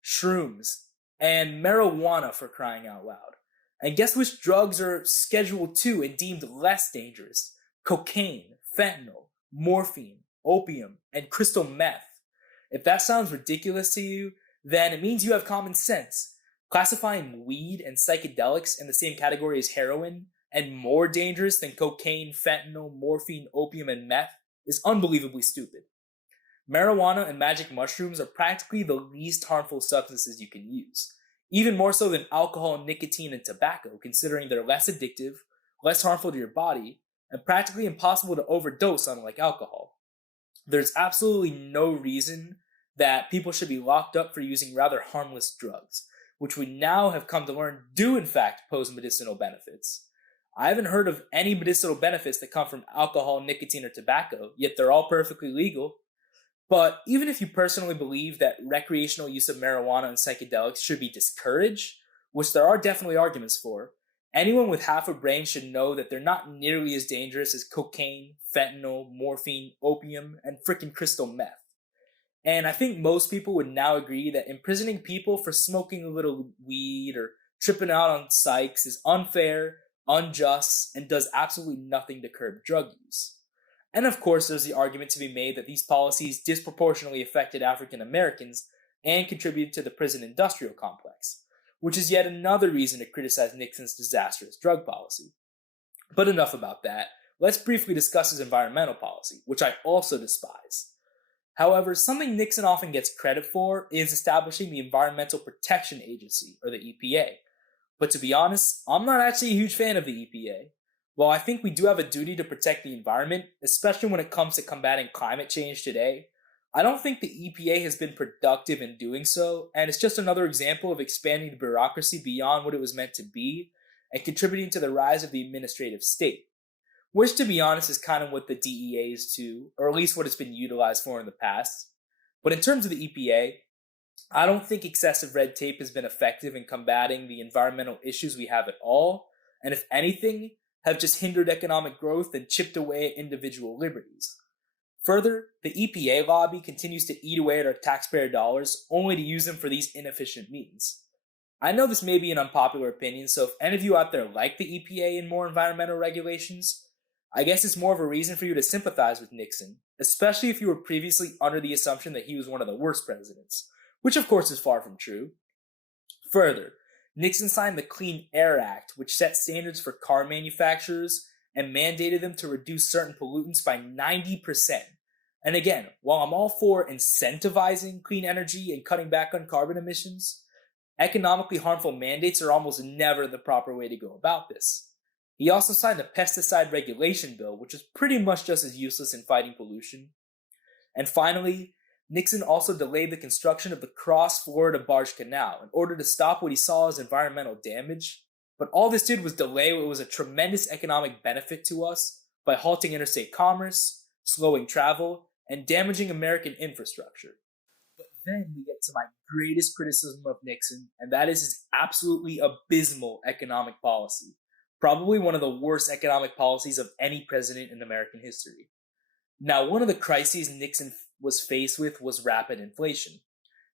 shrooms, and marijuana, for crying out loud. And guess which drugs are Schedule 2 and deemed less dangerous? Cocaine, fentanyl, morphine, opium, and crystal meth. If that sounds ridiculous to you, then it means you have common sense. Classifying weed and psychedelics in the same category as heroin and more dangerous than cocaine, fentanyl, morphine, opium, and meth is unbelievably stupid. Marijuana and magic mushrooms are practically the least harmful substances you can use, even more so than alcohol, nicotine, and tobacco, considering they're less addictive, less harmful to your body, and practically impossible to overdose, unlike alcohol. There's absolutely no reason that people should be locked up for using rather harmless drugs, which we now have come to learn do in fact pose medicinal benefits. I haven't heard of any medicinal benefits that come from alcohol, nicotine, or tobacco, yet they're all perfectly legal. But even if you personally believe that recreational use of marijuana and psychedelics should be discouraged, which there are definitely arguments for, anyone with half a brain should know that they're not nearly as dangerous as cocaine, fentanyl, morphine, opium, and frickin' crystal meth. And I think most people would now agree that imprisoning people for smoking a little weed or tripping out on psychs is unfair, unjust, and does absolutely nothing to curb drug use. And of course, there's the argument to be made that these policies disproportionately affected African Americans and contributed to the prison industrial complex, which is yet another reason to criticize Nixon's disastrous drug policy. But enough about that. Let's briefly discuss his environmental policy, which I also despise. However, something Nixon often gets credit for is establishing the Environmental Protection Agency, or the EPA. But to be honest, I'm not actually a huge fan of the EPA. While I think we do have a duty to protect the environment, especially when it comes to combating climate change today, I don't think the EPA has been productive in doing so, and it's just another example of expanding the bureaucracy beyond what it was meant to be, and contributing to the rise of the administrative state, which, to be honest, is kind of what the DEA is too, or at least what it's been utilized for in the past. But in terms of the EPA, I don't think excessive red tape has been effective in combating the environmental issues we have at all, and if anything, have just hindered economic growth and chipped away at individual liberties. Further, the EPA lobby continues to eat away at our taxpayer dollars only to use them for these inefficient means. I know this may be an unpopular opinion, so if any of you out there like the EPA and more environmental regulations, I guess it's more of a reason for you to sympathize with Nixon, especially if you were previously under the assumption that he was one of the worst presidents, which of course is far from true. Further, Nixon signed the Clean Air Act, which set standards for car manufacturers and mandated them to reduce certain pollutants by 90%. And again, while I'm all for incentivizing clean energy and cutting back on carbon emissions, economically harmful mandates are almost never the proper way to go about this. He also signed a pesticide regulation bill, which is pretty much just as useless in fighting pollution. And finally, Nixon also delayed the construction of the Cross-Florida Barge Canal in order to stop what he saw as environmental damage. But all this did was delay what was a tremendous economic benefit to us by halting interstate commerce, slowing travel, and damaging American infrastructure. But then we get to my greatest criticism of Nixon, and that is his absolutely abysmal economic policy. Probably one of the worst economic policies of any president in American history. Now, one of the crises Nixon was faced with was rapid inflation,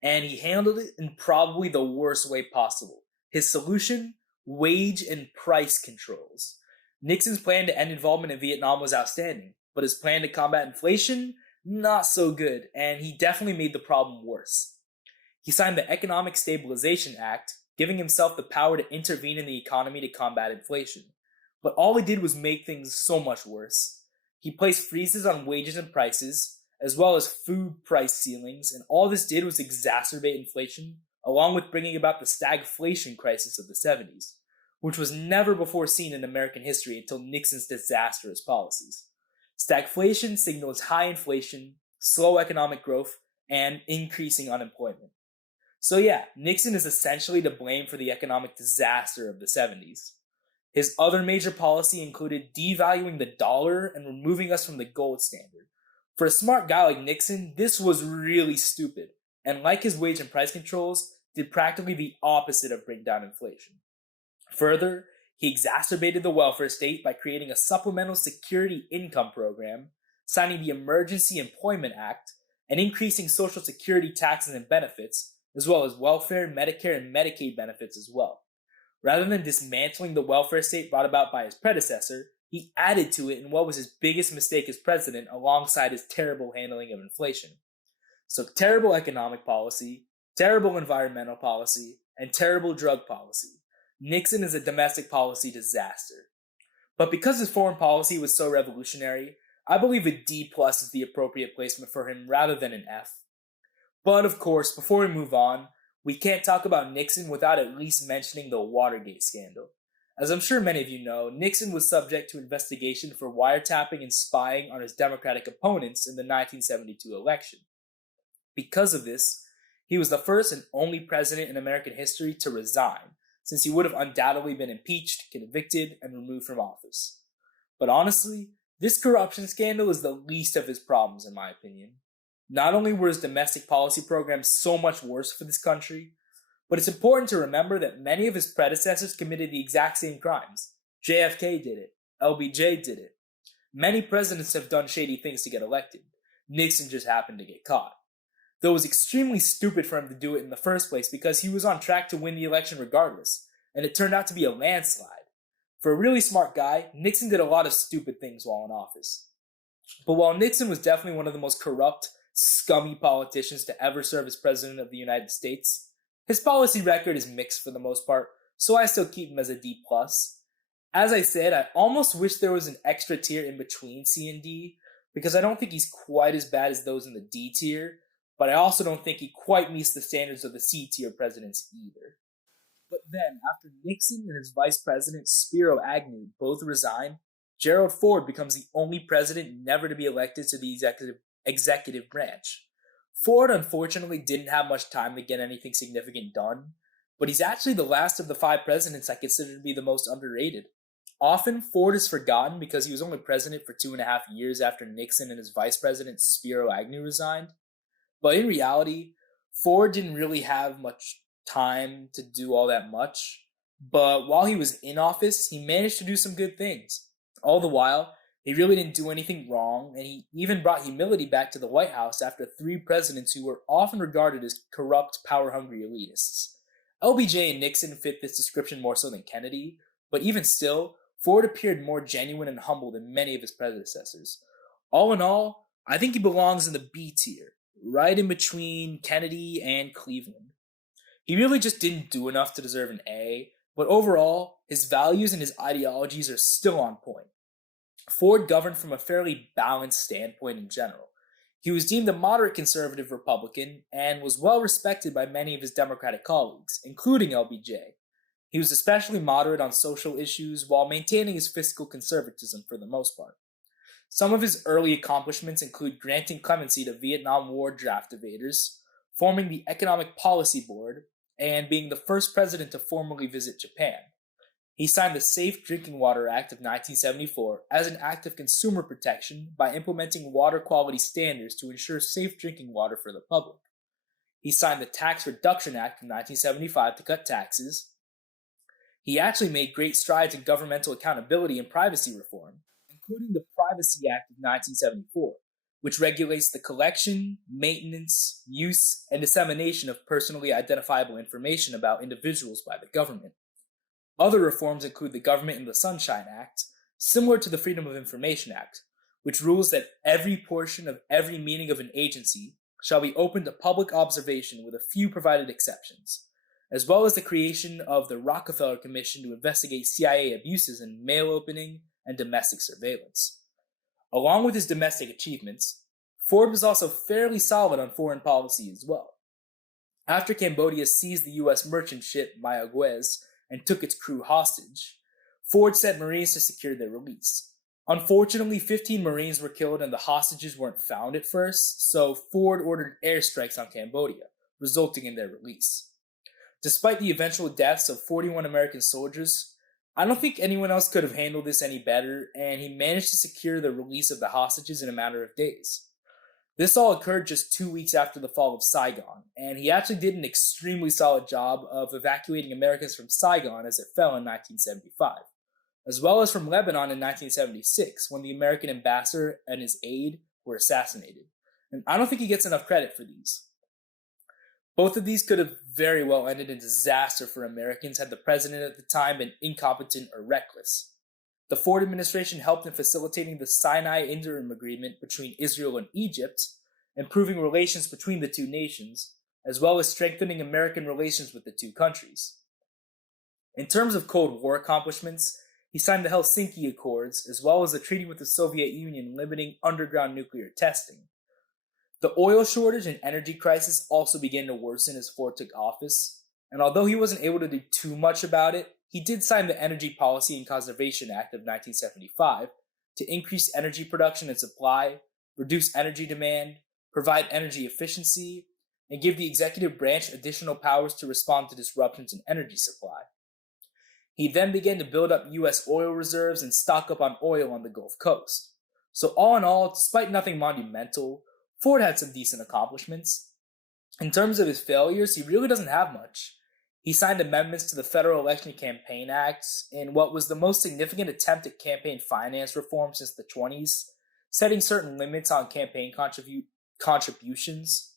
and he handled it in probably the worst way possible. His solution? Wage and price controls. Nixon's plan to end involvement in Vietnam was outstanding, but his plan to combat inflation? Not so good, and he definitely made the problem worse. He signed the Economic Stabilization Act, giving himself the power to intervene in the economy to combat inflation. But all he did was make things so much worse. He placed freezes on wages and prices, as well as food price ceilings, and all this did was exacerbate inflation, along with bringing about the stagflation crisis of the 70s, which was never before seen in American history until Nixon's disastrous policies. Stagflation signals high inflation, slow economic growth, and increasing unemployment. So yeah, Nixon is essentially to blame for the economic disaster of the 70s. His other major policy included devaluing the dollar and removing us from the gold standard. For a smart guy like Nixon, this was really stupid, and like his wage and price controls, did practically the opposite of bring down inflation. Further, he exacerbated the welfare state by creating a supplemental security income program, signing the Emergency Employment Act, and increasing Social Security taxes and benefits, as well as welfare, Medicare, and Medicaid benefits as well. Rather than dismantling the welfare state brought about by his predecessor, he added to it in what was his biggest mistake as president alongside his terrible handling of inflation. So terrible economic policy, terrible environmental policy, and terrible drug policy. Nixon is a domestic policy disaster. But because his foreign policy was so revolutionary, I believe a D+ is the appropriate placement for him rather than an F. But of course, before we move on, we can't talk about Nixon without at least mentioning the Watergate scandal. As I'm sure many of you know, Nixon was subject to investigation for wiretapping and spying on his Democratic opponents in the 1972 election. Because of this, he was the first and only president in American history to resign, since he would have undoubtedly been impeached, convicted, and removed from office. But honestly, this corruption scandal is the least of his problems in my opinion. Not only were his domestic policy programs so much worse for this country, but it's important to remember that many of his predecessors committed the exact same crimes. JFK did it. LBJ did it. Many presidents have done shady things to get elected. Nixon just happened to get caught. Though it was extremely stupid for him to do it in the first place because he was on track to win the election regardless, and it turned out to be a landslide. For a really smart guy, Nixon did a lot of stupid things while in office. But while Nixon was definitely one of the most corrupt, scummy politicians to ever serve as president of the United States, his policy record is mixed for the most part, so I still keep him as a D+. As I said, I almost wish there was an extra tier in between C and D, because I don't think he's quite as bad as those in the D tier, but I also don't think he quite meets the standards of the C tier presidents either. But then, after Nixon and his vice president Spiro Agnew both resign, Gerald Ford becomes the only president never to be elected to the executive branch. Ford unfortunately didn't have much time to get anything significant done, but he's actually the last of the 5 presidents I consider to be the most underrated. Often, Ford is forgotten because he was only president for 2.5 years after Nixon and his vice president Spiro Agnew resigned. But in reality, Ford didn't really have much time to do all that much. But while he was in office, he managed to do some good things. All the while, he really didn't do anything wrong, and he even brought humility back to the White House after 3 presidents who were often regarded as corrupt, power hungry elitists. LBJ and Nixon fit this description more so than Kennedy, but even still, Ford appeared more genuine and humble than many of his predecessors. All in all, I think he belongs in the B tier, right in between Kennedy and Cleveland. He really just didn't do enough to deserve an A, but overall, his values and his ideologies are still on point. Ford governed from a fairly balanced standpoint in general. He was deemed a moderate conservative Republican and was well respected by many of his Democratic colleagues, including LBJ. He was especially moderate on social issues while maintaining his fiscal conservatism for the most part. Some of his early accomplishments include granting clemency to Vietnam War draft evaders, forming the Economic Policy Board, and being the first president to formally visit Japan. He signed the Safe Drinking Water Act of 1974 as an act of consumer protection by implementing water quality standards to ensure safe drinking water for the public. He signed the Tax Reduction Act of 1975 to cut taxes. He actually made great strides in governmental accountability and privacy reform, including the Privacy Act of 1974, which regulates the collection, maintenance, use, and dissemination of personally identifiable information about individuals by the government. Other reforms include the Government in the Sunshine Act, similar to the Freedom of Information Act, which rules that every portion of every meeting of an agency shall be open to public observation with a few provided exceptions, as well as the creation of the Rockefeller Commission to investigate CIA abuses in mail opening and domestic surveillance. Along with his domestic achievements, Ford was also fairly solid on foreign policy as well. After Cambodia seized the U.S. merchant ship Mayaguez and took its crew hostage, Ford sent Marines to secure their release. Unfortunately, 15 Marines were killed and the hostages weren't found at first, so Ford ordered airstrikes on Cambodia, resulting in their release. Despite the eventual deaths of 41 American soldiers, I don't think anyone else could have handled this any better, and he managed to secure the release of the hostages in a matter of days. This all occurred just 2 weeks after the fall of Saigon, and he actually did an extremely solid job of evacuating Americans from Saigon as it fell in 1975, as well as from Lebanon in 1976 when the American ambassador and his aide were assassinated. And I don't think he gets enough credit for these. Both of these could have very well ended in disaster for Americans had the president at the time been incompetent or reckless. The Ford administration helped in facilitating the Sinai Interim Agreement between Israel and Egypt, improving relations between the two nations, as well as strengthening American relations with the two countries. In terms of Cold War accomplishments, he signed the Helsinki Accords, as well as a treaty with the Soviet Union limiting underground nuclear testing. The oil shortage and energy crisis also began to worsen as Ford took office, and although he wasn't able to do too much about it, he did sign the Energy Policy and Conservation Act of 1975 to increase energy production and supply, reduce energy demand, provide energy efficiency, and give the executive branch additional powers to respond to disruptions in energy supply. He then began to build up U.S. oil reserves and stock up on oil on the Gulf Coast. So all in all, despite nothing monumental, Ford had some decent accomplishments. In terms of his failures, he really doesn't have much. He signed amendments to the Federal Election Campaign Act in what was the most significant attempt at campaign finance reform since the 20s, setting certain limits on campaign contributions.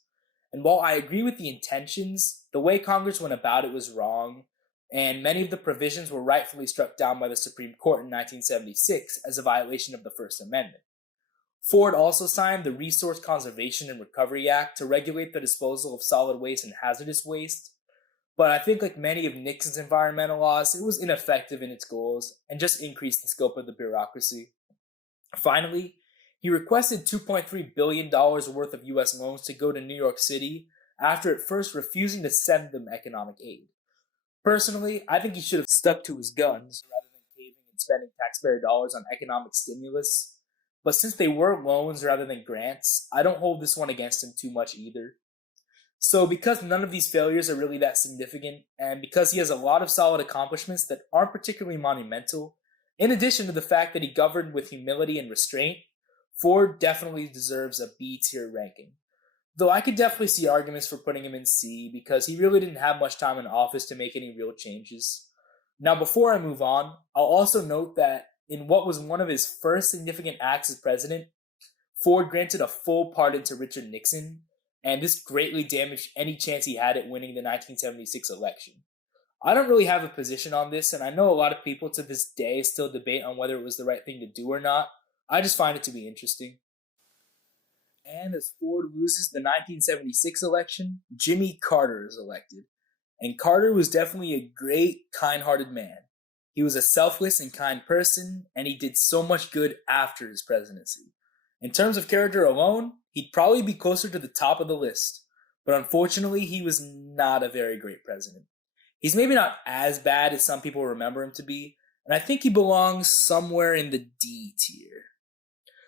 And while I agree with the intentions, the way Congress went about it was wrong, and many of the provisions were rightfully struck down by the Supreme Court in 1976 as a violation of the First Amendment. Ford also signed the Resource Conservation and Recovery Act to regulate the disposal of solid waste and hazardous waste, but I think like many of Nixon's environmental laws, it was ineffective in its goals and just increased the scope of the bureaucracy. Finally, he requested $2.3 billion worth of U.S. loans to go to New York City after at first refusing to send them economic aid. Personally, I think he should have stuck to his guns rather than caving and spending taxpayer dollars on economic stimulus. But since they were loans rather than grants, I don't hold this one against him too much either. So, because none of these failures are really that significant, and because he has a lot of solid accomplishments that aren't particularly monumental, in addition to the fact that he governed with humility and restraint, Ford definitely deserves a B tier ranking. Though I could definitely see arguments for putting him in C because he really didn't have much time in office to make any real changes. Now, before I move on, I'll also note that in what was one of his first significant acts as president, Ford granted a full pardon to Richard Nixon, and this greatly damaged any chance he had at winning the 1976 election. I don't really have a position on this, and I know a lot of people to this day still debate on whether it was the right thing to do or not. I just find it to be interesting. And as Ford loses the 1976 election, Jimmy Carter is elected. And Carter was definitely a great, kind hearted man. He was a selfless and kind person, and he did so much good after his presidency. In terms of character alone, he'd probably be closer to the top of the list. But unfortunately, he was not a very great president. He's maybe not as bad as some people remember him to be, and I think he belongs somewhere in the D tier.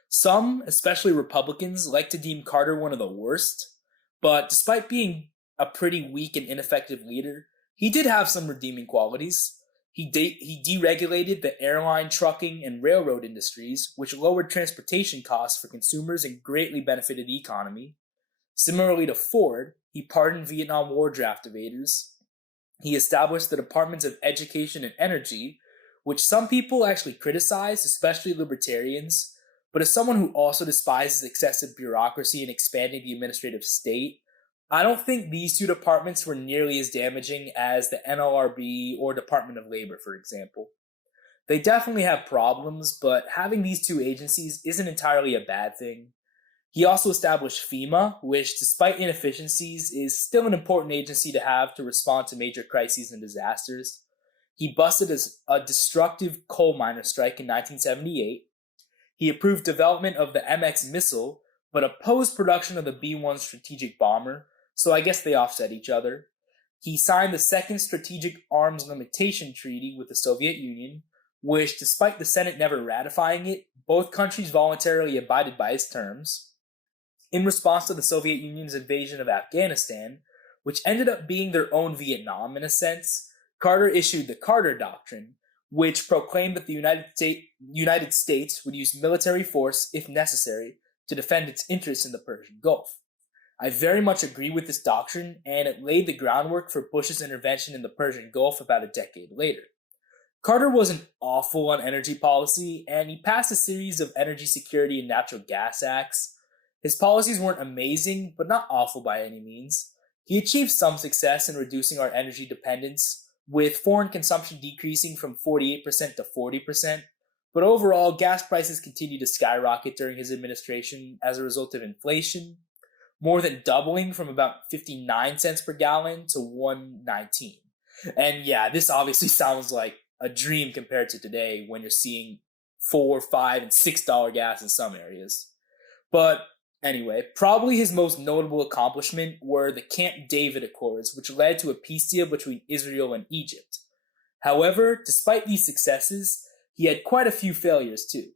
Some, especially Republicans, like to deem Carter one of the worst, but despite being a pretty weak and ineffective leader, he did have some redeeming qualities. He deregulated the airline, trucking, and railroad industries, which lowered transportation costs for consumers and greatly benefited the economy. Similarly to Ford, he pardoned Vietnam War draft evaders. He established the Departments of Education and Energy, which some people actually criticize, especially libertarians. But as someone who also despises excessive bureaucracy and expanding the administrative state, I don't think these two departments were nearly as damaging as the NLRB or Department of Labor, for example. They definitely have problems, but having these two agencies isn't entirely a bad thing. He also established FEMA, which, despite inefficiencies, is still an important agency to have to respond to major crises and disasters. He busted a destructive coal miner strike in 1978. He approved development of the MX missile, but opposed production of the B-1 strategic bomber, so I guess they offset each other. He signed the Second Strategic Arms Limitation Treaty with the Soviet Union, which, despite the Senate never ratifying it, both countries voluntarily abided by its terms. In response to the Soviet Union's invasion of Afghanistan, which ended up being their own Vietnam in a sense, Carter issued the Carter Doctrine, which proclaimed that the United States would use military force, if necessary, to defend its interests in the Persian Gulf. I very much agree with this doctrine, and it laid the groundwork for Bush's intervention in the Persian Gulf about a decade later. Carter wasn't awful on energy policy, and he passed a series of energy security and natural gas acts. His policies weren't amazing, but not awful by any means. He achieved some success in reducing our energy dependence, with foreign consumption decreasing from 48% to 40%, but overall, gas prices continued to skyrocket during his administration as a result of inflation, more than doubling from about 59 cents per gallon to 119. And yeah, this obviously sounds like a dream compared to today when you're seeing $4, $5, and $6 gas in some areas. But anyway, probably his most notable accomplishment were the Camp David Accords, which led to a peace deal between Israel and Egypt. However, despite these successes, he had quite a few failures too.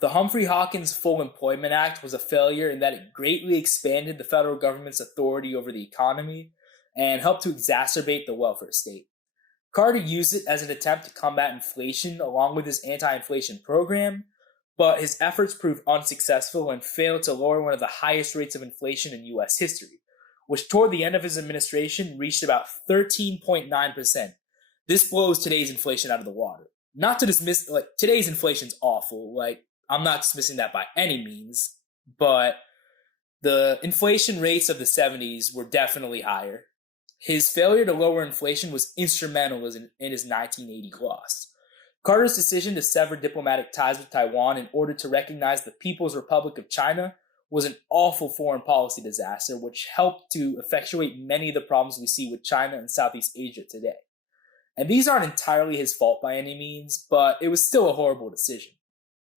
The Humphrey-Hawkins Full Employment Act was a failure in that it greatly expanded the federal government's authority over the economy and helped to exacerbate the welfare state. Carter used it as an attempt to combat inflation along with his anti-inflation program, but his efforts proved unsuccessful and failed to lower one of the highest rates of inflation in U.S. history, which toward the end of his administration reached about 13.9%. This blows today's inflation out of the water. Not to dismiss, today's inflation's awful. I'm not dismissing that by any means, but the inflation rates of the 70s were definitely higher. His failure to lower inflation was instrumental in his 1980 loss. Carter's decision to sever diplomatic ties with Taiwan in order to recognize the People's Republic of China was an awful foreign policy disaster, which helped to effectuate many of the problems we see with China and Southeast Asia today. And these aren't entirely his fault by any means, but it was still a horrible decision.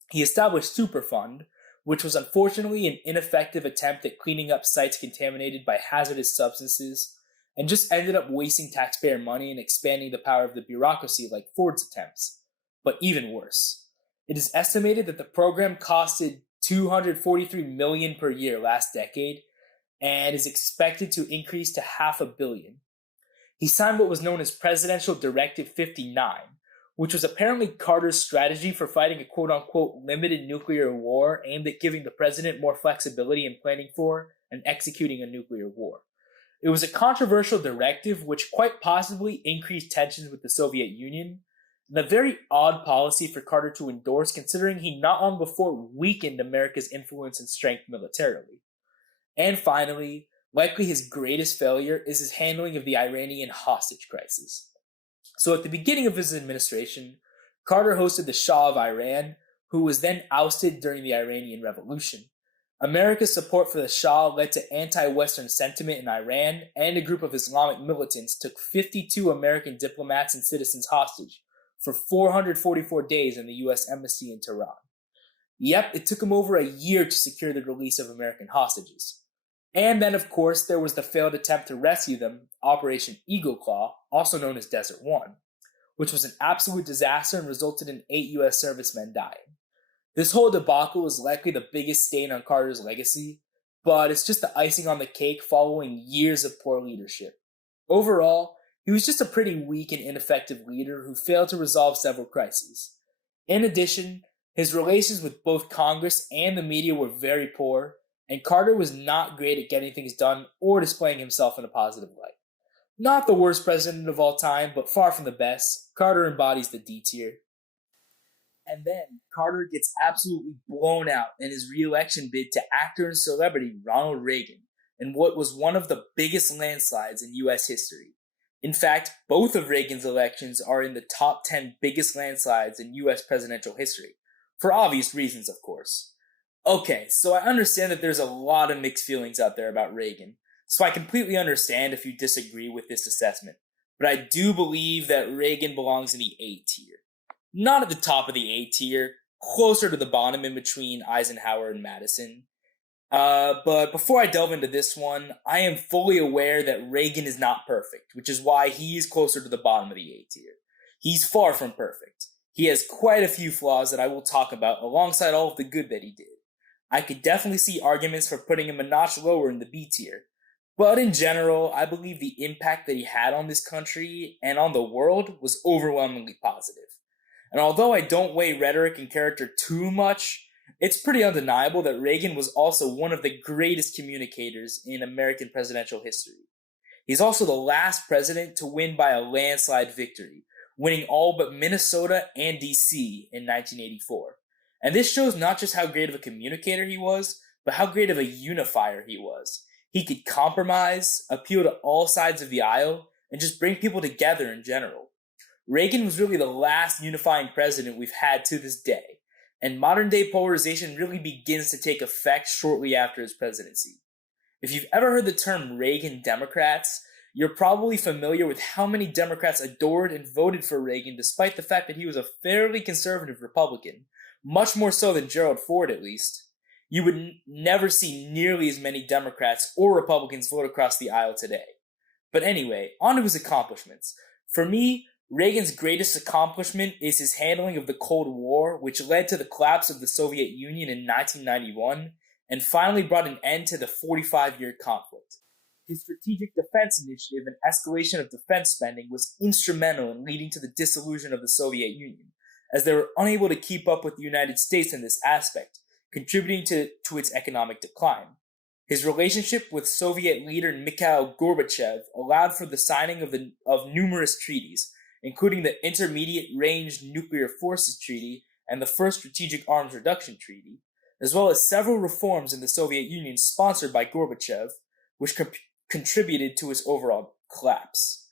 He established Superfund, which was unfortunately an ineffective attempt at cleaning up sites contaminated by hazardous substances, and just ended up wasting taxpayer money and expanding the power of the bureaucracy like Ford's attempts. But even worse, it is estimated that the program costed $243 million per year last decade, and is expected to increase to $500 million. He signed what was known as Presidential Directive 59, which was apparently Carter's strategy for fighting a quote-unquote limited nuclear war aimed at giving the president more flexibility in planning for and executing a nuclear war. It was a controversial directive which quite possibly increased tensions with the Soviet Union, and a very odd policy for Carter to endorse considering he not long before weakened America's influence and strength militarily. And finally, likely his greatest failure is his handling of the Iranian hostage crisis. So at the beginning of his administration, Carter hosted the Shah of Iran, who was then ousted during the Iranian Revolution. America's support for the Shah led to anti-Western sentiment in Iran, and a group of Islamic militants took 52 American diplomats and citizens hostage for 444 days in the U.S. Embassy in Tehran. Yep, it took them over a year to secure the release of American hostages. And then, of course, there was the failed attempt to rescue them, Operation Eagle Claw, also known as Desert One, which was an absolute disaster and resulted in 8 U.S. servicemen dying. This whole debacle is likely the biggest stain on Carter's legacy, but it's just the icing on the cake following years of poor leadership. Overall, he was just a pretty weak and ineffective leader who failed to resolve several crises. In addition, his relations with both Congress and the media were very poor, and Carter was not great at getting things done or displaying himself in a positive light. Not the worst president of all time, but far from the best, Carter embodies the D tier. And then Carter gets absolutely blown out in his re-election bid to actor and celebrity Ronald Reagan in what was one of the biggest landslides in U.S. history. In fact, both of Reagan's elections are in the top 10 biggest landslides in U.S. presidential history, for obvious reasons, of course. Okay, so I understand that there's a lot of mixed feelings out there about Reagan, so I completely understand if you disagree with this assessment, but I do believe that Reagan belongs in the A tier. Not at the top of the A tier, closer to the bottom in between Eisenhower and Madison. But before I delve into this one, I am fully aware that Reagan is not perfect, which is why he's closer to the bottom of the A tier. He's far from perfect. He has quite a few flaws that I will talk about alongside all of the good that he did. I could definitely see arguments for putting him a notch lower in the B tier, but in general, I believe the impact that he had on this country and on the world was overwhelmingly positive. And although I don't weigh rhetoric and character too much, it's pretty undeniable that Reagan was also one of the greatest communicators in American presidential history. He's also the last president to win by a landslide victory, winning all but Minnesota and DC in 1984. And this shows not just how great of a communicator he was, but how great of a unifier he was. He could compromise, appeal to all sides of the aisle, and just bring people together in general. Reagan was really the last unifying president we've had to this day, and modern-day polarization really begins to take effect shortly after his presidency. If you've ever heard the term Reagan Democrats, you're probably familiar with how many Democrats adored and voted for Reagan despite the fact that he was a fairly conservative Republican, much more so than Gerald Ford at least. You would never see nearly as many Democrats or Republicans vote across the aisle today. But anyway, on to his accomplishments. For me, Reagan's greatest accomplishment is his handling of the Cold War, which led to the collapse of the Soviet Union in 1991 and finally brought an end to the 45-year conflict. His strategic defense initiative and escalation of defense spending was instrumental in leading to the dissolution of the Soviet Union, as they were unable to keep up with the United States in this aspect, contributing to its economic decline. His relationship with Soviet leader Mikhail Gorbachev allowed for the signing of numerous treaties, including the Intermediate Range Nuclear Forces Treaty and the First Strategic Arms Reduction Treaty, as well as several reforms in the Soviet Union sponsored by Gorbachev, which contributed to its overall collapse.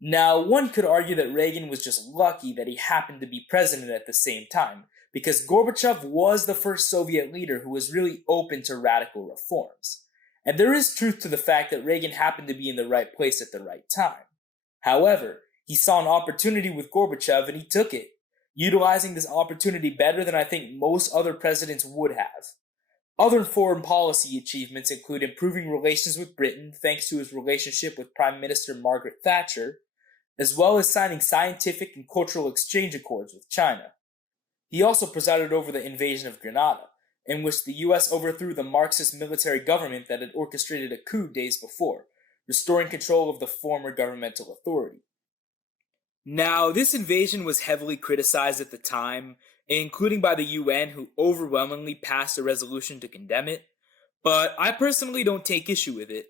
Now, one could argue that Reagan was just lucky that he happened to be president at the same time, because Gorbachev was the first Soviet leader who was really open to radical reforms. And there is truth to the fact that Reagan happened to be in the right place at the right time. However, he saw an opportunity with Gorbachev and he took it, utilizing this opportunity better than I think most other presidents would have. Other foreign policy achievements include improving relations with Britain thanks to his relationship with Prime Minister Margaret Thatcher, as well as signing scientific and cultural exchange accords with China. He also presided over the invasion of Grenada, in which the US overthrew the Marxist military government that had orchestrated a coup days before, restoring control of the former governmental authority. Now, this invasion was heavily criticized at the time, including by the UN, who overwhelmingly passed a resolution to condemn it, but I personally don't take issue with it.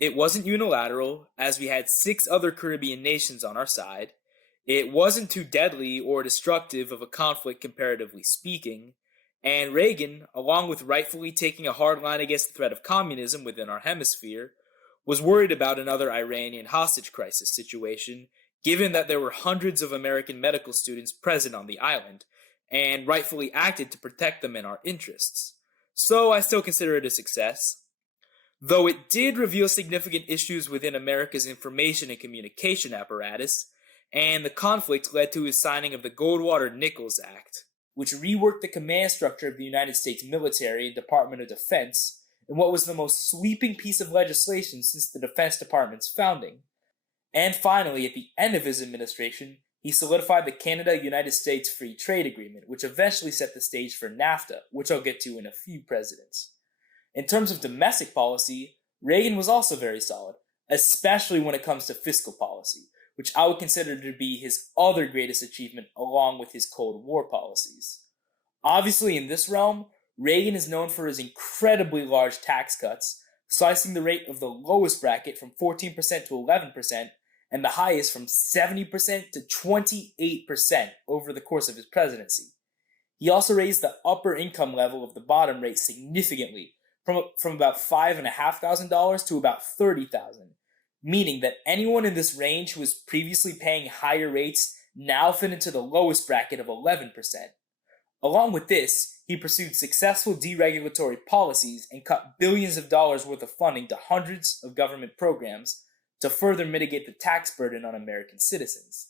It wasn't unilateral, as we had 6 other Caribbean nations on our side. It wasn't too deadly or destructive of a conflict, comparatively speaking, and Reagan, along with rightfully taking a hard line against the threat of communism within our hemisphere, was worried about another Iranian hostage crisis situation, given that there were hundreds of American medical students present on the island, and rightfully acted to protect them in our interests. So I still consider it a success. Though it did reveal significant issues within America's information and communication apparatus, and the conflict led to his signing of the Goldwater-Nichols Act, which reworked the command structure of the United States military and Department of Defense in what was the most sweeping piece of legislation since the Defense Department's founding. And finally, at the end of his administration, he solidified the Canada-United States Free Trade Agreement, which eventually set the stage for NAFTA, which I'll get to in a few presidents. In terms of domestic policy, Reagan was also very solid, especially when it comes to fiscal policy, which I would consider to be his other greatest achievement along with his Cold War policies. Obviously, in this realm, Reagan is known for his incredibly large tax cuts, slicing the rate of the lowest bracket from 14% to 11%, and the highest from 70% to 28% over the course of his presidency. He also raised the upper income level of the bottom rate significantly, from about $5,500 to about $30,000, meaning that anyone in this range who was previously paying higher rates now fit into the lowest bracket of 11%. Along with this, he pursued successful deregulatory policies and cut billions of dollars worth of funding to hundreds of government programs to further mitigate the tax burden on American citizens.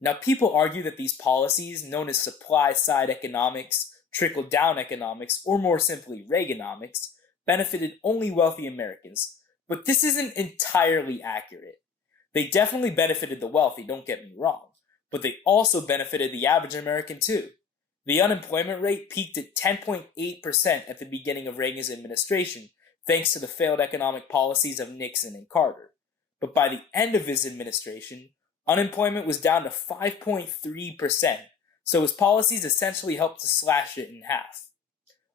Now, people argue that these policies, known as supply-side economics, trickle-down economics, or more simply Reaganomics, benefited only wealthy Americans, but this isn't entirely accurate. They definitely benefited the wealthy, don't get me wrong, but they also benefited the average American too. The unemployment rate peaked at 10.8% at the beginning of Reagan's administration, thanks to the failed economic policies of Nixon and Carter. But by the end of his administration, unemployment was down to 5.3%, so his policies essentially helped to slash it in half.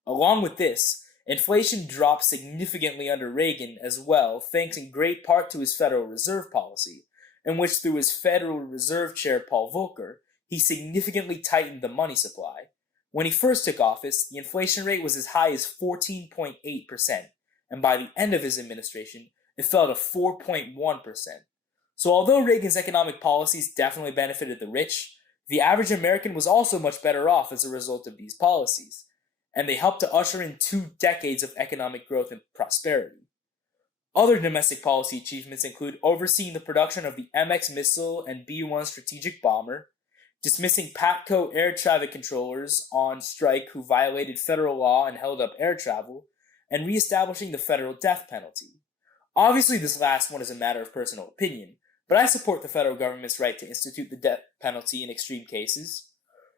Along with this, inflation dropped significantly under Reagan as well, thanks in great part to his Federal Reserve policy, in which through his Federal Reserve Chair Paul Volcker, he significantly tightened the money supply. When he first took office, the inflation rate was as high as 14.8%, and by the end of his administration, it fell to 4.1%. So although Reagan's economic policies definitely benefited the rich, the average American was also much better off as a result of these policies, and they helped to usher in 2 decades of economic growth and prosperity. Other domestic policy achievements include overseeing the production of the MX missile and B-1 strategic bomber, dismissing PATCO air traffic controllers on strike who violated federal law and held up air travel, and reestablishing the federal death penalty. Obviously, this last one is a matter of personal opinion, but I support the federal government's right to institute the death penalty in extreme cases.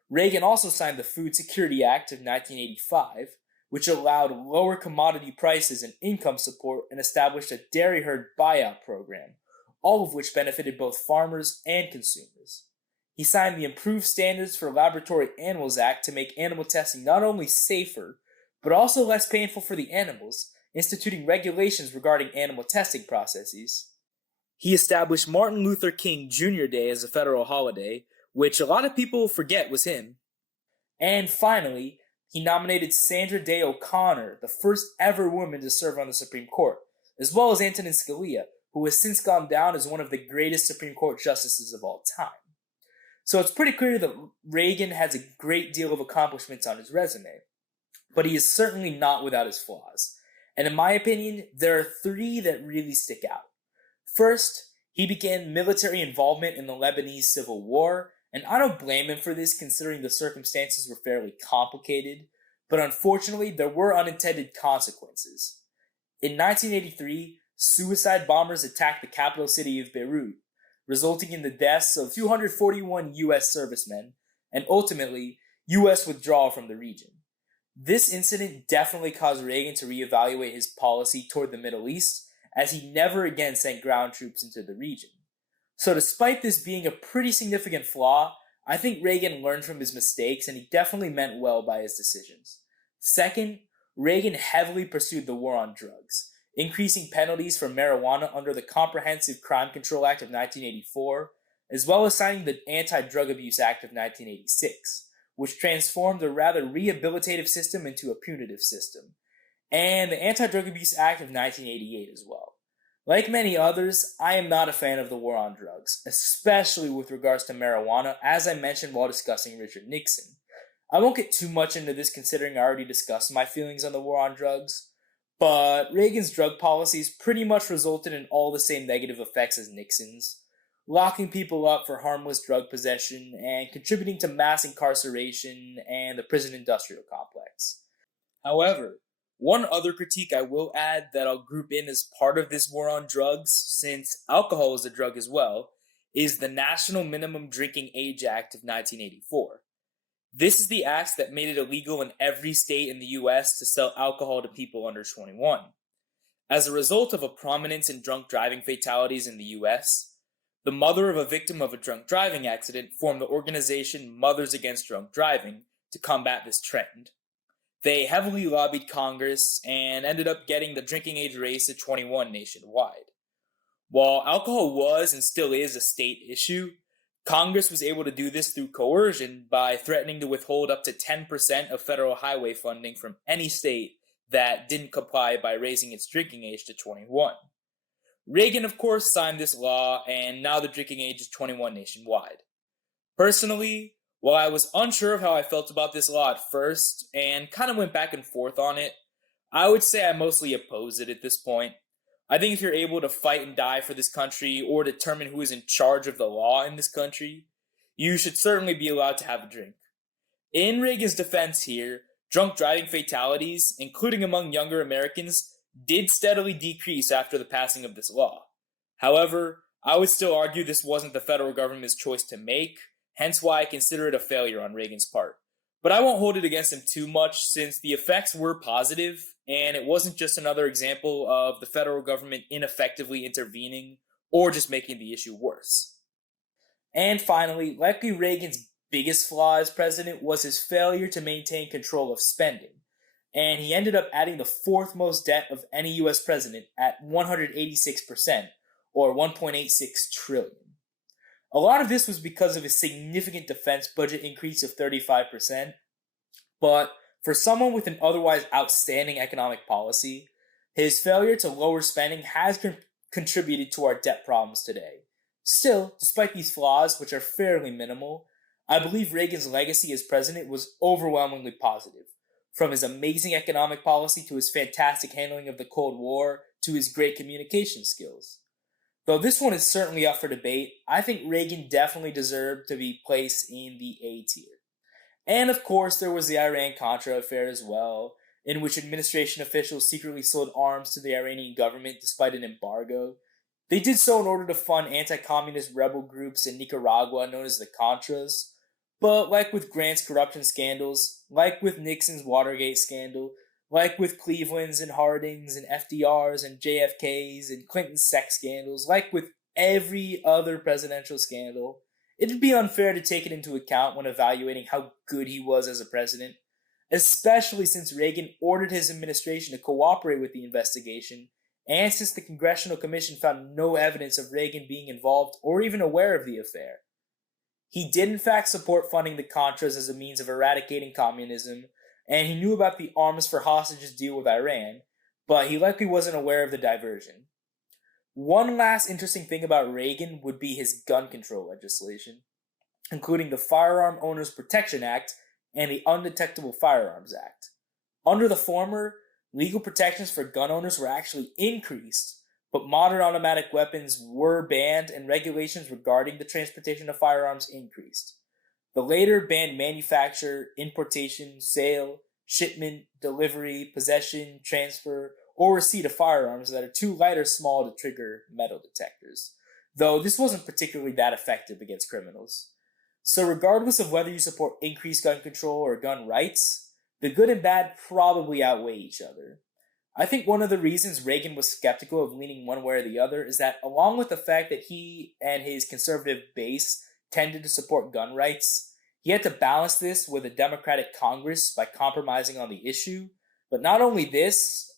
Reagan also signed the Food Security Act of 1985, which allowed lower commodity prices and income support and established a dairy herd buyout program, all of which benefited both farmers and consumers. He signed the Improved Standards for Laboratory Animals Act to make animal testing not only safer, but also less painful for the animals, instituting regulations regarding animal testing processes. He established Martin Luther King Jr. Day as a federal holiday, which a lot of people forget was him. And finally, he nominated Sandra Day O'Connor, the first ever woman to serve on the Supreme Court, as well as Antonin Scalia, who has since gone down as one of the greatest Supreme Court justices of all time. So it's pretty clear that Reagan has a great deal of accomplishments on his resume, but he is certainly not without his flaws. And in my opinion, there are 3 that really stick out. First, he began military involvement in the Lebanese Civil War, and I don't blame him for this considering the circumstances were fairly complicated, but unfortunately there were unintended consequences. In 1983, suicide bombers attacked the capital city of Beirut, resulting in the deaths of 241 U.S. servicemen, and ultimately, U.S. withdrawal from the region. This incident definitely caused Reagan to reevaluate his policy toward the Middle East, as he never again sent ground troops into the region. So, despite this being a pretty significant flaw, I think Reagan learned from his mistakes and he definitely meant well by his decisions. Second, Reagan heavily pursued the war on drugs, increasing penalties for marijuana under the Comprehensive Crime Control Act of 1984, as well as signing the Anti-Drug Abuse Act of 1986, which transformed a rather rehabilitative system into a punitive system, and the Anti-Drug Abuse Act of 1988 as well. Like many others, I am not a fan of the war on drugs, especially with regards to marijuana, as I mentioned while discussing Richard Nixon. I won't get too much into this considering I already discussed my feelings on the war on drugs, but Reagan's drug policies pretty much resulted in all the same negative effects as Nixon's, locking people up for harmless drug possession and contributing to mass incarceration and the prison industrial complex. However, one other critique I will add that I'll group in as part of this war on drugs, since alcohol is a drug as well, is the National Minimum Drinking Age Act of 1984. This is the act that made it illegal in every state in the US to sell alcohol to people under 21. As a result of a prominence in drunk driving fatalities in the US, the mother of a victim of a drunk driving accident formed the organization Mothers Against Drunk Driving to combat this trend. They heavily lobbied Congress and ended up getting the drinking age raised to 21 nationwide. While alcohol was and still is a state issue, Congress was able to do this through coercion by threatening to withhold up to 10% of federal highway funding from any state that didn't comply by raising its drinking age to 21. Reagan, of course, signed this law, and now the drinking age is 21 nationwide. Personally, while I was unsure of how I felt about this law at first, and kind of went back and forth on it, I would say I mostly oppose it at this point. I think if you're able to fight and die for this country or determine who is in charge of the law in this country, you should certainly be allowed to have a drink. In Reagan's defense here, drunk driving fatalities, including among younger Americans, did steadily decrease after the passing of this law. However, I would still argue this wasn't the federal government's choice to make, hence why I consider it a failure on Reagan's part. But I won't hold it against him too much since the effects were positive, and it wasn't just another example of the federal government ineffectively intervening or just making the issue worse. And finally, likely Reagan's biggest flaw as president was his failure to maintain control of spending, and he ended up adding the fourth most debt of any US president at 186%, or 1.86 trillion. A lot of this was because of his significant defense budget increase of 35%, but for someone with an otherwise outstanding economic policy, his failure to lower spending has contributed to our debt problems today. Still, despite these flaws, which are fairly minimal, I believe Reagan's legacy as president was overwhelmingly positive. From his amazing economic policy to his fantastic handling of the Cold War to his great communication skills. Though this one is certainly up for debate, I think Reagan definitely deserved to be placed in the A tier. And of course, there was the Iran-Contra affair as well, in which administration officials secretly sold arms to the Iranian government despite an embargo. They did so in order to fund anti-communist rebel groups in Nicaragua known as the Contras. But like with Grant's corruption scandals, like with Nixon's Watergate scandal, like with Cleveland's and Harding's and FDR's and JFK's and Clinton's sex scandals, like with every other presidential scandal, it'd be unfair to take it into account when evaluating how good he was as a president, especially since Reagan ordered his administration to cooperate with the investigation, and since the Congressional Commission found no evidence of Reagan being involved or even aware of the affair. He did in fact support funding the Contras as a means of eradicating communism, and he knew about the arms for hostages deal with Iran, but he likely wasn't aware of the diversion. One last interesting thing about Reagan would be his gun control legislation, including the Firearm Owners Protection Act and the Undetectable Firearms Act. Under the former, legal protections for gun owners were actually increased, but modern automatic weapons were banned and regulations regarding the transportation of firearms increased. The later banned manufacture, importation, sale, shipment, delivery, possession, transfer, or receipt of firearms that are too light or small to trigger metal detectors, though this wasn't particularly that effective against criminals. So regardless of whether you support increased gun control or gun rights, The good and bad probably outweigh each other. I think one of the reasons Reagan was skeptical of leaning one way or the other is that, along with the fact that he and his conservative base tended to support gun rights, he had to balance this with a Democratic Congress by compromising on the issue. But not only this,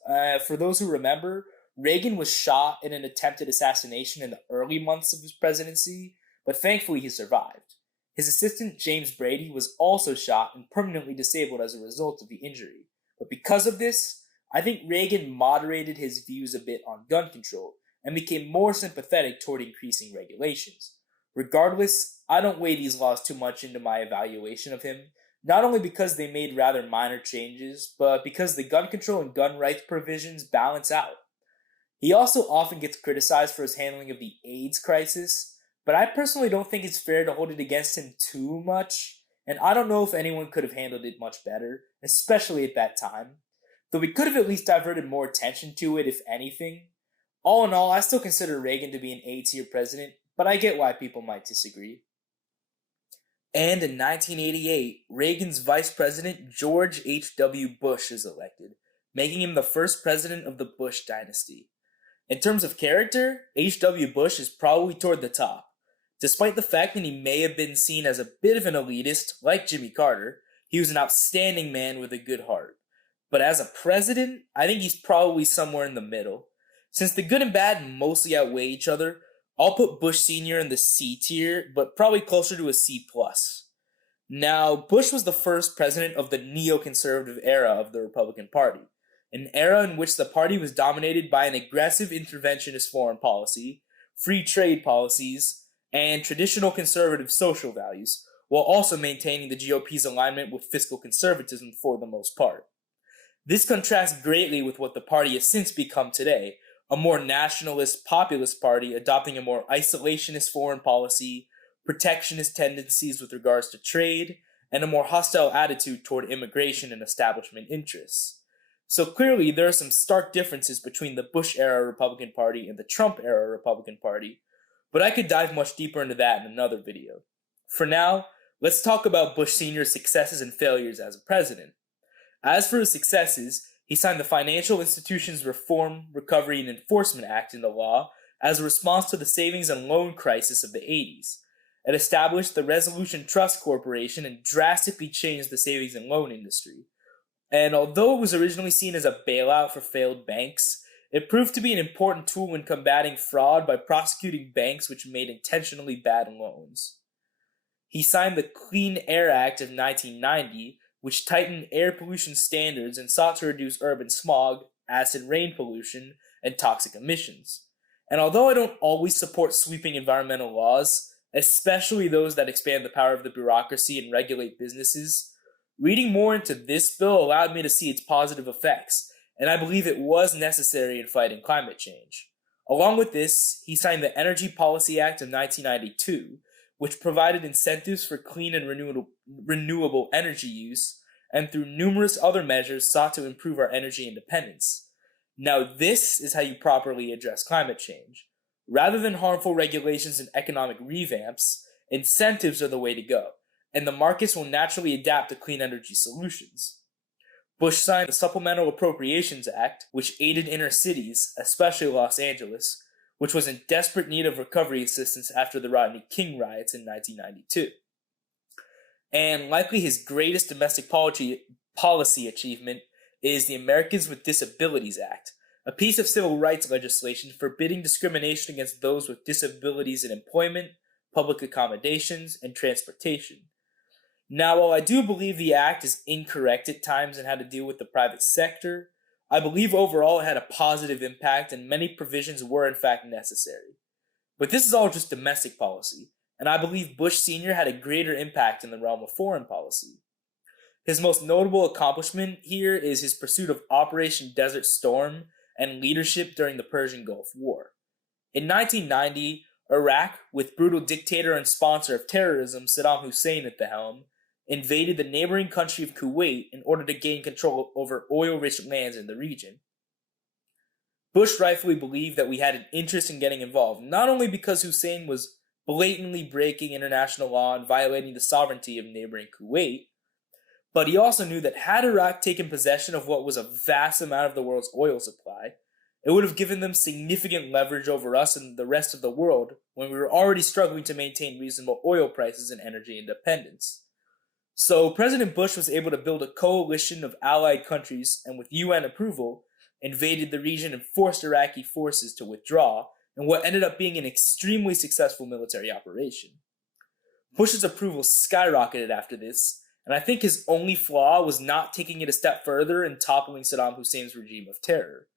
for those who remember, Reagan was shot in an attempted assassination in the early months of his presidency, but thankfully he survived. His assistant James Brady was also shot and permanently disabled as a result of the injury. But because of this, I think Reagan moderated his views a bit on gun control and became more sympathetic toward increasing regulations. Regardless, I don't weigh these laws too much into my evaluation of him, not only because they made rather minor changes, but because the gun control and gun rights provisions balance out. He also often gets criticized for his handling of the AIDS crisis, but I personally don't think it's fair to hold it against him too much, and I don't know if anyone could have handled it much better, especially at that time. Though we could have at least diverted more attention to it, if anything. All in all, I still consider Reagan to be an A-tier president, but I get why people might disagree. And in 1988, Reagan's vice president, George H.W. Bush, is elected, making him the first president of the Bush dynasty. In terms of character, H.W. Bush is probably toward the top. Despite the fact that he may have been seen as a bit of an elitist, like Jimmy Carter, he was an outstanding man with a good heart. But as a president, I think he's probably somewhere in the middle. Since the good and bad mostly outweigh each other, I'll put Bush Sr. in the C tier, but probably closer to a C+. Now, Bush was the first president of the neoconservative era of the Republican Party, an era in which the party was dominated by an aggressive interventionist foreign policy, free trade policies, and traditional conservative social values, while also maintaining the GOP's alignment with fiscal conservatism for the most part. This contrasts greatly with what the party has since become today, a more nationalist, populist party adopting a more isolationist foreign policy, protectionist tendencies with regards to trade, and a more hostile attitude toward immigration and establishment interests. So clearly, there are some stark differences between the Bush-era Republican Party and the Trump-era Republican Party, but I could dive much deeper into that in another video. For now, let's talk about Bush Sr.'s successes and failures as a president. As for his successes, he signed the Financial Institutions Reform, Recovery, and Enforcement Act into law as a response to the savings and loan crisis of the 80s. It established the Resolution Trust Corporation and drastically changed the savings and loan industry. And although it was originally seen as a bailout for failed banks, it proved to be an important tool in combating fraud by prosecuting banks which made intentionally bad loans. He signed the Clean Air Act of 1990, which tightened air pollution standards and sought to reduce urban smog, acid rain pollution, and toxic emissions. And although I don't always support sweeping environmental laws, especially those that expand the power of the bureaucracy and regulate businesses, reading more into this bill allowed me to see its positive effects, and I believe it was necessary in fighting climate change. Along with this, he signed the Energy Policy Act of 1992, which provided incentives for clean and renewable energy use, and through numerous other measures sought to improve our energy independence. Now this is how you properly address climate change. Rather than harmful regulations and economic revamps, incentives are the way to go, and the markets will naturally adapt to clean energy solutions. Bush signed the Supplemental Appropriations Act, which aided inner cities, especially Los Angeles, which was in desperate need of recovery assistance after the Rodney King riots in 1992. And likely his greatest domestic policy achievement is the Americans with Disabilities Act, a piece of civil rights legislation forbidding discrimination against those with disabilities in employment, public accommodations, and transportation. Now, while I do believe the act is incorrect at times in how to deal with the private sector, I believe overall it had a positive impact and many provisions were in fact necessary. But this is all just domestic policy, and I believe Bush Sr. had a greater impact in the realm of foreign policy. His most notable accomplishment here is his pursuit of Operation Desert Storm and leadership during the Persian Gulf War. In 1990, Iraq, with brutal dictator and sponsor of terrorism Saddam Hussein at the helm, invaded the neighboring country of Kuwait in order to gain control over oil-rich lands in the region. Bush rightfully believed that we had an interest in getting involved, not only because Hussein was blatantly breaking international law and violating the sovereignty of neighboring Kuwait, But he also knew that had Iraq taken possession of what was a vast amount of the world's oil supply, it would have given them significant leverage over us and the rest of the world when we were already struggling to maintain reasonable oil prices and energy independence. So President Bush was able to build a coalition of allied countries and with UN approval, invaded the region and forced Iraqi forces to withdraw in what ended up being an extremely successful military operation. Bush's approval skyrocketed after this, and I think his only flaw was not taking it a step further and toppling Saddam Hussein's regime of terror.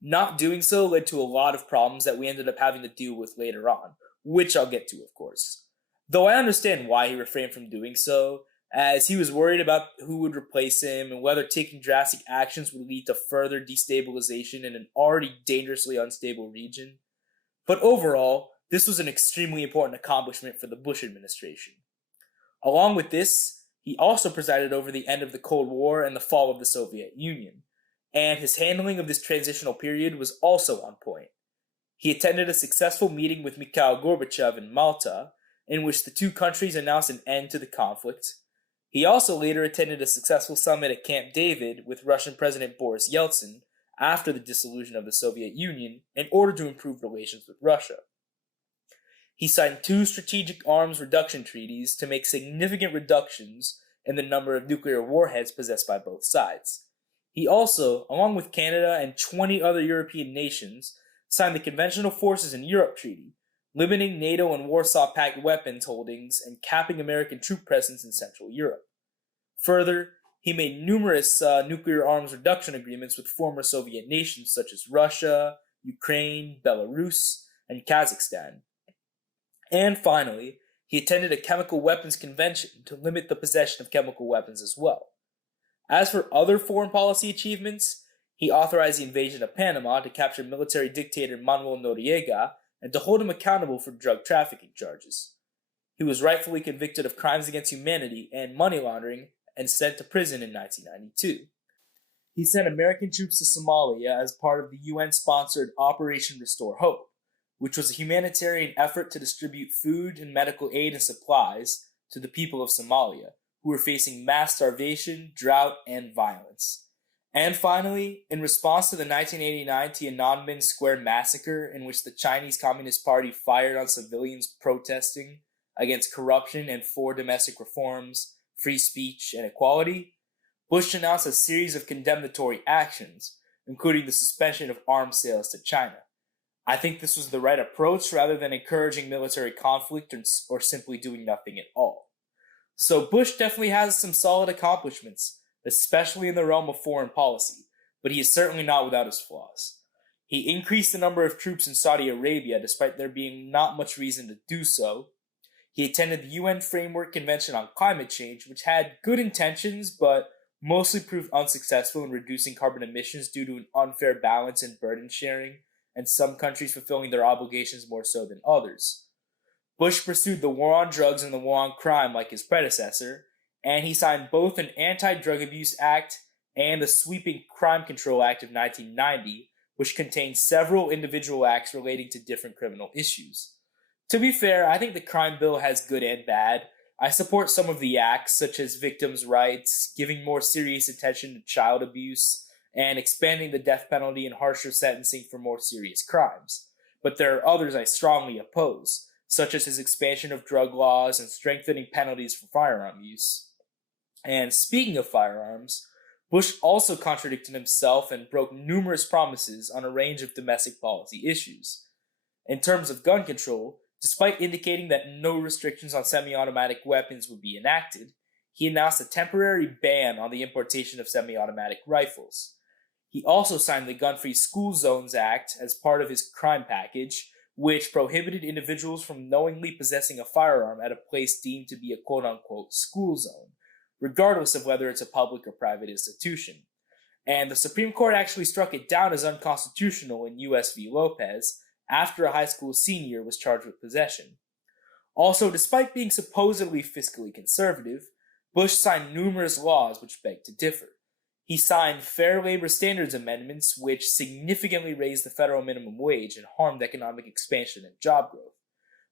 Not doing so led to a lot of problems that we ended up having to deal with later on, which I'll get to, of course. Though I understand why he refrained from doing so, as he was worried about who would replace him and whether taking drastic actions would lead to further destabilization in an already dangerously unstable region. But overall, this was an extremely important accomplishment for the Bush administration. Along with this, he also presided over the end of the Cold War and the fall of the Soviet Union, and his handling of this transitional period was also on point. He attended a successful meeting with Mikhail Gorbachev in Malta, in which the two countries announced an end to the conflict. He also later attended a successful summit at Camp David with Russian President Boris Yeltsin after the dissolution of the Soviet Union in order to improve relations with Russia. He signed 2 strategic arms reduction treaties to make significant reductions in the number of nuclear warheads possessed by both sides. He also, along with Canada and 20 other European nations, signed the Conventional Forces in Europe Treaty, limiting NATO and Warsaw Pact weapons holdings and capping American troop presence in Central Europe. Further, he made numerous nuclear arms reduction agreements with former Soviet nations such as Russia, Ukraine, Belarus, and Kazakhstan. And finally, he attended a chemical weapons convention to limit the possession of chemical weapons as well. As for other foreign policy achievements, he authorized the invasion of Panama to capture military dictator Manuel Noriega and to hold him accountable for drug trafficking charges. He was rightfully convicted of crimes against humanity and money laundering and sent to prison in 1992. He sent American troops to Somalia as part of the UN-sponsored Operation Restore Hope, which was a humanitarian effort to distribute food and medical aid and supplies to the people of Somalia, who were facing mass starvation, drought, and violence. And finally, in response to the 1989 Tiananmen Square massacre, in which the Chinese Communist Party fired on civilians protesting against corruption and for domestic reforms, free speech, and equality, Bush announced a series of condemnatory actions, including the suspension of arms sales to China. I think this was the right approach rather than encouraging military conflict or simply doing nothing at all. So Bush definitely has some solid accomplishments, especially in the realm of foreign policy, but he is certainly not without his flaws. He increased the number of troops in Saudi Arabia despite there being not much reason to do so. He attended the UN Framework Convention on Climate Change, which had good intentions, but mostly proved unsuccessful in reducing carbon emissions due to an unfair balance in burden sharing, and some countries fulfilling their obligations more so than others. Bush pursued the war on drugs and the war on crime like his predecessor, and he signed both an Anti-Drug Abuse Act and the Sweeping Crime Control Act of 1990, which contained several individual acts relating to different criminal issues. To be fair, I think the crime bill has good and bad. I support some of the acts, such as victims' rights, giving more serious attention to child abuse, and expanding the death penalty and harsher sentencing for more serious crimes. But there are others I strongly oppose, such as his expansion of drug laws and strengthening penalties for firearm use. And speaking of firearms, Bush also contradicted himself and broke numerous promises on a range of domestic policy issues. In terms of gun control, despite indicating that no restrictions on semi-automatic weapons would be enacted, he announced a temporary ban on the importation of semi-automatic rifles. He also signed the Gun-Free School Zones Act as part of his crime package, which prohibited individuals from knowingly possessing a firearm at a place deemed to be a quote-unquote school zone, regardless of whether it's a public or private institution. And the Supreme Court actually struck it down as unconstitutional in U.S. v. Lopez after a high school senior was charged with possession. Also, despite being supposedly fiscally conservative, Bush signed numerous laws which beg to differ. He signed Fair Labor Standards Amendments, which significantly raised the federal minimum wage and harmed economic expansion and job growth.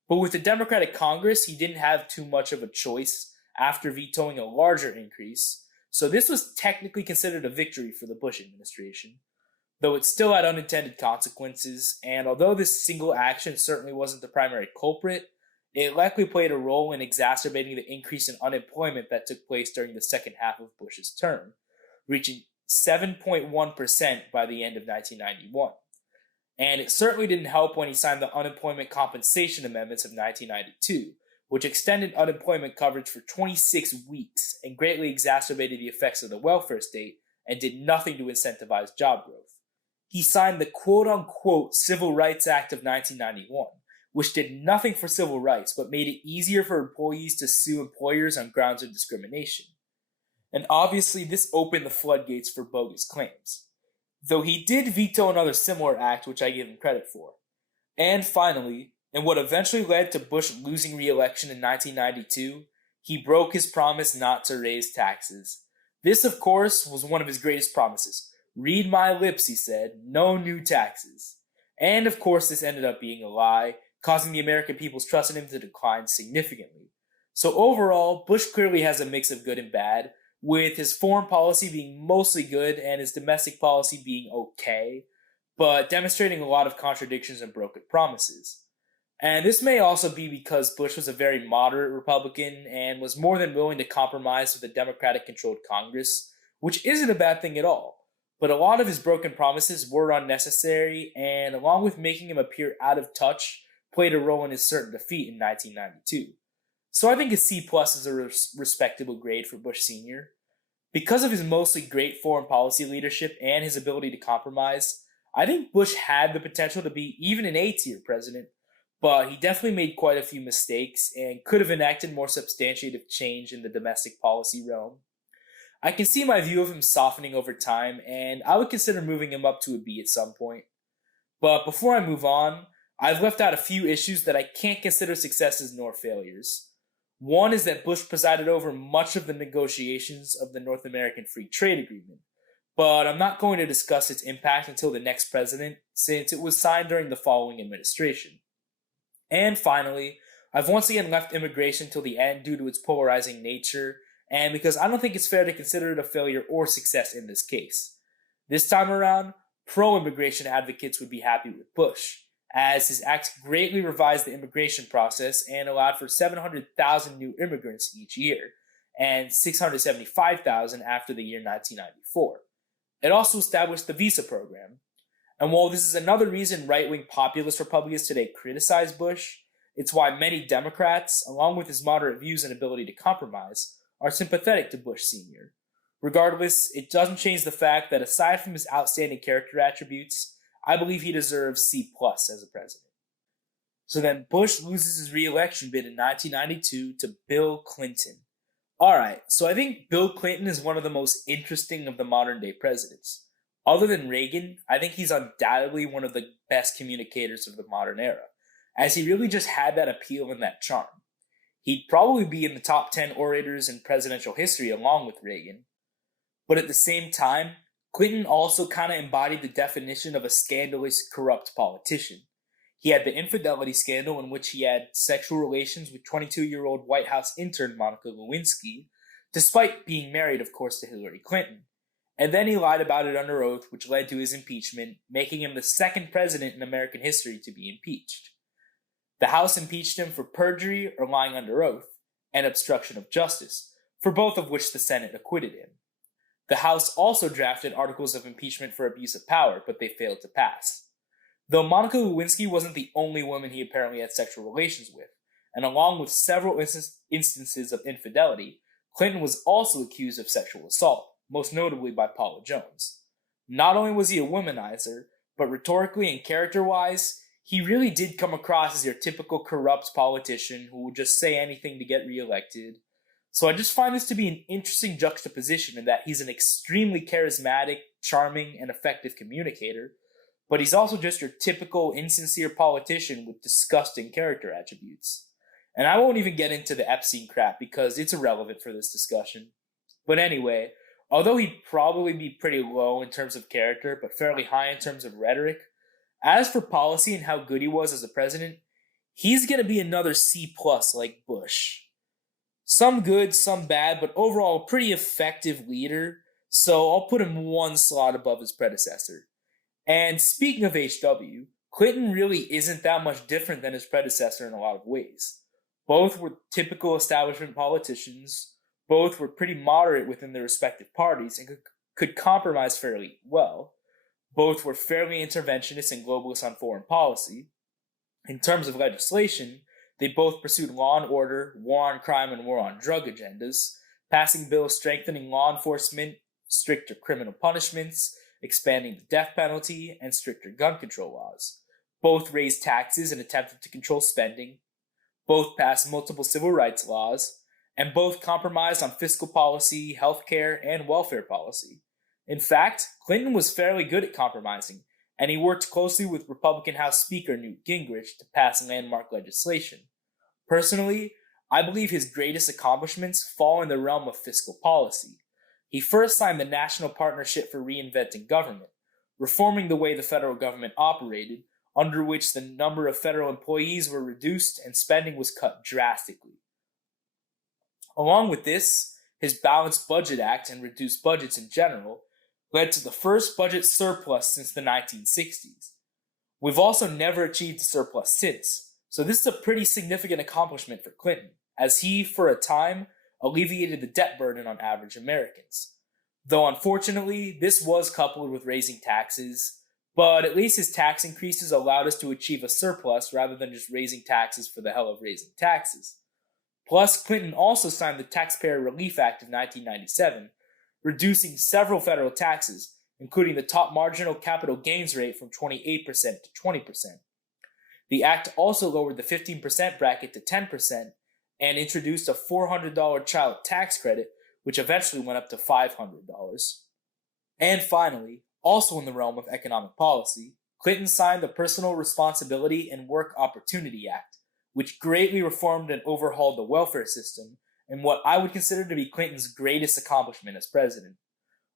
But with the Democratic Congress, he didn't have too much of a choice after vetoing a larger increase, So this was technically considered a victory for the Bush administration, though it still had unintended consequences, and although this single action certainly wasn't the primary culprit, it likely played a role in exacerbating the increase in unemployment that took place during the second half of Bush's term, reaching 7.1% by the end of 1991. And it certainly didn't help when he signed the Unemployment Compensation Amendments of 1992, which extended unemployment coverage for 26 weeks and greatly exacerbated the effects of the welfare state and did nothing to incentivize job growth. He signed the quote-unquote Civil Rights Act of 1991, which did nothing for civil rights but made it easier for employees to sue employers on grounds of discrimination. And obviously, this opened the floodgates for bogus claims, though he did veto another similar act, which I give him credit for. And finally, in what eventually led to Bush losing re-election in 1992, he broke his promise not to raise taxes. This, of course, was one of his greatest promises. "Read my lips," he said, "no new taxes." And of course, this ended up being a lie, causing the American people's trust in him to decline significantly. So overall, Bush clearly has a mix of good and bad, with his foreign policy being mostly good and his domestic policy being okay, but demonstrating a lot of contradictions and broken promises. And this may also be because Bush was a very moderate Republican and was more than willing to compromise with a Democratic-controlled Congress, which isn't a bad thing at all. But a lot of his broken promises were unnecessary, and along with making him appear out of touch, played a role in his certain defeat in 1992. So I think a C+ is a respectable grade for Bush Sr. Because of his mostly great foreign policy leadership and his ability to compromise, I think Bush had the potential to be even an A-tier president, but he definitely made quite a few mistakes and could have enacted more substantive change in the domestic policy realm. I can see my view of him softening over time, and I would consider moving him up to a B at some point. But before I move on, I've left out a few issues that I can't consider successes nor failures. One is that Bush presided over much of the negotiations of the North American Free Trade Agreement, but I'm not going to discuss its impact until the next president, since it was signed during the following administration. And finally, I've once again left immigration till the end due to its polarizing nature, and because I don't think it's fair to consider it a failure or success in this case. This time around, pro-immigration advocates would be happy with Bush, as his acts greatly revised the immigration process and allowed for 700,000 new immigrants each year, and 675,000 after the year 1994. It also established the visa program. And while this is another reason right-wing populist Republicans today criticize Bush, it's why many Democrats, along with his moderate views and ability to compromise, are sympathetic to Bush Sr. Regardless, it doesn't change the fact that aside from his outstanding character attributes, I believe he deserves C+ as a president. So then Bush loses his re-election bid in 1992 to Bill Clinton. Alright, so I think Bill Clinton is one of the most interesting of the modern day presidents. Other than Reagan, I think he's undoubtedly one of the best communicators of the modern era, as he really just had that appeal and that charm. He'd probably be in the top 10 orators in presidential history along with Reagan. But at the same time, Clinton also kind of embodied the definition of a scandalous, corrupt politician. He had the infidelity scandal in which he had sexual relations with 22-year-old White House intern Monica Lewinsky, despite being married, of course, to Hillary Clinton. And then he lied about it under oath, which led to his impeachment, making him the second president in American history to be impeached. The House impeached him for perjury or lying under oath, and obstruction of justice, for both of which the Senate acquitted him. The House also drafted articles of impeachment for abuse of power, but they failed to pass. Though Monica Lewinsky wasn't the only woman he apparently had sexual relations with, and along with several instances of infidelity, Clinton was also accused of sexual assault, most notably by Paula Jones. Not only was he a womanizer, but rhetorically and character-wise, he really did come across as your typical corrupt politician who would just say anything to get reelected. So I just find this to be an interesting juxtaposition in that he's an extremely charismatic, charming, and effective communicator, but he's also just your typical insincere politician with disgusting character attributes. And I won't even get into the Epstein crap because it's irrelevant for this discussion. But anyway, although he'd probably be pretty low in terms of character, but fairly high in terms of rhetoric, as for policy and how good he was as a president, he's going to be another C+ like Bush. Some good, some bad, but overall a pretty effective leader, so I'll put him one slot above his predecessor. And speaking of HW, Clinton really isn't that much different than his predecessor in a lot of ways. Both were typical establishment politicians, both were pretty moderate within their respective parties and could compromise fairly well. Both were fairly interventionist and globalist on foreign policy. In terms of legislation, they both pursued law and order, war on crime, and war on drug agendas, passing bills strengthening law enforcement, stricter criminal punishments, expanding the death penalty, and stricter gun control laws. Both raised taxes and attempted to control spending. Both passed multiple civil rights laws, and both compromised on fiscal policy, healthcare, and welfare policy. In fact, Clinton was fairly good at compromising, and he worked closely with Republican House Speaker Newt Gingrich to pass landmark legislation. Personally, I believe his greatest accomplishments fall in the realm of fiscal policy. He first signed the National Partnership for Reinventing Government, reforming the way the federal government operated, under which the number of federal employees were reduced and spending was cut drastically. Along with this, his Balanced Budget Act and reduced budgets in general led to the first budget surplus since the 1960s. We've also never achieved a surplus since, so this is a pretty significant accomplishment for Clinton, as he, for a time, alleviated the debt burden on average Americans. Though unfortunately, this was coupled with raising taxes, but at least his tax increases allowed us to achieve a surplus rather than just raising taxes for the hell of raising taxes. Plus, Clinton also signed the Taxpayer Relief Act of 1997, reducing several federal taxes, including the top marginal capital gains rate from 28% to 20%. The act also lowered the 15% bracket to 10% and introduced a $400 child tax credit, which eventually went up to $500. And finally, also in the realm of economic policy, Clinton signed the Personal Responsibility and Work Opportunity Act, which greatly reformed and overhauled the welfare system and what I would consider to be Clinton's greatest accomplishment as president.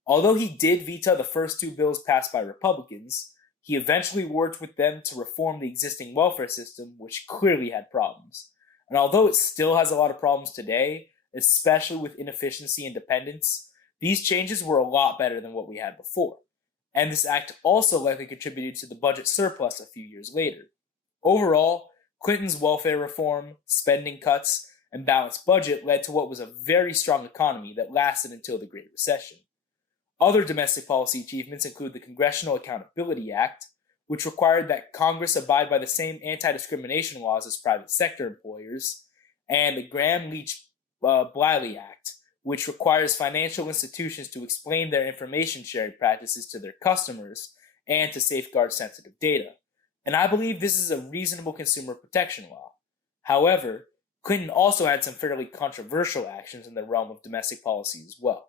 Although he did veto the first two bills passed by Republicans, he eventually worked with them to reform the existing welfare system, which clearly had problems. And although it still has a lot of problems today, especially with inefficiency and dependence, these changes were a lot better than what we had before. And this act also likely contributed to the budget surplus a few years later. Overall, Clinton's welfare reform, spending cuts, and balanced budget led to what was a very strong economy that lasted until the Great Recession. Other domestic policy achievements include the Congressional Accountability Act, which required that Congress abide by the same anti-discrimination laws as private sector employers, and the Gramm-Leach-Bliley Act, which requires financial institutions to explain their information sharing practices to their customers and to safeguard sensitive data. And I believe this is a reasonable consumer protection law. However, Clinton also had some fairly controversial actions in the realm of domestic policy as well.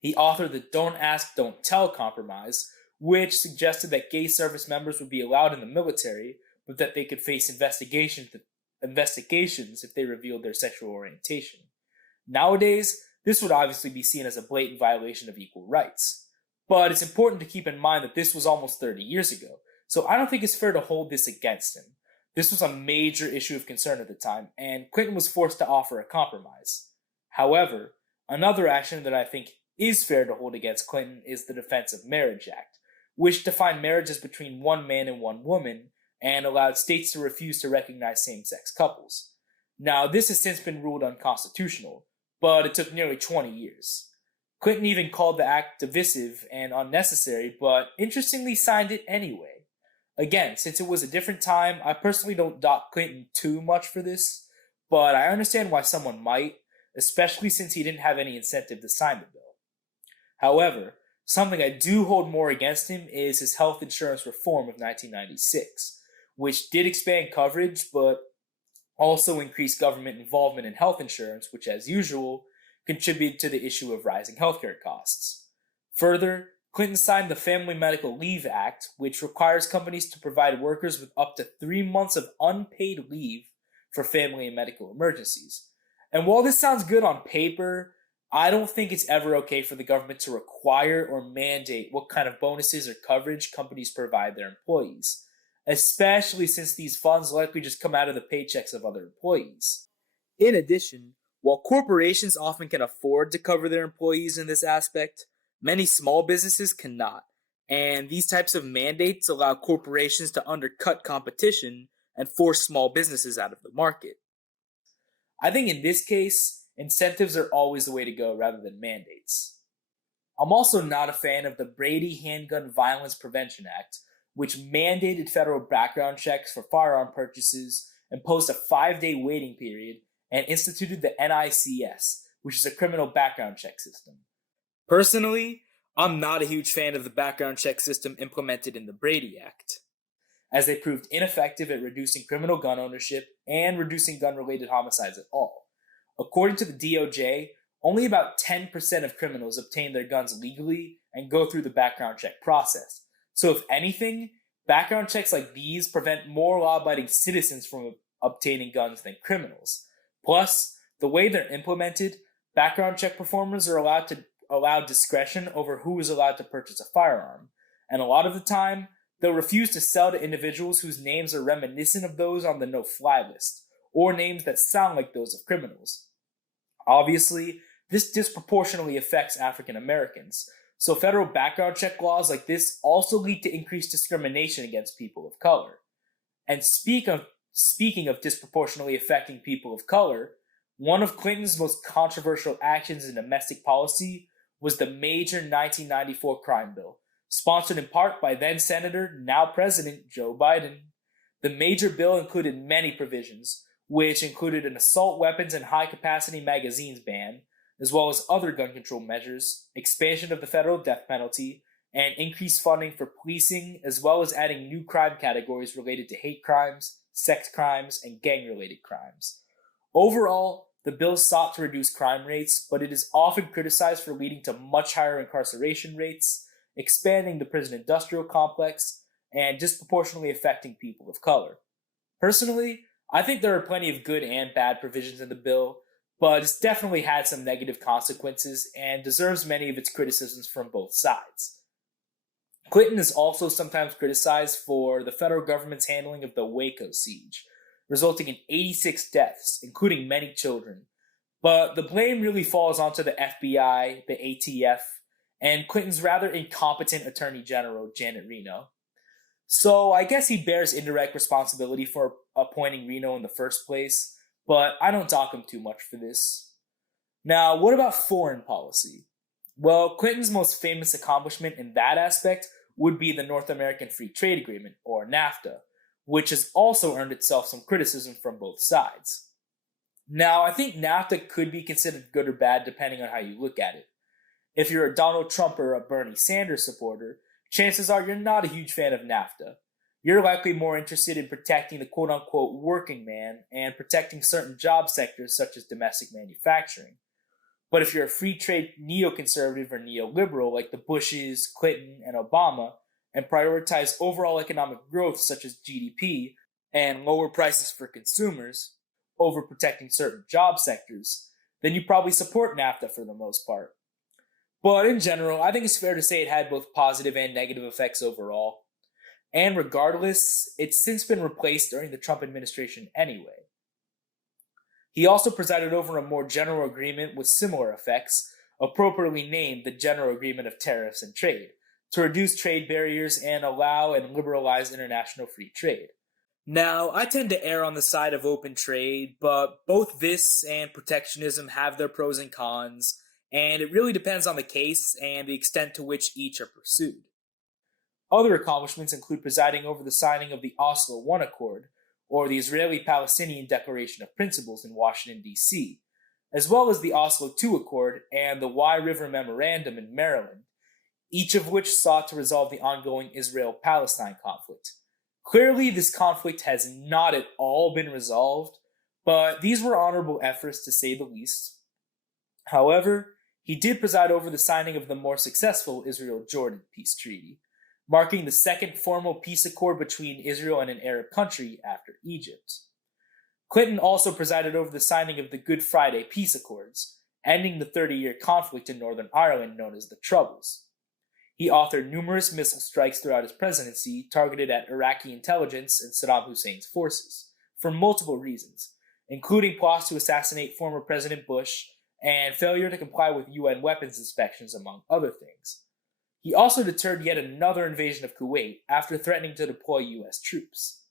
He authored the Don't Ask, Don't Tell compromise, which suggested that gay service members would be allowed in the military, but that they could face investigations if they revealed their sexual orientation. Nowadays, this would obviously be seen as a blatant violation of equal rights. But it's important to keep in mind that this was almost 30 years ago, so I don't think it's fair to hold this against him. This was a major issue of concern at the time, and Clinton was forced to offer a compromise. However, another action that I think is fair to hold against Clinton is the Defense of Marriage Act, which defined marriages between one man and one woman and allowed states to refuse to recognize same-sex couples. Now, this has since been ruled unconstitutional, but it took nearly 20 years. Clinton even called the act divisive and unnecessary, but interestingly signed it anyway. Again, since it was a different time, I personally don't dock Clinton too much for this, but I understand why someone might, especially since he didn't have any incentive to sign the bill. However, something I do hold more against him is his health insurance reform of 1996, which did expand coverage, but also increased government involvement in health insurance, which, as usual, contributed to the issue of rising healthcare costs. Further, Clinton signed the Family Medical Leave Act, which requires companies to provide workers with up to 3 months of unpaid leave for family and medical emergencies. And while this sounds good on paper, I don't think it's ever okay for the government to require or mandate what kind of bonuses or coverage companies provide their employees, especially since these funds likely just come out of the paychecks of other employees. In addition, While corporations often can afford to cover their employees in this aspect, many small businesses cannot. And these types of mandates allow corporations to undercut competition and force small businesses out of the market. I think in this case, incentives are always the way to go rather than mandates. I'm also not a fan of the Brady Handgun Violence Prevention Act, which mandated federal background checks for firearm purchases, imposed a 5-day waiting period, and instituted the NICS, which is a criminal background check system. Personally, I'm not a huge fan of the background check system implemented in the Brady Act, as they proved ineffective at reducing criminal gun ownership and reducing gun-related homicides at all. According to the DOJ, only about 10% of criminals obtain their guns legally and go through the background check process. So if anything, background checks like these prevent more law-abiding citizens from obtaining guns than criminals. Plus, the way they're implemented, background check performers are allowed discretion over who is allowed to purchase a firearm. And a lot of the time, they'll refuse to sell to individuals whose names are reminiscent of those on the no-fly list, or names that sound like those of criminals. Obviously, this disproportionately affects African Americans, so federal background check laws like this also lead to increased discrimination against people of color. And speaking of disproportionately affecting people of color, one of Clinton's most controversial actions in domestic policy was the major 1994 crime bill, sponsored in part by then Senator, now President, Joe Biden. The major bill included many provisions, which included an assault weapons and high-capacity magazines ban, as well as other gun control measures, expansion of the federal death penalty, and increased funding for policing, as well as adding new crime categories related to hate crimes, sex crimes, and gang-related crimes. Overall, the bill sought to reduce crime rates, but it is often criticized for leading to much higher incarceration rates, expanding the prison industrial complex, and disproportionately affecting people of color. Personally, I think there are plenty of good and bad provisions in the bill, but it's definitely had some negative consequences and deserves many of its criticisms from both sides. Clinton is also sometimes criticized for the federal government's handling of the Waco siege, resulting in 86 deaths, including many children. But the blame really falls onto the FBI, the ATF, and Clinton's rather incompetent Attorney General, Janet Reno. So I guess he bears indirect responsibility for appointing Reno in the first place, but I don't dock him too much for this. Now, what about foreign policy? Well, Clinton's most famous accomplishment in that aspect would be the North American Free Trade Agreement, or NAFTA, which has also earned itself some criticism from both sides. Now, I think NAFTA could be considered good or bad depending on how you look at it. If you're a Donald Trump or a Bernie Sanders supporter, chances are you're not a huge fan of NAFTA. You're likely more interested in protecting the quote-unquote working man and protecting certain job sectors such as domestic manufacturing. But if you're a free trade neoconservative or neoliberal like the Bushes, Clinton, and Obama, and prioritize overall economic growth such as GDP and lower prices for consumers over protecting certain job sectors, then you probably support NAFTA for the most part. But in general, I think it's fair to say it had both positive and negative effects overall. And regardless, it's since been replaced during the Trump administration anyway. He also presided over a more general agreement with similar effects, appropriately named the General Agreement of Tariffs and Trade, to reduce trade barriers and allow and liberalize international free trade. Now, I tend to err on the side of open trade, but both this and protectionism have their pros and cons, and it really depends on the case and the extent to which each are pursued. Other accomplishments include presiding over the signing of the Oslo I Accord, or the Israeli-Palestinian Declaration of Principles in Washington, D.C., as well as the Oslo II Accord and the Wye River Memorandum in Maryland, each of which sought to resolve the ongoing Israel-Palestine conflict. Clearly, this conflict has not at all been resolved, but these were honorable efforts to say the least. However, he did preside over the signing of the more successful Israel-Jordan peace treaty, marking the second formal peace accord between Israel and an Arab country after Egypt. Clinton also presided over the signing of the Good Friday Peace Accords, ending the 30-year conflict in Northern Ireland known as the Troubles. He authored numerous missile strikes throughout his presidency targeted at Iraqi intelligence and Saddam Hussein's forces, for multiple reasons, including plots to assassinate former President Bush and failure to comply with UN weapons inspections, among other things. He also deterred yet another invasion of Kuwait after threatening to deploy US troops.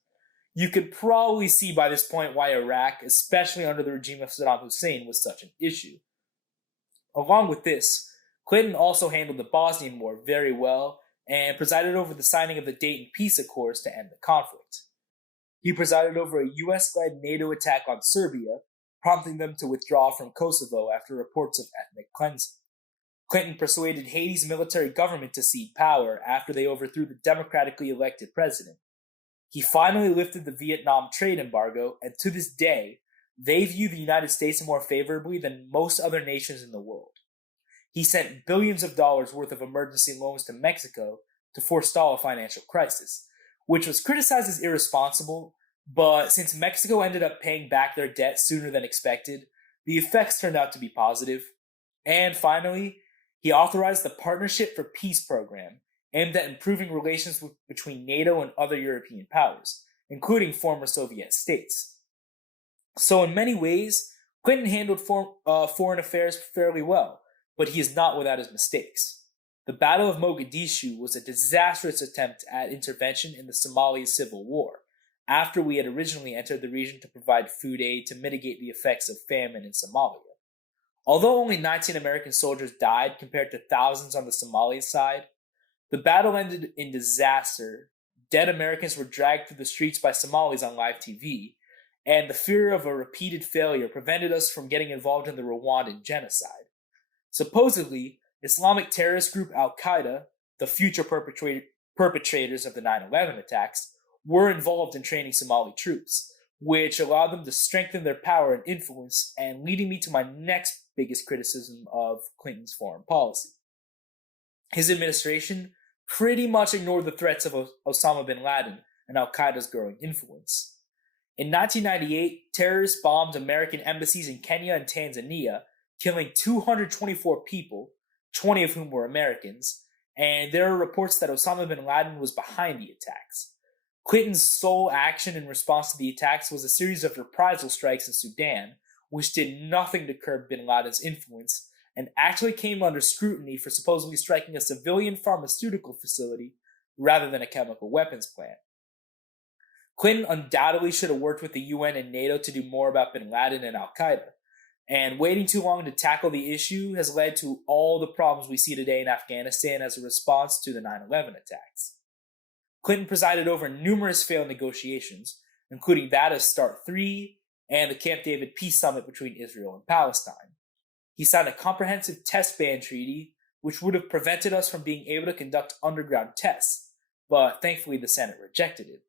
You could probably see by this point why Iraq, especially under the regime of Saddam Hussein, was such an issue. Along with this, Clinton also handled the Bosnian War very well and presided over the signing of the Dayton Peace Accords to end the conflict. He presided over a US-led NATO attack on Serbia, prompting them to withdraw from Kosovo after reports of ethnic cleansing. Clinton persuaded Haiti's military government to cede power after they overthrew the democratically elected president. He finally lifted the Vietnam trade embargo, and to this day, they view the United States more favorably than most other nations in the world. He sent billions of dollars worth of emergency loans to Mexico to forestall a financial crisis, which was criticized as irresponsible, but since Mexico ended up paying back their debt sooner than expected, the effects turned out to be positive. And finally, he authorized the Partnership for Peace program, aimed at improving relations between NATO and other European powers, including former Soviet states. So in many ways, Clinton handled foreign affairs fairly well, but he is not without his mistakes. The Battle of Mogadishu was a disastrous attempt at intervention in the Somali civil war, after we had originally entered the region to provide food aid to mitigate the effects of famine in Somalia. Although only 19 American soldiers died compared to thousands on the Somali side, the battle ended in disaster. Dead Americans were dragged through the streets by Somalis on live TV, and the fear of a repeated failure prevented us from getting involved in the Rwandan genocide. Supposedly, Islamic terrorist group Al-Qaeda, the future perpetrators of the 9/11 attacks, were involved in training Somali troops, which allowed them to strengthen their power and influence, and leading me to my next biggest criticism of Clinton's foreign policy. His administration pretty much ignored the threats of Osama bin Laden and Al-Qaeda's growing influence. In 1998, terrorists bombed American embassies in Kenya and Tanzania, killing 224 people, 20 of whom were Americans, and there are reports that Osama bin Laden was behind the attacks. Clinton's sole action in response to the attacks was a series of reprisal strikes in Sudan, which did nothing to curb bin Laden's influence, and actually came under scrutiny for supposedly striking a civilian pharmaceutical facility rather than a chemical weapons plant. Clinton undoubtedly should have worked with the UN and NATO to do more about bin Laden and Al-Qaeda, and waiting too long to tackle the issue has led to all the problems we see today in Afghanistan as a response to the 9/11 attacks. Clinton presided over numerous failed negotiations, including that of START III and the Camp David Peace Summit between Israel and Palestine. He signed a comprehensive test ban treaty, which would have prevented us from being able to conduct underground tests, but thankfully the Senate rejected it.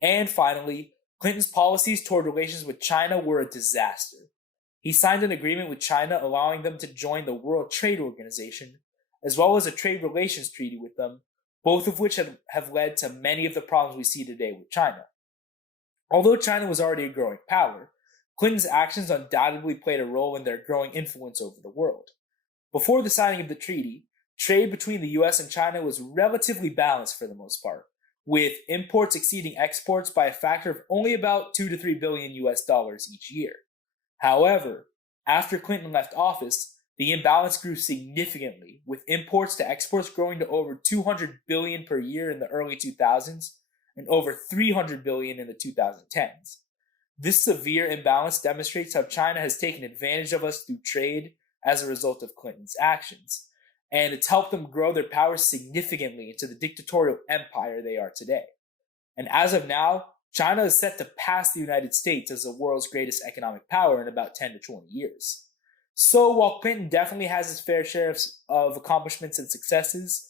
And finally, Clinton's policies toward relations with China were a disaster. He signed an agreement with China allowing them to join the World Trade Organization, as well as a trade relations treaty with them, both of which have led to many of the problems we see today with China. Although China was already a growing power, Clinton's actions undoubtedly played a role in their growing influence over the world. Before the signing of the treaty, trade between the US and China was relatively balanced for the most part, with imports exceeding exports by a factor of only about $2 to $3 billion US each year. However, after Clinton left office, the imbalance grew significantly, with imports to exports growing to over $200 billion per year in the early 2000s and over $300 billion in the 2010s. This severe imbalance demonstrates how China has taken advantage of us through trade as a result of Clinton's actions, and it's helped them grow their power significantly into the dictatorial empire they are today. And as of now, China is set to pass the United States as the world's greatest economic power in about 10 to 20 years. So while Clinton definitely has his fair share of accomplishments and successes,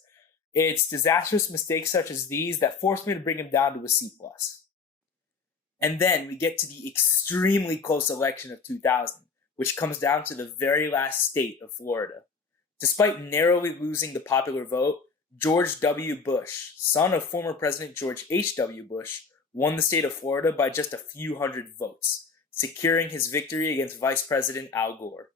it's disastrous mistakes such as these that forced me to bring him down to a C+. And then we get to the extremely close election of 2000, which comes down to the very last state of Florida. Despite narrowly losing the popular vote, George W. Bush, son of former President George H.W. Bush, won the state of Florida by just a few hundred votes, securing his victory against Vice President Al Gore.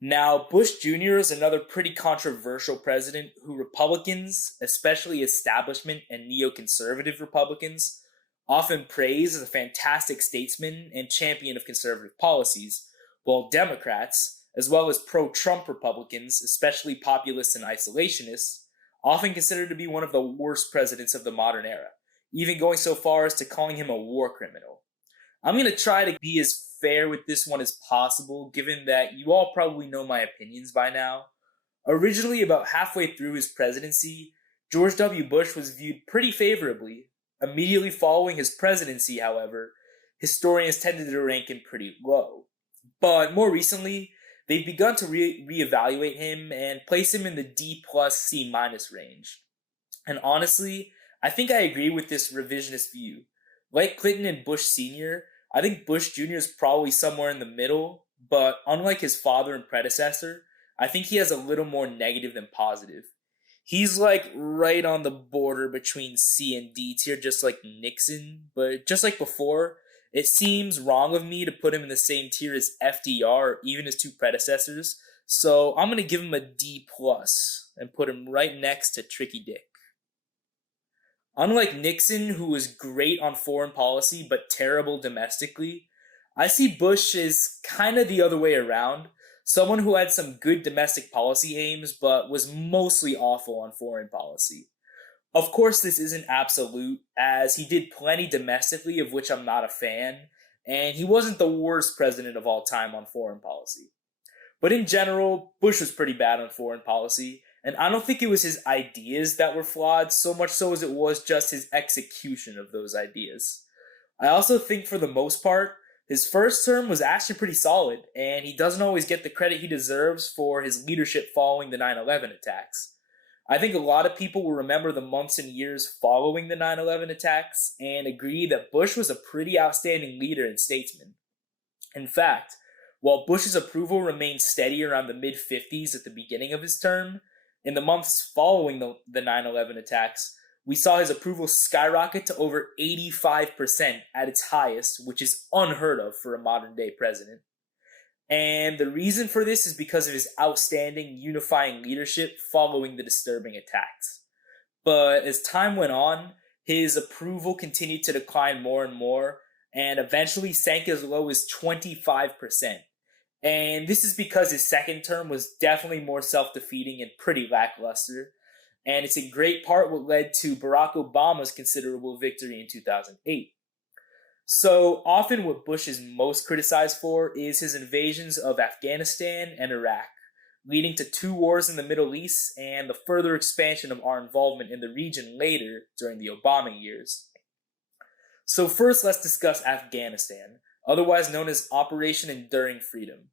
Now, Bush Jr. is another pretty controversial president who Republicans, especially establishment and neoconservative Republicans, often praised as a fantastic statesman and champion of conservative policies, while Democrats, as well as pro-Trump Republicans, especially populists and isolationists, often considered to be one of the worst presidents of the modern era, even going so far as to calling him a war criminal. I'm going to try to be as fair with this one as possible, given that you all probably know my opinions by now. Originally, about halfway through his presidency, George W. Bush was viewed pretty favorably. Immediately following his presidency, however, historians tended to rank him pretty low. But more recently, they've begun to reevaluate him and place him in the D plus C minus range. And honestly, I think I agree with this revisionist view. Like Clinton and Bush Sr., I think Bush Jr. is probably somewhere in the middle, but unlike his father and predecessor, I think he has a little more negative than positive. He's like right on the border between C and D tier, just like Nixon, but just like before, it seems wrong of me to put him in the same tier as FDR or even his two predecessors, so I'm going to give him a D plus and put him right next to Tricky Dick. Unlike Nixon, who was great on foreign policy but terrible domestically, I see Bush as kind of the other way around. Someone who had some good domestic policy aims but was mostly awful on foreign policy. Of course, this isn't absolute, as he did plenty domestically of which I'm not a fan, and he wasn't the worst president of all time on foreign policy. But in general, Bush was pretty bad on foreign policy, and I don't think it was his ideas that were flawed so much so as it was just his execution of those ideas. I also think for the most part, his first term was actually pretty solid, and he doesn't always get the credit he deserves for his leadership following the 9/11 attacks. I think a lot of people will remember the months and years following the 9/11 attacks and agree that Bush was a pretty outstanding leader and statesman. In fact, while Bush's approval remained steady around the mid-50s at the beginning of his term, in the months following the 9/11 attacks, we saw his approval skyrocket to over 85% at its highest, which is unheard of for a modern-day president. And the reason for this is because of his outstanding unifying leadership following the disturbing attacks. But as time went on, his approval continued to decline more and more, and eventually sank as low as 25%. And this is because his second term was definitely more self-defeating and pretty lackluster, and it's in great part what led to Barack Obama's considerable victory in 2008. So often what Bush is most criticized for is his invasions of Afghanistan and Iraq, leading to 2 wars in the Middle East and the further expansion of our involvement in the region later during the Obama years. So first, let's discuss Afghanistan, otherwise known as Operation Enduring Freedom.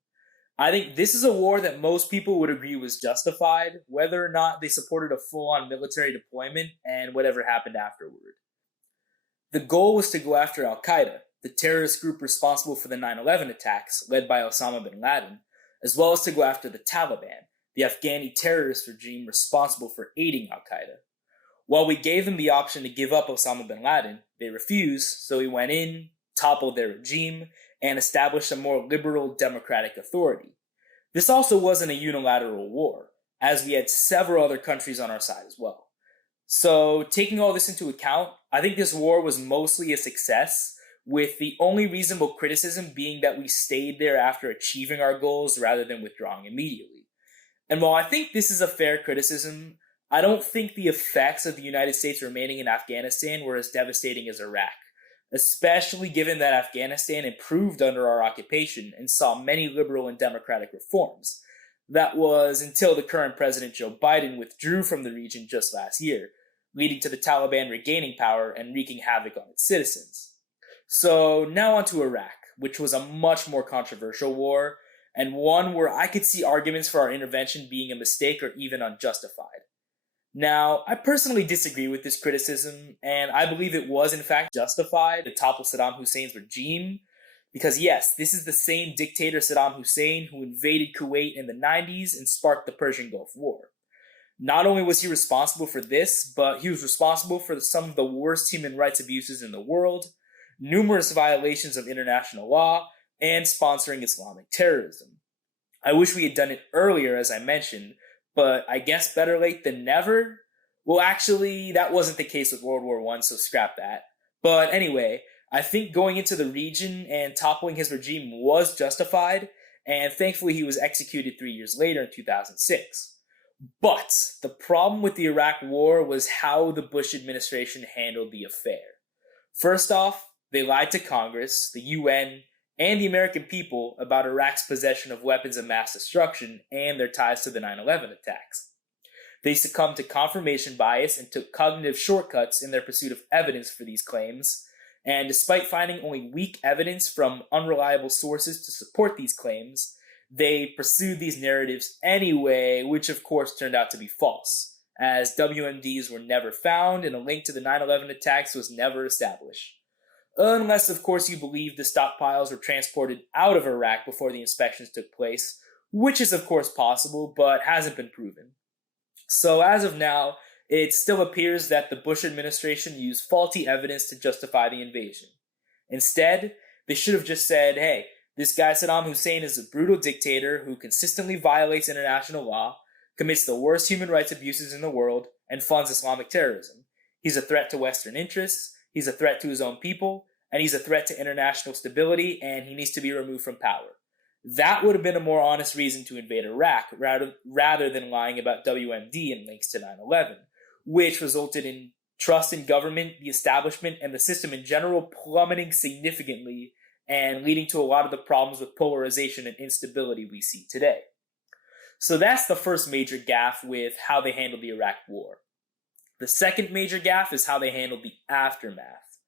I think this is a war that most people would agree was justified, whether or not they supported a full-on military deployment and whatever happened afterward. The goal was to go after Al-Qaeda, the terrorist group responsible for the 9/11 attacks led by Osama bin Laden, as well as to go after the Taliban, the Afghani terrorist regime responsible for aiding Al-Qaeda. While we gave them the option to give up Osama bin Laden, they refused, so we went in, toppled their regime, and established a more liberal democratic authority. This also wasn't a unilateral war, as we had several other countries on our side as well. So, taking all this into account, I think this war was mostly a success, with the only reasonable criticism being that we stayed there after achieving our goals rather than withdrawing immediately. And while I think this is a fair criticism, I don't think the effects of the United States remaining in Afghanistan were as devastating as Iraq, especially given that Afghanistan improved under our occupation and saw many liberal and democratic reforms. That was until the current President Joe Biden withdrew from the region just last year, leading to the Taliban regaining power and wreaking havoc on its citizens. So now on to Iraq, which was a much more controversial war, and one where I could see arguments for our intervention being a mistake or even unjustified. Now, I personally disagree with this criticism, and I believe it was in fact justified to topple Saddam Hussein's regime, because yes, this is the same dictator Saddam Hussein who invaded Kuwait in the 90s and sparked the Persian Gulf War. Not only was he responsible for this, but he was responsible for some of the worst human rights abuses in the world, numerous violations of international law, and sponsoring Islamic terrorism. I wish we had done it earlier, as I mentioned, but I guess better late than never? Well, actually, that wasn't the case with World War I, so scrap that. But anyway, I think going into the region and toppling his regime was justified, and thankfully he was executed 3 years later in 2006. But the problem with the Iraq War was how the Bush administration handled the affair. First off, they lied to Congress, the UN, and the American people about Iraq's possession of weapons of mass destruction and their ties to the 9/11 attacks. They succumbed to confirmation bias and took cognitive shortcuts in their pursuit of evidence for these claims. And despite finding only weak evidence from unreliable sources to support these claims, they pursued these narratives anyway, which of course turned out to be false, as WMDs were never found and a link to the 9/11 attacks was never established. Unless, of course, you believe the stockpiles were transported out of Iraq before the inspections took place, which is of course possible, but hasn't been proven. So as of now, it still appears that the Bush administration used faulty evidence to justify the invasion. Instead, they should have just said, hey, this guy Saddam Hussein is a brutal dictator who consistently violates international law, commits the worst human rights abuses in the world, and funds Islamic terrorism. He's a threat to Western interests, he's a threat to his own people, and he's a threat to international stability, and he needs to be removed from power. That would have been a more honest reason to invade Iraq, rather than lying about WMD and links to 9/11, which resulted in trust in government, the establishment, and the system in general plummeting significantly and leading to a lot of the problems with polarization and instability we see today. So that's the first major gaffe with how they handled the Iraq War. The second major gaffe is how they handled the aftermath.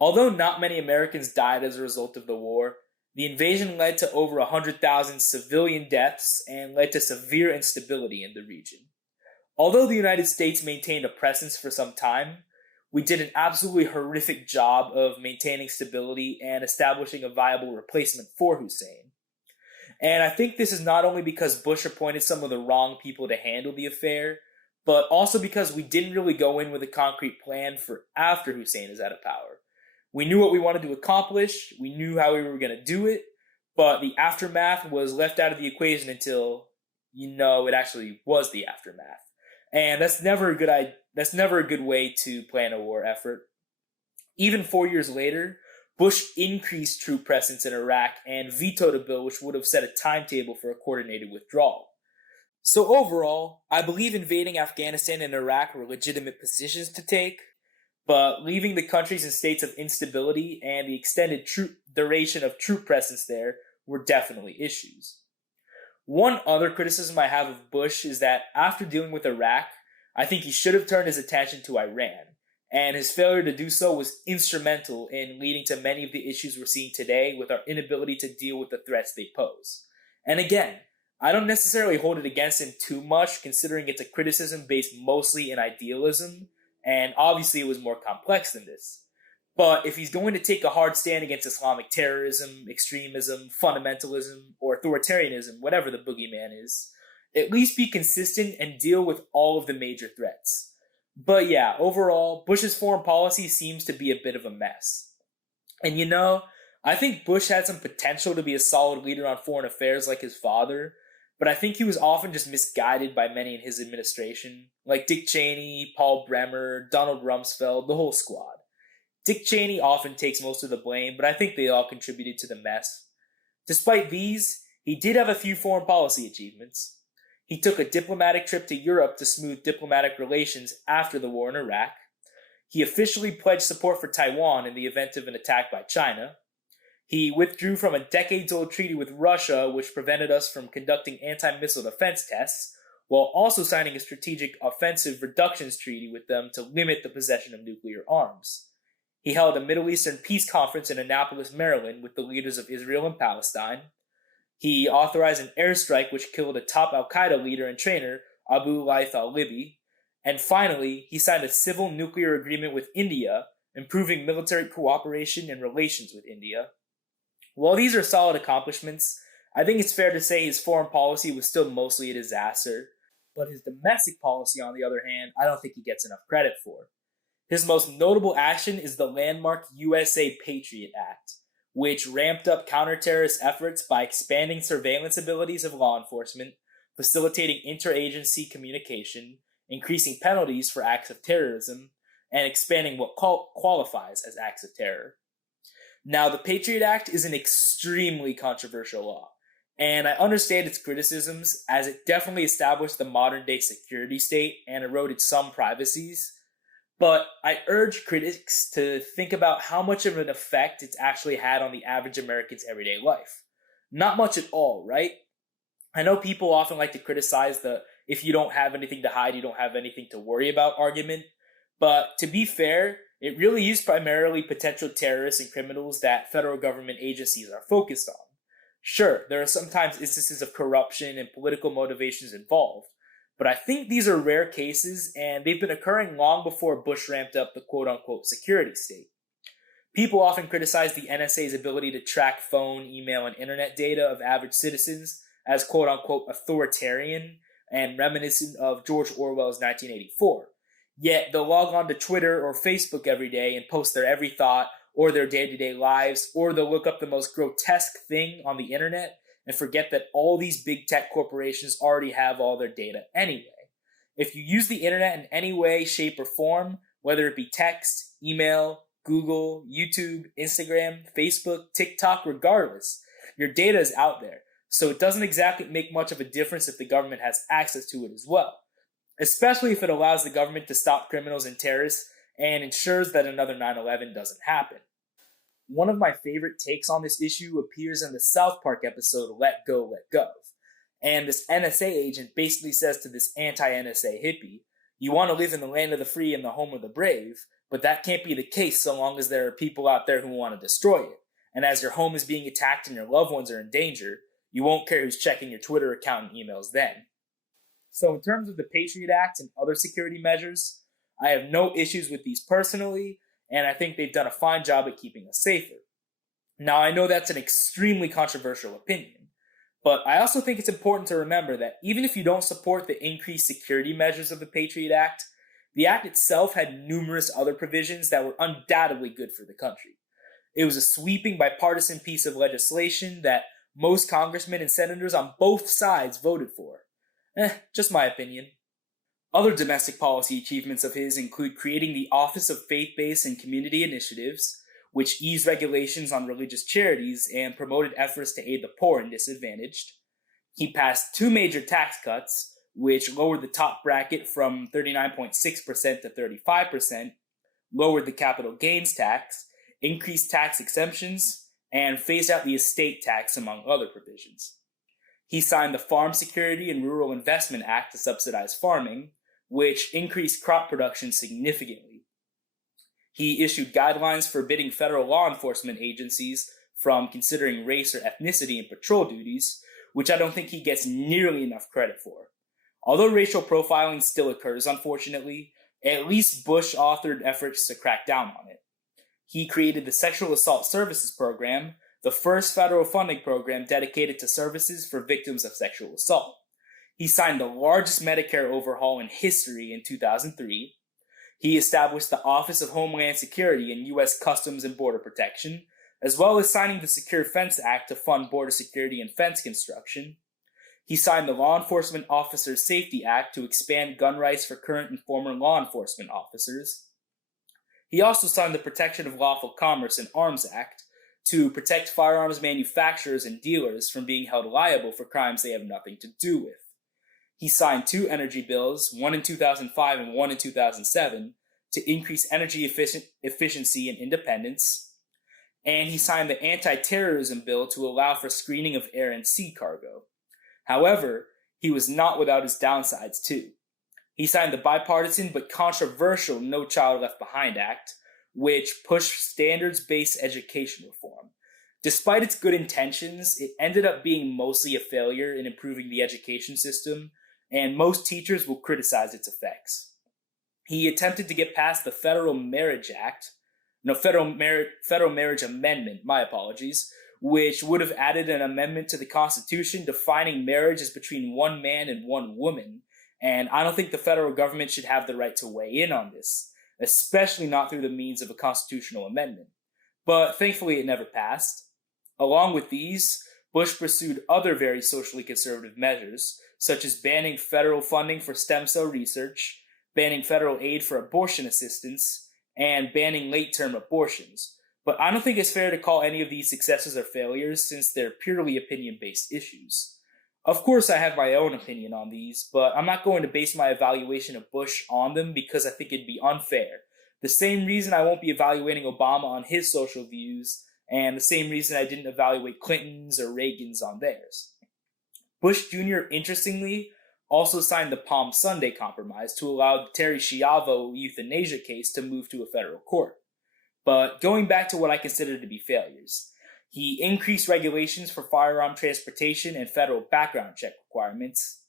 Although not many Americans died as a result of the war, the invasion led to over 100,000 civilian deaths and led to severe instability in the region. Although the United States maintained a presence for some time, we did an absolutely horrific job of maintaining stability and establishing a viable replacement for Hussein. And I think this is not only because Bush appointed some of the wrong people to handle the affair, but also because we didn't really go in with a concrete plan for after Hussein is out of power. We knew what we wanted to accomplish, we knew how we were going to do it, but the aftermath was left out of the equation until, it actually was the aftermath. And that's never a good way to plan a war effort. Even 4 years later, Bush increased troop presence in Iraq and vetoed a bill which would have set a timetable for a coordinated withdrawal. So overall, I believe invading Afghanistan and Iraq were legitimate positions to take, but leaving the countries in states of instability and the extended duration of troop presence there were definitely issues. One other criticism I have of Bush is that after dealing with Iraq, I think he should have turned his attention to Iran, and his failure to do so was instrumental in leading to many of the issues we're seeing today with our inability to deal with the threats they pose. And again, I don't necessarily hold it against him too much, considering it's a criticism based mostly in idealism, and obviously it was more complex than this. But if he's going to take a hard stand against Islamic terrorism, extremism, fundamentalism, or authoritarianism, whatever the boogeyman is, at least be consistent and deal with all of the major threats. But yeah, overall, Bush's foreign policy seems to be a bit of a mess. And I think Bush had some potential to be a solid leader on foreign affairs like his father, but I think he was often just misguided by many in his administration, like Dick Cheney, Paul Bremer, Donald Rumsfeld, the whole squad. Dick Cheney often takes most of the blame, but I think they all contributed to the mess. Despite these, he did have a few foreign policy achievements. He took a diplomatic trip to Europe to smooth diplomatic relations after the war in Iraq. He officially pledged support for Taiwan in the event of an attack by China. He withdrew from a decades-old treaty with Russia, which prevented us from conducting anti-missile defense tests, while also signing a strategic offensive reductions treaty with them to limit the possession of nuclear arms. He held a Middle Eastern peace conference in Annapolis, Maryland, with the leaders of Israel and Palestine. He authorized an airstrike which killed a top al-Qaeda leader and trainer, Abu Laith al-Libi. And finally, he signed a civil nuclear agreement with India, improving military cooperation and relations with India. While these are solid accomplishments, I think it's fair to say his foreign policy was still mostly a disaster, but his domestic policy, on the other hand, I don't think he gets enough credit for. His most notable action is the landmark USA Patriot Act, which ramped up counter-terrorist efforts by expanding surveillance abilities of law enforcement, facilitating interagency communication, increasing penalties for acts of terrorism, and expanding what qualifies as acts of terror. Now, the Patriot Act is an extremely controversial law, and I understand its criticisms as it definitely established the modern day security state and eroded some privacies. But I urge critics to think about how much of an effect it's actually had on the average American's everyday life. Not much at all, right? I know people often like to criticize the if you don't have anything to hide, you don't have anything to worry about argument. But to be fair, it really is primarily potential terrorists and criminals that federal government agencies are focused on. Sure, there are sometimes instances of corruption and political motivations involved, but I think these are rare cases and they've been occurring long before Bush ramped up the quote unquote security state. People often criticize the NSA's ability to track phone, email, and internet data of average citizens as quote unquote authoritarian and reminiscent of George Orwell's 1984. Yet they'll log on to Twitter or Facebook every day and post their every thought or their day-to-day lives, or they'll look up the most grotesque thing on the internet and forget that all these big tech corporations already have all their data anyway. If you use the internet in any way, shape, or form, whether it be text, email, Google, YouTube, Instagram, Facebook, TikTok, regardless, your data is out there. So it doesn't exactly make much of a difference if the government has access to it as well, especially if it allows the government to stop criminals and terrorists and ensures that another 9/11 doesn't happen. One of my favorite takes on this issue appears in the South Park episode Let Go, Let Gov. And this NSA agent basically says to this anti-NSA hippie, you want to live in the land of the free and the home of the brave, but that can't be the case so long as there are people out there who want to destroy it. And as your home is being attacked and your loved ones are in danger, you won't care who's checking your Twitter account and emails then. So in terms of the Patriot Act and other security measures, I have no issues with these personally, and I think they've done a fine job at keeping us safer. Now, I know that's an extremely controversial opinion, but I also think it's important to remember that even if you don't support the increased security measures of the Patriot Act, the act itself had numerous other provisions that were undoubtedly good for the country. It was a sweeping bipartisan piece of legislation that most congressmen and senators on both sides voted for. Just my opinion. Other domestic policy achievements of his include creating the Office of Faith-Based and Community Initiatives, which eased regulations on religious charities and promoted efforts to aid the poor and disadvantaged. He passed 2 major tax cuts, which lowered the top bracket from 39.6% to 35%, lowered the capital gains tax, increased tax exemptions, and phased out the estate tax, among other provisions. He signed the Farm Security and Rural Investment Act to subsidize farming, which increased crop production significantly. He issued guidelines forbidding federal law enforcement agencies from considering race or ethnicity in patrol duties, which I don't think he gets nearly enough credit for. Although racial profiling still occurs, unfortunately, at least Bush authored efforts to crack down on it. He created the Sexual Assault Services Program, the first federal funding program dedicated to services for victims of sexual assault. He signed the largest Medicare overhaul in history in 2003. He established the Office of Homeland Security and U.S. Customs and Border Protection, as well as signing the Secure Fence Act to fund border security and fence construction. He signed the Law Enforcement Officers Safety Act to expand gun rights for current and former law enforcement officers. He also signed the Protection of Lawful Commerce and Arms Act to protect firearms manufacturers and dealers from being held liable for crimes they have nothing to do with. He signed 2 energy bills, one in 2005 and one in 2007, to increase energy efficiency and independence. And he signed the Anti-Terrorism Bill to allow for screening of air and sea cargo. However, he was not without his downsides too. He signed the bipartisan but controversial No Child Left Behind Act, which pushed standards-based education reform. Despite its good intentions, it ended up being mostly a failure in improving the education system, and most teachers will criticize its effects. He attempted to get past the Federal Marriage Amendment, which would have added an amendment to the Constitution defining marriage as between one man and one woman, and I don't think the federal government should have the right to weigh in on this, especially not through the means of a constitutional amendment. But thankfully it never passed. Along with these, Bush pursued other very socially conservative measures, such as banning federal funding for stem cell research, banning federal aid for abortion assistance, and banning late-term abortions. But I don't think it's fair to call any of these successes or failures since they're purely opinion-based issues. Of course, I have my own opinion on these, but I'm not going to base my evaluation of Bush on them because I think it'd be unfair. The same reason I won't be evaluating Obama on his social views, and the same reason I didn't evaluate Clinton's or Reagan's on theirs. Bush Jr., interestingly, also signed the Palm Sunday Compromise to allow the Terri Schiavo euthanasia case to move to a federal court. But going back to what I consider to be failures, he increased regulations for firearm transportation and federal background check requirements.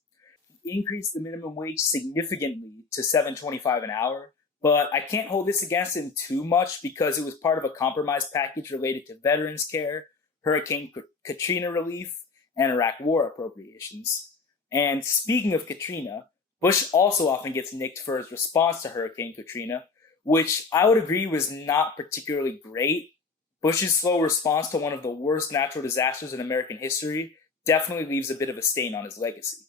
He increased the minimum wage significantly to $7.25 an hour, but I can't hold this against him too much because it was part of a compromise package related to veterans care, Hurricane Katrina relief, and Iraq War appropriations. And speaking of Katrina, Bush also often gets nicked for his response to Hurricane Katrina, which I would agree was not particularly great. Bush's slow response to one of the worst natural disasters in American history definitely leaves a bit of a stain on his legacy.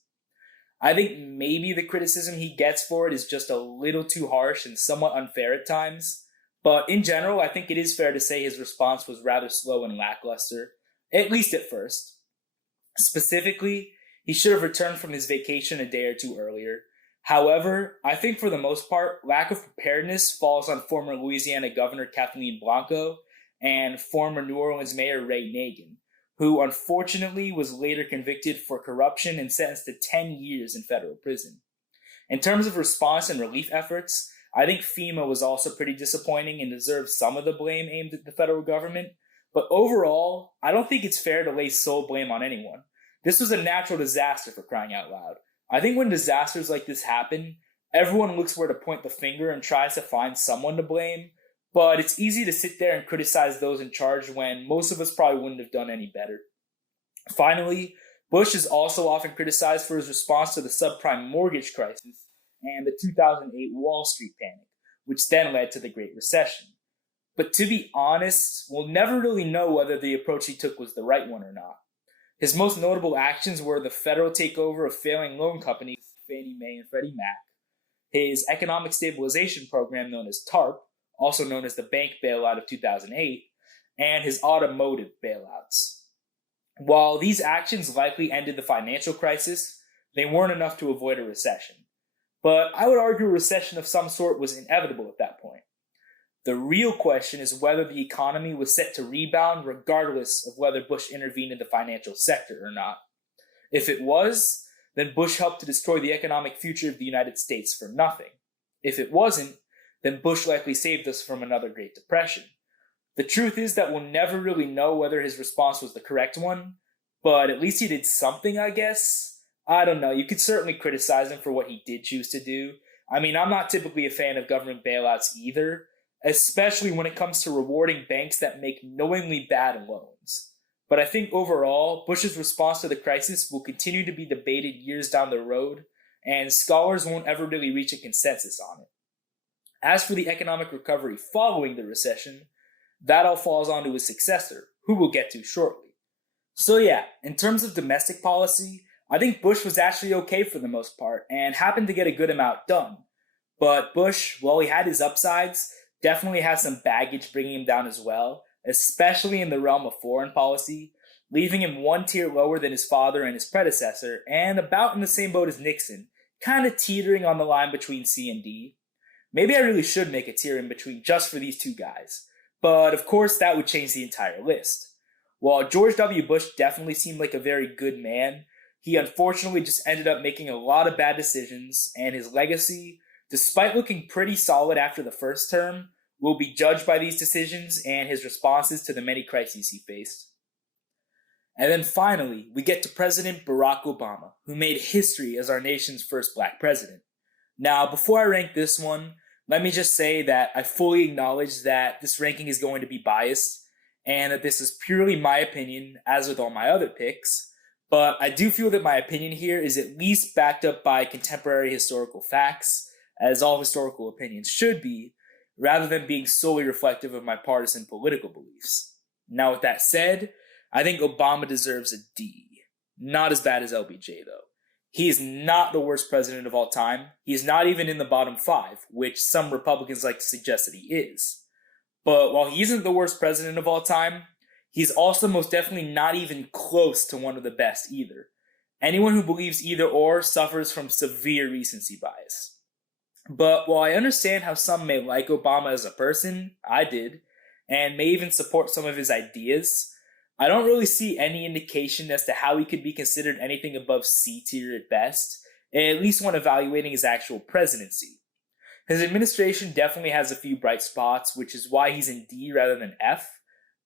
I think maybe the criticism he gets for it is just a little too harsh and somewhat unfair at times, but in general, I think it is fair to say his response was rather slow and lackluster, at least at first. Specifically, he should have returned from his vacation a day or two earlier. However, I think for the most part, lack of preparedness falls on former Louisiana Governor Kathleen Blanco and former New Orleans Mayor Ray Nagin, who unfortunately was later convicted for corruption and sentenced to 10 years in federal prison. In terms of response and relief efforts, I think FEMA was also pretty disappointing and deserved some of the blame aimed at the federal government, but overall, I don't think it's fair to lay sole blame on anyone. This was a natural disaster, for crying out loud. I think when disasters like this happen, everyone looks where to point the finger and tries to find someone to blame, but it's easy to sit there and criticize those in charge when most of us probably wouldn't have done any better. Finally, Bush is also often criticized for his response to the subprime mortgage crisis and the 2008 Wall Street panic, which then led to the Great Recession. But to be honest, we'll never really know whether the approach he took was the right one or not. His most notable actions were the federal takeover of failing loan companies Fannie Mae and Freddie Mac, his economic stabilization program known as TARP, also known as the bank bailout of 2008, and his automotive bailouts. While these actions likely ended the financial crisis, they weren't enough to avoid a recession. But I would argue a recession of some sort was inevitable at that point. The real question is whether the economy was set to rebound regardless of whether Bush intervened in the financial sector or not. If it was, then Bush helped to destroy the economic future of the United States for nothing. If it wasn't, then Bush likely saved us from another Great Depression. The truth is that we'll never really know whether his response was the correct one, but at least he did something, I guess. I don't know, you could certainly criticize him for what he did choose to do. I mean, I'm not typically a fan of government bailouts either, especially when it comes to rewarding banks that make knowingly bad loans. But I think overall, Bush's response to the crisis will continue to be debated years down the road, and scholars won't ever really reach a consensus on it. As for the economic recovery following the recession, that all falls onto his successor, who we'll get to shortly. So yeah, in terms of domestic policy, I think Bush was actually okay for the most part, and happened to get a good amount done. But Bush, while he had his upsides, definitely has some baggage bringing him down as well, especially in the realm of foreign policy, leaving him one tier lower than his father and his predecessor, and about in the same boat as Nixon, kind of teetering on the line between C and D. Maybe I really should make a tier in between just for these two guys, but of course that would change the entire list. While George W. Bush definitely seemed like a very good man, he unfortunately just ended up making a lot of bad decisions, and his legacy, despite looking pretty solid after the first term, will be judged by these decisions and his responses to the many crises he faced. And then finally, we get to President Barack Obama, who made history as our nation's first black president. Now, before I rank this one, let me just say that I fully acknowledge that this ranking is going to be biased, and that this is purely my opinion, as with all my other picks, but I do feel that my opinion here is at least backed up by contemporary historical facts, as all historical opinions should be, rather than being solely reflective of my partisan political beliefs. Now, with that said, I think Obama deserves a D. Not as bad as LBJ, though. He is not the worst president of all time. He's not even in the bottom 5, which some Republicans like to suggest that he is. But while he isn't the worst president of all time, he's also most definitely not even close to one of the best either. Anyone who believes either or suffers from severe recency bias. But while I understand how some may like Obama as a person, I did, and may even support some of his ideas, I don't really see any indication as to how he could be considered anything above C tier at best, at least when evaluating his actual presidency. His administration definitely has a few bright spots, which is why he's in D rather than F,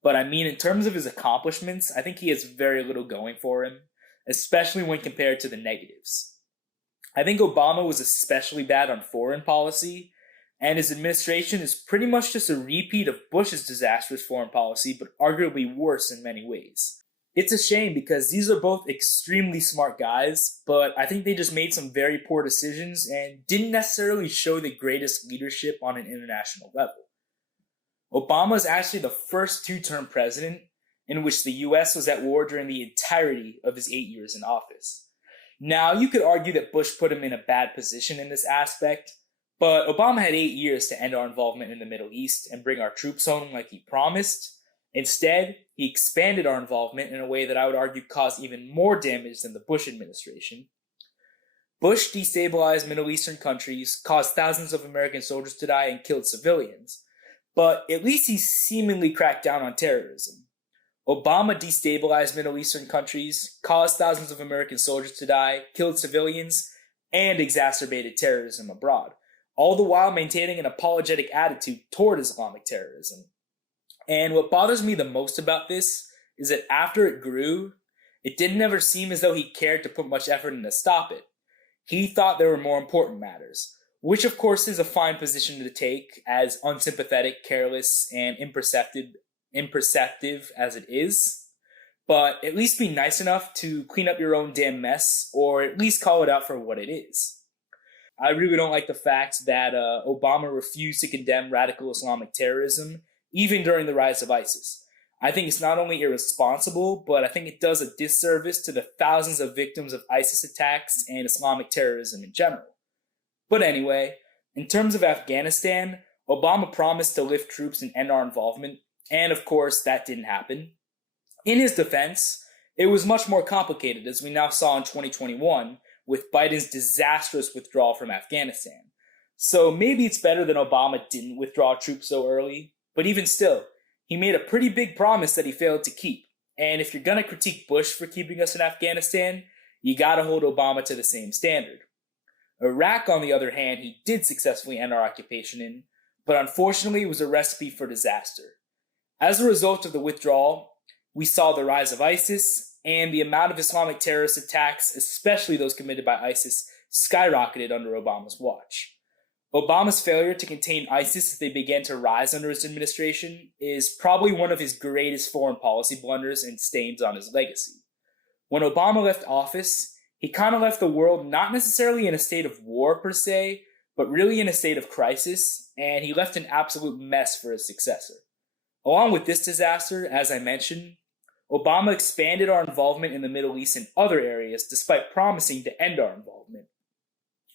but I mean, in terms of his accomplishments, I think he has very little going for him, especially when compared to the negatives. I think Obama was especially bad on foreign policy, and his administration is pretty much just a repeat of Bush's disastrous foreign policy, but arguably worse in many ways. It's a shame because these are both extremely smart guys, but I think they just made some very poor decisions and didn't necessarily show the greatest leadership on an international level. Obama is actually the first two-term president in which the US was at war during the entirety of his 8 years in office. Now, you could argue that Bush put him in a bad position in this aspect, but Obama had 8 years to end our involvement in the Middle East and bring our troops home like he promised. Instead, he expanded our involvement in a way that I would argue caused even more damage than the Bush administration. Bush destabilized Middle Eastern countries, caused thousands of American soldiers to die, and killed civilians. But at least he seemingly cracked down on terrorism. Obama destabilized Middle Eastern countries, caused thousands of American soldiers to die, killed civilians, and exacerbated terrorism abroad, all the while maintaining an apologetic attitude toward Islamic terrorism. And what bothers me the most about this is that after it grew, it didn't ever seem as though he cared to put much effort in to stop it. He thought there were more important matters, which of course is a fine position to take, as unsympathetic, careless, and imperceptive as it is. But at least be nice enough to clean up your own damn mess, or at least call it out for what it is. I really don't like the fact that Obama refused to condemn radical Islamic terrorism, even during the rise of ISIS. I think it's not only irresponsible, but I think it does a disservice to the thousands of victims of ISIS attacks and Islamic terrorism in general. But anyway, in terms of Afghanistan, Obama promised to lift troops and end our involvement, and of course, that didn't happen. In his defense, it was much more complicated, as we now saw in 2021, with Biden's disastrous withdrawal from Afghanistan. So maybe it's better that Obama didn't withdraw troops so early, but even still, he made a pretty big promise that he failed to keep. And if you're gonna critique Bush for keeping us in Afghanistan, you gotta hold Obama to the same standard. Iraq, on the other hand, he did successfully end our occupation in, but unfortunately it was a recipe for disaster. As a result of the withdrawal, we saw the rise of ISIS, and the amount of Islamic terrorist attacks, especially those committed by ISIS, skyrocketed under Obama's watch. Obama's failure to contain ISIS as they began to rise under his administration is probably one of his greatest foreign policy blunders and stains on his legacy. When Obama left office, he kind of left the world not necessarily in a state of war per se, but really in a state of crisis, and he left an absolute mess for his successor. Along with this disaster, as I mentioned, Obama expanded our involvement in the Middle East and other areas despite promising to end our involvement.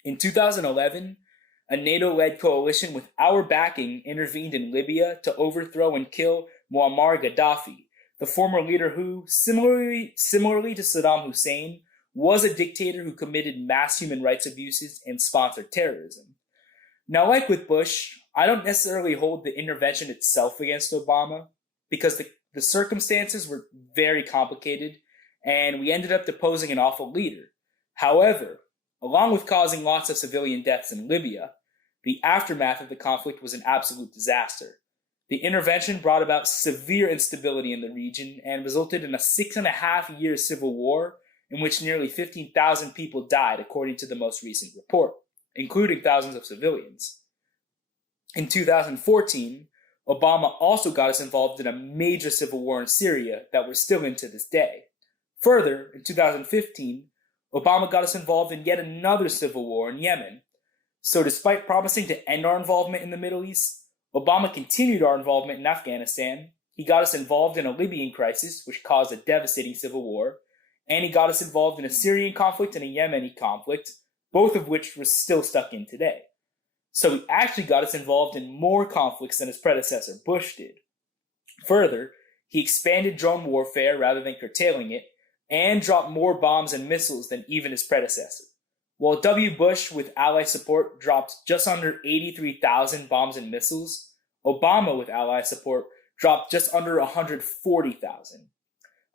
In 2011, a NATO-led coalition with our backing intervened in Libya to overthrow and kill Muammar Gaddafi, the former leader who, similarly to Saddam Hussein, was a dictator who committed mass human rights abuses and sponsored terrorism. Now, like with Bush, I don't necessarily hold the intervention itself against Obama, because the circumstances were very complicated, and we ended up deposing an awful leader. However, along with causing lots of civilian deaths in Libya, the aftermath of the conflict was an absolute disaster. The intervention brought about severe instability in the region and resulted in a 6.5-year civil war in which nearly 15,000 people died, according to the most recent report, including thousands of civilians. In 2014, Obama also got us involved in a major civil war in Syria that we're still in to this day. Further, in 2015, Obama got us involved in yet another civil war in Yemen. So despite promising to end our involvement in the Middle East, Obama continued our involvement in Afghanistan. He got us involved in a Libyan crisis, which caused a devastating civil war, and he got us involved in a Syrian conflict and a Yemeni conflict, both of which we're still stuck in today. So he actually got us involved in more conflicts than his predecessor Bush did. Further, he expanded drone warfare rather than curtailing it, and dropped more bombs and missiles than even his predecessor. While W. Bush, with ally support, dropped just under 83,000 bombs and missiles, Obama, with ally support, dropped just under 140,000.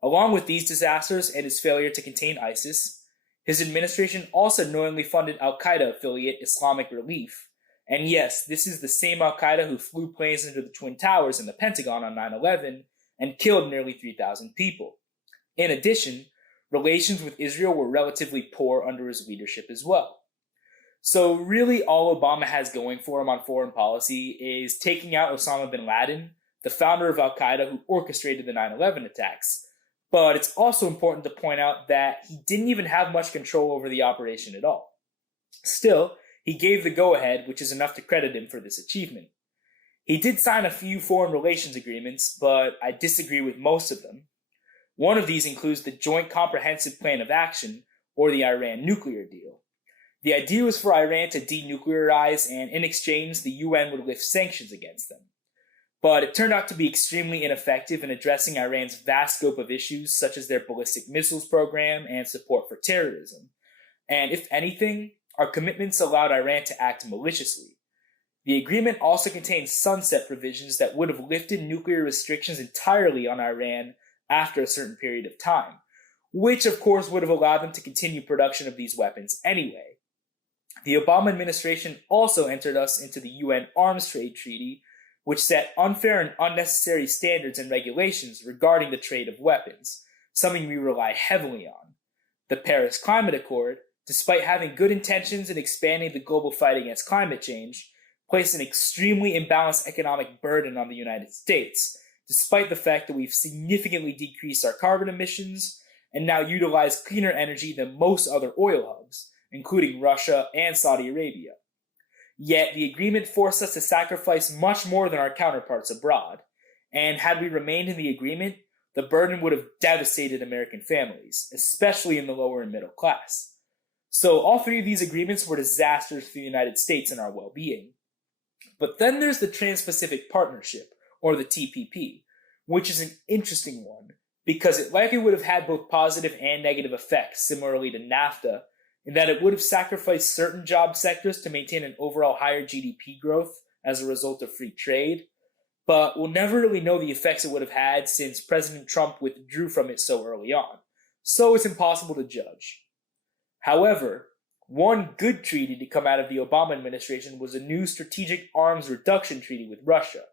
Along with these disasters and his failure to contain ISIS, his administration also knowingly funded Al-Qaeda affiliate Islamic Relief. And yes, this is the same Al-Qaeda who flew planes into the Twin Towers in the Pentagon on 9/11 and killed nearly 3,000 people. In addition, relations with Israel were relatively poor under his leadership as well. So really all Obama has going for him on foreign policy is taking out Osama bin Laden, the founder of Al-Qaeda who orchestrated the 9/11 attacks. But it's also important to point out that he didn't even have much control over the operation at all. Still, he gave the go-ahead, which is enough to credit him for this achievement. He did sign a few foreign relations agreements, but I disagree with most of them. One of these includes the Joint Comprehensive Plan of Action, or the Iran nuclear deal. The idea was for Iran to denuclearize, and in exchange, the UN would lift sanctions against them. But it turned out to be extremely ineffective in addressing Iran's vast scope of issues, such as their ballistic missiles program and support for terrorism. And if anything, our commitments allowed Iran to act maliciously. The agreement also contained sunset provisions that would have lifted nuclear restrictions entirely on Iran after a certain period of time, which of course would have allowed them to continue production of these weapons anyway. The Obama administration also entered us into the UN Arms Trade Treaty, which set unfair and unnecessary standards and regulations regarding the trade of weapons, something we rely heavily on. The Paris Climate Accord, despite having good intentions in expanding the global fight against climate change, placed an extremely imbalanced economic burden on the United States, despite the fact that we've significantly decreased our carbon emissions and now utilize cleaner energy than most other oil hubs, including Russia and Saudi Arabia. Yet the agreement forced us to sacrifice much more than our counterparts abroad, and had we remained in the agreement, the burden would have devastated American families, especially in the lower and middle class. So all three of these agreements were disasters for the United States and our well-being. But then there's the Trans-Pacific Partnership, or the TPP, which is an interesting one, because it likely would have had both positive and negative effects, similarly to NAFTA, in that it would have sacrificed certain job sectors to maintain an overall higher GDP growth as a result of free trade, but we'll never really know the effects it would have had since President Trump withdrew from it so early on, so it's impossible to judge. However, one good treaty to come out of the Obama administration was a new strategic arms reduction treaty with Russia.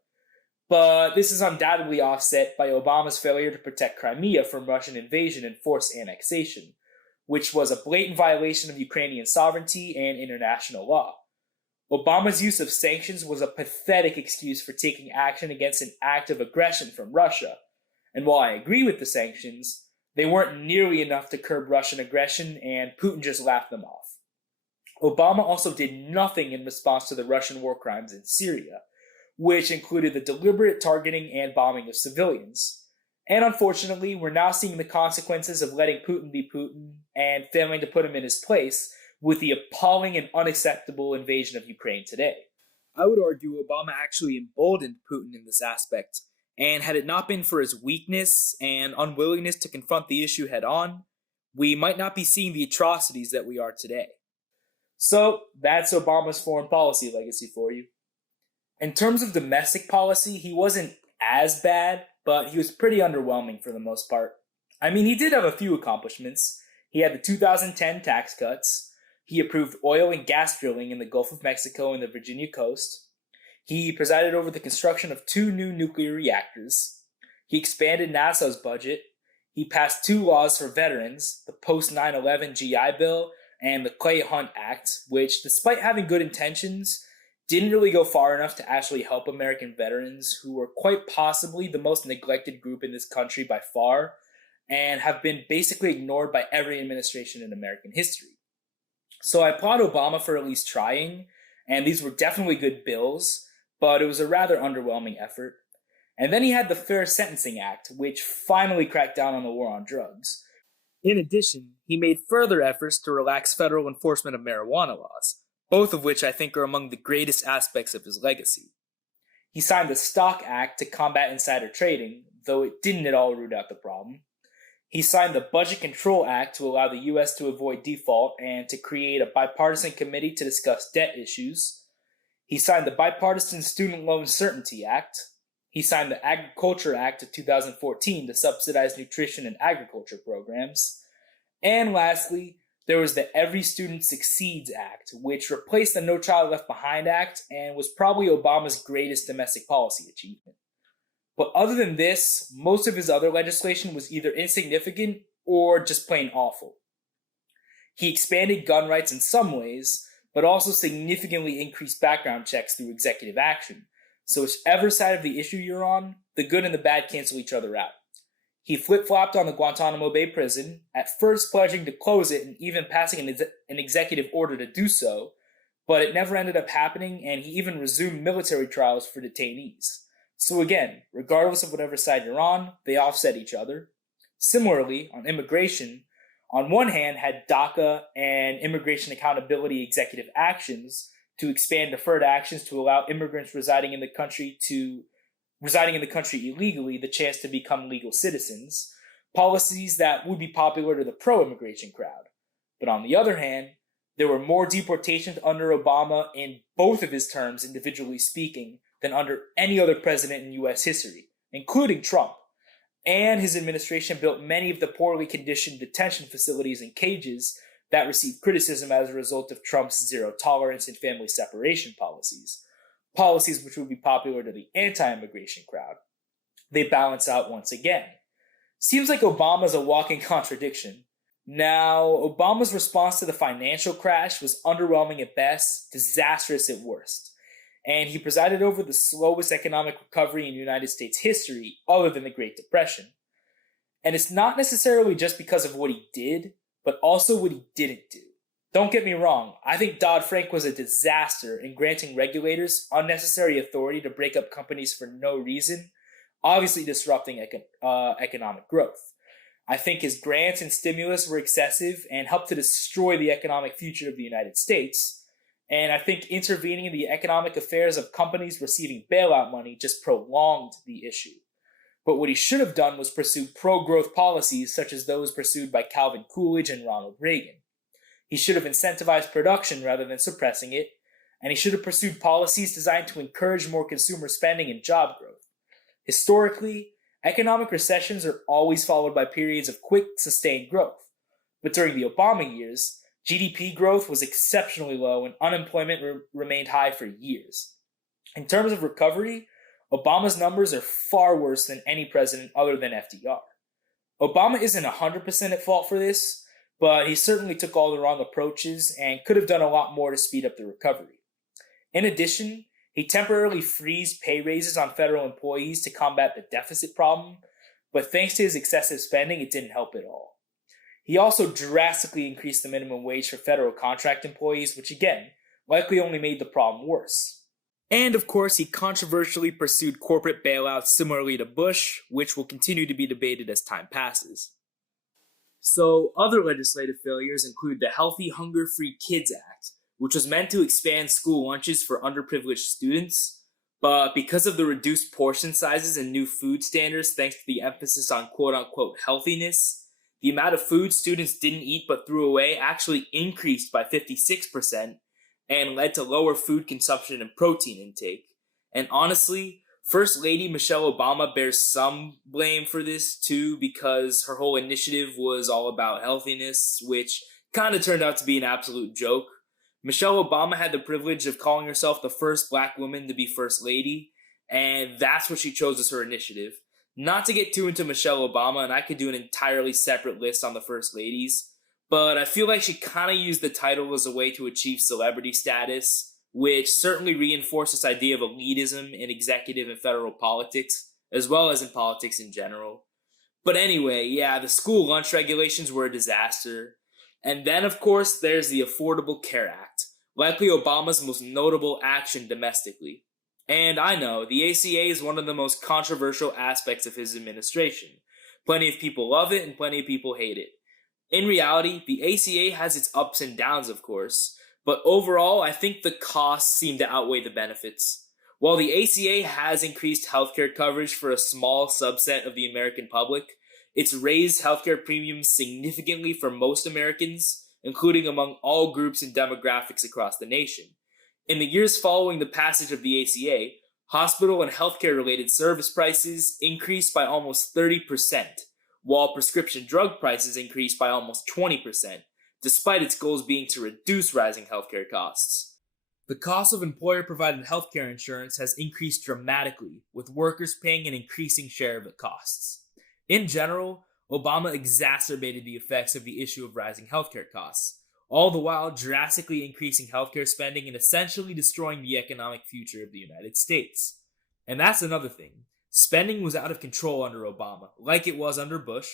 But this is undoubtedly offset by Obama's failure to protect Crimea from Russian invasion and forced annexation, which was a blatant violation of Ukrainian sovereignty and international law. Obama's use of sanctions was a pathetic excuse for taking action against an act of aggression from Russia. And while I agree with the sanctions, they weren't nearly enough to curb Russian aggression, and Putin just laughed them off. Obama also did nothing in response to the Russian war crimes in Syria, which included the deliberate targeting and bombing of civilians. And unfortunately, we're now seeing the consequences of letting Putin be Putin and failing to put him in his place with the appalling and unacceptable invasion of Ukraine today. I would argue Obama actually emboldened Putin in this aspect, and had it not been for his weakness and unwillingness to confront the issue head on, we might not be seeing the atrocities that we are today. So, that's Obama's foreign policy legacy for you. In terms of domestic policy, he wasn't as bad, but he was pretty underwhelming for the most part. I mean, he did have a few accomplishments. He had the 2010 tax cuts. He approved oil and gas drilling in the Gulf of Mexico and the Virginia coast. He presided over the construction of 2 new nuclear reactors. He expanded NASA's budget. He passed 2 laws for veterans, the post-9/11 GI Bill and the Clay Hunt Act, which, despite having good intentions, didn't really go far enough to actually help American veterans, who were quite possibly the most neglected group in this country by far, and have been basically ignored by every administration in American history. So I applaud Obama for at least trying, and these were definitely good bills, but it was a rather underwhelming effort. And then he had the Fair Sentencing Act, which finally cracked down on the war on drugs. In addition, he made further efforts to relax federal enforcement of marijuana laws, both of which I think are among the greatest aspects of his legacy. He signed the Stock Act to combat insider trading, though it didn't at all root out the problem. He signed the Budget Control Act to allow the U.S. to avoid default and to create a bipartisan committee to discuss debt issues. He signed the Bipartisan Student Loan Certainty Act. He signed the Agriculture Act of 2014 to subsidize nutrition and agriculture programs. And lastly, there was the Every Student Succeeds Act, which replaced the No Child Left Behind Act and was probably Obama's greatest domestic policy achievement. But other than this, most of his other legislation was either insignificant or just plain awful. He expanded gun rights in some ways, but also significantly increased background checks through executive action. So whichever side of the issue you're on, the good and the bad cancel each other out. He flip-flopped on the Guantanamo Bay prison, at first pledging to close it and even passing an executive order to do so, but it never ended up happening, and he even resumed military trials for detainees. So again, regardless of whatever side you're on, they offset each other. Similarly, on immigration, on one hand had DACA and immigration accountability executive actions to expand deferred actions to allow immigrants residing in the country illegally the chance to become legal citizens, policies that would be popular to the pro-immigration crowd. But on the other hand, there were more deportations under Obama in both of his terms, individually speaking, than under any other president in U.S. history, including Trump. And his administration built many of the poorly conditioned detention facilities and cages that received criticism as a result of Trump's zero tolerance and family separation policies which would be popular to the anti-immigration crowd. They balance out once again. Seems like Obama's a walking contradiction. Now, Obama's response to the financial crash was underwhelming at best, disastrous at worst. And he presided over the slowest economic recovery in United States history, other than the Great Depression. And it's not necessarily just because of what he did, but also what he didn't do. Don't get me wrong, I think Dodd-Frank was a disaster in granting regulators unnecessary authority to break up companies for no reason, obviously disrupting economic growth. I think his grants and stimulus were excessive and helped to destroy the economic future of the United States. And I think intervening in the economic affairs of companies receiving bailout money just prolonged the issue. But what he should have done was pursue pro-growth policies such as those pursued by Calvin Coolidge and Ronald Reagan. He should have incentivized production rather than suppressing it, and he should have pursued policies designed to encourage more consumer spending and job growth. Historically, economic recessions are always followed by periods of quick, sustained growth. But during the Obama years, GDP growth was exceptionally low and unemployment remained high for years. In terms of recovery, Obama's numbers are far worse than any president other than FDR. Obama isn't 100% at fault for this, but he certainly took all the wrong approaches and could have done a lot more to speed up the recovery. In addition, he temporarily froze pay raises on federal employees to combat the deficit problem, but thanks to his excessive spending, it didn't help at all. He also drastically increased the minimum wage for federal contract employees, which again, likely only made the problem worse. And of course, he controversially pursued corporate bailouts similarly to Bush, which will continue to be debated as time passes. So, other legislative failures include the Healthy Hunger-Free Kids Act, which was meant to expand school lunches for underprivileged students, but because of the reduced portion sizes and new food standards thanks to the emphasis on quote-unquote healthiness, the amount of food students didn't eat but threw away actually increased by 56% and led to lower food consumption and protein intake. And honestly, First Lady Michelle Obama bears some blame for this too, because her whole initiative was all about healthiness, which kind of turned out to be an absolute joke. Michelle Obama had the privilege of calling herself the first black woman to be First Lady, and that's what she chose as her initiative. Not to get too into Michelle Obama, and I could do an entirely separate list on the First Ladies, but I feel like she kind of used the title as a way to achieve celebrity status, which certainly reinforced this idea of elitism in executive and federal politics, as well as in politics in general. But anyway, yeah, the school lunch regulations were a disaster. And then, of course, there's the Affordable Care Act, likely Obama's most notable action domestically. And I know, the ACA is one of the most controversial aspects of his administration. Plenty of people love it and plenty of people hate it. In reality, the ACA has its ups and downs, of course, but overall, I think the costs seem to outweigh the benefits. While the ACA has increased healthcare coverage for a small subset of the American public, it's raised healthcare premiums significantly for most Americans, including among all groups and demographics across the nation. In the years following the passage of the ACA, hospital and healthcare related service prices increased by almost 30%, while prescription drug prices increased by almost 20%, despite its goals being to reduce rising healthcare costs. The cost of employer-provided healthcare insurance has increased dramatically, with workers paying an increasing share of the costs. In general, Obama exacerbated the effects of the issue of rising healthcare costs, all the while drastically increasing healthcare spending and essentially destroying the economic future of the United States. And that's another thing. Spending was out of control under Obama, like it was under Bush,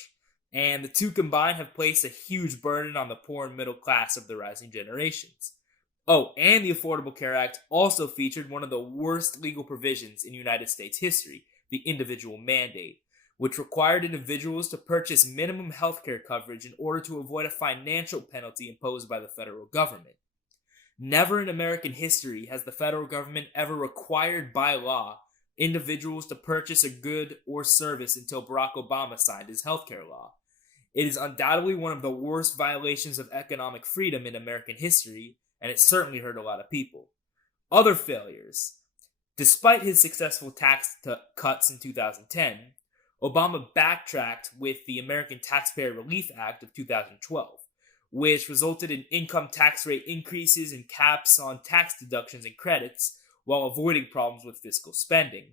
and the two combined have placed a huge burden on the poor and middle class of the rising generations. Oh, and the Affordable Care Act also featured one of the worst legal provisions in United States history, the individual mandate, which required individuals to purchase minimum healthcare coverage in order to avoid a financial penalty imposed by the federal government. Never in American history has the federal government ever required by law individuals to purchase a good or service until Barack Obama signed his healthcare law. It is undoubtedly one of the worst violations of economic freedom in American history, and it certainly hurt a lot of people. Other failures. Despite his successful tax cuts in 2010, Obama backtracked with the American Taxpayer Relief Act of 2012, which resulted in income tax rate increases and caps on tax deductions and credits while avoiding problems with fiscal spending.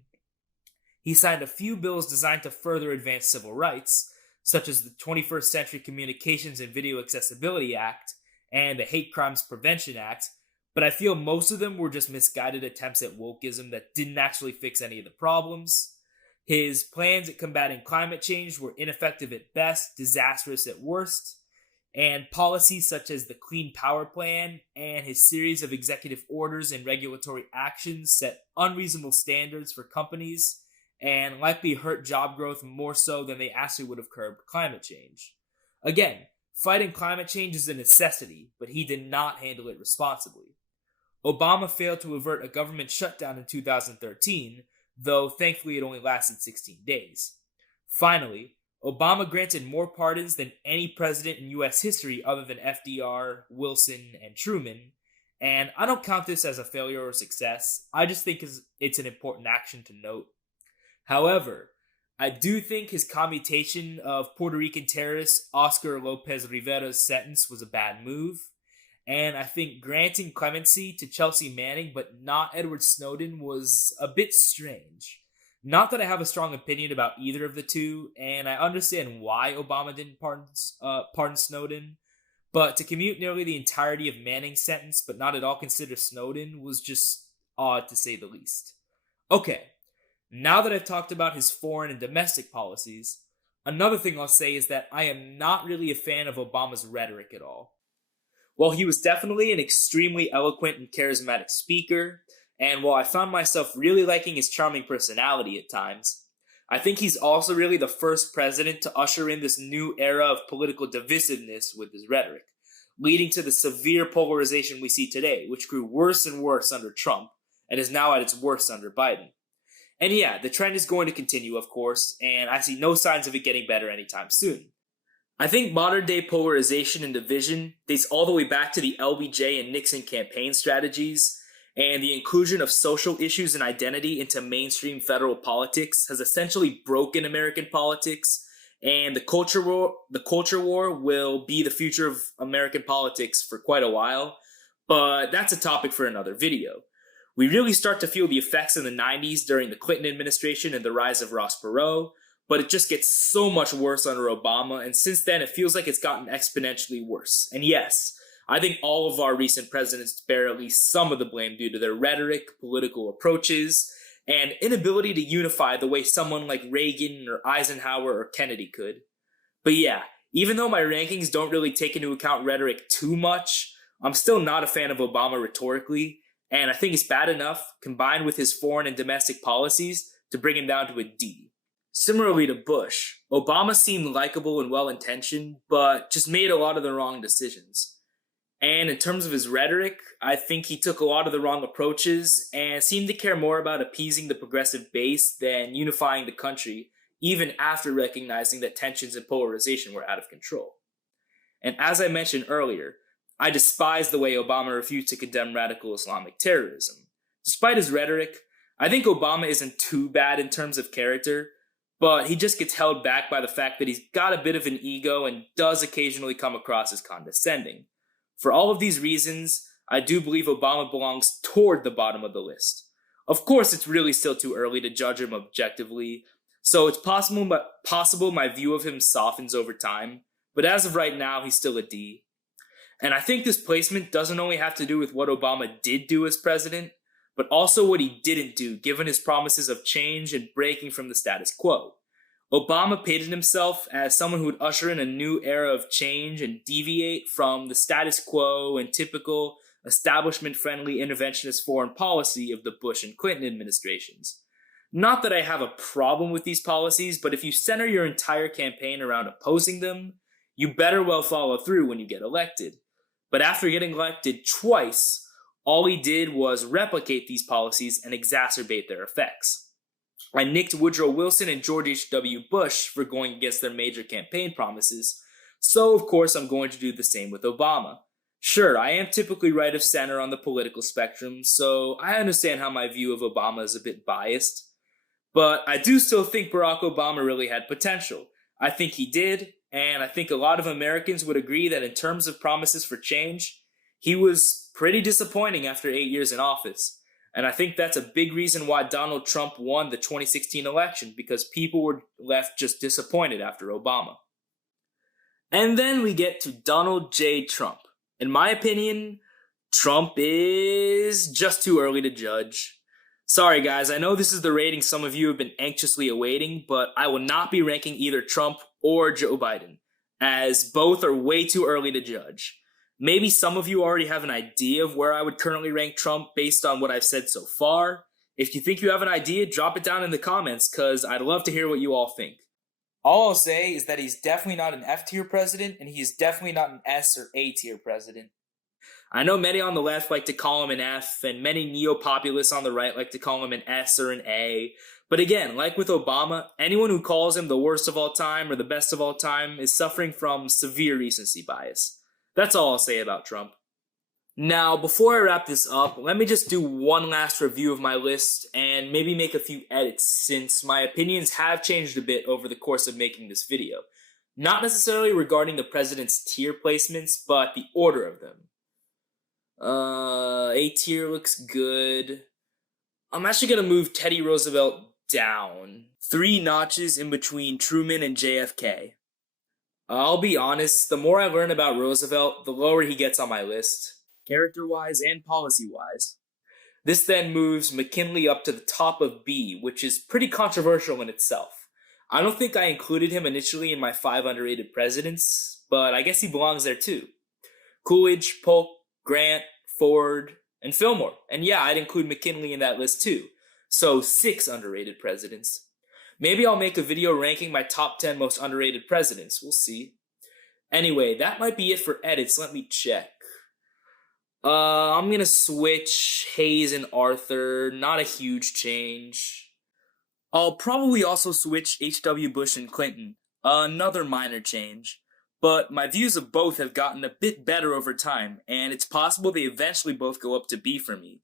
He signed a few bills designed to further advance civil rights, such as the 21st Century Communications and Video Accessibility Act and the Hate Crimes Prevention Act, but I feel most of them were just misguided attempts at wokeism that didn't actually fix any of the problems. His plans at combating climate change were ineffective at best, disastrous at worst, and policies such as the Clean Power Plan and his series of executive orders and regulatory actions set unreasonable standards for companies and likely hurt job growth more so than they actually would have curbed climate change. Again, fighting climate change is a necessity, but he did not handle it responsibly. Obama failed to avert a government shutdown in 2013, though thankfully it only lasted 16 days. Finally, Obama granted more pardons than any president in U.S. history other than FDR, Wilson, and Truman, and I don't count this as a failure or success. I just think it's an important action to note. However, I do think his commutation of Puerto Rican terrorist Oscar Lopez Rivera's sentence was a bad move, and I think granting clemency to Chelsea Manning but not Edward Snowden was a bit strange. Not that I have a strong opinion about either of the two, and I understand why Obama didn't pardon Snowden, but to commute nearly the entirety of Manning's sentence but not at all consider Snowden was just odd to say the least. Okay, now that I've talked about his foreign and domestic policies, another thing I'll say is that I am not really a fan of Obama's rhetoric at all. While he was definitely an extremely eloquent and charismatic speaker, and while I found myself really liking his charming personality at times, I think he's also really the first president to usher in this new era of political divisiveness with his rhetoric, leading to the severe polarization we see today, which grew worse and worse under Trump, and is now at its worst under Biden. And yeah, the trend is going to continue, of course, and I see no signs of it getting better anytime soon. I think modern-day polarization and division dates all the way back to the LBJ and Nixon campaign strategies, and the inclusion of social issues and identity into mainstream federal politics has essentially broken American politics, and the culture war will be the future of American politics for quite a while, but that's a topic for another video. We really start to feel the effects in the 90s during the Clinton administration and the rise of Ross Perot, but it just gets so much worse under Obama, and since then it feels like it's gotten exponentially worse. And yes, I think all of our recent presidents bear at least some of the blame due to their rhetoric, political approaches, and inability to unify the way someone like Reagan or Eisenhower or Kennedy could. But yeah, even though my rankings don't really take into account rhetoric too much, I'm still not a fan of Obama rhetorically, and I think it's bad enough, combined with his foreign and domestic policies, to bring him down to a D. Similarly to Bush, Obama seemed likable and well-intentioned, but just made a lot of the wrong decisions. And in terms of his rhetoric, I think he took a lot of the wrong approaches and seemed to care more about appeasing the progressive base than unifying the country, even after recognizing that tensions and polarization were out of control. And as I mentioned earlier, I despise the way Obama refused to condemn radical Islamic terrorism. Despite his rhetoric, I think Obama isn't too bad in terms of character, but he just gets held back by the fact that he's got a bit of an ego and does occasionally come across as condescending. For all of these reasons, I do believe Obama belongs toward the bottom of the list. Of course, it's really still too early to judge him objectively, so it's possible my view of him softens over time, but as of right now, he's still a D. And I think this placement doesn't only have to do with what Obama did do as president, but also what he didn't do, given his promises of change and breaking from the status quo. Obama painted himself as someone who would usher in a new era of change and deviate from the status quo and typical establishment-friendly interventionist foreign policy of the Bush and Clinton administrations. Not that I have a problem with these policies, but if you center your entire campaign around opposing them, you better well follow through when you get elected. But after getting elected twice, all he did was replicate these policies and exacerbate their effects. I nicked Woodrow Wilson and George H.W. Bush for going against their major campaign promises, so of course I'm going to do the same with Obama. Sure, I am typically right of center on the political spectrum, so I understand how my view of Obama is a bit biased, but I do still think Barack Obama really had potential. I think he did, and I think a lot of Americans would agree that in terms of promises for change, he was pretty disappointing after 8 years in office. And I think that's a big reason why Donald Trump won the 2016 election, because people were left just disappointed after Obama. And then we get to Donald J. Trump. In my opinion, Trump is just too early to judge. Sorry guys, I know this is the rating some of you have been anxiously awaiting, but I will not be ranking either Trump or Joe Biden, as both are way too early to judge. Maybe some of you already have an idea of where I would currently rank Trump based on what I've said so far. If you think you have an idea, drop it down in the comments, because I'd love to hear what you all think. All I'll say is that he's definitely not an F-tier president, and he's definitely not an S or A-tier president. I know many on the left like to call him an F, and many neo-populists on the right like to call him an S or an A. But again, like with Obama, anyone who calls him the worst of all time or the best of all time is suffering from severe recency bias. That's all I'll say about Trump. Now, before I wrap this up, let me just do one last review of my list and maybe make a few edits, since my opinions have changed a bit over the course of making this video. Not necessarily regarding the president's tier placements, but the order of them. A tier looks good. I'm actually going to move Teddy Roosevelt down 3 notches in between Truman and JFK. I'll be honest, the more I learn about Roosevelt, the lower he gets on my list, character-wise and policy-wise. This then moves McKinley up to the top of B, which is pretty controversial in itself. I don't think I included him initially in my 5 underrated presidents, but I guess he belongs there too. Coolidge, Polk, Grant, Ford, and Fillmore. And yeah, I'd include McKinley in that list too. So 6 underrated presidents. Maybe I'll make a video ranking my top 10 most underrated presidents. We'll see. Anyway, that might be it for edits. Let me check. I'm gonna switch Hayes and Arthur. Not a huge change. I'll probably also switch H.W. Bush and Clinton. Another minor change. But my views of both have gotten a bit better over time, and it's possible they eventually both go up to B for me.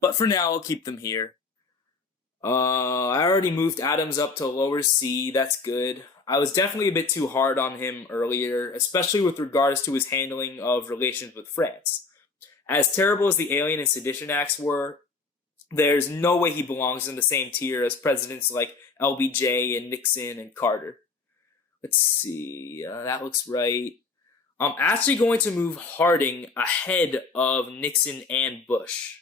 But for now, I'll keep them here. I already moved Adams up to lower C, that's good. I was definitely a bit too hard on him earlier, especially with regards to his handling of relations with France. As terrible as the Alien and Sedition Acts were, there's no way he belongs in the same tier as presidents like LBJ and Nixon and Carter. Let's see, that looks right. I'm actually going to move Harding ahead of Nixon and Bush.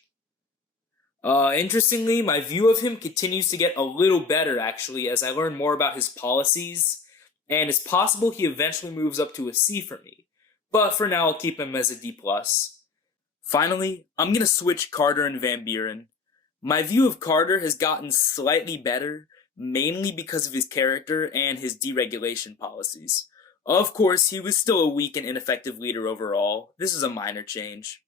Interestingly, my view of him continues to get a little better, actually, as I learn more about his policies, and it's possible he eventually moves up to a C for me. But for now, I'll keep him as a D+. Finally, I'm gonna switch Carter and Van Buren. My view of Carter has gotten slightly better, mainly because of his character and his deregulation policies. Of course, he was still a weak and ineffective leader overall. This is a minor change.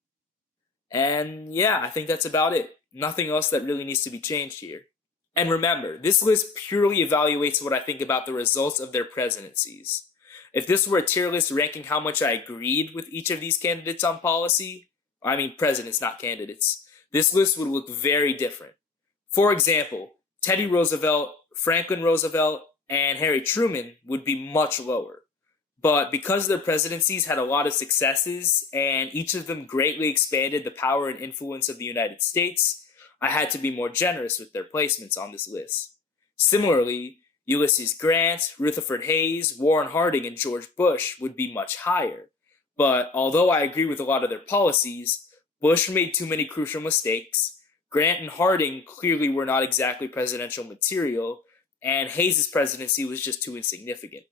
And yeah, I think that's about it. Nothing else that really needs to be changed here. And remember, this list purely evaluates what I think about the results of their presidencies. If this were a tier list ranking how much I agreed with each of these candidates on policy, I mean presidents, not candidates, this list would look very different. For example, Teddy Roosevelt, Franklin Roosevelt, and Harry Truman would be much lower. But because their presidencies had a lot of successes and each of them greatly expanded the power and influence of the United States, I had to be more generous with their placements on this list. Similarly, Ulysses Grant, Rutherford Hayes, Warren Harding, and George Bush would be much higher. But although I agree with a lot of their policies, Bush made too many crucial mistakes, Grant and Harding clearly were not exactly presidential material, and Hayes' presidency was just too insignificant.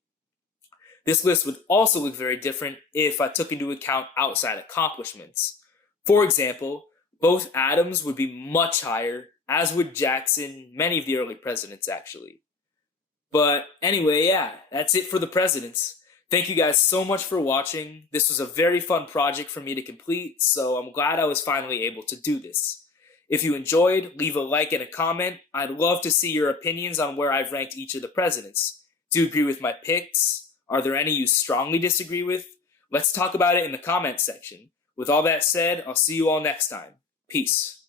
This list would also look very different if I took into account outside accomplishments. For example, both Adams would be much higher, as would Jackson, many of the early presidents actually. But anyway, yeah, that's it for the presidents. Thank you guys so much for watching. This was a very fun project for me to complete, so I'm glad I was finally able to do this. If you enjoyed, leave a like and a comment. I'd love to see your opinions on where I've ranked each of the presidents. Do you agree with my picks? Are there any you strongly disagree with? Let's talk about it in the comments section. With all that said, I'll see you all next time. Peace.